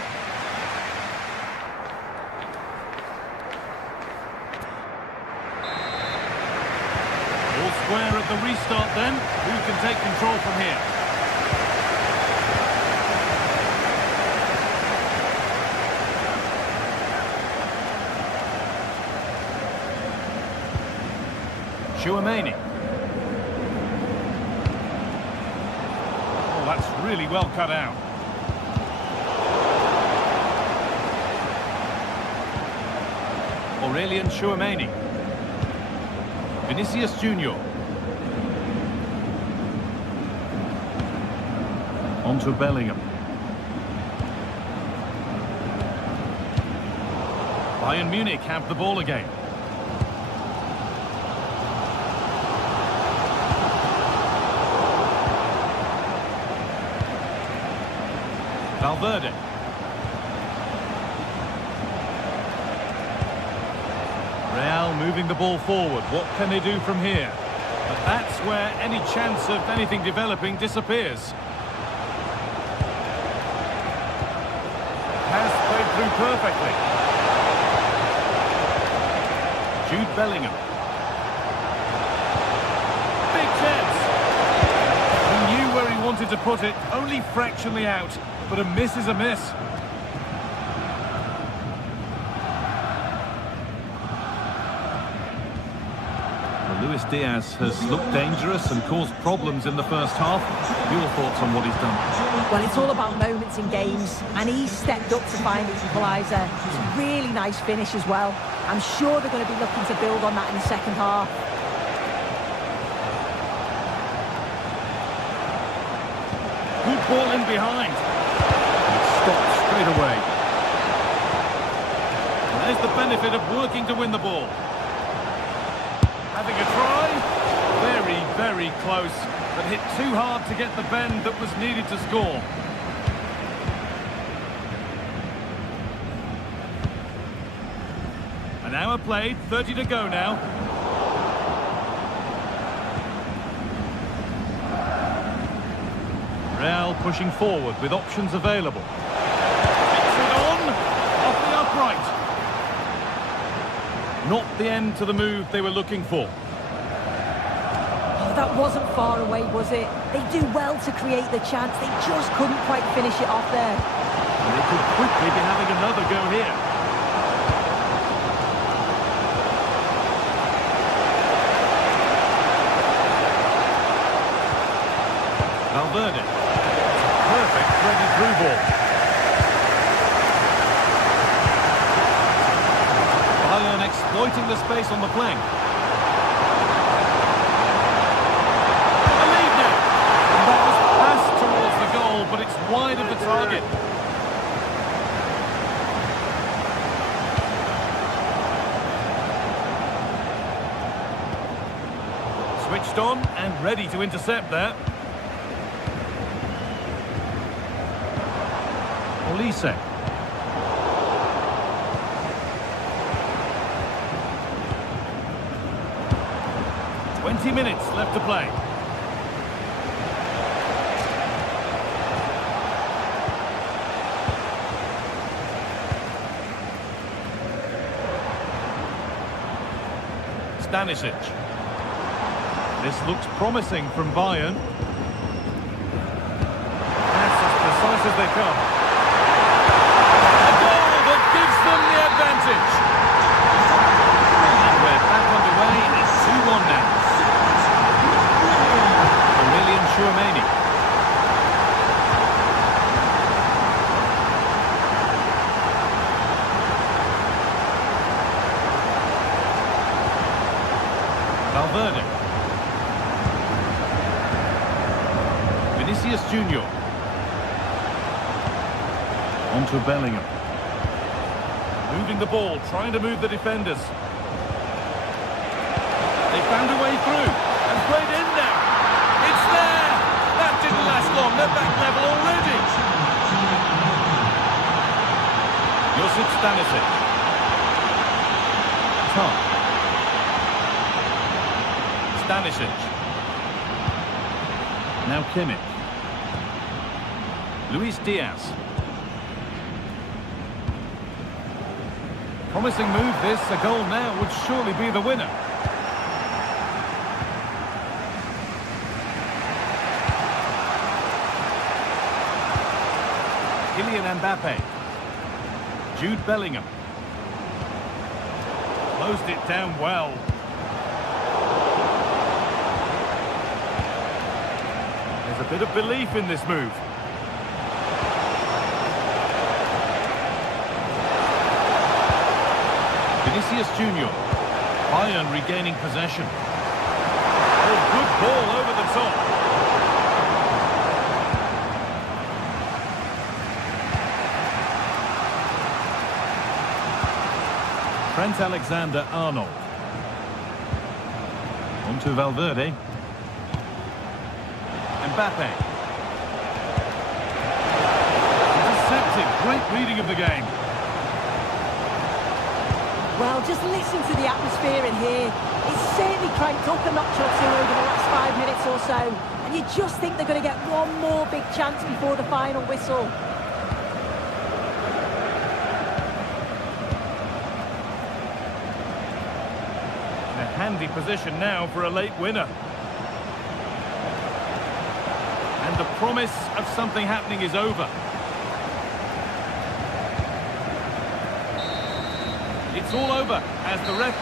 All square at the restart then. Who can take control from here? Chouameni. Oh, that's really well cut out. Aurelian Chouameni. Vinicius Junior. On to Bellingham. Bayern Munich have the ball again. Valverde. Real moving the ball forward. What can they do from here? But that's where any chance of anything developing disappears. Pass played through perfectly. Jude Bellingham. Big chance. He knew where he wanted to put it, only fractionally out, but a miss is a miss. Luis Diaz has looked dangerous and caused problems in the first half. Your thoughts on what he's done? Well, it's all about moments in games, and he stepped up to find the equaliser. It's a really nice finish as well. I'm sure they're going to be looking to build on that in the second half. Good ball in behind. It stopped straight away. And there's the benefit of working to win the ball. Having a try, very, very close, but hit too hard to get the bend that was needed to score. An hour played, 30 to go now. Real pushing forward with options available. Takes it on, off the upright. Not the end to the move they were looking for. Oh, that wasn't far away, was it? They do well to create the chance. They just couldn't quite finish it off there. And they could quickly be having another go here. Valverde. Perfect threaded through ball. Bayern exploiting the space on the flank. A lead now. And that was passed towards the goal, but it's wide of the target. Switched on and ready to intercept there. Olise. "20 minutes left to play. Stanisic. This looks promising from Bayern. That's as precise as they come. A goal that gives them the advantage. And we're back underway. It's 2-1 now. Aurelian Chouameni. Valverde. Vinicius Junior. On to Bellingham. Moving the ball, trying to move the defenders. They found a way through and played in now. It's there! That didn't last long. They're back level already. Josip Stanisic. Tom. Stanisic. Now Kimmich. Luis Diaz. Promising move this. A goal now would surely be the winner. Kylian Mbappe. Jude Bellingham. Closed it down well. There's a bit of belief in this move. Vinicius Junior. Bayern regaining possession. Oh, good ball over the top. Trent Alexander-Arnold. On to Valverde. Mbappe. Intercepted. Great reading of the game. Well, just listen to the atmosphere in here. It's certainly cranked up a notch or two over the last 5 minutes or so. And you just think they're going to get one more big chance before the final whistle. In a handy position now for a late winner. And the promise of something happening is over. It's all over as the ref...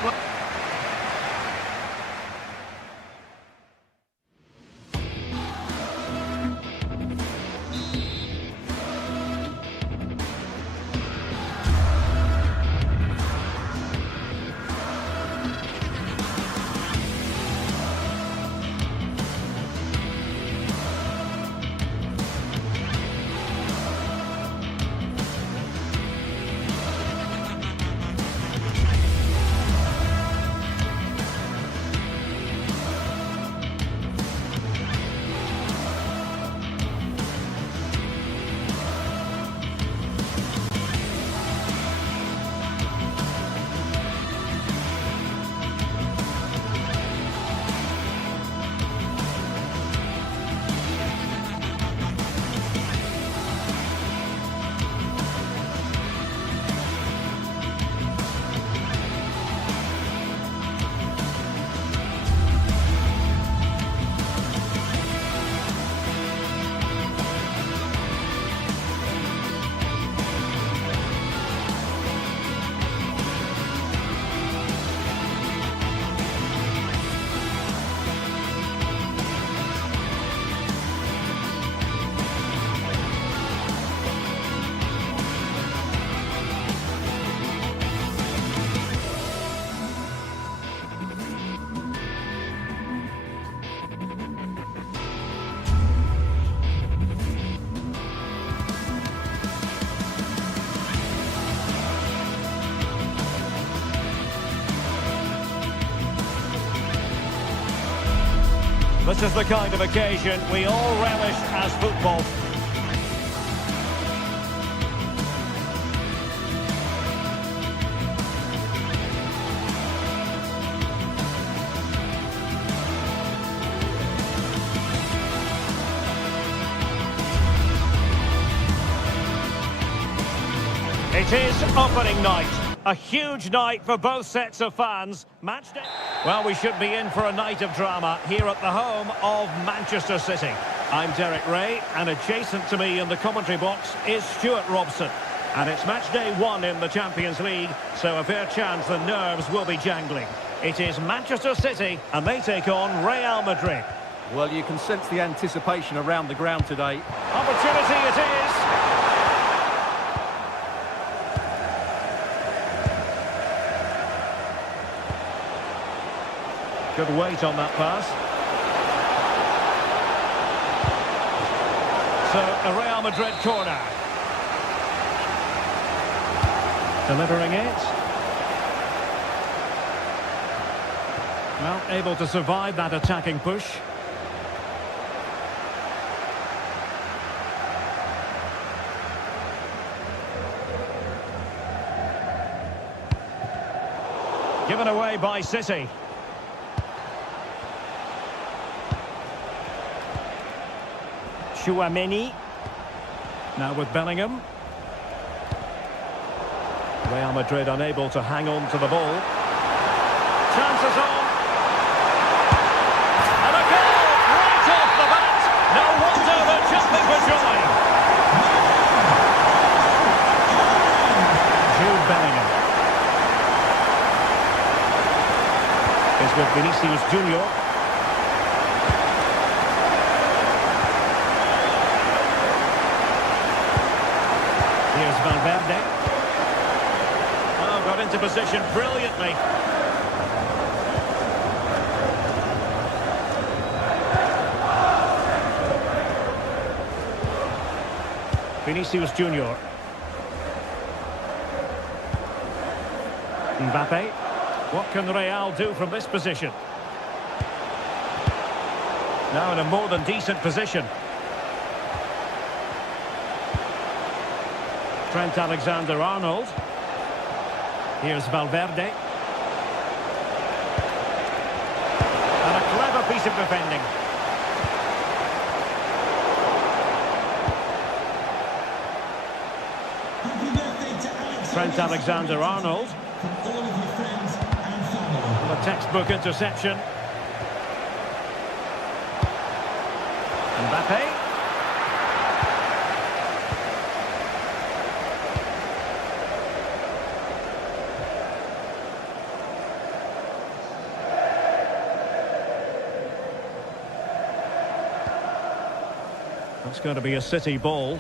This is the kind of occasion we all relish as football. It is opening night. A huge night for both sets of fans. Match day. Well, we should be in for a night of drama here at the home of Manchester City. I'm Derek Ray, and adjacent to me in the commentary box is Stuart Robson. And it's match day 1 in the Champions League, so a fair chance the nerves will be jangling. It is Manchester City, and they take on Real Madrid. Well, you can sense the anticipation around the ground today. Opportunity it is. Good weight on that pass. So, a Real Madrid corner. Delivering it. Well, able to survive that attacking push. Given away by City. Chouameni. Now with Bellingham. Real Madrid unable to hang on to the ball. Chances on. And a goal right off the bat. No wonder they're jumping for joy. Jude Bellingham. Is with Vinicius Junior. Here's Valverde. Oh, got into position brilliantly. Vinicius Junior. Mbappe. What can Real do from this position? Now in a more than decent position. Trent Alexander-Arnold. Here's Valverde. And a clever piece of defending. Happy birthday to Alex. Trent Alexander-Arnold. From all of your friends and family. A textbook interception. Mbappe. It's going to be a City ball.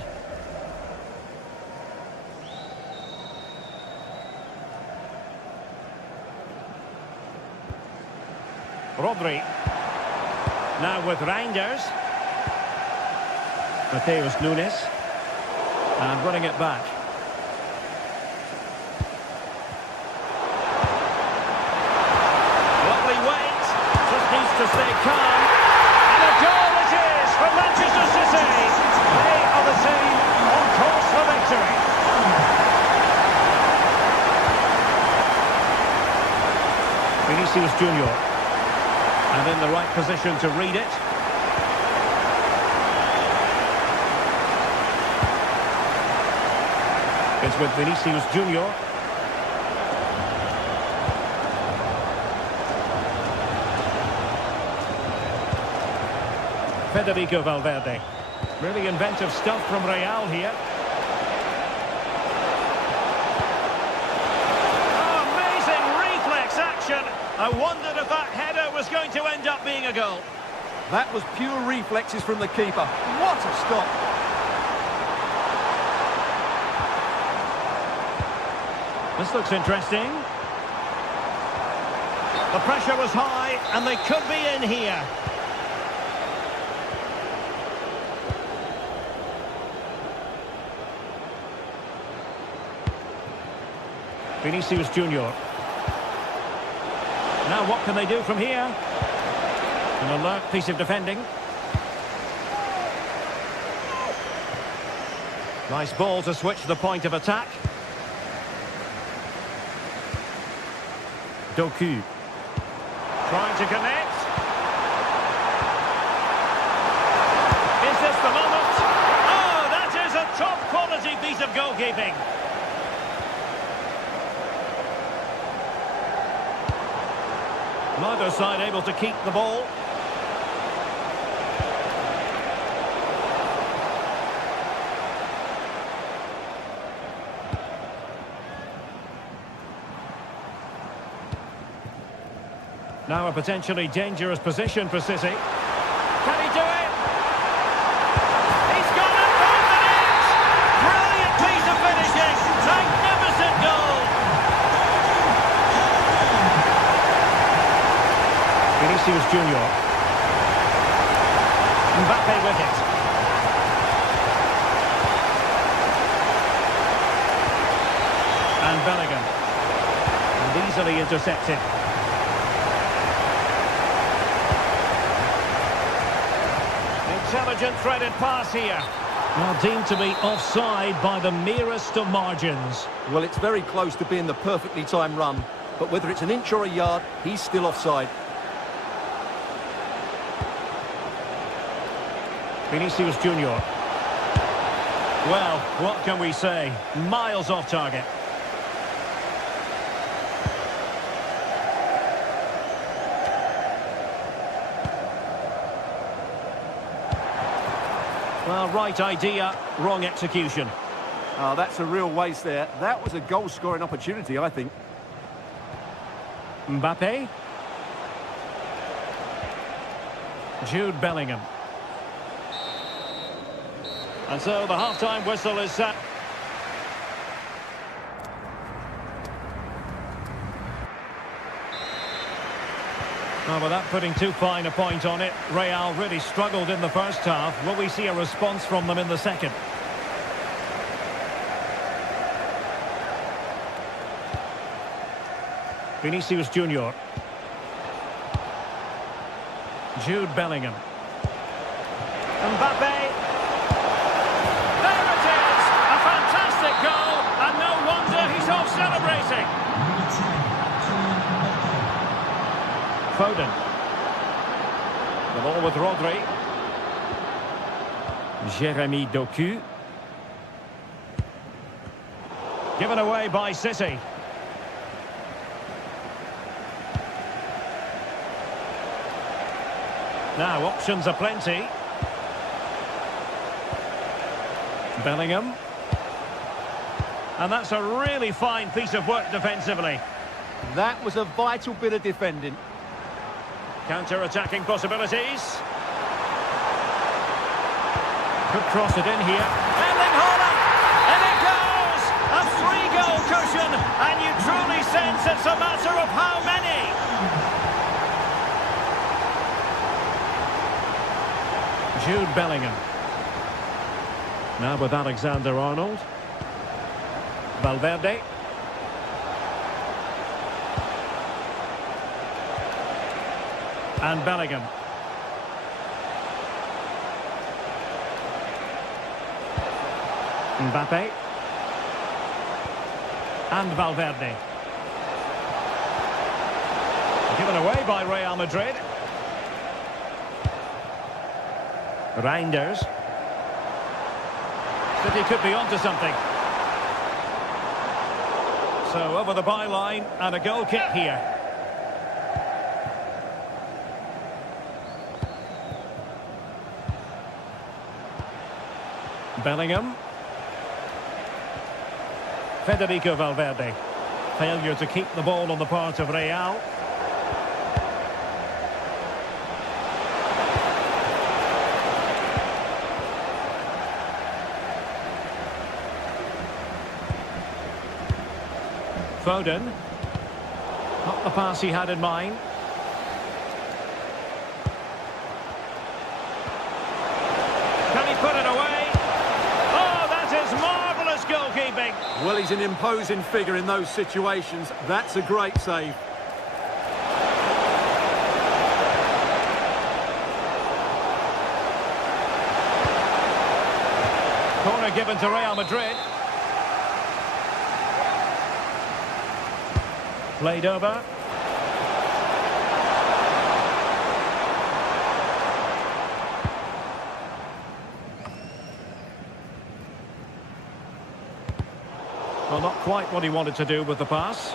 Rodri. Now with Reinders. Mateus Nunes. And running it back. Lovely weight. Just needs to stay calm. And a goal it is for Manchester City. They are the team on course for victory. Vinicius Junior. And in the right position to read it. It's with Vinicius Junior. Federico Valverde. Really inventive stuff from Real here. Oh, amazing reflex action. I wondered if that header was going to end up being a goal. That was pure reflexes from the keeper. What a stop! This looks interesting. The pressure was high, and they could be in here. Vinicius Junior. Now what can they do from here? An alert piece of defending. Nice ball to switch the point of attack. Doku. Trying to connect. Is this the moment? Oh, that is a top quality piece of goalkeeping. Neither side able to keep the ball. Now a potentially dangerous position for City. Can he do it? He's got it! Found the net! Brilliant piece of finishing! Magnificent goal! Vinicius Junior. Mbappe with it. And Bellingham. And easily intercepted. Intelligent threaded pass here. Now deemed to be offside by the merest of margins. Well, it's very close to being the perfectly timed run, but whether it's an inch or a yard, he's still offside. Vinicius Junior. Well, what can we say? Miles off target. Well, right idea, wrong execution. Oh, that's a real waste there. That was a goal-scoring opportunity, I think. Mbappe. Jude Bellingham. And so the half-time whistle is set. Well, without putting too fine a point on it, Real really struggled in the first half. Will we see a response from them in the second? Vinicius Junior. Jude Bellingham. Mbappe. There it is! A fantastic goal, and no wonder he's off celebrating. Foden. The ball with Rodri. Jeremy Doku. Given away by City. Now options are plenty. Bellingham. And that's a really fine piece of work defensively. That was a vital bit of defending. Counter-attacking possibilities. Could cross it in here. Erling Haaland! And it goes! A 3-goal cushion, and you truly sense it's a matter of how many. Jude Bellingham. Now with Alexander-Arnold. Valverde. And Bellingham. Mbappe. And Valverde. Given away by Real Madrid. Reinders. City could be onto something. So over the byline and a goal kick here. Bellingham. Federico Valverde. Failure to keep the ball on the part of Real. Foden. Not the pass he had in mind. Can he put it away? Oh, that is marvellous goalkeeping. Well, he's an imposing figure in those situations. That's a great save. Corner given to Real Madrid. Played over. Well, not quite what he wanted to do with the pass.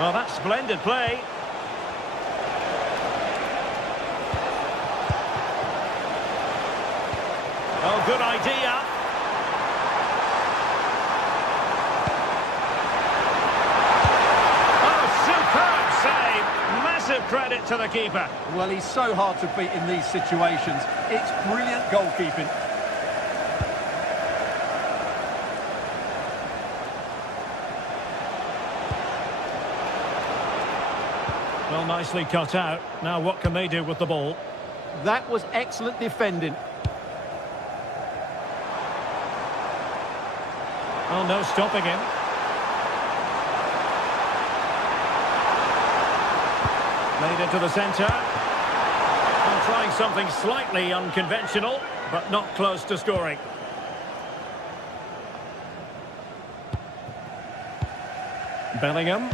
Well, that's splendid play. Oh, good idea. Oh, superb save. Massive credit to the keeper. Well, he's so hard to beat in these situations. It's brilliant goalkeeping. Well, nicely cut out. Now what can they do with the ball? That was excellent defending. Well, no stopping him. Played into the centre. Well, trying something slightly unconventional, but not close to scoring. Bellingham.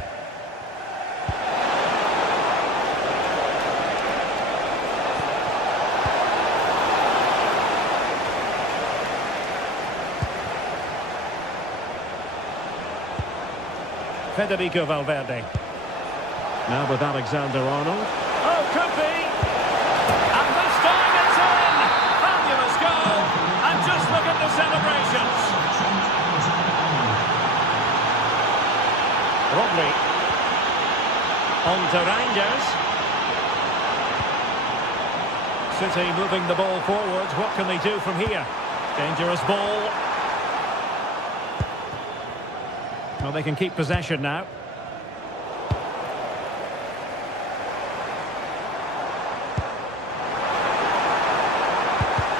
Federico Valverde. Now with Alexander-Arnold. Oh, could be! And this time it's in! Fabulous goal! And just look at the celebrations! Rodri. On to Rangers. City moving the ball forwards. What can they do from here? Dangerous ball. Well, they can keep possession now.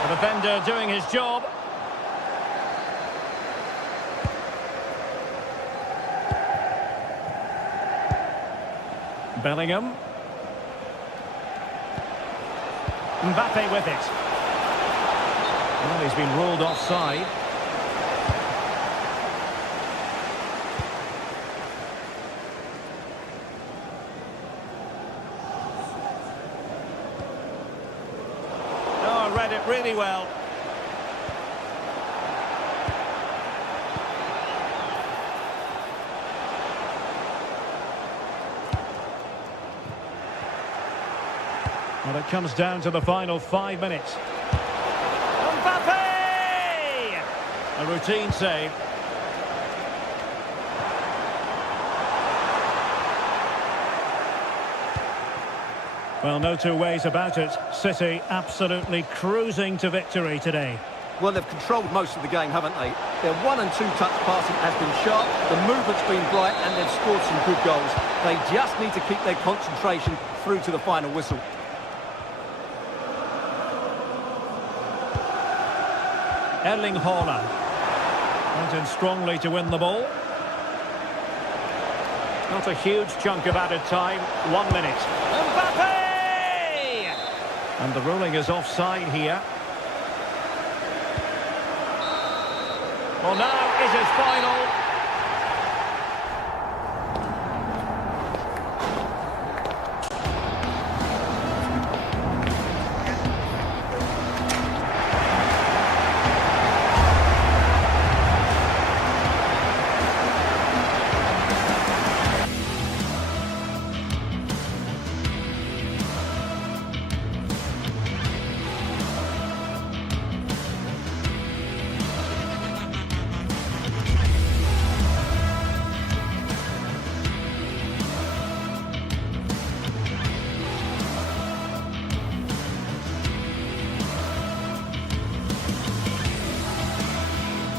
The defender doing his job. Bellingham. Mbappe with it. Well, he's been ruled offside. Read it really well. Well, it comes down to the final 5 minutes. Mbappe! A routine save. Well, no two ways about it. City absolutely cruising to victory today. Well, they've controlled most of the game, haven't they? Their 1- and 2-touch passing has been sharp, the movement's been bright, and they've scored some good goals. They just need to keep their concentration through to the final whistle. Erling Haaland went in strongly to win the ball. Not a huge chunk of added time. 1 minute. Mbappe! And the ruling is offside here. Well, now it is final.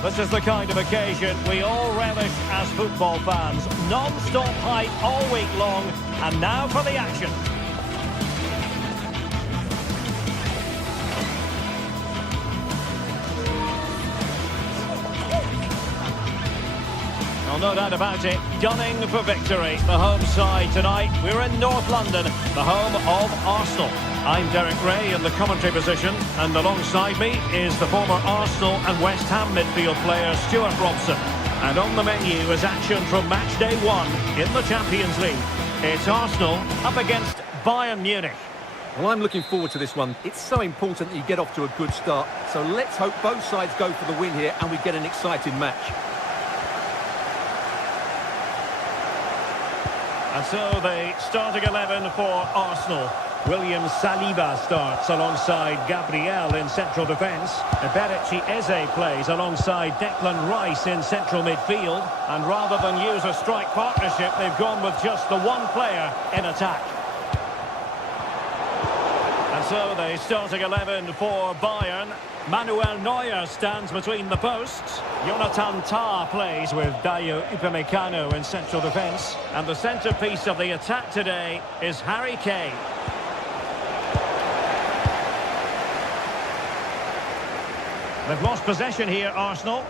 This is the kind of occasion we all relish as football fans. Non-stop hype all week long, and now for the action. Well, no doubt about it, gunning for victory. The home side tonight, we're in North London, the home of Arsenal. I'm Derek Ray in the commentary position, and alongside me is the former Arsenal and West Ham midfield player Stuart Robson. And on the menu is action from match day 1 in the Champions League. It's Arsenal up against Bayern Munich. Well, I'm looking forward to this one. It's so important that you get off to a good start. So let's hope both sides go for the win here and we get an exciting match. And so the starting 11 for Arsenal. William Saliba starts alongside Gabriel in central defence. Eberechi Eze plays alongside Declan Rice in central midfield. And rather than use a strike partnership, they've gone with just the one player in attack. And so the starting 11 for Bayern. Manuel Neuer stands between the posts. Jonathan Tah plays with Dayo Upamecano in central defence. And the centrepiece of the attack today is Harry Kane. They've lost possession here, Arsenal.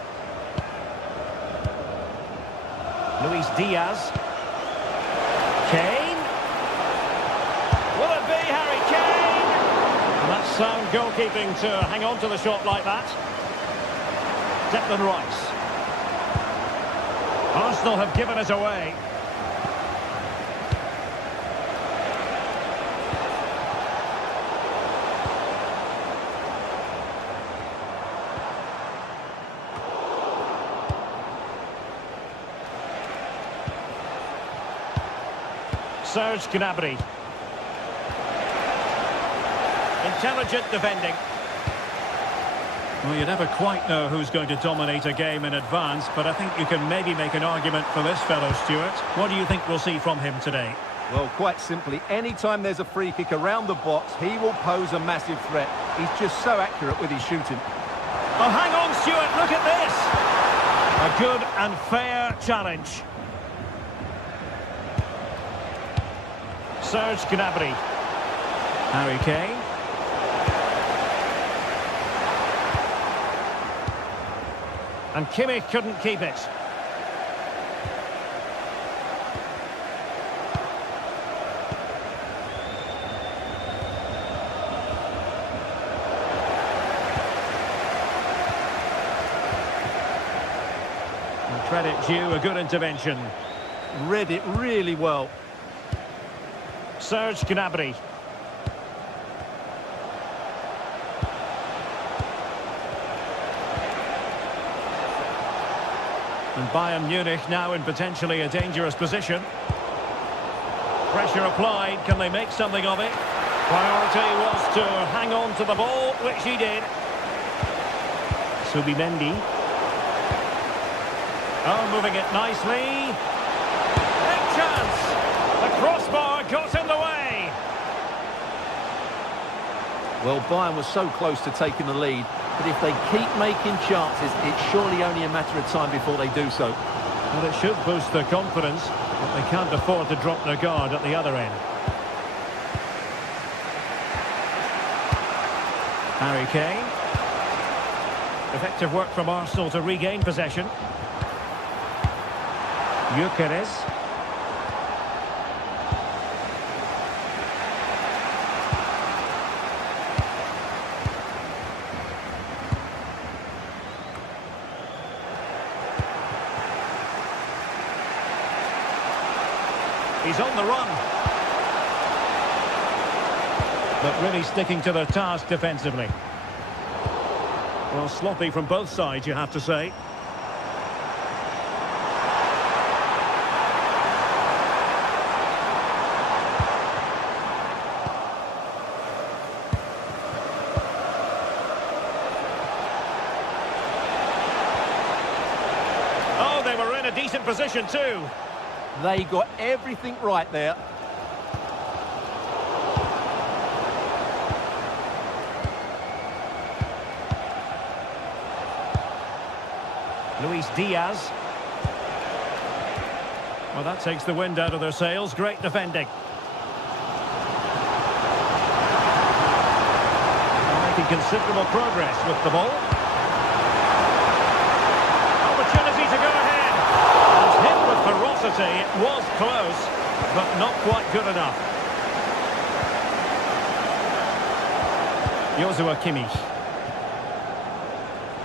Luis Diaz. Kane. Will it be Harry Kane? And that's sound goalkeeping to hang on to the shot like that. Declan Rice. Arsenal have given it away. Serge Gnabry. Intelligent defending. Well, you never quite know who's going to dominate a game in advance, but I think you can maybe make an argument for this fellow, Stuart. What do you think we'll see from him today? Well, quite simply, anytime there's a free kick around the box, he will pose a massive threat. He's just so accurate with his shooting. Oh, hang on, Stuart, look at this! A good and fair challenge. Serge Gnabry. Harry Kane. And Kimmich couldn't keep it. And credit due, a good intervention. Read it really well. Serge Gnabry. And Bayern Munich now in potentially a dangerous position. Pressure applied. Can they make something of it? Priority was to hang on to the ball, which he did. Subimendi. Oh, moving it nicely. Big chance. The crossbar got in the way. Well, Bayern was so close to taking the lead, but if they keep making chances, it's surely only a matter of time before they do so. Well, it should boost their confidence, but they can't afford to drop their guard at the other end. Harry Kane. Effective work from Arsenal to regain possession. Gyökeres. He's on the run. But really sticking to their task defensively. Well, sloppy from both sides, you have to say. Oh, they were in a decent position too. They got everything right there. Luis Diaz. Well, that takes the wind out of their sails. Great defending. They're making considerable progress with the ball. Opportunity to go ahead. And hit with ferocity. It was close, but not quite good enough. Joshua Kimmich.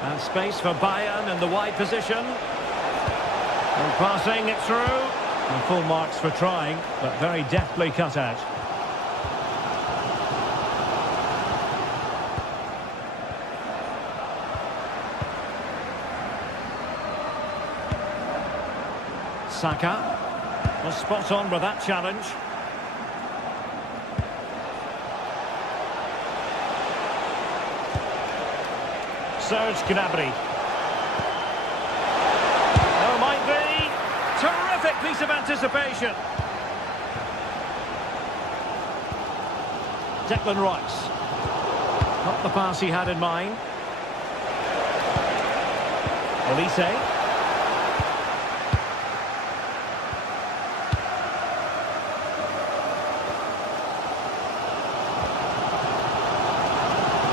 And space for Bayern in the wide position. And passing it through. And full marks for trying, but very deftly cut out. Saka. Was spot on with that challenge. Serge Gnabry. Oh, might be. Terrific piece of anticipation. Declan Rice. Not the pass he had in mind. Olise.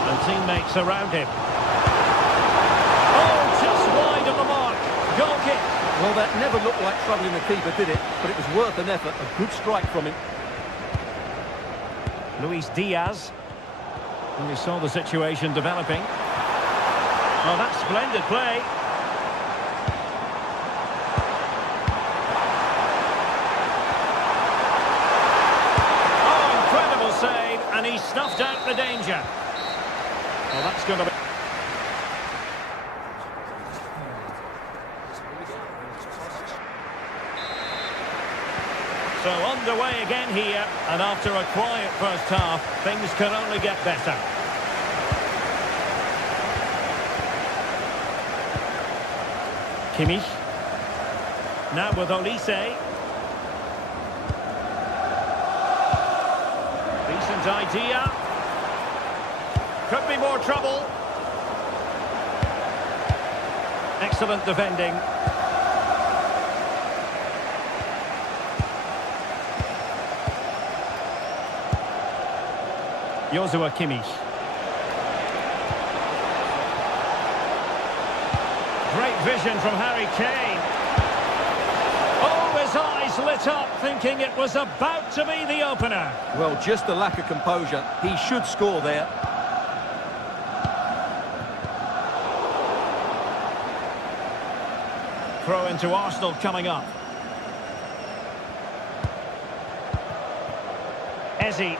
And teammates around him. Oh, just wide of the mark. Goal kick. Well, that never looked like troubling the keeper, did it? But it was worth an effort. A good strike from him. Luis Diaz. And we saw the situation developing. Oh, that's splendid play. Oh, incredible save, and he snuffed out the danger. Well, that's going to be... So underway again here, and after a quiet first half, things can only get better. Kimmich. Now with Olise. Decent idea. Could be more trouble. Excellent defending. Joshua Kimmich. Great vision from Harry Kane. Oh, his eyes lit up, thinking it was about to be the opener. Well, just a lack of composure. He should score there. Throw into Arsenal coming up. Eze.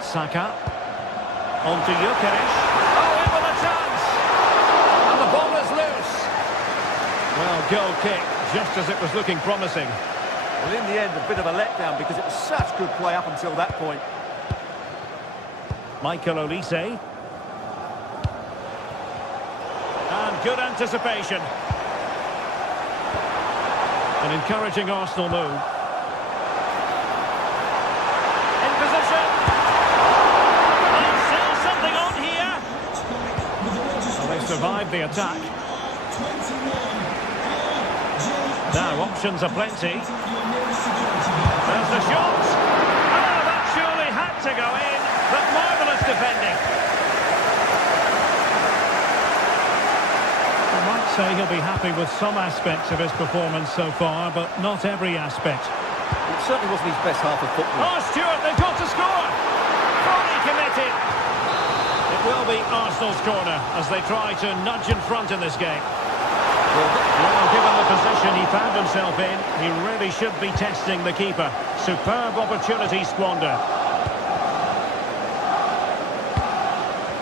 Saka. On to Gyökeres. Oh, in with a chance! And the ball is loose. Well, goal kick, just as it was looking promising. Well, in the end, a bit of a letdown because it was such good play up until that point. Michael Olise. And good anticipation. An encouraging Arsenal move. In position. And still something on here. Well, they survived the attack. Now options are plenty. There's the shot. Oh, that surely had to go in. But marvellous defending. I might say he'll be happy with some aspects of his performance so far, but not every aspect. It certainly wasn't his best half of football. Oh, Stuart, they've got to score! Fully committed! It will be Arsenal's corner as they try to nudge in front in this game. Well, given the position he found himself in, he really should be testing the keeper. Superb opportunity squandered.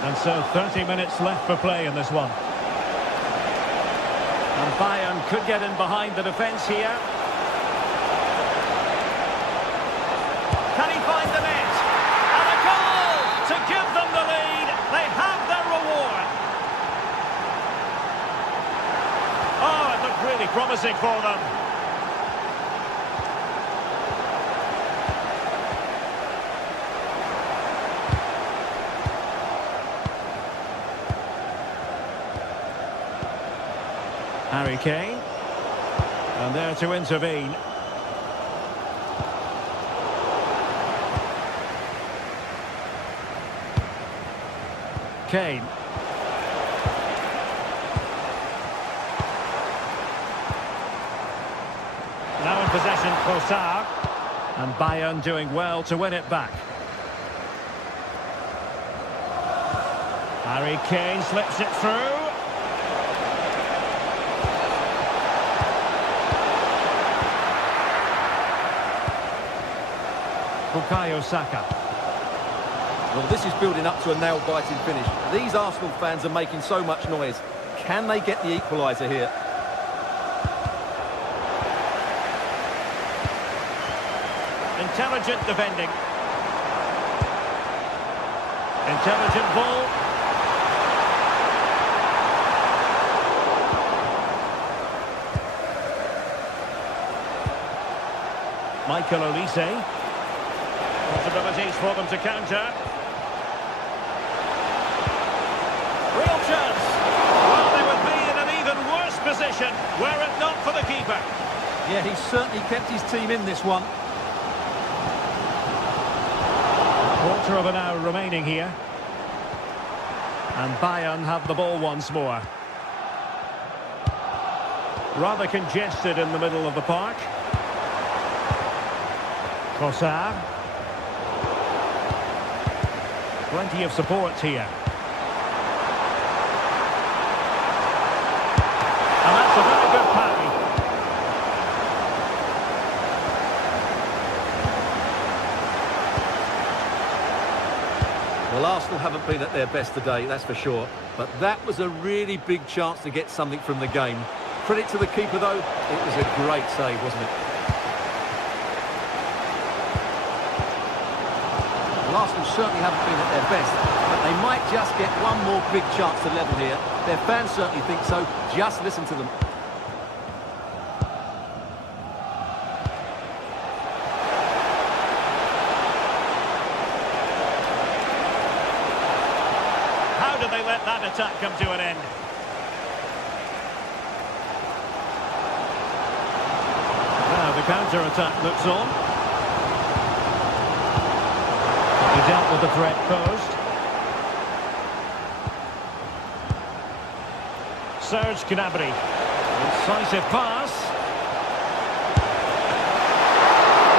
And so 30 minutes left for play in this one. And Bayern could get in behind the defence here. Can he find the net? And a goal to give them the lead. They have their reward. Oh, it looked really promising for them. Harry Kane. And there to intervene. Kane. Now in possession, Trossard. And Bayern doing well to win it back. Harry Kane slips it through. Bukayo Saka. Well, this is building up to a nail-biting finish. These Arsenal fans are making so much noise. Can they get the equaliser here? Intelligent defending. Intelligent ball. Michael Olise. Possibilities for them to counter. Real chance. Well, they would be in an even worse position were it not for the keeper. Yeah, he's certainly kept his team in this one. Quarter of an hour remaining here. And Bayern have the ball once more. Rather congested in the middle of the park. Trossard. Plenty of support here. And that's a very good parry. Well, Arsenal haven't been at their best today, that's for sure. But that was a really big chance to get something from the game. Credit to the keeper, though. It was a great save, wasn't it? Well, Arsenal certainly haven't been at their best, but they might just get one more big chance to level here. Their fans certainly think so. Just listen to them. How did they let that attack come to an end? Now the counter-attack looks on. He dealt with the threat posed. Serge Gnabry. Decisive pass.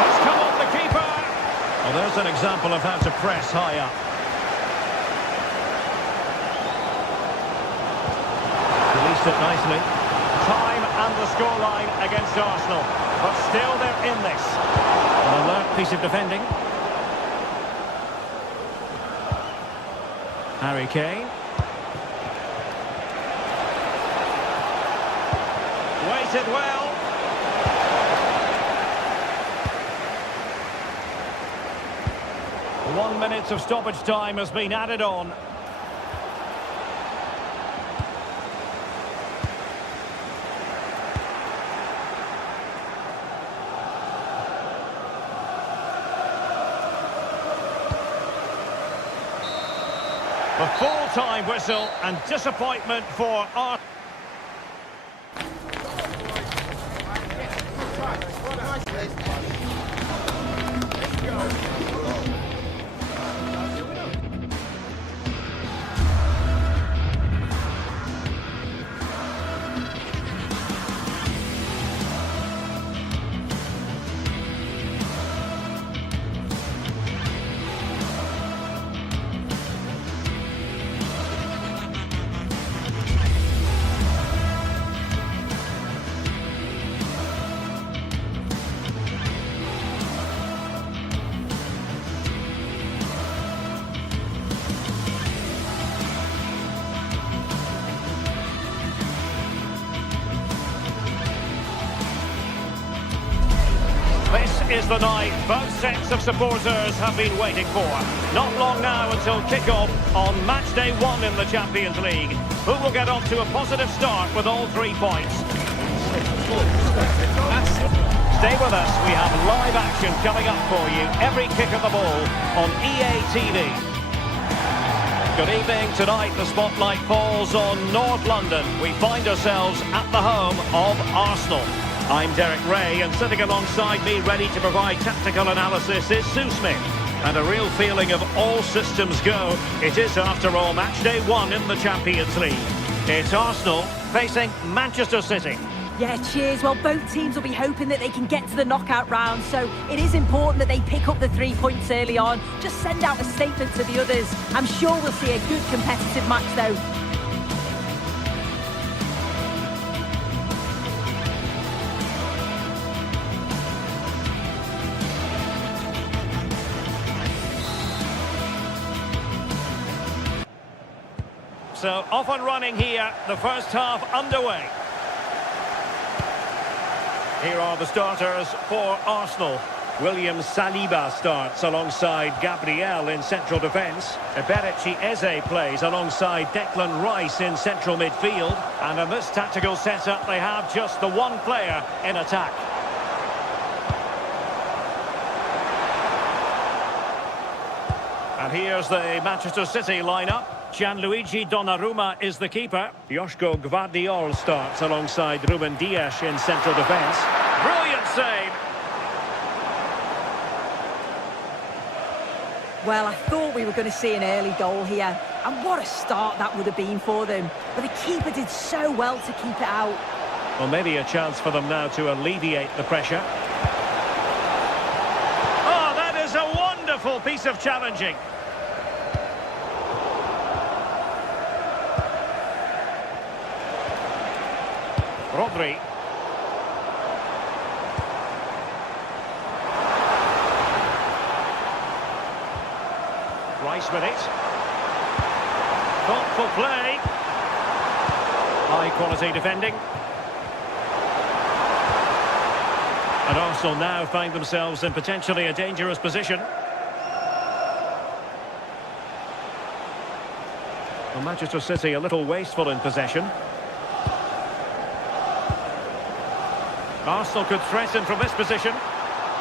It's come on the keeper. Well, there's an example of how to press high up. Released it nicely. Time and the scoreline against Arsenal. But still they're in this. An alert piece of defending. Harry Kane. Waited well. One minute of stoppage time has been added on. The full-time whistle and disappointment for Arsenal. This is the night both sets of supporters have been waiting for. Not long now until kickoff on match day 1 in the Champions League. Who will get off to a positive start with all 3 points? Stay with us, we have live action coming up for you every kick of the ball on EA TV. Good evening. Tonight the spotlight falls on North London. We find ourselves at the home of Arsenal. I'm Derek Ray, and sitting alongside me ready to provide tactical analysis is Sue Smith. And a real feeling of all systems go. It is, after all, match day 1 in the Champions League. It's Arsenal facing Manchester City. Yeah, cheers. Well, both teams will be hoping that they can get to the knockout round, so it is important that they pick up the 3 points early on. Just send out a statement to the others. I'm sure we'll see a good competitive match, though. So, off and running here, the first half underway. Here are the starters for Arsenal. William Saliba starts alongside Gabriel in central defence. Eberechi Eze plays alongside Declan Rice in central midfield. And in this tactical setup, they have just the one player in attack. And here's the Manchester City lineup. Gianluigi Donnarumma is the keeper. Joško Gvardiol starts alongside Ruben Dias in central defence. Brilliant save. Well, I thought we were going to see an early goal here. And what a start that would have been for them. But the keeper did so well to keep it out. Well, maybe a chance for them now to alleviate the pressure. Oh, that is a wonderful piece of challenging. Rodri. Rice with it. Thoughtful play. High quality defending. And Arsenal now find themselves in potentially a dangerous position. Well, Manchester City a little wasteful in possession. Arsenal could threaten from this position.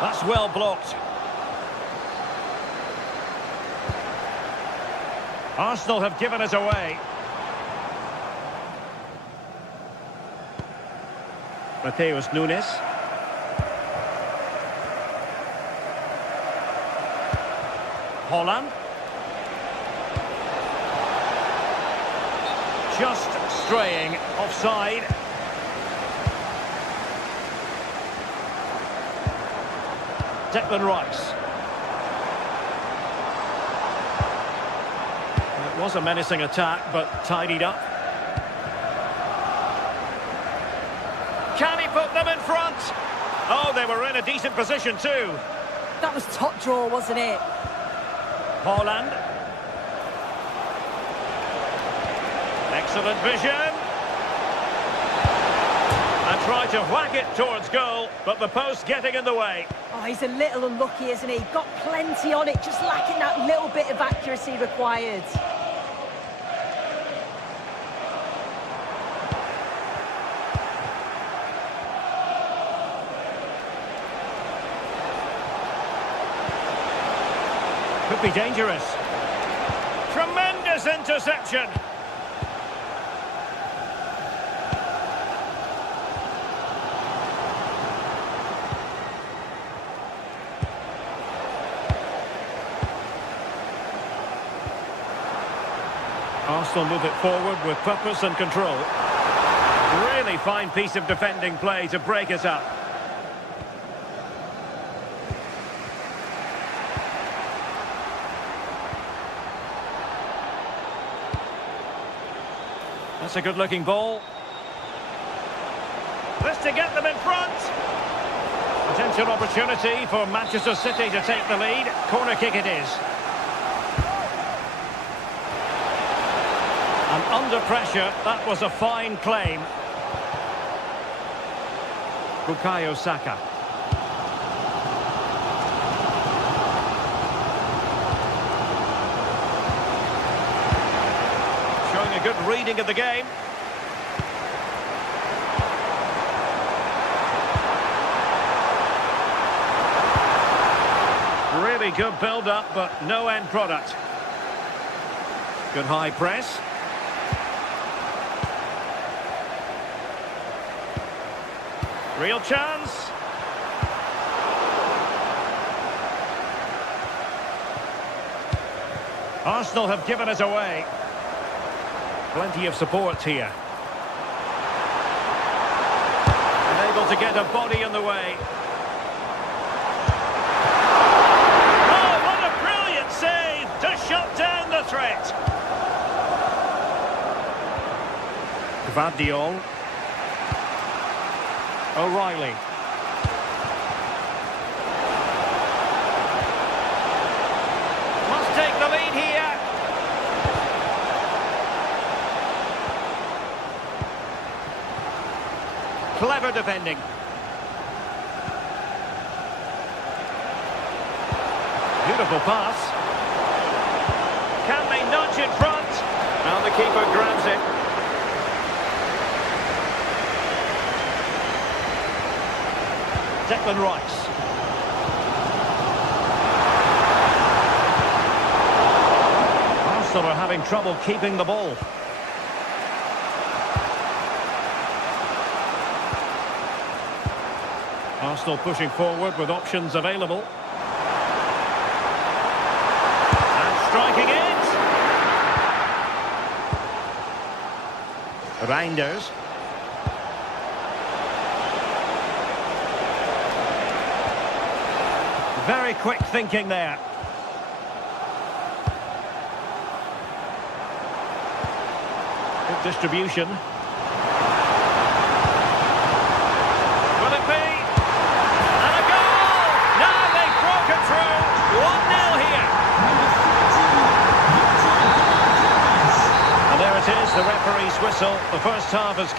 That's well blocked. Arsenal have given it away. Matheus Nunes. Holland. Just straying offside. Declan Rice. It was a menacing attack, but tidied up. Can he put them in front? Oh, they were in a decent position too. That was top draw, wasn't it? Holland. Excellent vision. And tried to whack it towards goal, but the post getting in the way. Oh, he's a little unlucky, isn't he? Got plenty on it, just lacking that little bit of accuracy required. Could be dangerous. Tremendous interception. Arsenal move it forward with purpose and control. Really fine piece of defending play to break it up. That's a good-looking ball. This to get them in front. Potential opportunity for Manchester City to take the lead. Corner kick it is. And under pressure, that was a fine claim. Bukayo Saka. Showing a good reading of the game. Really good build-up, but no end product. Good high press. Real chance. Arsenal have given it away. Plenty of support here. Unable to get a body in the way. Oh, what a brilliant save to shut down the threat. Gvardiol. O'Reilly. Must take the lead here. Clever defending. Beautiful pass. Can they nudge in front? Now the keeper grabs it. Declan Rice. Arsenal are having trouble keeping the ball. Arsenal pushing forward with options available. And striking it! Reinders. Very quick thinking there. Good distribution. Will it be? And a goal! Now they've broken through. 1-0 here. And there it is, the referee's whistle. The first half is...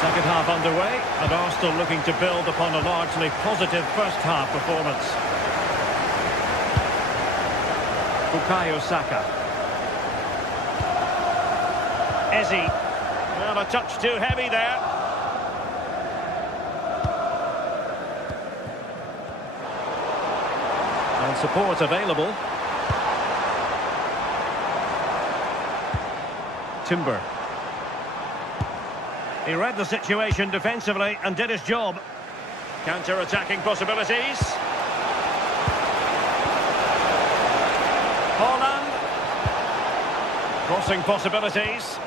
Second half underway, and Arsenal looking to build upon a largely positive first half performance. Bukayo Saka. Eze. Well, a touch too heavy there. And support available. Timber. He read the situation defensively and did his job. Counter-attacking possibilities. Holland. Crossing possibilities.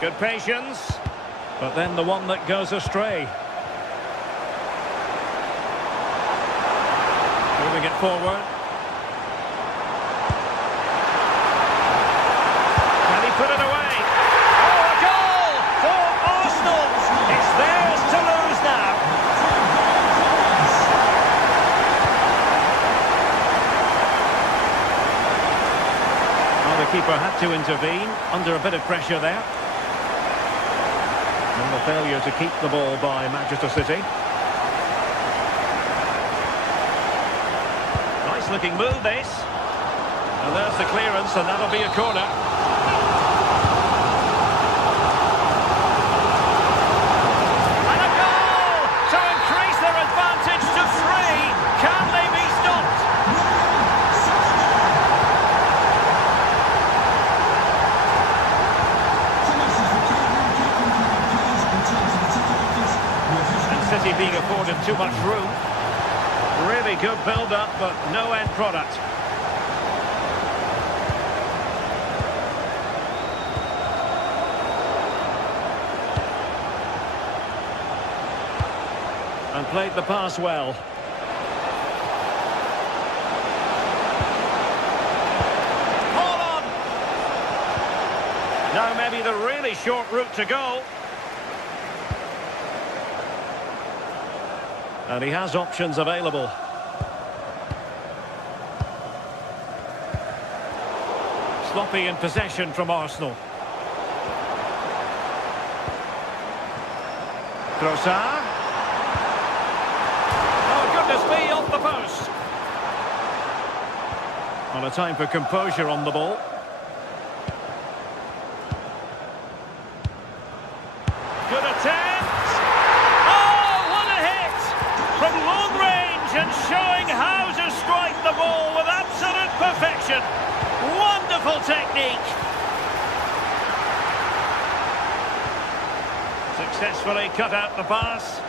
Good patience. But then the one that goes astray. Moving it forward. Can he put it away? Keeper had to intervene under a bit of pressure there. And the failure to keep the ball by Manchester City. Nice looking move this. And there's the clearance, and that'll be a corner. And a goal to increase their advantage to 3. Can they be stopped? City being afforded too much room. Really good build-up, but no end product. And played the pass well. Hold on! Now maybe the really short route to go. And he has options available. Sloppy in possession from Arsenal. Trossard. Oh, goodness me, off the post. On a time for composure on the ball. Good attempt. From long range and showing how to strike the ball with absolute perfection. Wonderful technique. Successfully cut out the pass.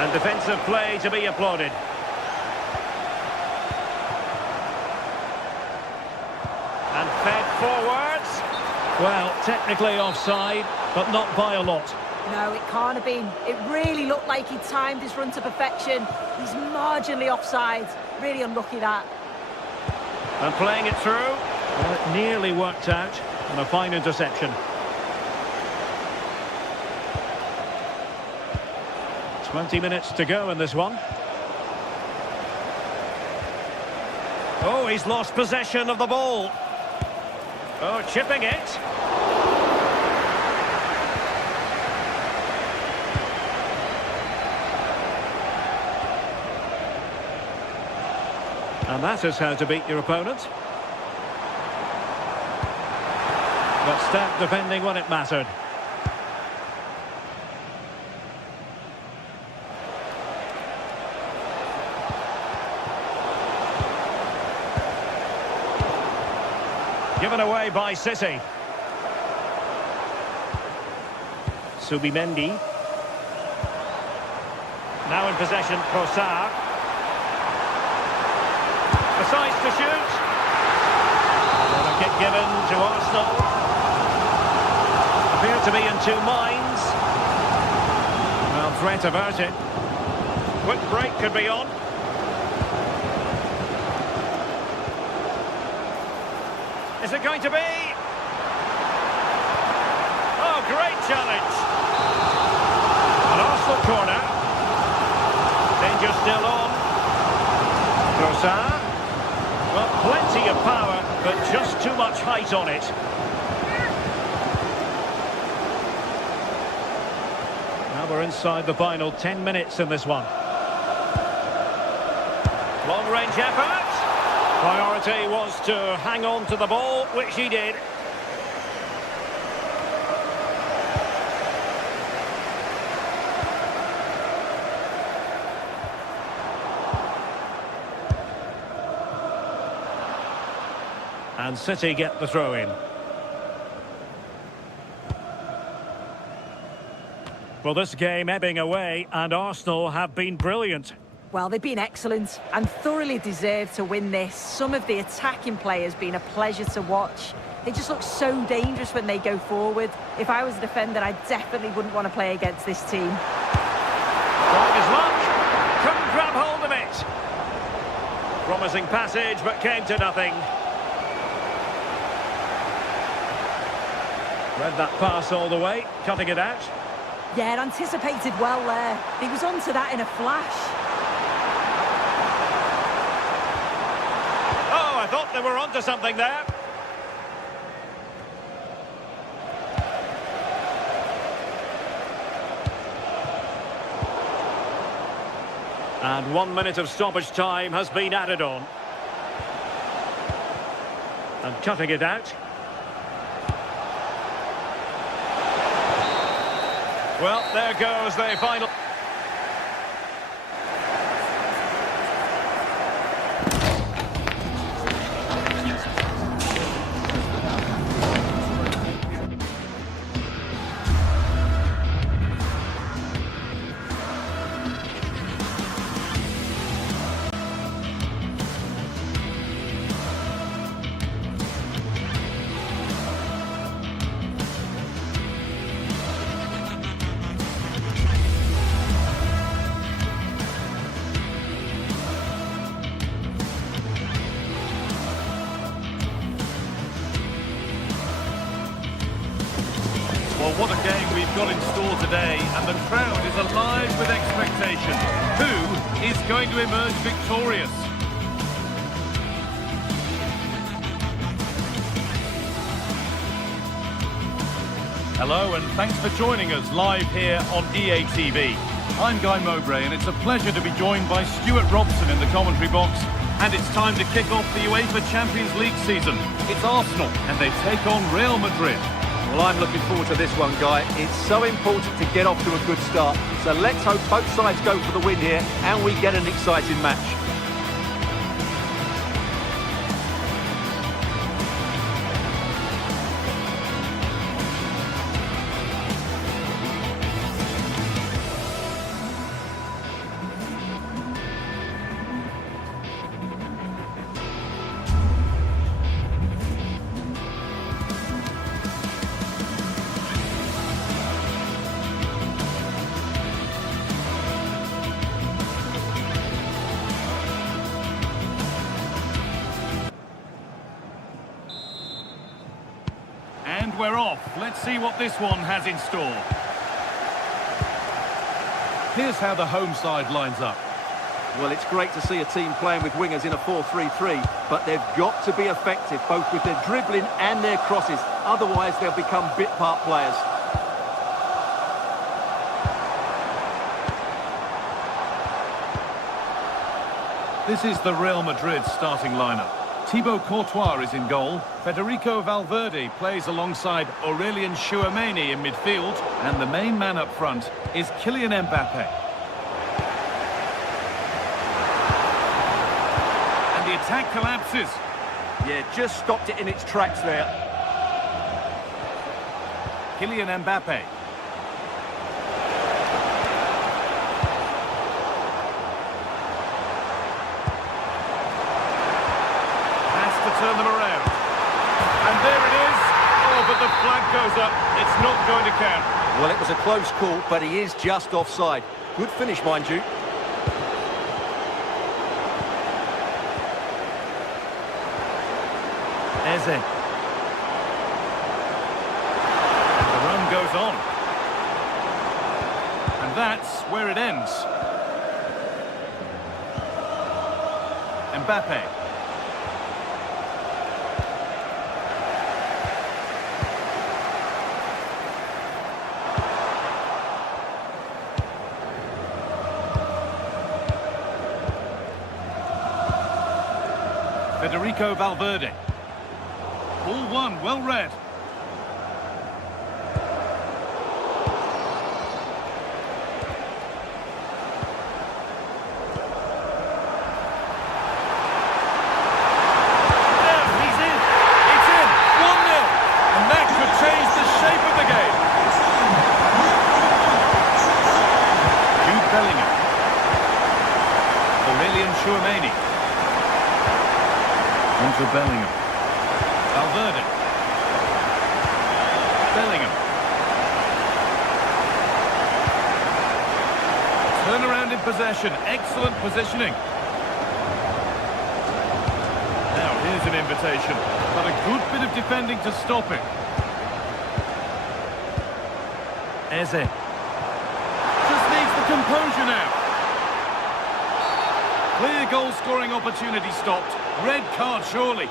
And defensive play to be applauded. And fed forwards. Well, technically offside, but not by a lot. No, it can't have been. It really looked like he timed his run to perfection. He's marginally offside. Really unlucky that. And playing it through. Well, it nearly worked out. And a fine interception. 20 minutes to go in this one. Oh, he's lost possession of the ball. Oh, chipping it. And that is how to beat your opponent. But stout defending when it mattered. Given away by City. Subimendi. Now in possession, Trossard. Decides to shoot. And a kick given to Arsenal. Appear to be in two minds. Well, threat averted. Quick break could be on. Is it going to be? Oh, great challenge. An Arsenal corner. Danger still on. Trossard. Well, plenty of power, but just too much height on it. Now we're inside the final 10 minutes in this one. Long-range effort. Priority was to hang on to the ball, which he did. And City get the throw in. Well, this game ebbing away, and Arsenal have been brilliant. Well, they've been excellent and thoroughly deserved to win this. Some of the attacking players been a pleasure to watch. They just look so dangerous when they go forward. If I was a defender, I definitely wouldn't want to play against this team. Trying his luck. Couldn't grab hold of it. Promising passage, but came to nothing. Read that pass all the way, cutting it out. Yeah, anticipated well there. He was onto that in a flash. Oh, I thought they were onto something there. And 1 minute of stoppage time has been added on. And cutting it out. Well, there goes the final. Well, what a game we've got in store today, and the crowd is alive with expectation. Who is going to emerge victorious? Hello, and thanks for joining us live here on EA TV. I'm Guy Mowbray, and it's a pleasure to be joined by Stuart Robson in the commentary box. And it's time to kick off the UEFA Champions League season. It's Arsenal, and they take on Real Madrid. Well, I'm looking forward to this one, Guy. It's so important to get off to a good start. So let's hope both sides go for the win here and we get an exciting match. And we're off. Let's see what this one has in store. Here's how the home side lines up. Well, it's great to see a team playing with wingers in a 4-3-3, but they've got to be effective, both with their dribbling and their crosses. Otherwise, they'll become bit-part players. This is the Real Madrid starting lineup. Thibaut Courtois is in goal. Federico Valverde plays alongside Aurelien Tchouameni in midfield. And the main man up front is Kylian Mbappe. And the attack collapses. Yeah, just stopped it in its tracks there. Kylian Mbappe. Turn them around. And there it is. Oh, but the flag goes up. It's not going to count. Well, it was a close call, but he is just offside. Good finish, mind you. Eze. The run goes on. And that's where it ends. Mbappe. Federico Valverde. Ball one, well read. There, he's in. It's in. 1-0. And that could change the shape of the game. Jude Bellingham. Aurelien Tchouameni. Onto Bellingham. Valverde. Bellingham. Turn around in possession. Excellent positioning. Now here's an invitation, but a good bit of defending to stop it. Eze. Just needs the composure now. Clear goal-scoring opportunity stopped. Red card, surely.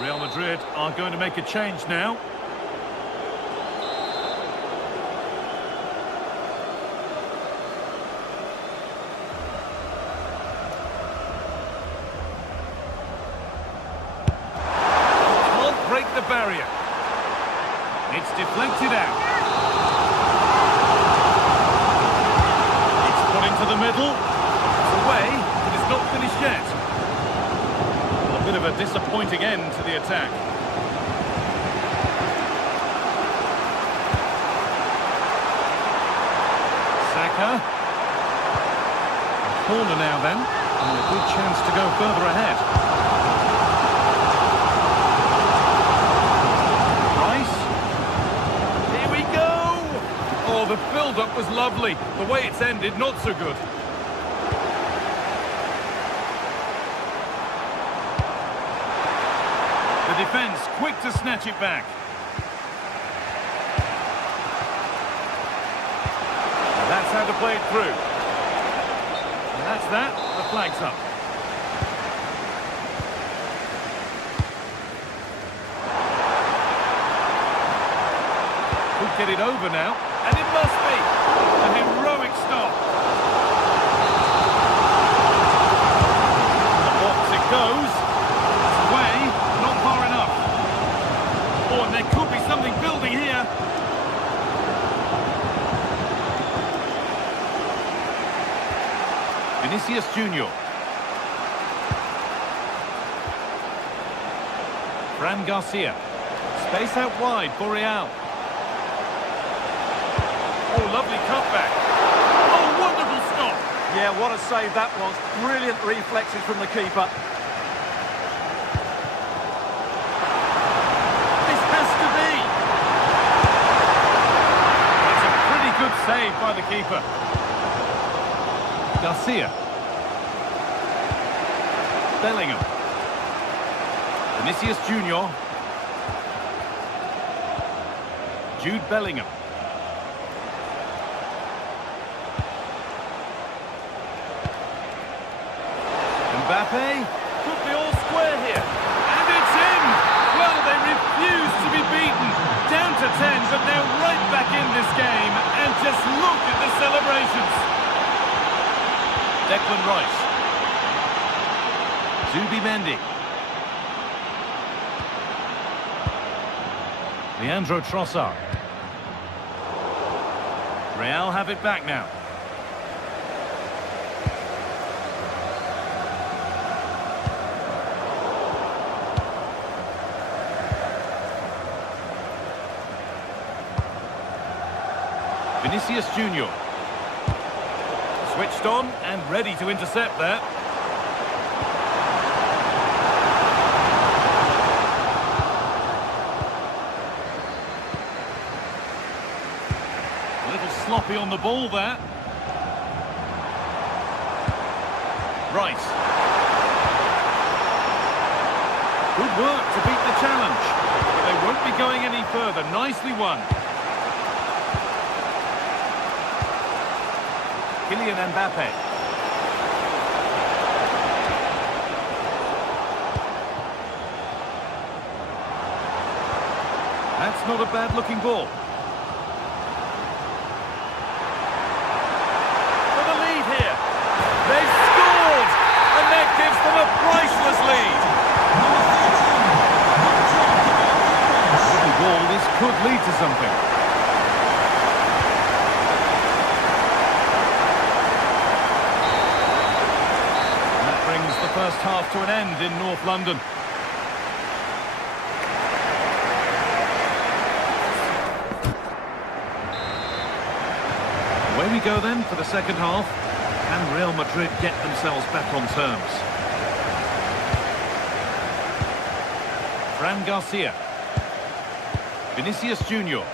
Real Madrid are going to make a change now. Break the barrier. It's deflected out. It's put into the middle. It's away, but it's not finished yet. A bit of a disappointing end to the attack. Saka. A corner now then, and a good chance to go further ahead. Oh, the build-up was lovely. The way it's ended, not so good. The defence quick to snatch it back. And that's how to play it through. And that's that. The flag's up. Could get it over now. And it must be a heroic stop. The box it goes. It's away, not far enough. Oh, and there could be something building here. Vinicius Junior. Fran Garcia. Space out wide for Real. Oh, lovely cutback. Oh, wonderful stop. Yeah, what a save that was. Brilliant reflexes from the keeper. This has saved by the keeper. Garcia. Bellingham. Vinicius Junior. Jude Bellingham. Mbappe could be all square here. And it's in! Well, they refuse to be beaten. Down to 10, but they're right back in this game. And just look at the celebrations. Declan Rice. Zubimendi. Leandro Trossard. Real have it back now. Vinicius Junior. Switched on and ready to intercept that. A little sloppy on the ball there. Rice. Good work to beat the challenge. But they won't be going any further. Nicely won. Kylian Mbappe. That's not a bad-looking ball. For the lead here. They've scored! And that gives them a priceless lead. With the ball, this could lead to something. First half to an end in North London. Away we go then for the second half, and Real Madrid get themselves back on terms. Fran Garcia. Vinicius Junior.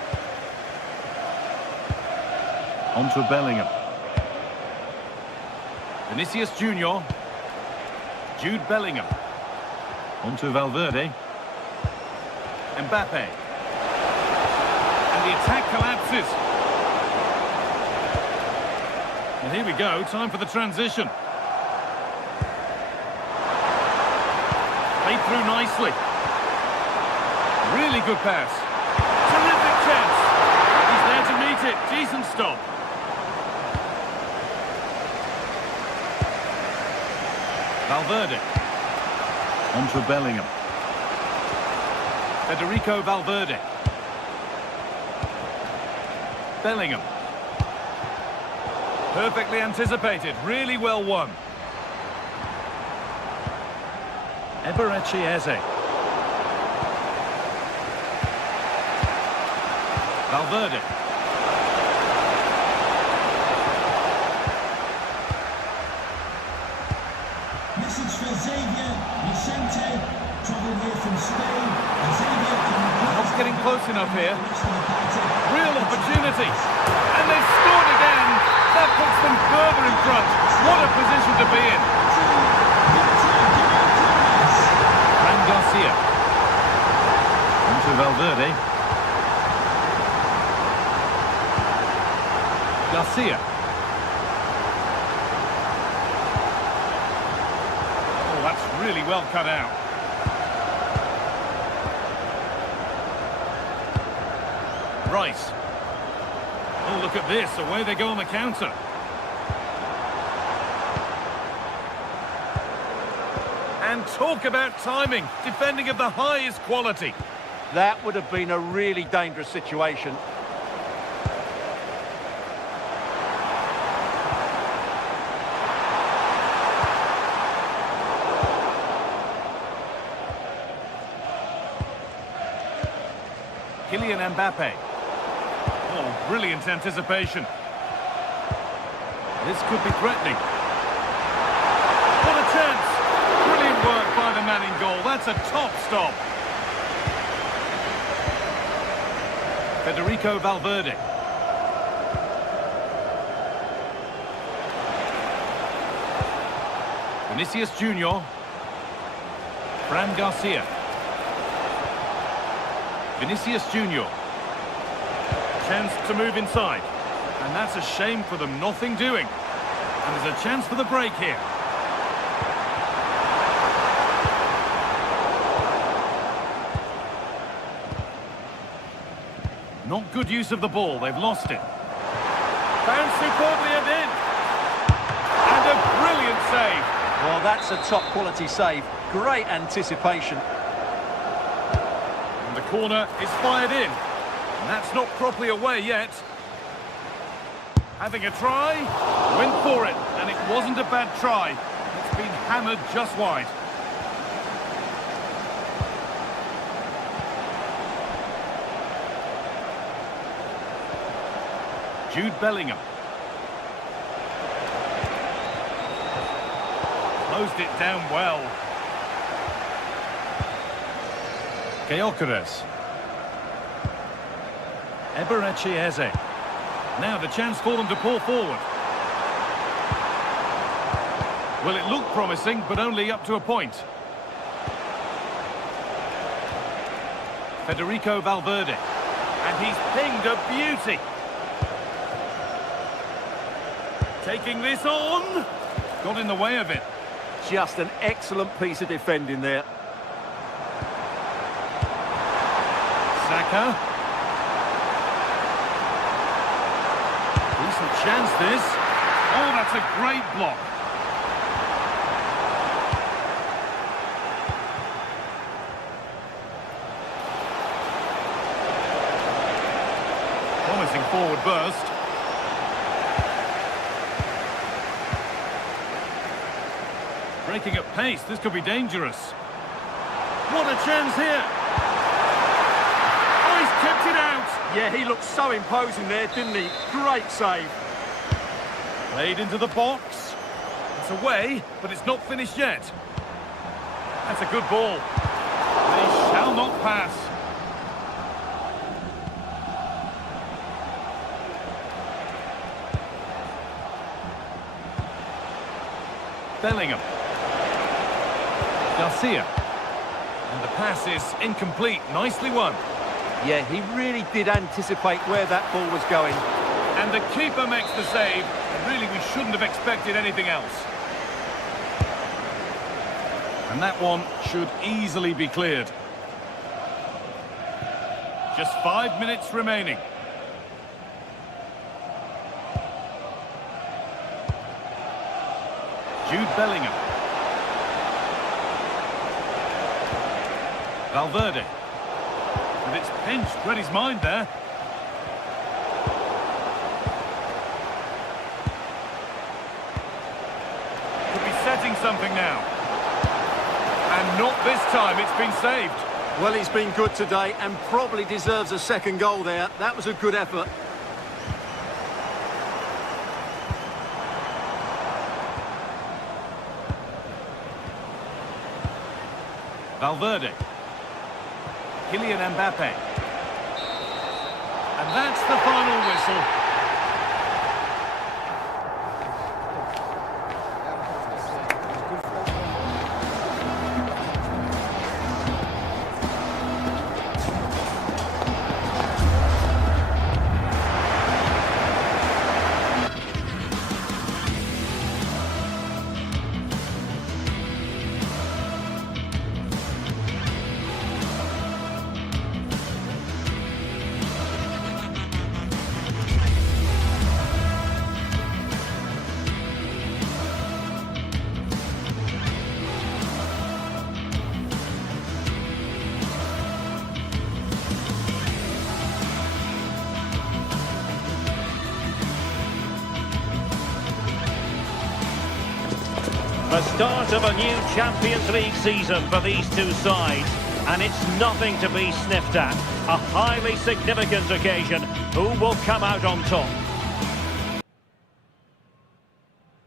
On to Bellingham. Vinicius Junior. Jude Bellingham. Onto Valverde. Mbappe. And the attack collapses. And here we go, time for the transition. Played through nicely. Really good pass. Terrific chance. He's there to meet it. Decent stop. Valverde. On to Bellingham. Federico Valverde. Bellingham. Perfectly anticipated. Really well won. Eberechi Eze. Valverde. Message for Xavier Vicente, travelling here from Spain. Not getting close enough here. Real opportunity. And they've scored again. That puts them further in front. What a position to be in. Fran Garcia. Onto Valverde. Garcia. Oh, that's really well cut out. Rice. Oh, look at this. Away they go on the counter. And talk about timing. Defending of the highest quality. That would have been a really dangerous situation. Kylian Mbappe. Oh, brilliant anticipation. This could be threatening. What a chance! Brilliant work by the man in goal. That's a top stop. Federico Valverde. Vinicius Junior. Fran Garcia. Vinicius Junior. Chance to move inside. And that's a shame for them, nothing doing. And there's a chance for the break here. Not good use of the ball, they've lost it. Found superbly and in. And a brilliant save. Well, that's a top-quality save. Great anticipation. And the corner is fired in. And that's not properly away yet. Having a try, went for it. And it wasn't a bad try. It's been hammered just wide. Jude Bellingham. Closed it down well. Gyökeres. Eberechi Eze. Now the chance for them to pull forward. Well, it looked promising, but only up to a point. Federico Valverde. And he's pinged a beauty. Taking this on. Got in the way of it. Just an excellent piece of defending there. Saka. Decent chance this. Oh, that's a great block. Promising forward burst. Breaking at pace, this could be dangerous. What a chance here! Oh, he's kept it out! Yeah, he looked so imposing there, didn't he? Great save. Played into the box. It's away, but it's not finished yet. That's a good ball. They shall not pass. Bellingham. Garcia. And the pass is incomplete. Nicely won. Yeah, he really did anticipate where that ball was going. And the keeper makes the save. And really, we shouldn't have expected anything else. And that one should easily be cleared. Just 5 minutes remaining. Jude Bellingham. Valverde. And it's pinched, read his mind there. Could be setting something now. And not this time, it's been saved. Well, he's been good today and probably deserves a second goal there. That was a good effort. Valverde. Kylian Mbappe. And that's the final whistle. The start of a new Champions League season for these two sides, and it's nothing to be sniffed at. A highly significant occasion. Who will come out on top?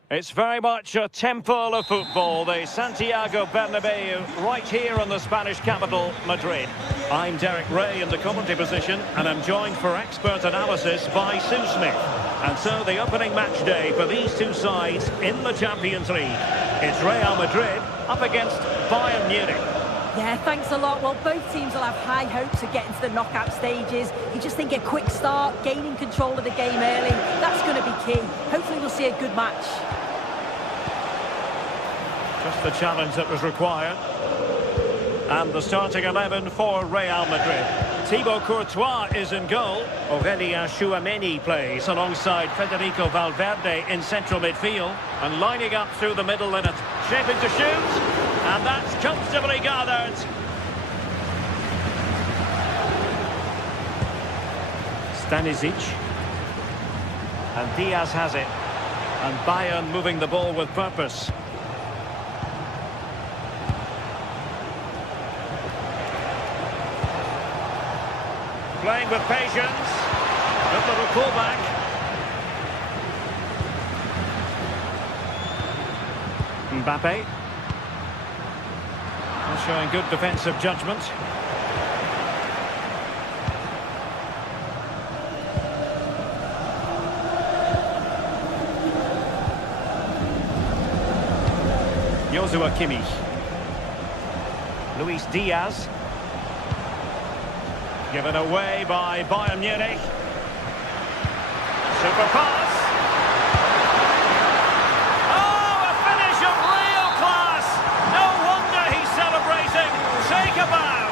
It's very much a temple of football, the Santiago Bernabéu, right here in the Spanish capital, Madrid. I'm Derek Ray in the commentary position, and I'm joined for expert analysis by Sue Smith. And so the opening match day for these two sides in the Champions League. It's Real Madrid up against Bayern Munich. Yeah, thanks a lot. Well, both teams will have high hopes of getting to the knockout stages. You just think a quick start, gaining control of the game early, that's going to be key. Hopefully we'll see a good match. Just the challenge that was required. And the starting 11 for Real Madrid. Thibaut Courtois is in goal. Aurélien Tchouameni plays alongside Federico Valverde in central midfield. And lining up through the middle in it. Shaping to shoot. And that's comfortably gathered. Stanisic. And Diaz has it. And Bayern moving the ball with purpose. Playing with patience. Good little pullback. Mbappe. Showing good defensive judgment. Joshua Kimmich. Luis Diaz. Given away by Bayern Munich. Super pass. Oh, a finish of real class. No wonder he's celebrating. Take a bow.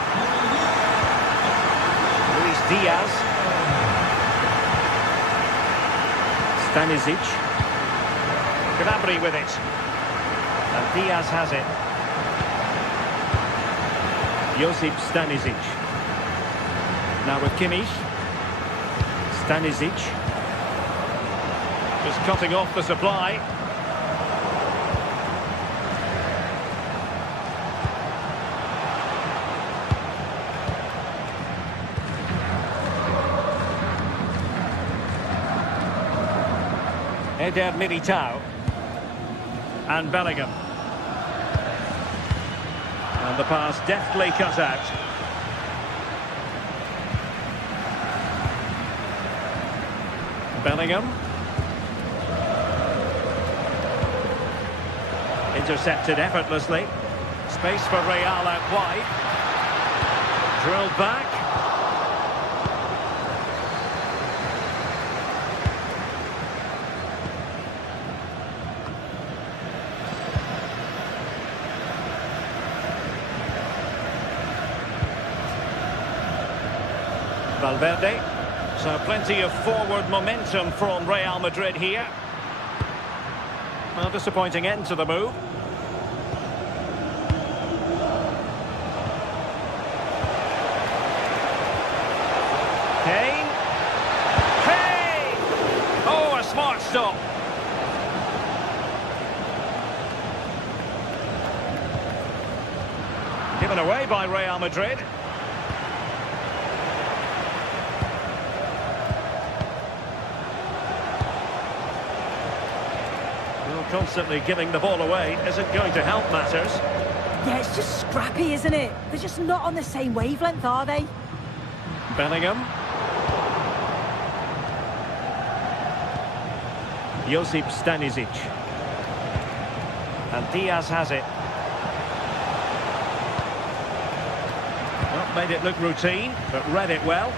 Luis Diaz. Stanisic. Gnabry with it. And Diaz has it. Josip Stanisic. Now with Kimmich. Stanisic. Just cutting off the supply. Eder Militao. And Bellingham. And the pass deftly cut out. Bellingham. Intercepted effortlessly. Space for Real out wide. Drilled back. Valverde. So plenty of forward momentum from Real Madrid here. A disappointing end to the move. Kane. Kane! Oh, a smart stop. Given away by Real Madrid. Constantly giving the ball away isn't going to help matters. Yeah, it's just scrappy, isn't it? They're just not on the same wavelength, are they? Bellingham. Josip Stanisic. And Diaz has it. Not made it look routine, but read it well.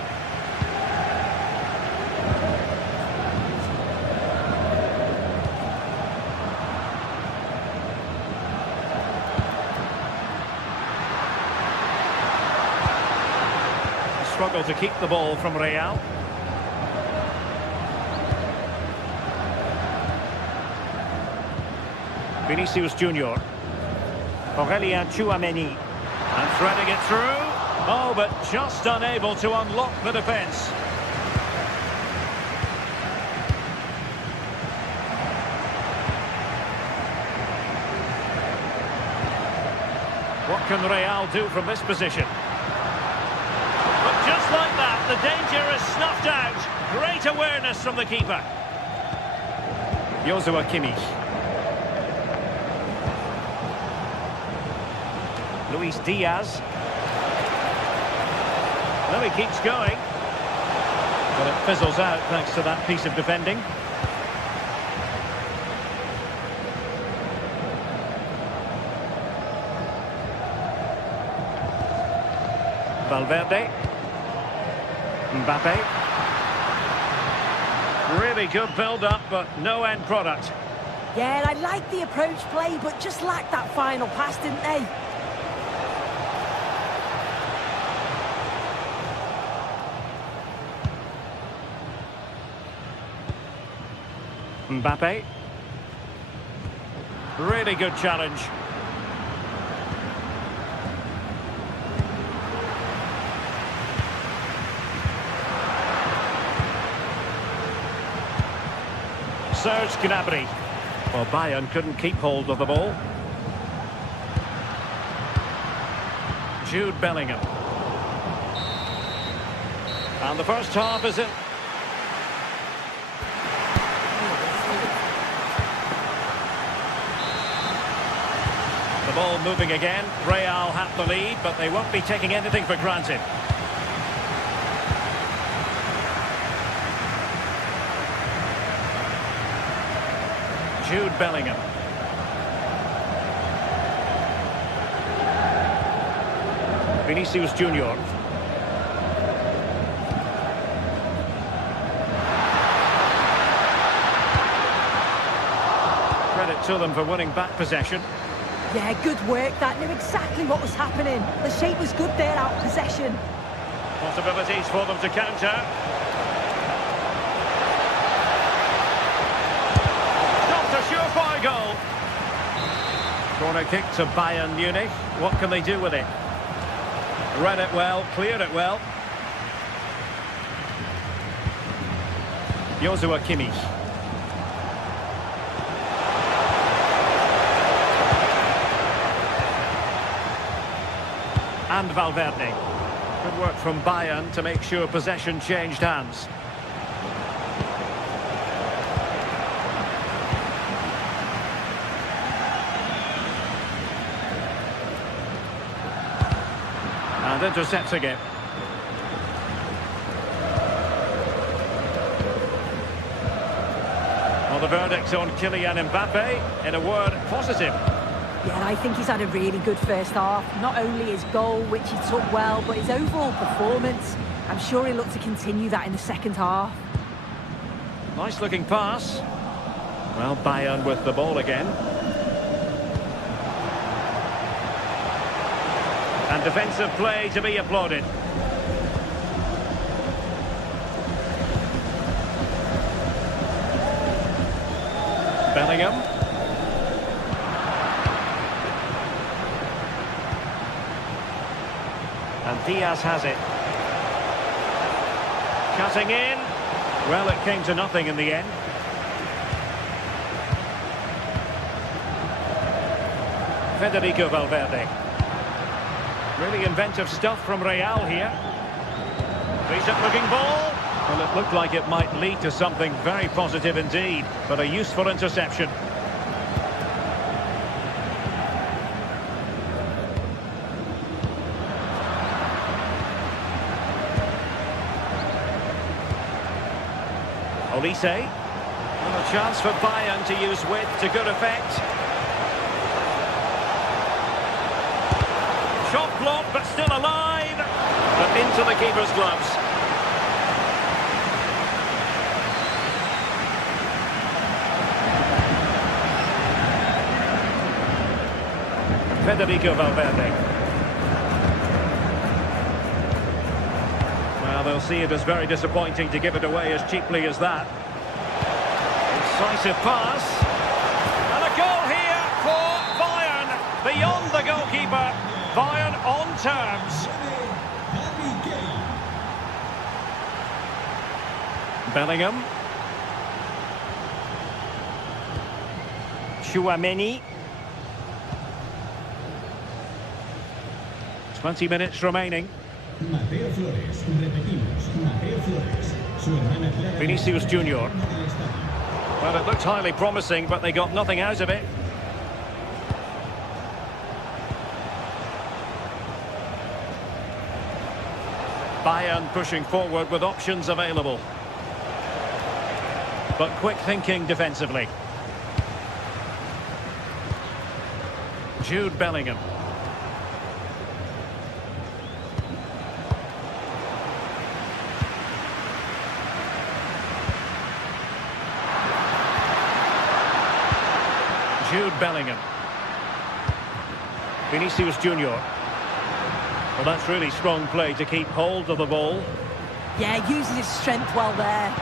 Struggle to keep the ball from Real. Vinicius Junior. Aurélien Tchouameni. And threading it through. Oh, but just unable to unlock the defence. What can Real do from this position? Just like that, the danger is snuffed out. Great awareness from the keeper. Joshua Kimmich. Luis Diaz. Well, he keeps going. But it fizzles out thanks to that piece of defending. Valverde. Mbappe. Really good build-up, but no end product. Yeah, I like the approach play, but just lacked that final pass, didn't they? Mbappe. Really good challenge. Serge Gnabry. Well, Bayern couldn't keep hold of the ball. Jude Bellingham. And the first half is in. The ball moving again. Real have the lead, but they won't be taking anything for granted. Jude Bellingham. Vinicius Junior. Credit to them for winning back possession. Yeah, good work. That knew exactly what was happening. The shape was good there, out of possession. Possibilities for them to counter. Not a surefire goal. Corner kick to Bayern Munich. What can they do with it? Read it well, cleared it well. Joshua Kimmich. And Valverde. Good work from Bayern to make sure possession changed hands. And intercepting it. Well, the verdict on Kylian Mbappe, in a word, positive. Yeah, I think he's had a really good first half. Not only his goal, which he took well, but his overall performance. I'm sure he'll look to continue that in the second half. Nice looking pass. Well, Bayern with the ball again. And defensive play to be applauded. Bellingham. And Diaz has it. Cutting in. Well, it came to nothing in the end. Federico Valverde. Really inventive stuff from Real here. Decent looking ball. Well, it looked like it might lead to something very positive indeed, but a useful interception. Olise. And a chance for Bayern to use width to good effect. Shot blocked, but still alive. But into the keeper's gloves. Federico Valverde. Well, they'll see it as very disappointing to give it away as cheaply as that. Decisive pass. And a goal here for Bayern. Beyond the goalkeeper. Bayern on terms. Bellingham. Chouameni. 20 minutes remaining. Vinicius Junior. Well, it looked highly promising, but they got nothing out of it. Bayern pushing forward with options available. But quick thinking defensively. Jude Bellingham. Jude Bellingham. Vinicius Junior. Well, that's really strong play to keep hold of the ball. Yeah, uses his strength well there.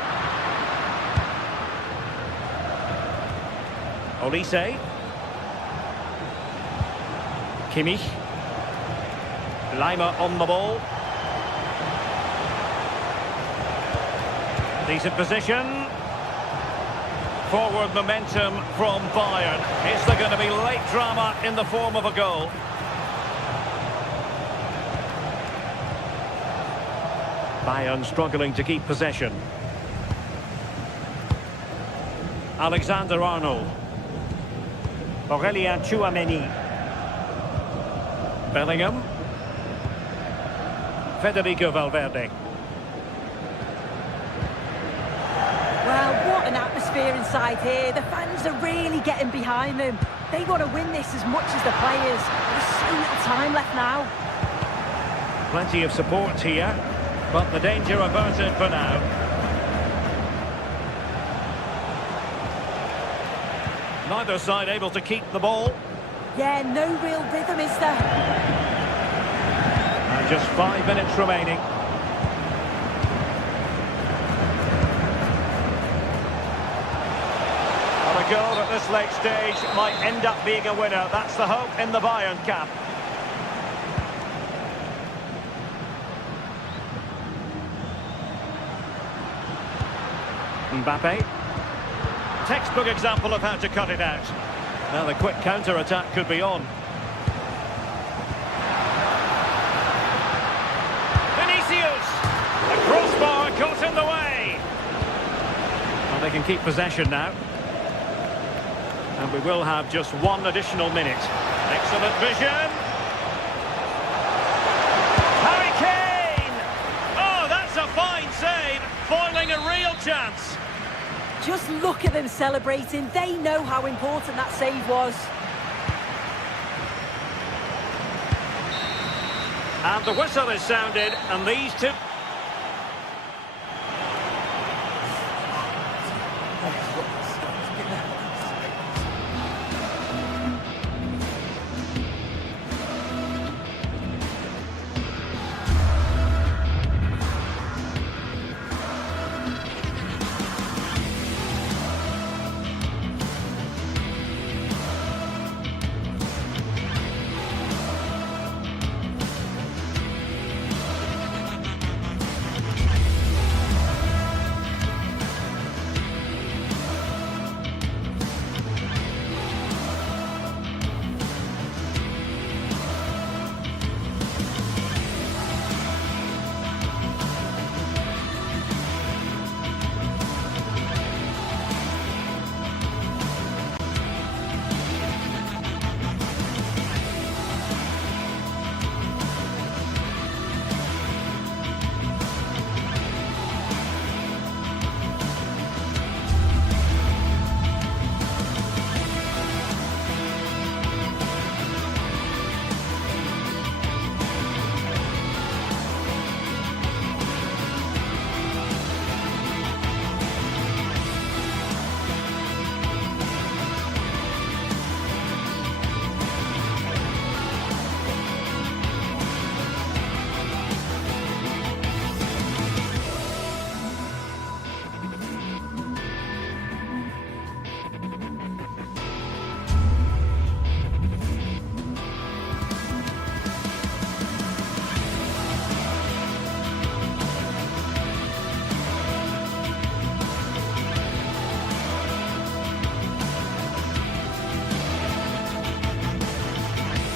Olise. Kimmich. Lima on the ball. Decent position. Forward momentum from Bayern. Is there going to be late drama in the form of a goal? Bayern struggling to keep possession. Alexander-Arnold. Aurélien Tchouameni. Bellingham. Federico Valverde. Well, what an atmosphere inside here. The fans are really getting behind them. They want to win this as much as the players. There's so little time left now. Plenty of support here, but the danger averted for now. Neither side able to keep the ball. Yeah, no real rhythm, is there? And just 5 minutes remaining. A goal at this late stage might end up being a winner. That's the hope in the Bayern camp. Mbappe. Textbook example of how to cut it out. Now the quick counter-attack could be on. Vinicius! The crossbar caught in the way. Well, they can keep possession now. And we will have just one additional minute. Excellent vision. Harry Kane! Oh, that's a fine save. Foiling a real chance. Just look at them celebrating. They know how important that save was. And the whistle is sounded, and these two...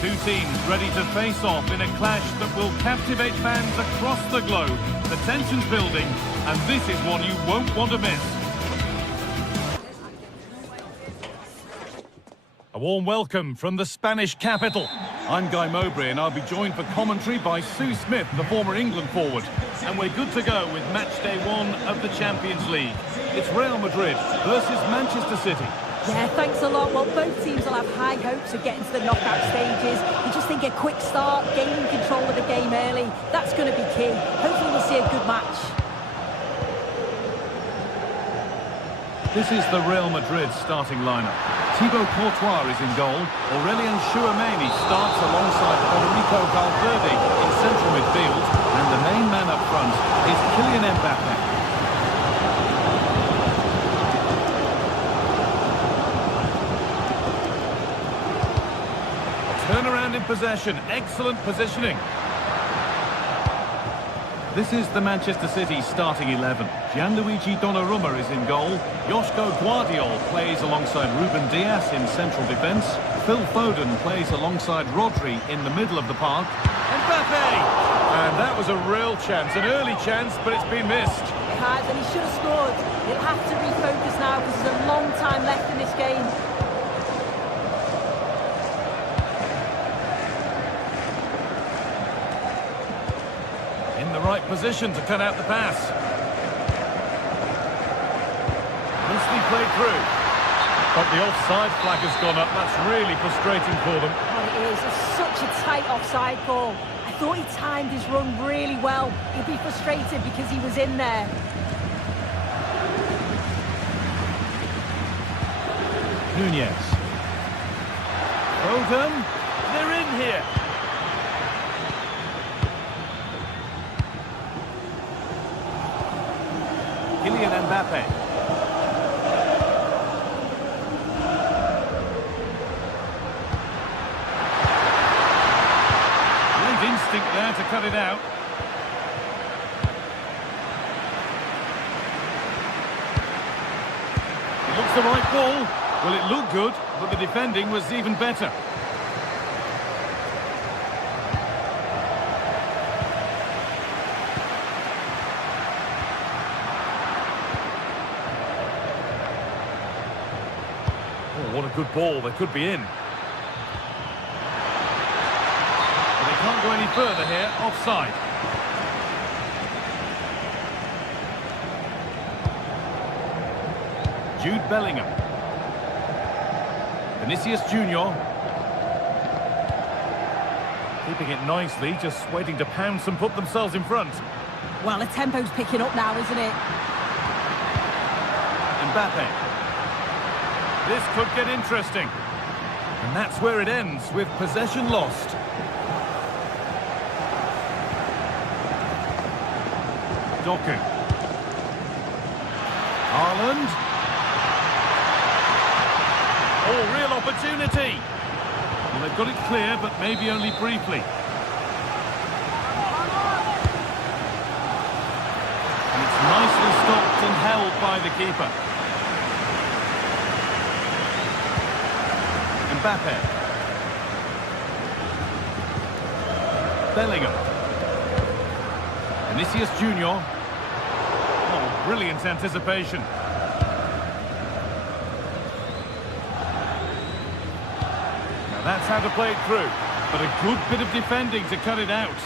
Two teams ready to face off in a clash that will captivate fans across the globe. The tension's building, and this is one you won't want to miss. A warm welcome from the Spanish capital. I'm Guy Mowbray, and I'll be joined for commentary by Sue Smith, the former England forward. And we're good to go with match day 1 of the Champions League. It's Real Madrid versus Manchester City. Yeah, thanks a lot. Well, both teams will have high hopes of getting to the knockout stages. You just think a quick start, gaining control of the game early, that's going to be key. Hopefully we'll see a good match. This is the Real Madrid starting lineup. Thibaut Courtois is in goal. Aurélien Chouameni starts alongside Federico Valverde in central midfield. And the main man up front is Kylian Mbappé. Turnaround in possession. Excellent positioning. This is the Manchester City starting 11. Gianluigi Donnarumma is in goal. Joško Guardiol plays alongside Ruben Dias in central defence. Phil Foden plays alongside Rodri in the middle of the park. Mbappé! And that was a real chance, an early chance, but it's been missed. It has, and he should have scored. He'll have to refocus now because there's a long time left in this game. Right position to cut out the pass. Nicely played through. But the offside flag has gone up. That's really frustrating for them. Well, it is. It's such a tight offside call. I thought he timed his run really well. He'll be frustrated because he was in there. Nunez. Foden. They're in here. Kylian Mbappé. Great instinct there to cut it out. It looks the right ball. Well, it looked good, but the defending was even better. What a good ball, they could be in. But they can't go any further here, offside. Jude Bellingham. Vinicius Junior. Keeping it nicely, just waiting to pounce and put themselves in front. Well, the tempo's picking up now, isn't it? Mbappé. This could get interesting. And that's where it ends, with possession lost. Doku. Haaland. Oh, real opportunity. Well, they've got it clear, but maybe only briefly. And it's nicely stopped and held by the keeper. Mbappé. Bellingham. Vinicius Junior. Oh, brilliant anticipation. Now that's how to play it through, but a good bit of defending to cut it out.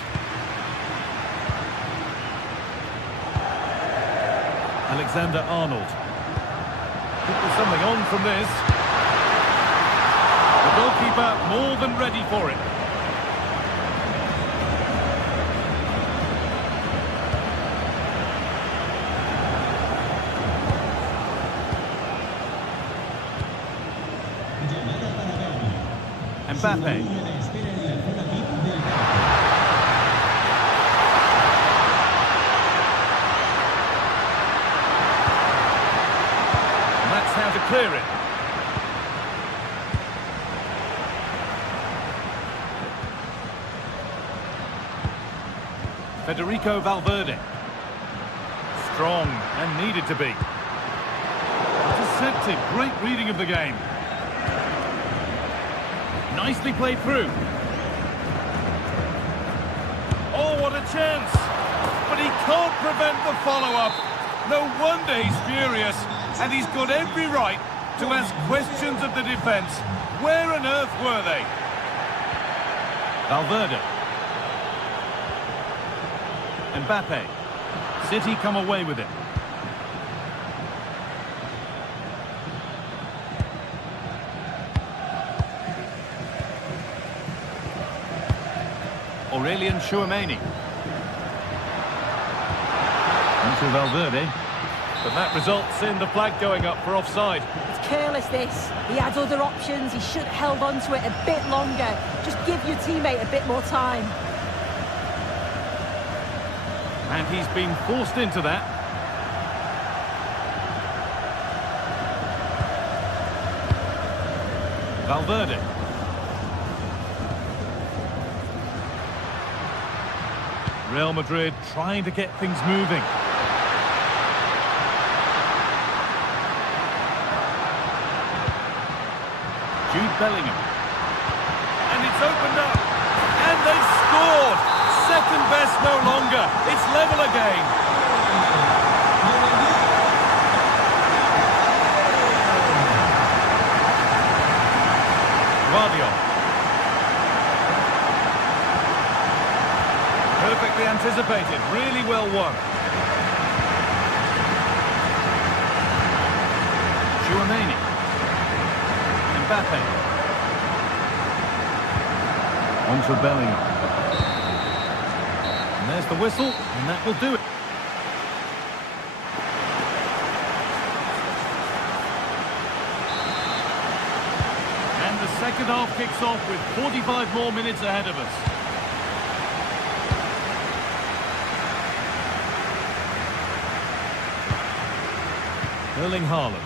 Alexander-Arnold. Could be something on from this. The goalkeeper more than ready for it. Mbappé. And that's how to clear it. Federico Valverde. Strong and needed to be. Deceptive, great reading of the game. Nicely played through. Oh, what a chance! But he can't prevent the follow-up. No wonder he's furious, and he's got every right to ask questions of the defence. Where on earth were they? Valverde. Mbappé. City come away with it. Aurélien Chouameni. Into Valverde. But that results in the flag going up for offside. It's careless, this. He had other options. He should have held on to it a bit longer. Just give your teammate a bit more time. And he's been forced into that. Valverde. Real Madrid trying to get things moving. Jude Bellingham. And it's opened up. And they've scored. Second best no longer. It's level again. Guardiola. Perfectly anticipated. Really well won. Chouameni. Mbappe. On to Bellingham. And there's the whistle, and that will do it. And the second half kicks off with 45 more minutes ahead of us. Erling Haaland.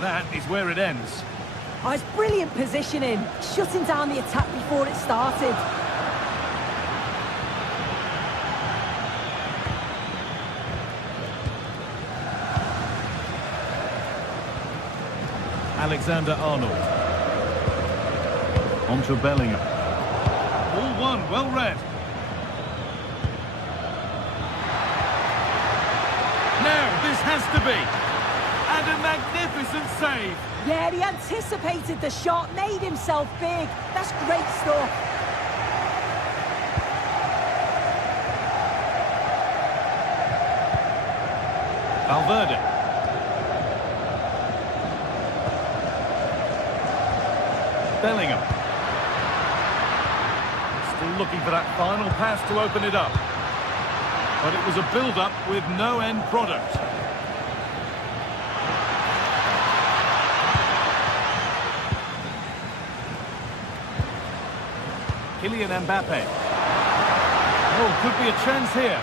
That is where it ends. Oh, it's brilliant positioning, shutting down the attack before it started. Alexander-Arnold. On to Bellingham. All one, well read. Now, this has to be. And a magnificent save. Yeah, he anticipated the shot, made himself big. That's great stuff. Valverde. Bellingham. Still looking for that final pass to open it up. But it was a build-up with no end product. Kylian Mbappe. Oh, could be a chance here.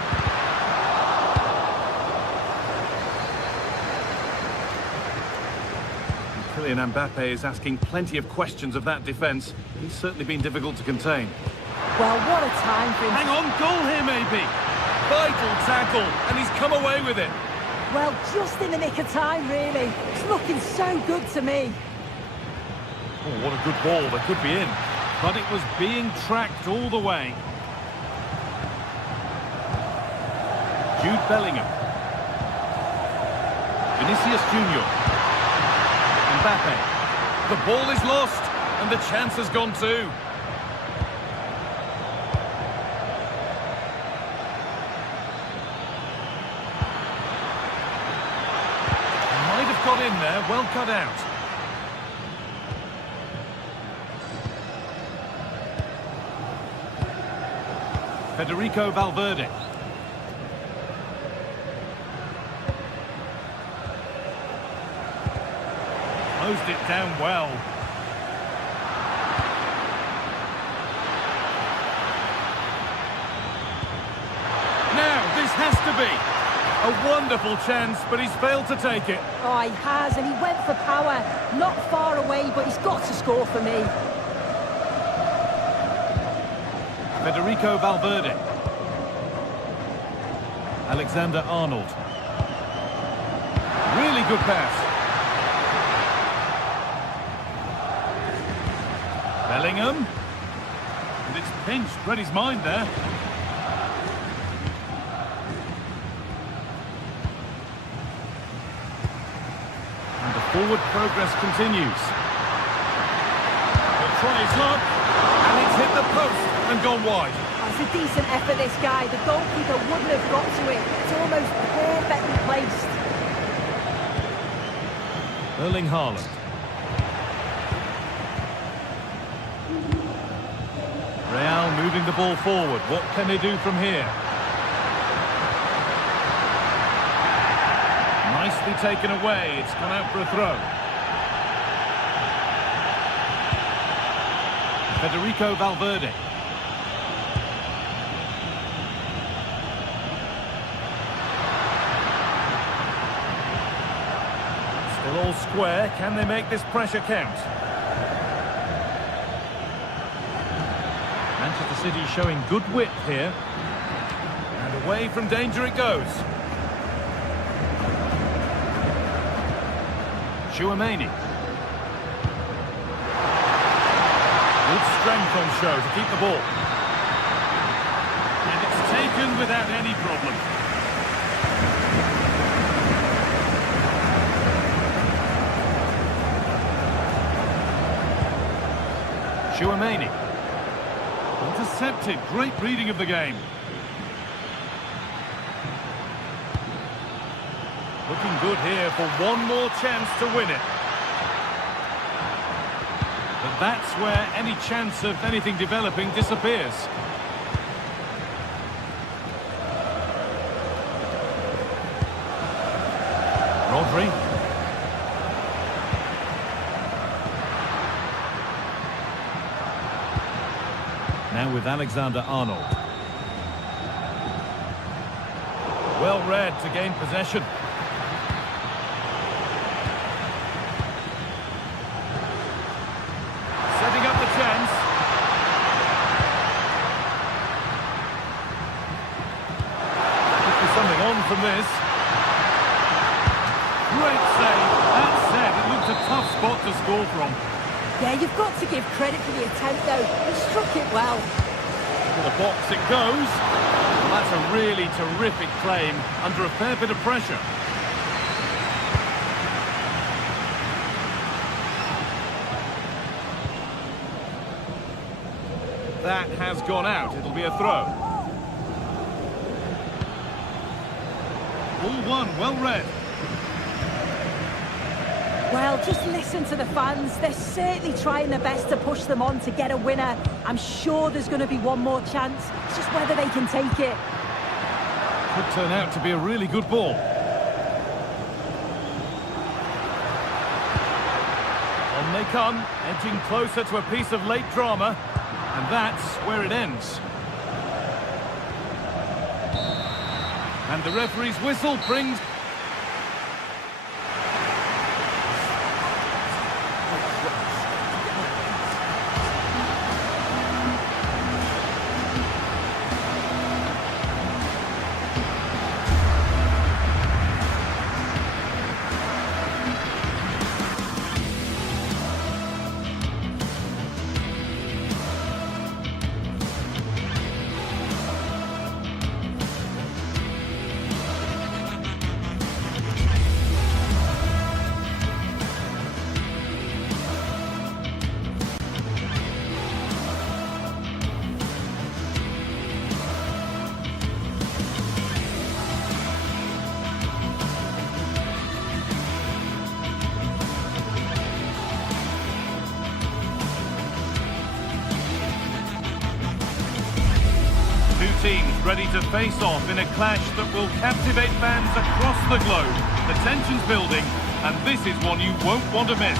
Kylian Mbappe is asking plenty of questions of that defence. He's certainly been difficult to contain. Well, what a time for him. Hang on, goal here maybe. Vital tackle, and he's come away with it. Well, just in the nick of time, really. It's looking so good to me. Oh, what a good ball. That could be in. But it was being tracked all the way. Jude Bellingham. Vinicius Junior. Mbappe. The ball is lost, and the chance has gone too. Might have got in there, well cut out. Federico Valverde. Closed it down well. Now, this has to be a wonderful chance, but he's failed to take it. Oh, he has, and he went for power. Not far away, but he's got to score for me. Federico Valverde. Alexander-Arnold. Really good pass. Bellingham. And it's pinched, read his mind there. And the forward progress continues. He'll try his luck. And it's hit the post and gone wide. It's a decent effort, this guy. The goalkeeper wouldn't have got to it. It's almost perfectly placed. Erling Haaland. Real moving the ball forward. What can they do from here? nicely taken away. It's gone out for a throw. Federico Valverde. Still all square. Can they make this pressure count? Manchester City showing good width here. And away from danger it goes. Chouameni. Good strength on show to keep the ball. And it's taken without any problem. Chouameni. Intercepted. Great reading of the game. Looking good here for one more chance to win it. But that's where any chance of anything developing disappears. Rodri. Now with Alexander-Arnold. Well read to gain possession. Setting up the chance. Could be something on from this. Great save. That said, it looks a tough spot to score from. Yeah, you've got to give credit for the attempt, though. He struck it well. To the box it goes. Well, that's a really terrific claim under a fair bit of pressure. That has gone out. It'll be a throw. Ball one, well read. Well, just listen to the fans. They're certainly trying their best to push them on to get a winner. I'm sure there's going to be one more chance. It's just whether they can take it. Could turn out to be a really good ball. On they come, edging closer to a piece of late drama. And that's where it ends. And the referee's whistle brings... Teams ready to face off in a clash that will captivate fans across the globe. The tension's building, and this is one you won't want to miss.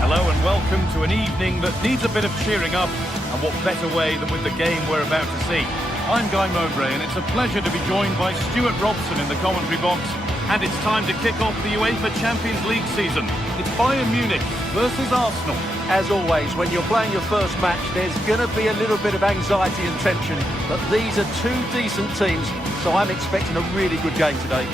Hello and welcome to an evening that needs a bit of cheering up, and what better way than with the game we're about to see. I'm Guy Mowbray, and it's a pleasure to be joined by Stuart Robson in the commentary box, and it's time to kick off the UEFA Champions League season. It's Bayern Munich versus Arsenal. As always, when you're playing your first match, there's going to be a little bit of anxiety and tension, but these are two decent teams, so I'm expecting a really good game today.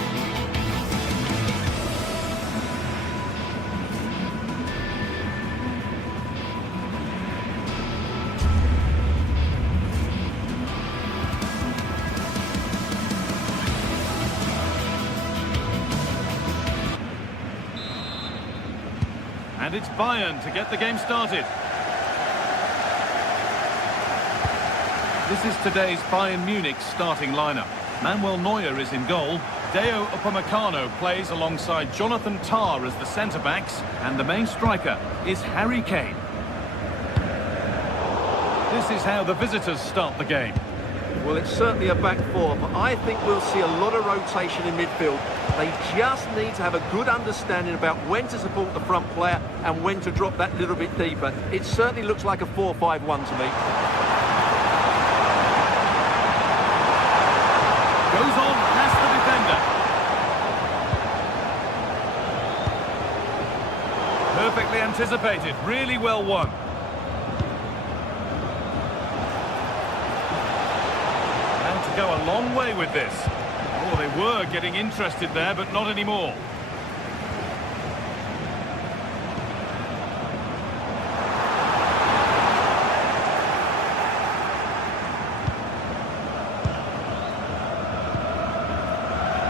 And it's Bayern to get the game started. This is today's Bayern Munich starting lineup. Manuel Neuer is in goal. Deo Upamecano plays alongside Jonathan Tah as the centre-backs. And the main striker is Harry Kane. This is how the visitors start the game. Well, it's certainly a back four, but I think we'll see a lot of rotation in midfield. They just need to have a good understanding about when to support the front player and when to drop that little bit deeper. It certainly looks like a 4-5-1 to me. Goes on past the defender. Perfectly anticipated, really well won. To go a long way with this. Oh, they were getting interested there, but not anymore.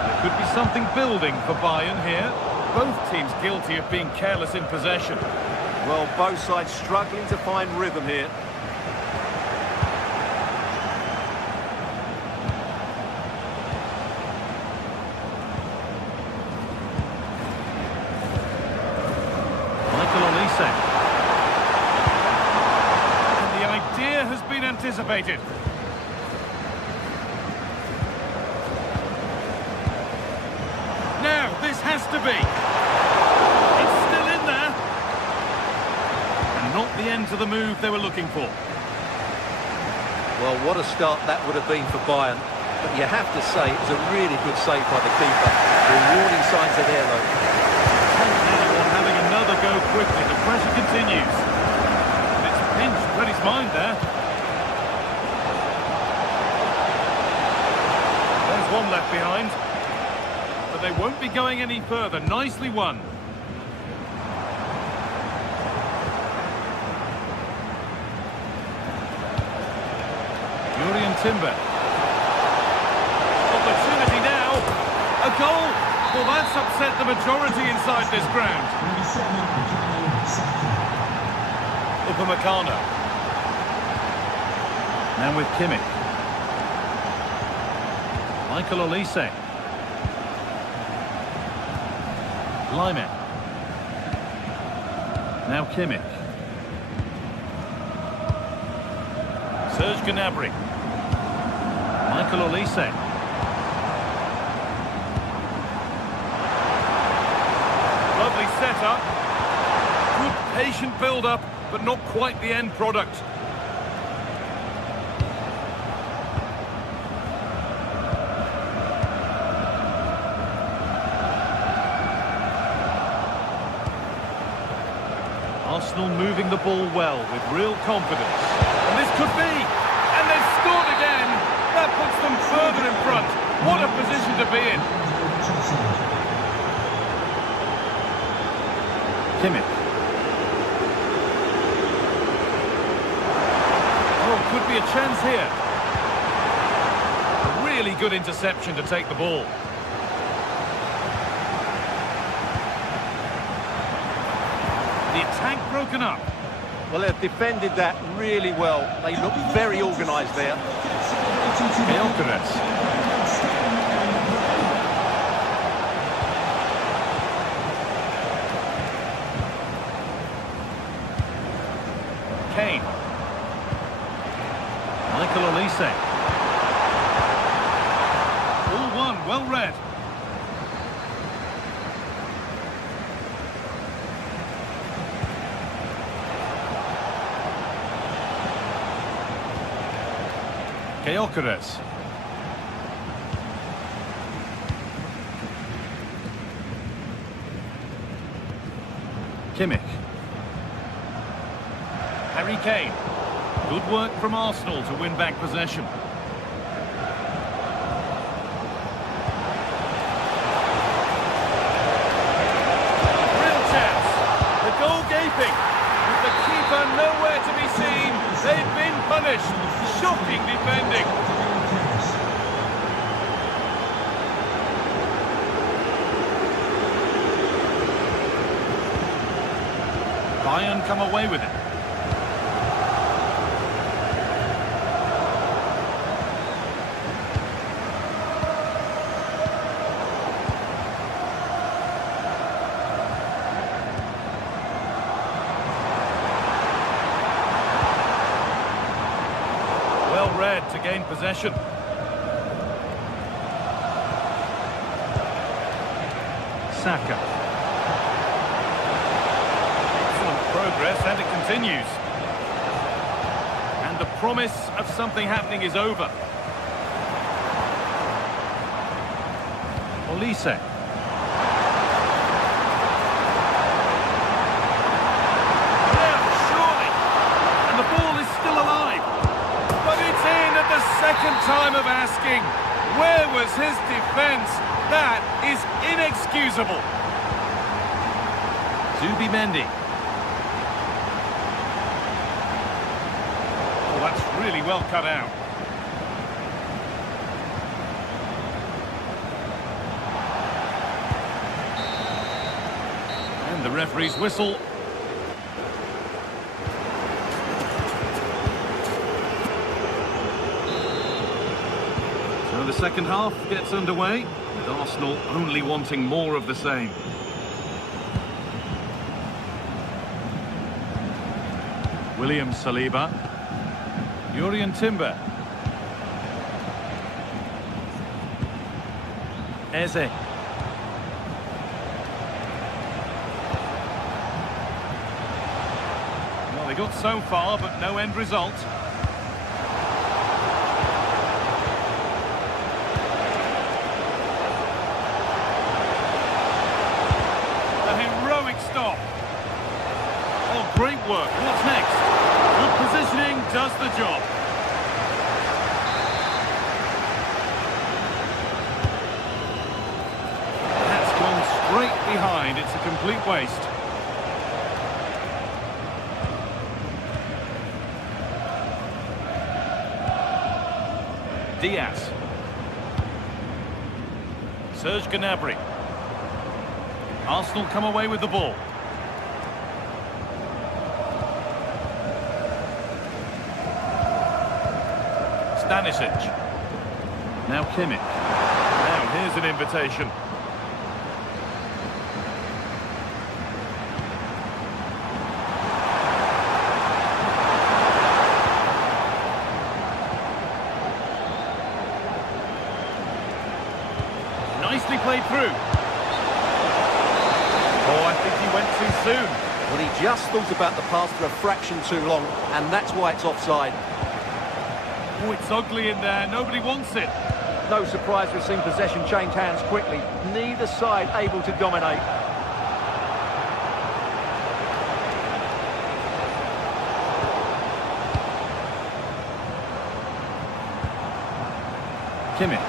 There could be something building for Bayern here. Both teams guilty of being careless in possession. Well, both sides struggling to find rhythm here. And the idea has been anticipated. Now, this has to be. It's still in there. And not the end to the move they were looking for. Well, what a start that would have been for Bayern. But you have to say it was a really good save by the keeper. The warning signs are there, though. Having another go quickly, the pressure continues. It's pinched, read his mind there. There's one left behind. But they won't be going any further. Nicely won. Jurriën Timber. Opportunity now. A goal. Well, that's upset the majority inside this ground. Upamecano. Now with Kimmich. Michael Olise. Lyman. Now Kimmich. Serge Gnabry. Michael Olise. Lovely setup. Good patient build-up, but not quite the end product. Arsenal moving the ball well with real confidence. And this could be! And they've scored again! That puts them further in front. What a position to be in! Kimmich. Oh, could be a chance here. A really good interception to take the ball. The attack broken up. Well, they've defended that really well. They look very organised there. Gyökeres. Kane. Michael Olise. All one, well read. Gyökeres. Kimmich. Harry Kane. Good work from Arsenal to win back possession. Real chance. The goal gaping. With the keeper nowhere to be seen. They've been punished. Shocking defending. Bayern come away with it. red to gain possession. Saka. Excellent progress, and it continues. And the promise of something happening is over. Olise. Second time of asking, where was his defence? That is inexcusable. Zubimendi. Oh, that's really well cut out. And the referee's whistle. The second half gets underway, with Arsenal only wanting more of the same. William Saliba. Jurrien Timber. Eze. Well, they got so far, but no end result. Stop. Oh, great work. What's next? Good positioning does the job. That's gone straight behind. It's a complete waste. Diaz. Serge Gnabry. Arsenal come away with the ball. Stanisic. Now Kimmich. Now here's an invitation. Nicely played through. Oh, I think he went too soon. Well, he just thought about the pass for a fraction too long, and that's why it's offside. Oh, it's ugly in there. Nobody wants it. No surprise we've seen possession change hands quickly. Neither side able to dominate. Kimmich.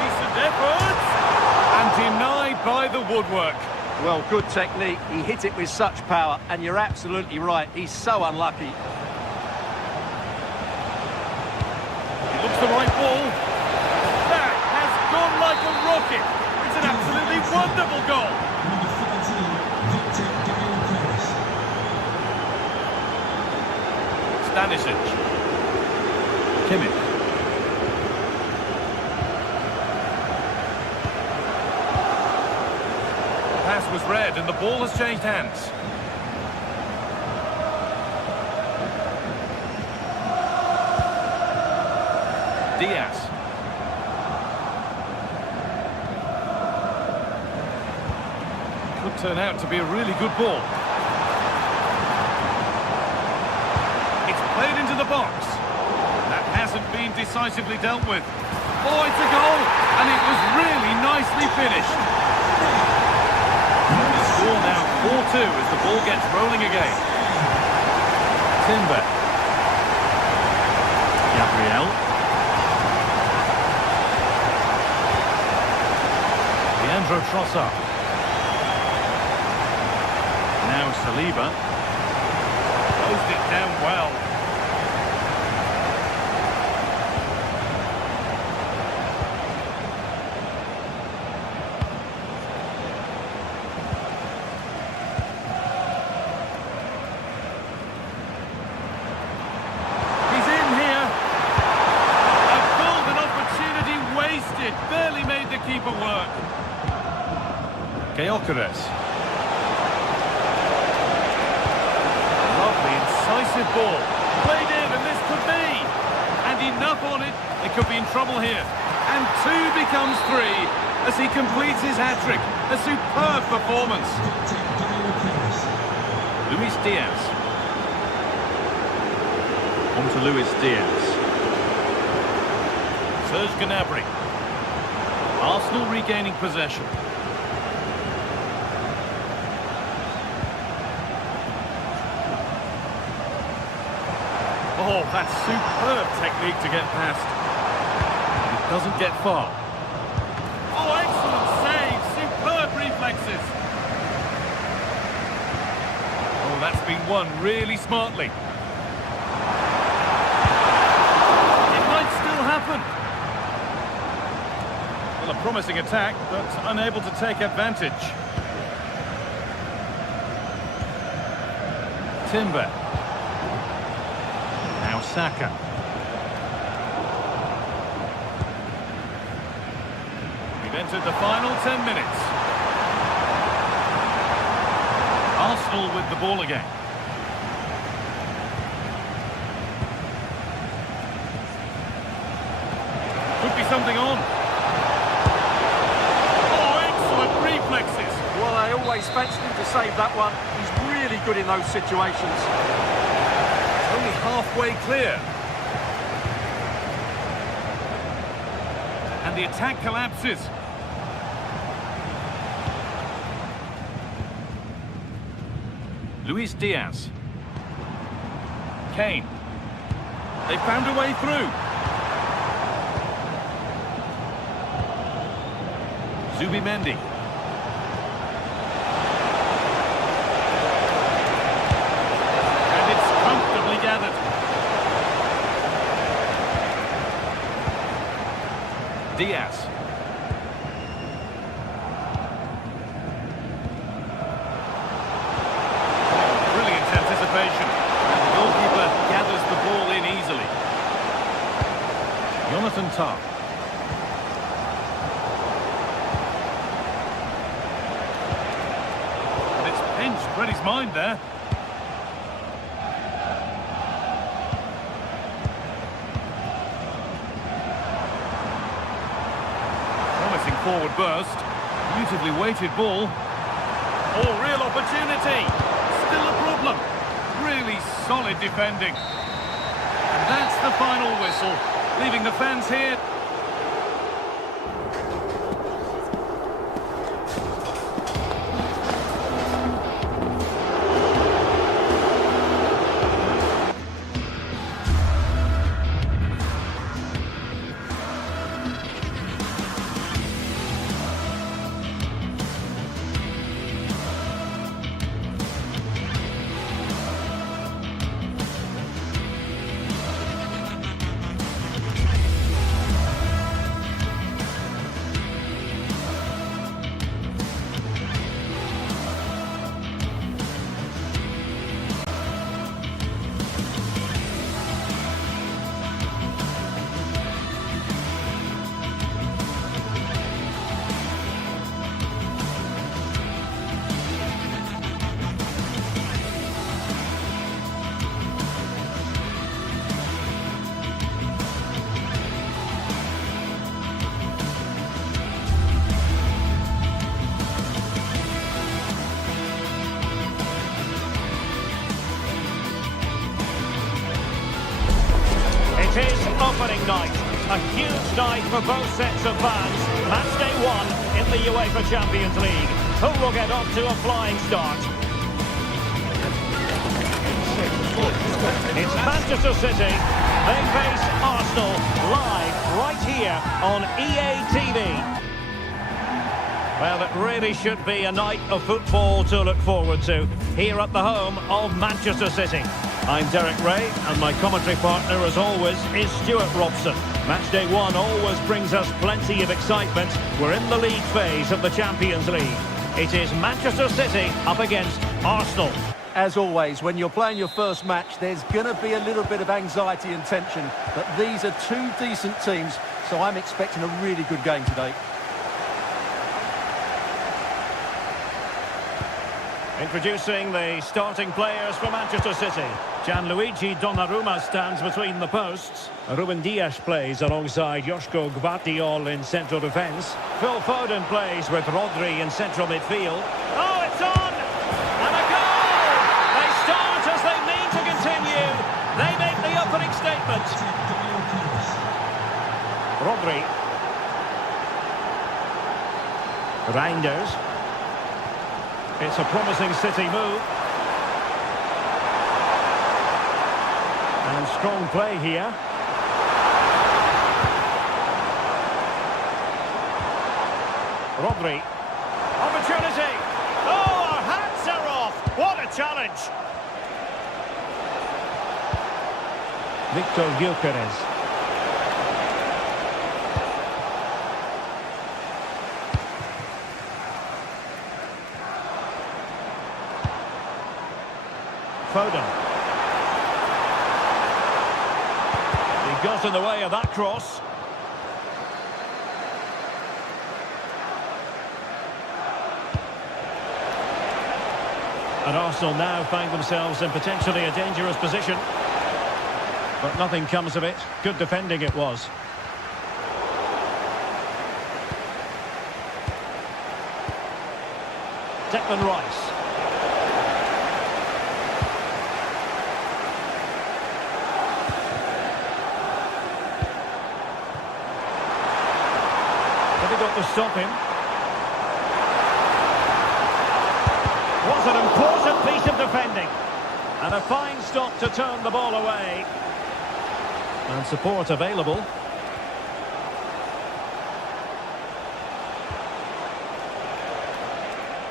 Decent effort! And denied by the woodwork. Well, good technique. He hit it with such power, and you're absolutely right. He's so unlucky. He looks the right ball. That has gone like a rocket. It's an absolutely wonderful goal. Number 14, Victor Stanisic. Kimmich. Pass was read and the ball has changed hands. Diaz. Could turn out to be a really good ball. It's played into the box. That hasn't been decisively dealt with. Oh, it's a goal, and it was really nicely finished. The score now 4-2 as the ball gets rolling again. Timber. Gabriel. Leandro Trossard. Now Saliba. Closed it down well. He's in here. A golden opportunity wasted. Barely made the keeper work. Gyökeres. Lovely, incisive ball. Played in, and this could be. And he up on it. They could be in trouble here. And 2 becomes 3 as he completes his hat-trick. A superb performance. Luis Diaz. On to Luis Diaz. Serge Gnabry. Arsenal regaining possession. Oh, that's superb technique to get past. It doesn't get far. Oh, excellent save. Superb reflexes. Oh, that's been won really smartly. It might still happen. Well, a promising attack, but unable to take advantage. Timber. Now Saka. We've entered the final 10 minutes. Arsenal with the ball again. Could be something on. Oh, excellent reflexes. Well, I always fancied him to save that one. He's really good in those situations. Only halfway clear. And the attack collapses. Luis Diaz. Kane. They found a way through. Zubimendi. And it's comfortably gathered. Diaz. Brilliant anticipation. And the goalkeeper gathers the ball in easily. Jonathan Tah. And it's pinched Freddie's mind there. Forward burst, beautifully weighted ball. Oh, real opportunity. Still a problem. Really solid defending. And that's the final whistle, leaving the fans here. It is opening night, a huge night for both sets of fans. Match day 1 in the UEFA Champions League. Who will get off to a flying start? It's Manchester City. They face Arsenal live right here on EA TV. Well, it really should be a night of football to look forward to here at the home of Manchester City. I'm Derek Ray, and my commentary partner, as always, is Stuart Robson. Matchday 1 always brings us plenty of excitement. We're in the league phase of the Champions League. It is Manchester City up against Arsenal. As always, when you're playing your first match, there's going to be a little bit of anxiety and tension. But these are two decent teams, so I'm expecting a really good game today. Introducing the starting players for Manchester City. Gianluigi Donnarumma stands between the posts. Ruben Dias plays alongside Joško Gvardiol in central defence. Phil Foden plays with Rodri in central midfield. Oh, it's on! And a goal! They start as they mean to continue. They make the opening statement. Rodri. Reinders. It's a promising City move. And strong play here. Rodri. Opportunity. Oh, our hats are off. What a challenge. Victor Gyökeres. Foden. He got in the way of that cross. And Arsenal now find themselves in potentially a dangerous position. But nothing comes of it. Good defending it was. Declan Rice. Difficult to stop him. Was an important piece of defending. And a fine stop to turn the ball away. And support available.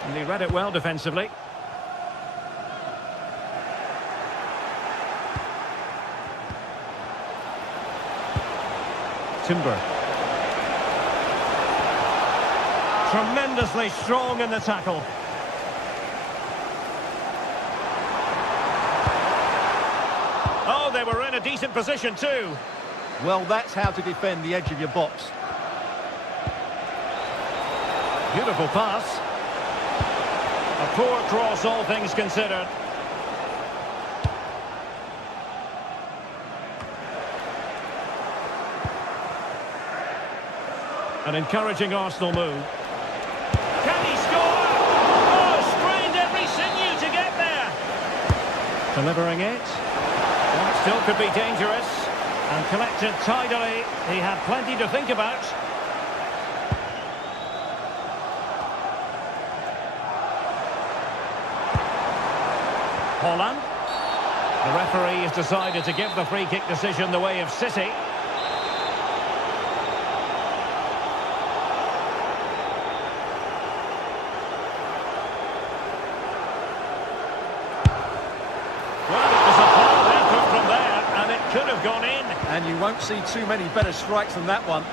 And he read it well defensively. Timber. Tremendously strong in the tackle. Oh, they were in a decent position too. Well, that's how to defend the edge of your box. Beautiful pass. A poor cross, all things considered. An encouraging Arsenal move. Can he score? Oh, strained every sinew to get there. Delivering it. Well, it still could be dangerous. And collected tidily. He had plenty to think about. Holland. The referee has decided to give the free kick decision the way of City. Could have gone in. And you won't see too many better strikes than that one.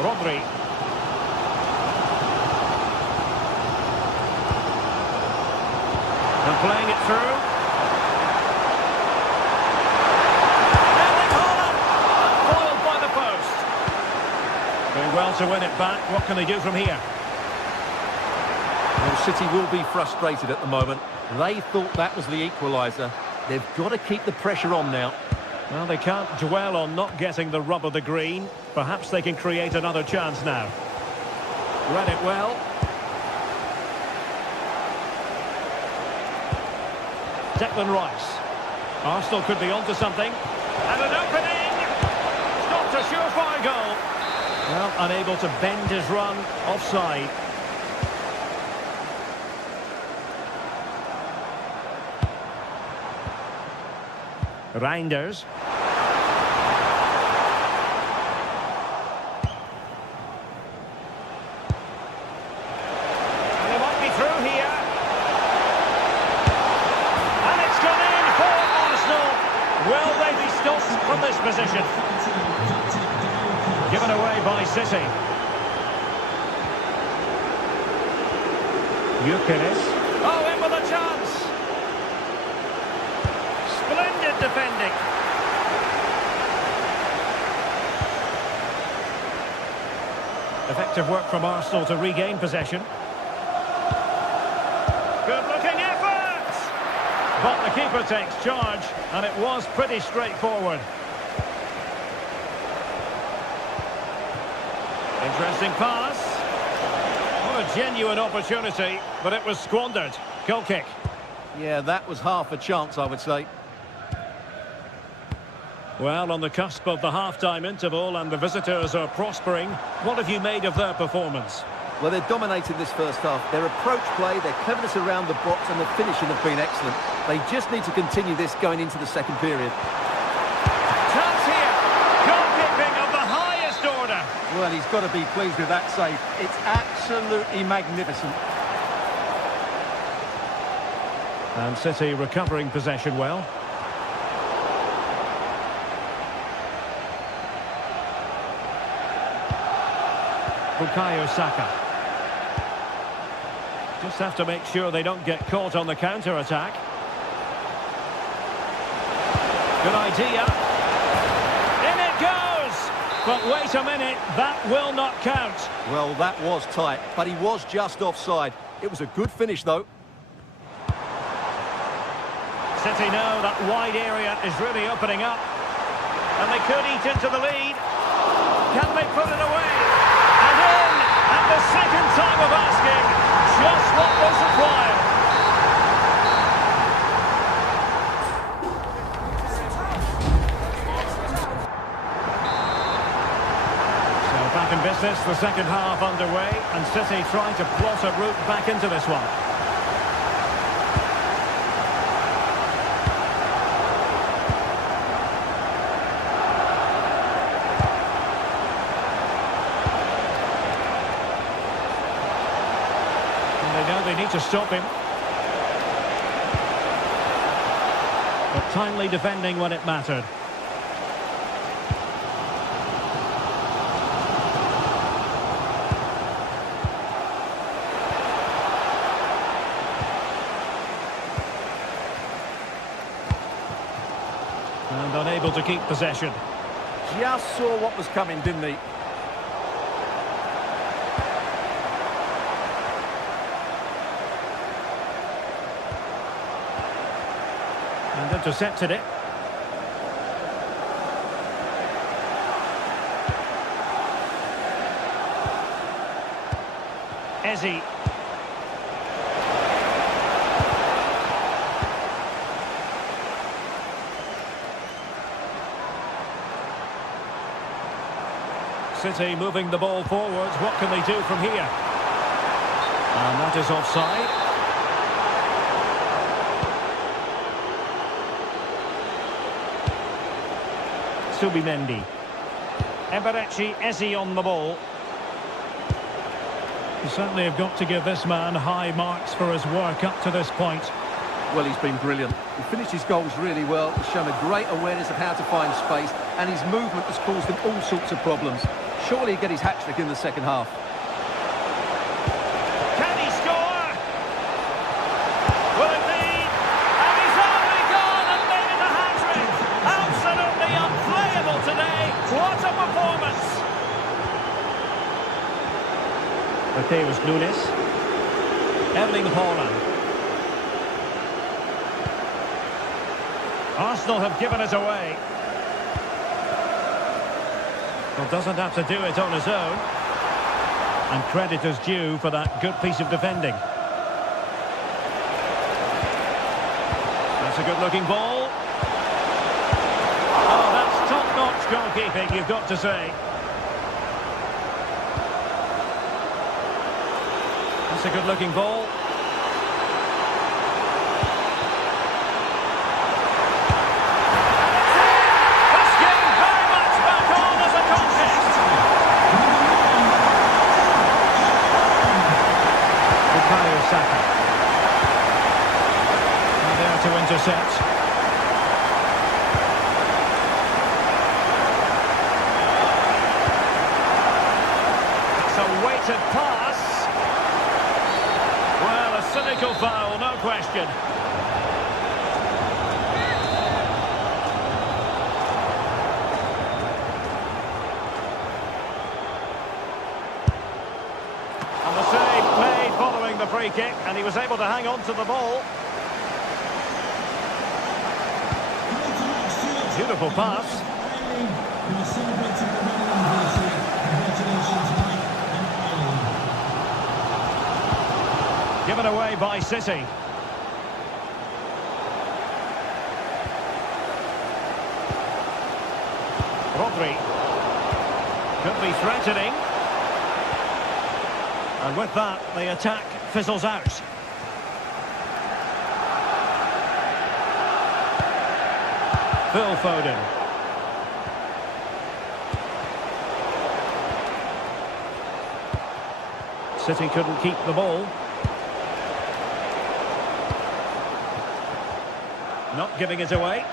Rodri. And playing it through. Erling Haaland! Foiled by the post. Doing well to win it back. What can they do from here? Well, City will be frustrated at the moment. They thought that was the equaliser. They've got to keep the pressure on now. Well, they can't dwell on not getting the rub of the green. Perhaps they can create another chance now. Read it well. Declan Rice. Arsenal could be onto something. And an opening! Stopped a surefire goal. Well, unable to bend his run offside. Reinders. And they might be through here. And it's gone in for Arsenal. Will they be stopped from this position? Given away by City. Gyökeres. Oh, in with a chance. Splendid defending. Effective work from Arsenal to regain possession. Good-looking effort! But the keeper takes charge, and it was pretty straightforward. Interesting pass. What a genuine opportunity, but it was squandered. Goal kick. Yeah, that was half a chance, I would say. Well, on the cusp of the half-time interval and the visitors are prospering, what have you made of their performance? Well, they're dominating this first half. Their approach play, their cleverness around the box and the finishing have been excellent. They just need to continue this going into the second period. Chance here. Goal-keeping of the highest order. Well, he's got to be pleased with that save. It's absolutely magnificent. And City recovering possession well. Bukayo Saka. Just have to make sure they don't get caught on the counter-attack. Good idea. In it goes! But wait a minute, that will not count. Well, that was tight, but he was just offside. It was a good finish, though. City know that wide area is really opening up. And they could eat into the lead. Can they put it away? And in! And the second time of asking, just what was required. So back in business, the second half underway, and City trying to plot a route back into this one. They need to stop him. But timely defending when it mattered. And unable to keep possession. Just saw what was coming, didn't he? And intercepted it. Eze. City moving the ball forwards. What can they do from here? And that is offside. Subimendi. Eberechi Eze on the ball. You certainly have got to give this man high marks for his work up to this point. Well, he's been brilliant. He finished his goals really well. He's shown a great awareness of how to find space, and his movement has caused him all sorts of problems. Surely he'll get his hat-trick in the second half. Can he score? Will it be? And he's only gone and made it a hat-trick! Absolutely unplayable today! What a performance! Mateus Nunes. Erling Haaland. Arsenal have given it away. Well, doesn't have to do it on his own. And credit is due for that good piece of defending. That's a good-looking ball. Oh, that's top-notch goalkeeping, you've got to say. That's a good-looking ball. Saka. And there to intercept. It's a weighted pass. Well, a cynical foul, no question. the free kick, and he was able to hang on to the ball. Beautiful pass. Given away by City. Rodri. Could be threatening. And with that, the attack fizzles out. Phil Foden. City couldn't keep the ball. Not giving it away.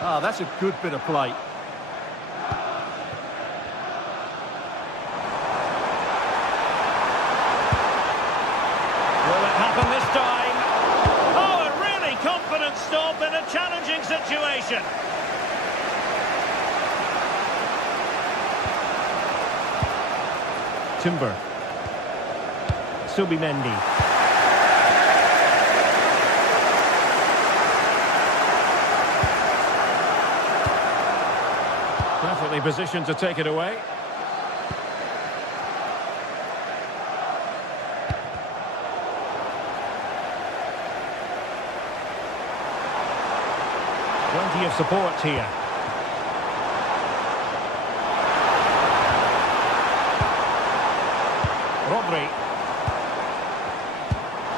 Ah, that's a good bit of play. Will it happen this time? Oh, a really confident stop in a challenging situation. Timber. Subimendi. Perfectly positioned to take it away. Plenty of support here. Rodri.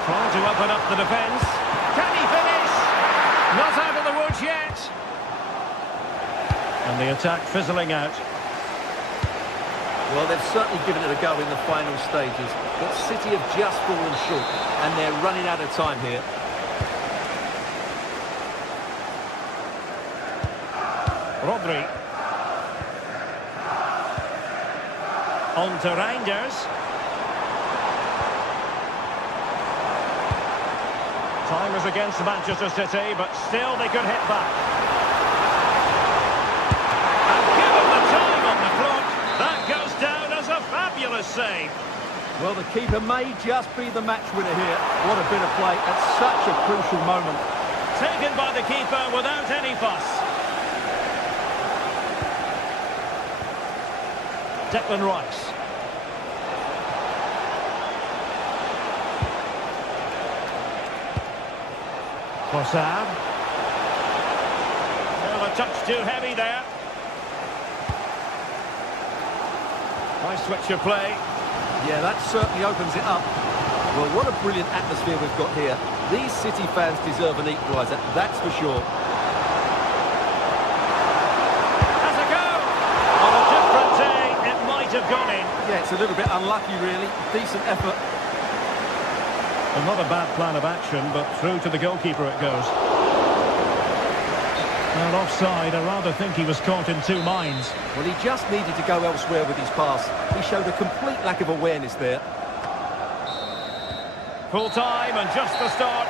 Trying to open up the defence. Can he finish? Not out of the woods yet. And the attack fizzling out. Well, they've certainly given it a go in the final stages, but City have just fallen short, and they're running out of time here. Rodri. On to Reinders. Time is against Manchester City, but still they could hit back. And given the time on the clock, that goes down as a fabulous save. Well, the keeper may just be the match winner here. What a bit of play at such a crucial moment. Taken by the keeper without any fuss. Declan Rice. Trossard. Well, a touch too heavy there. Nice switch of play. Yeah, that certainly opens it up. Well, what a brilliant atmosphere we've got here. These City fans deserve an equaliser, that's for sure. Has a go! On a different day, it might have gone in. Yeah, it's a little bit unlucky, really. Decent effort. Well, not a bad plan of action, but through to the goalkeeper it goes. Well, offside, I rather think he was caught in two minds. Well, he just needed to go elsewhere with his pass. He showed a complete lack of awareness there. Full time and just the start.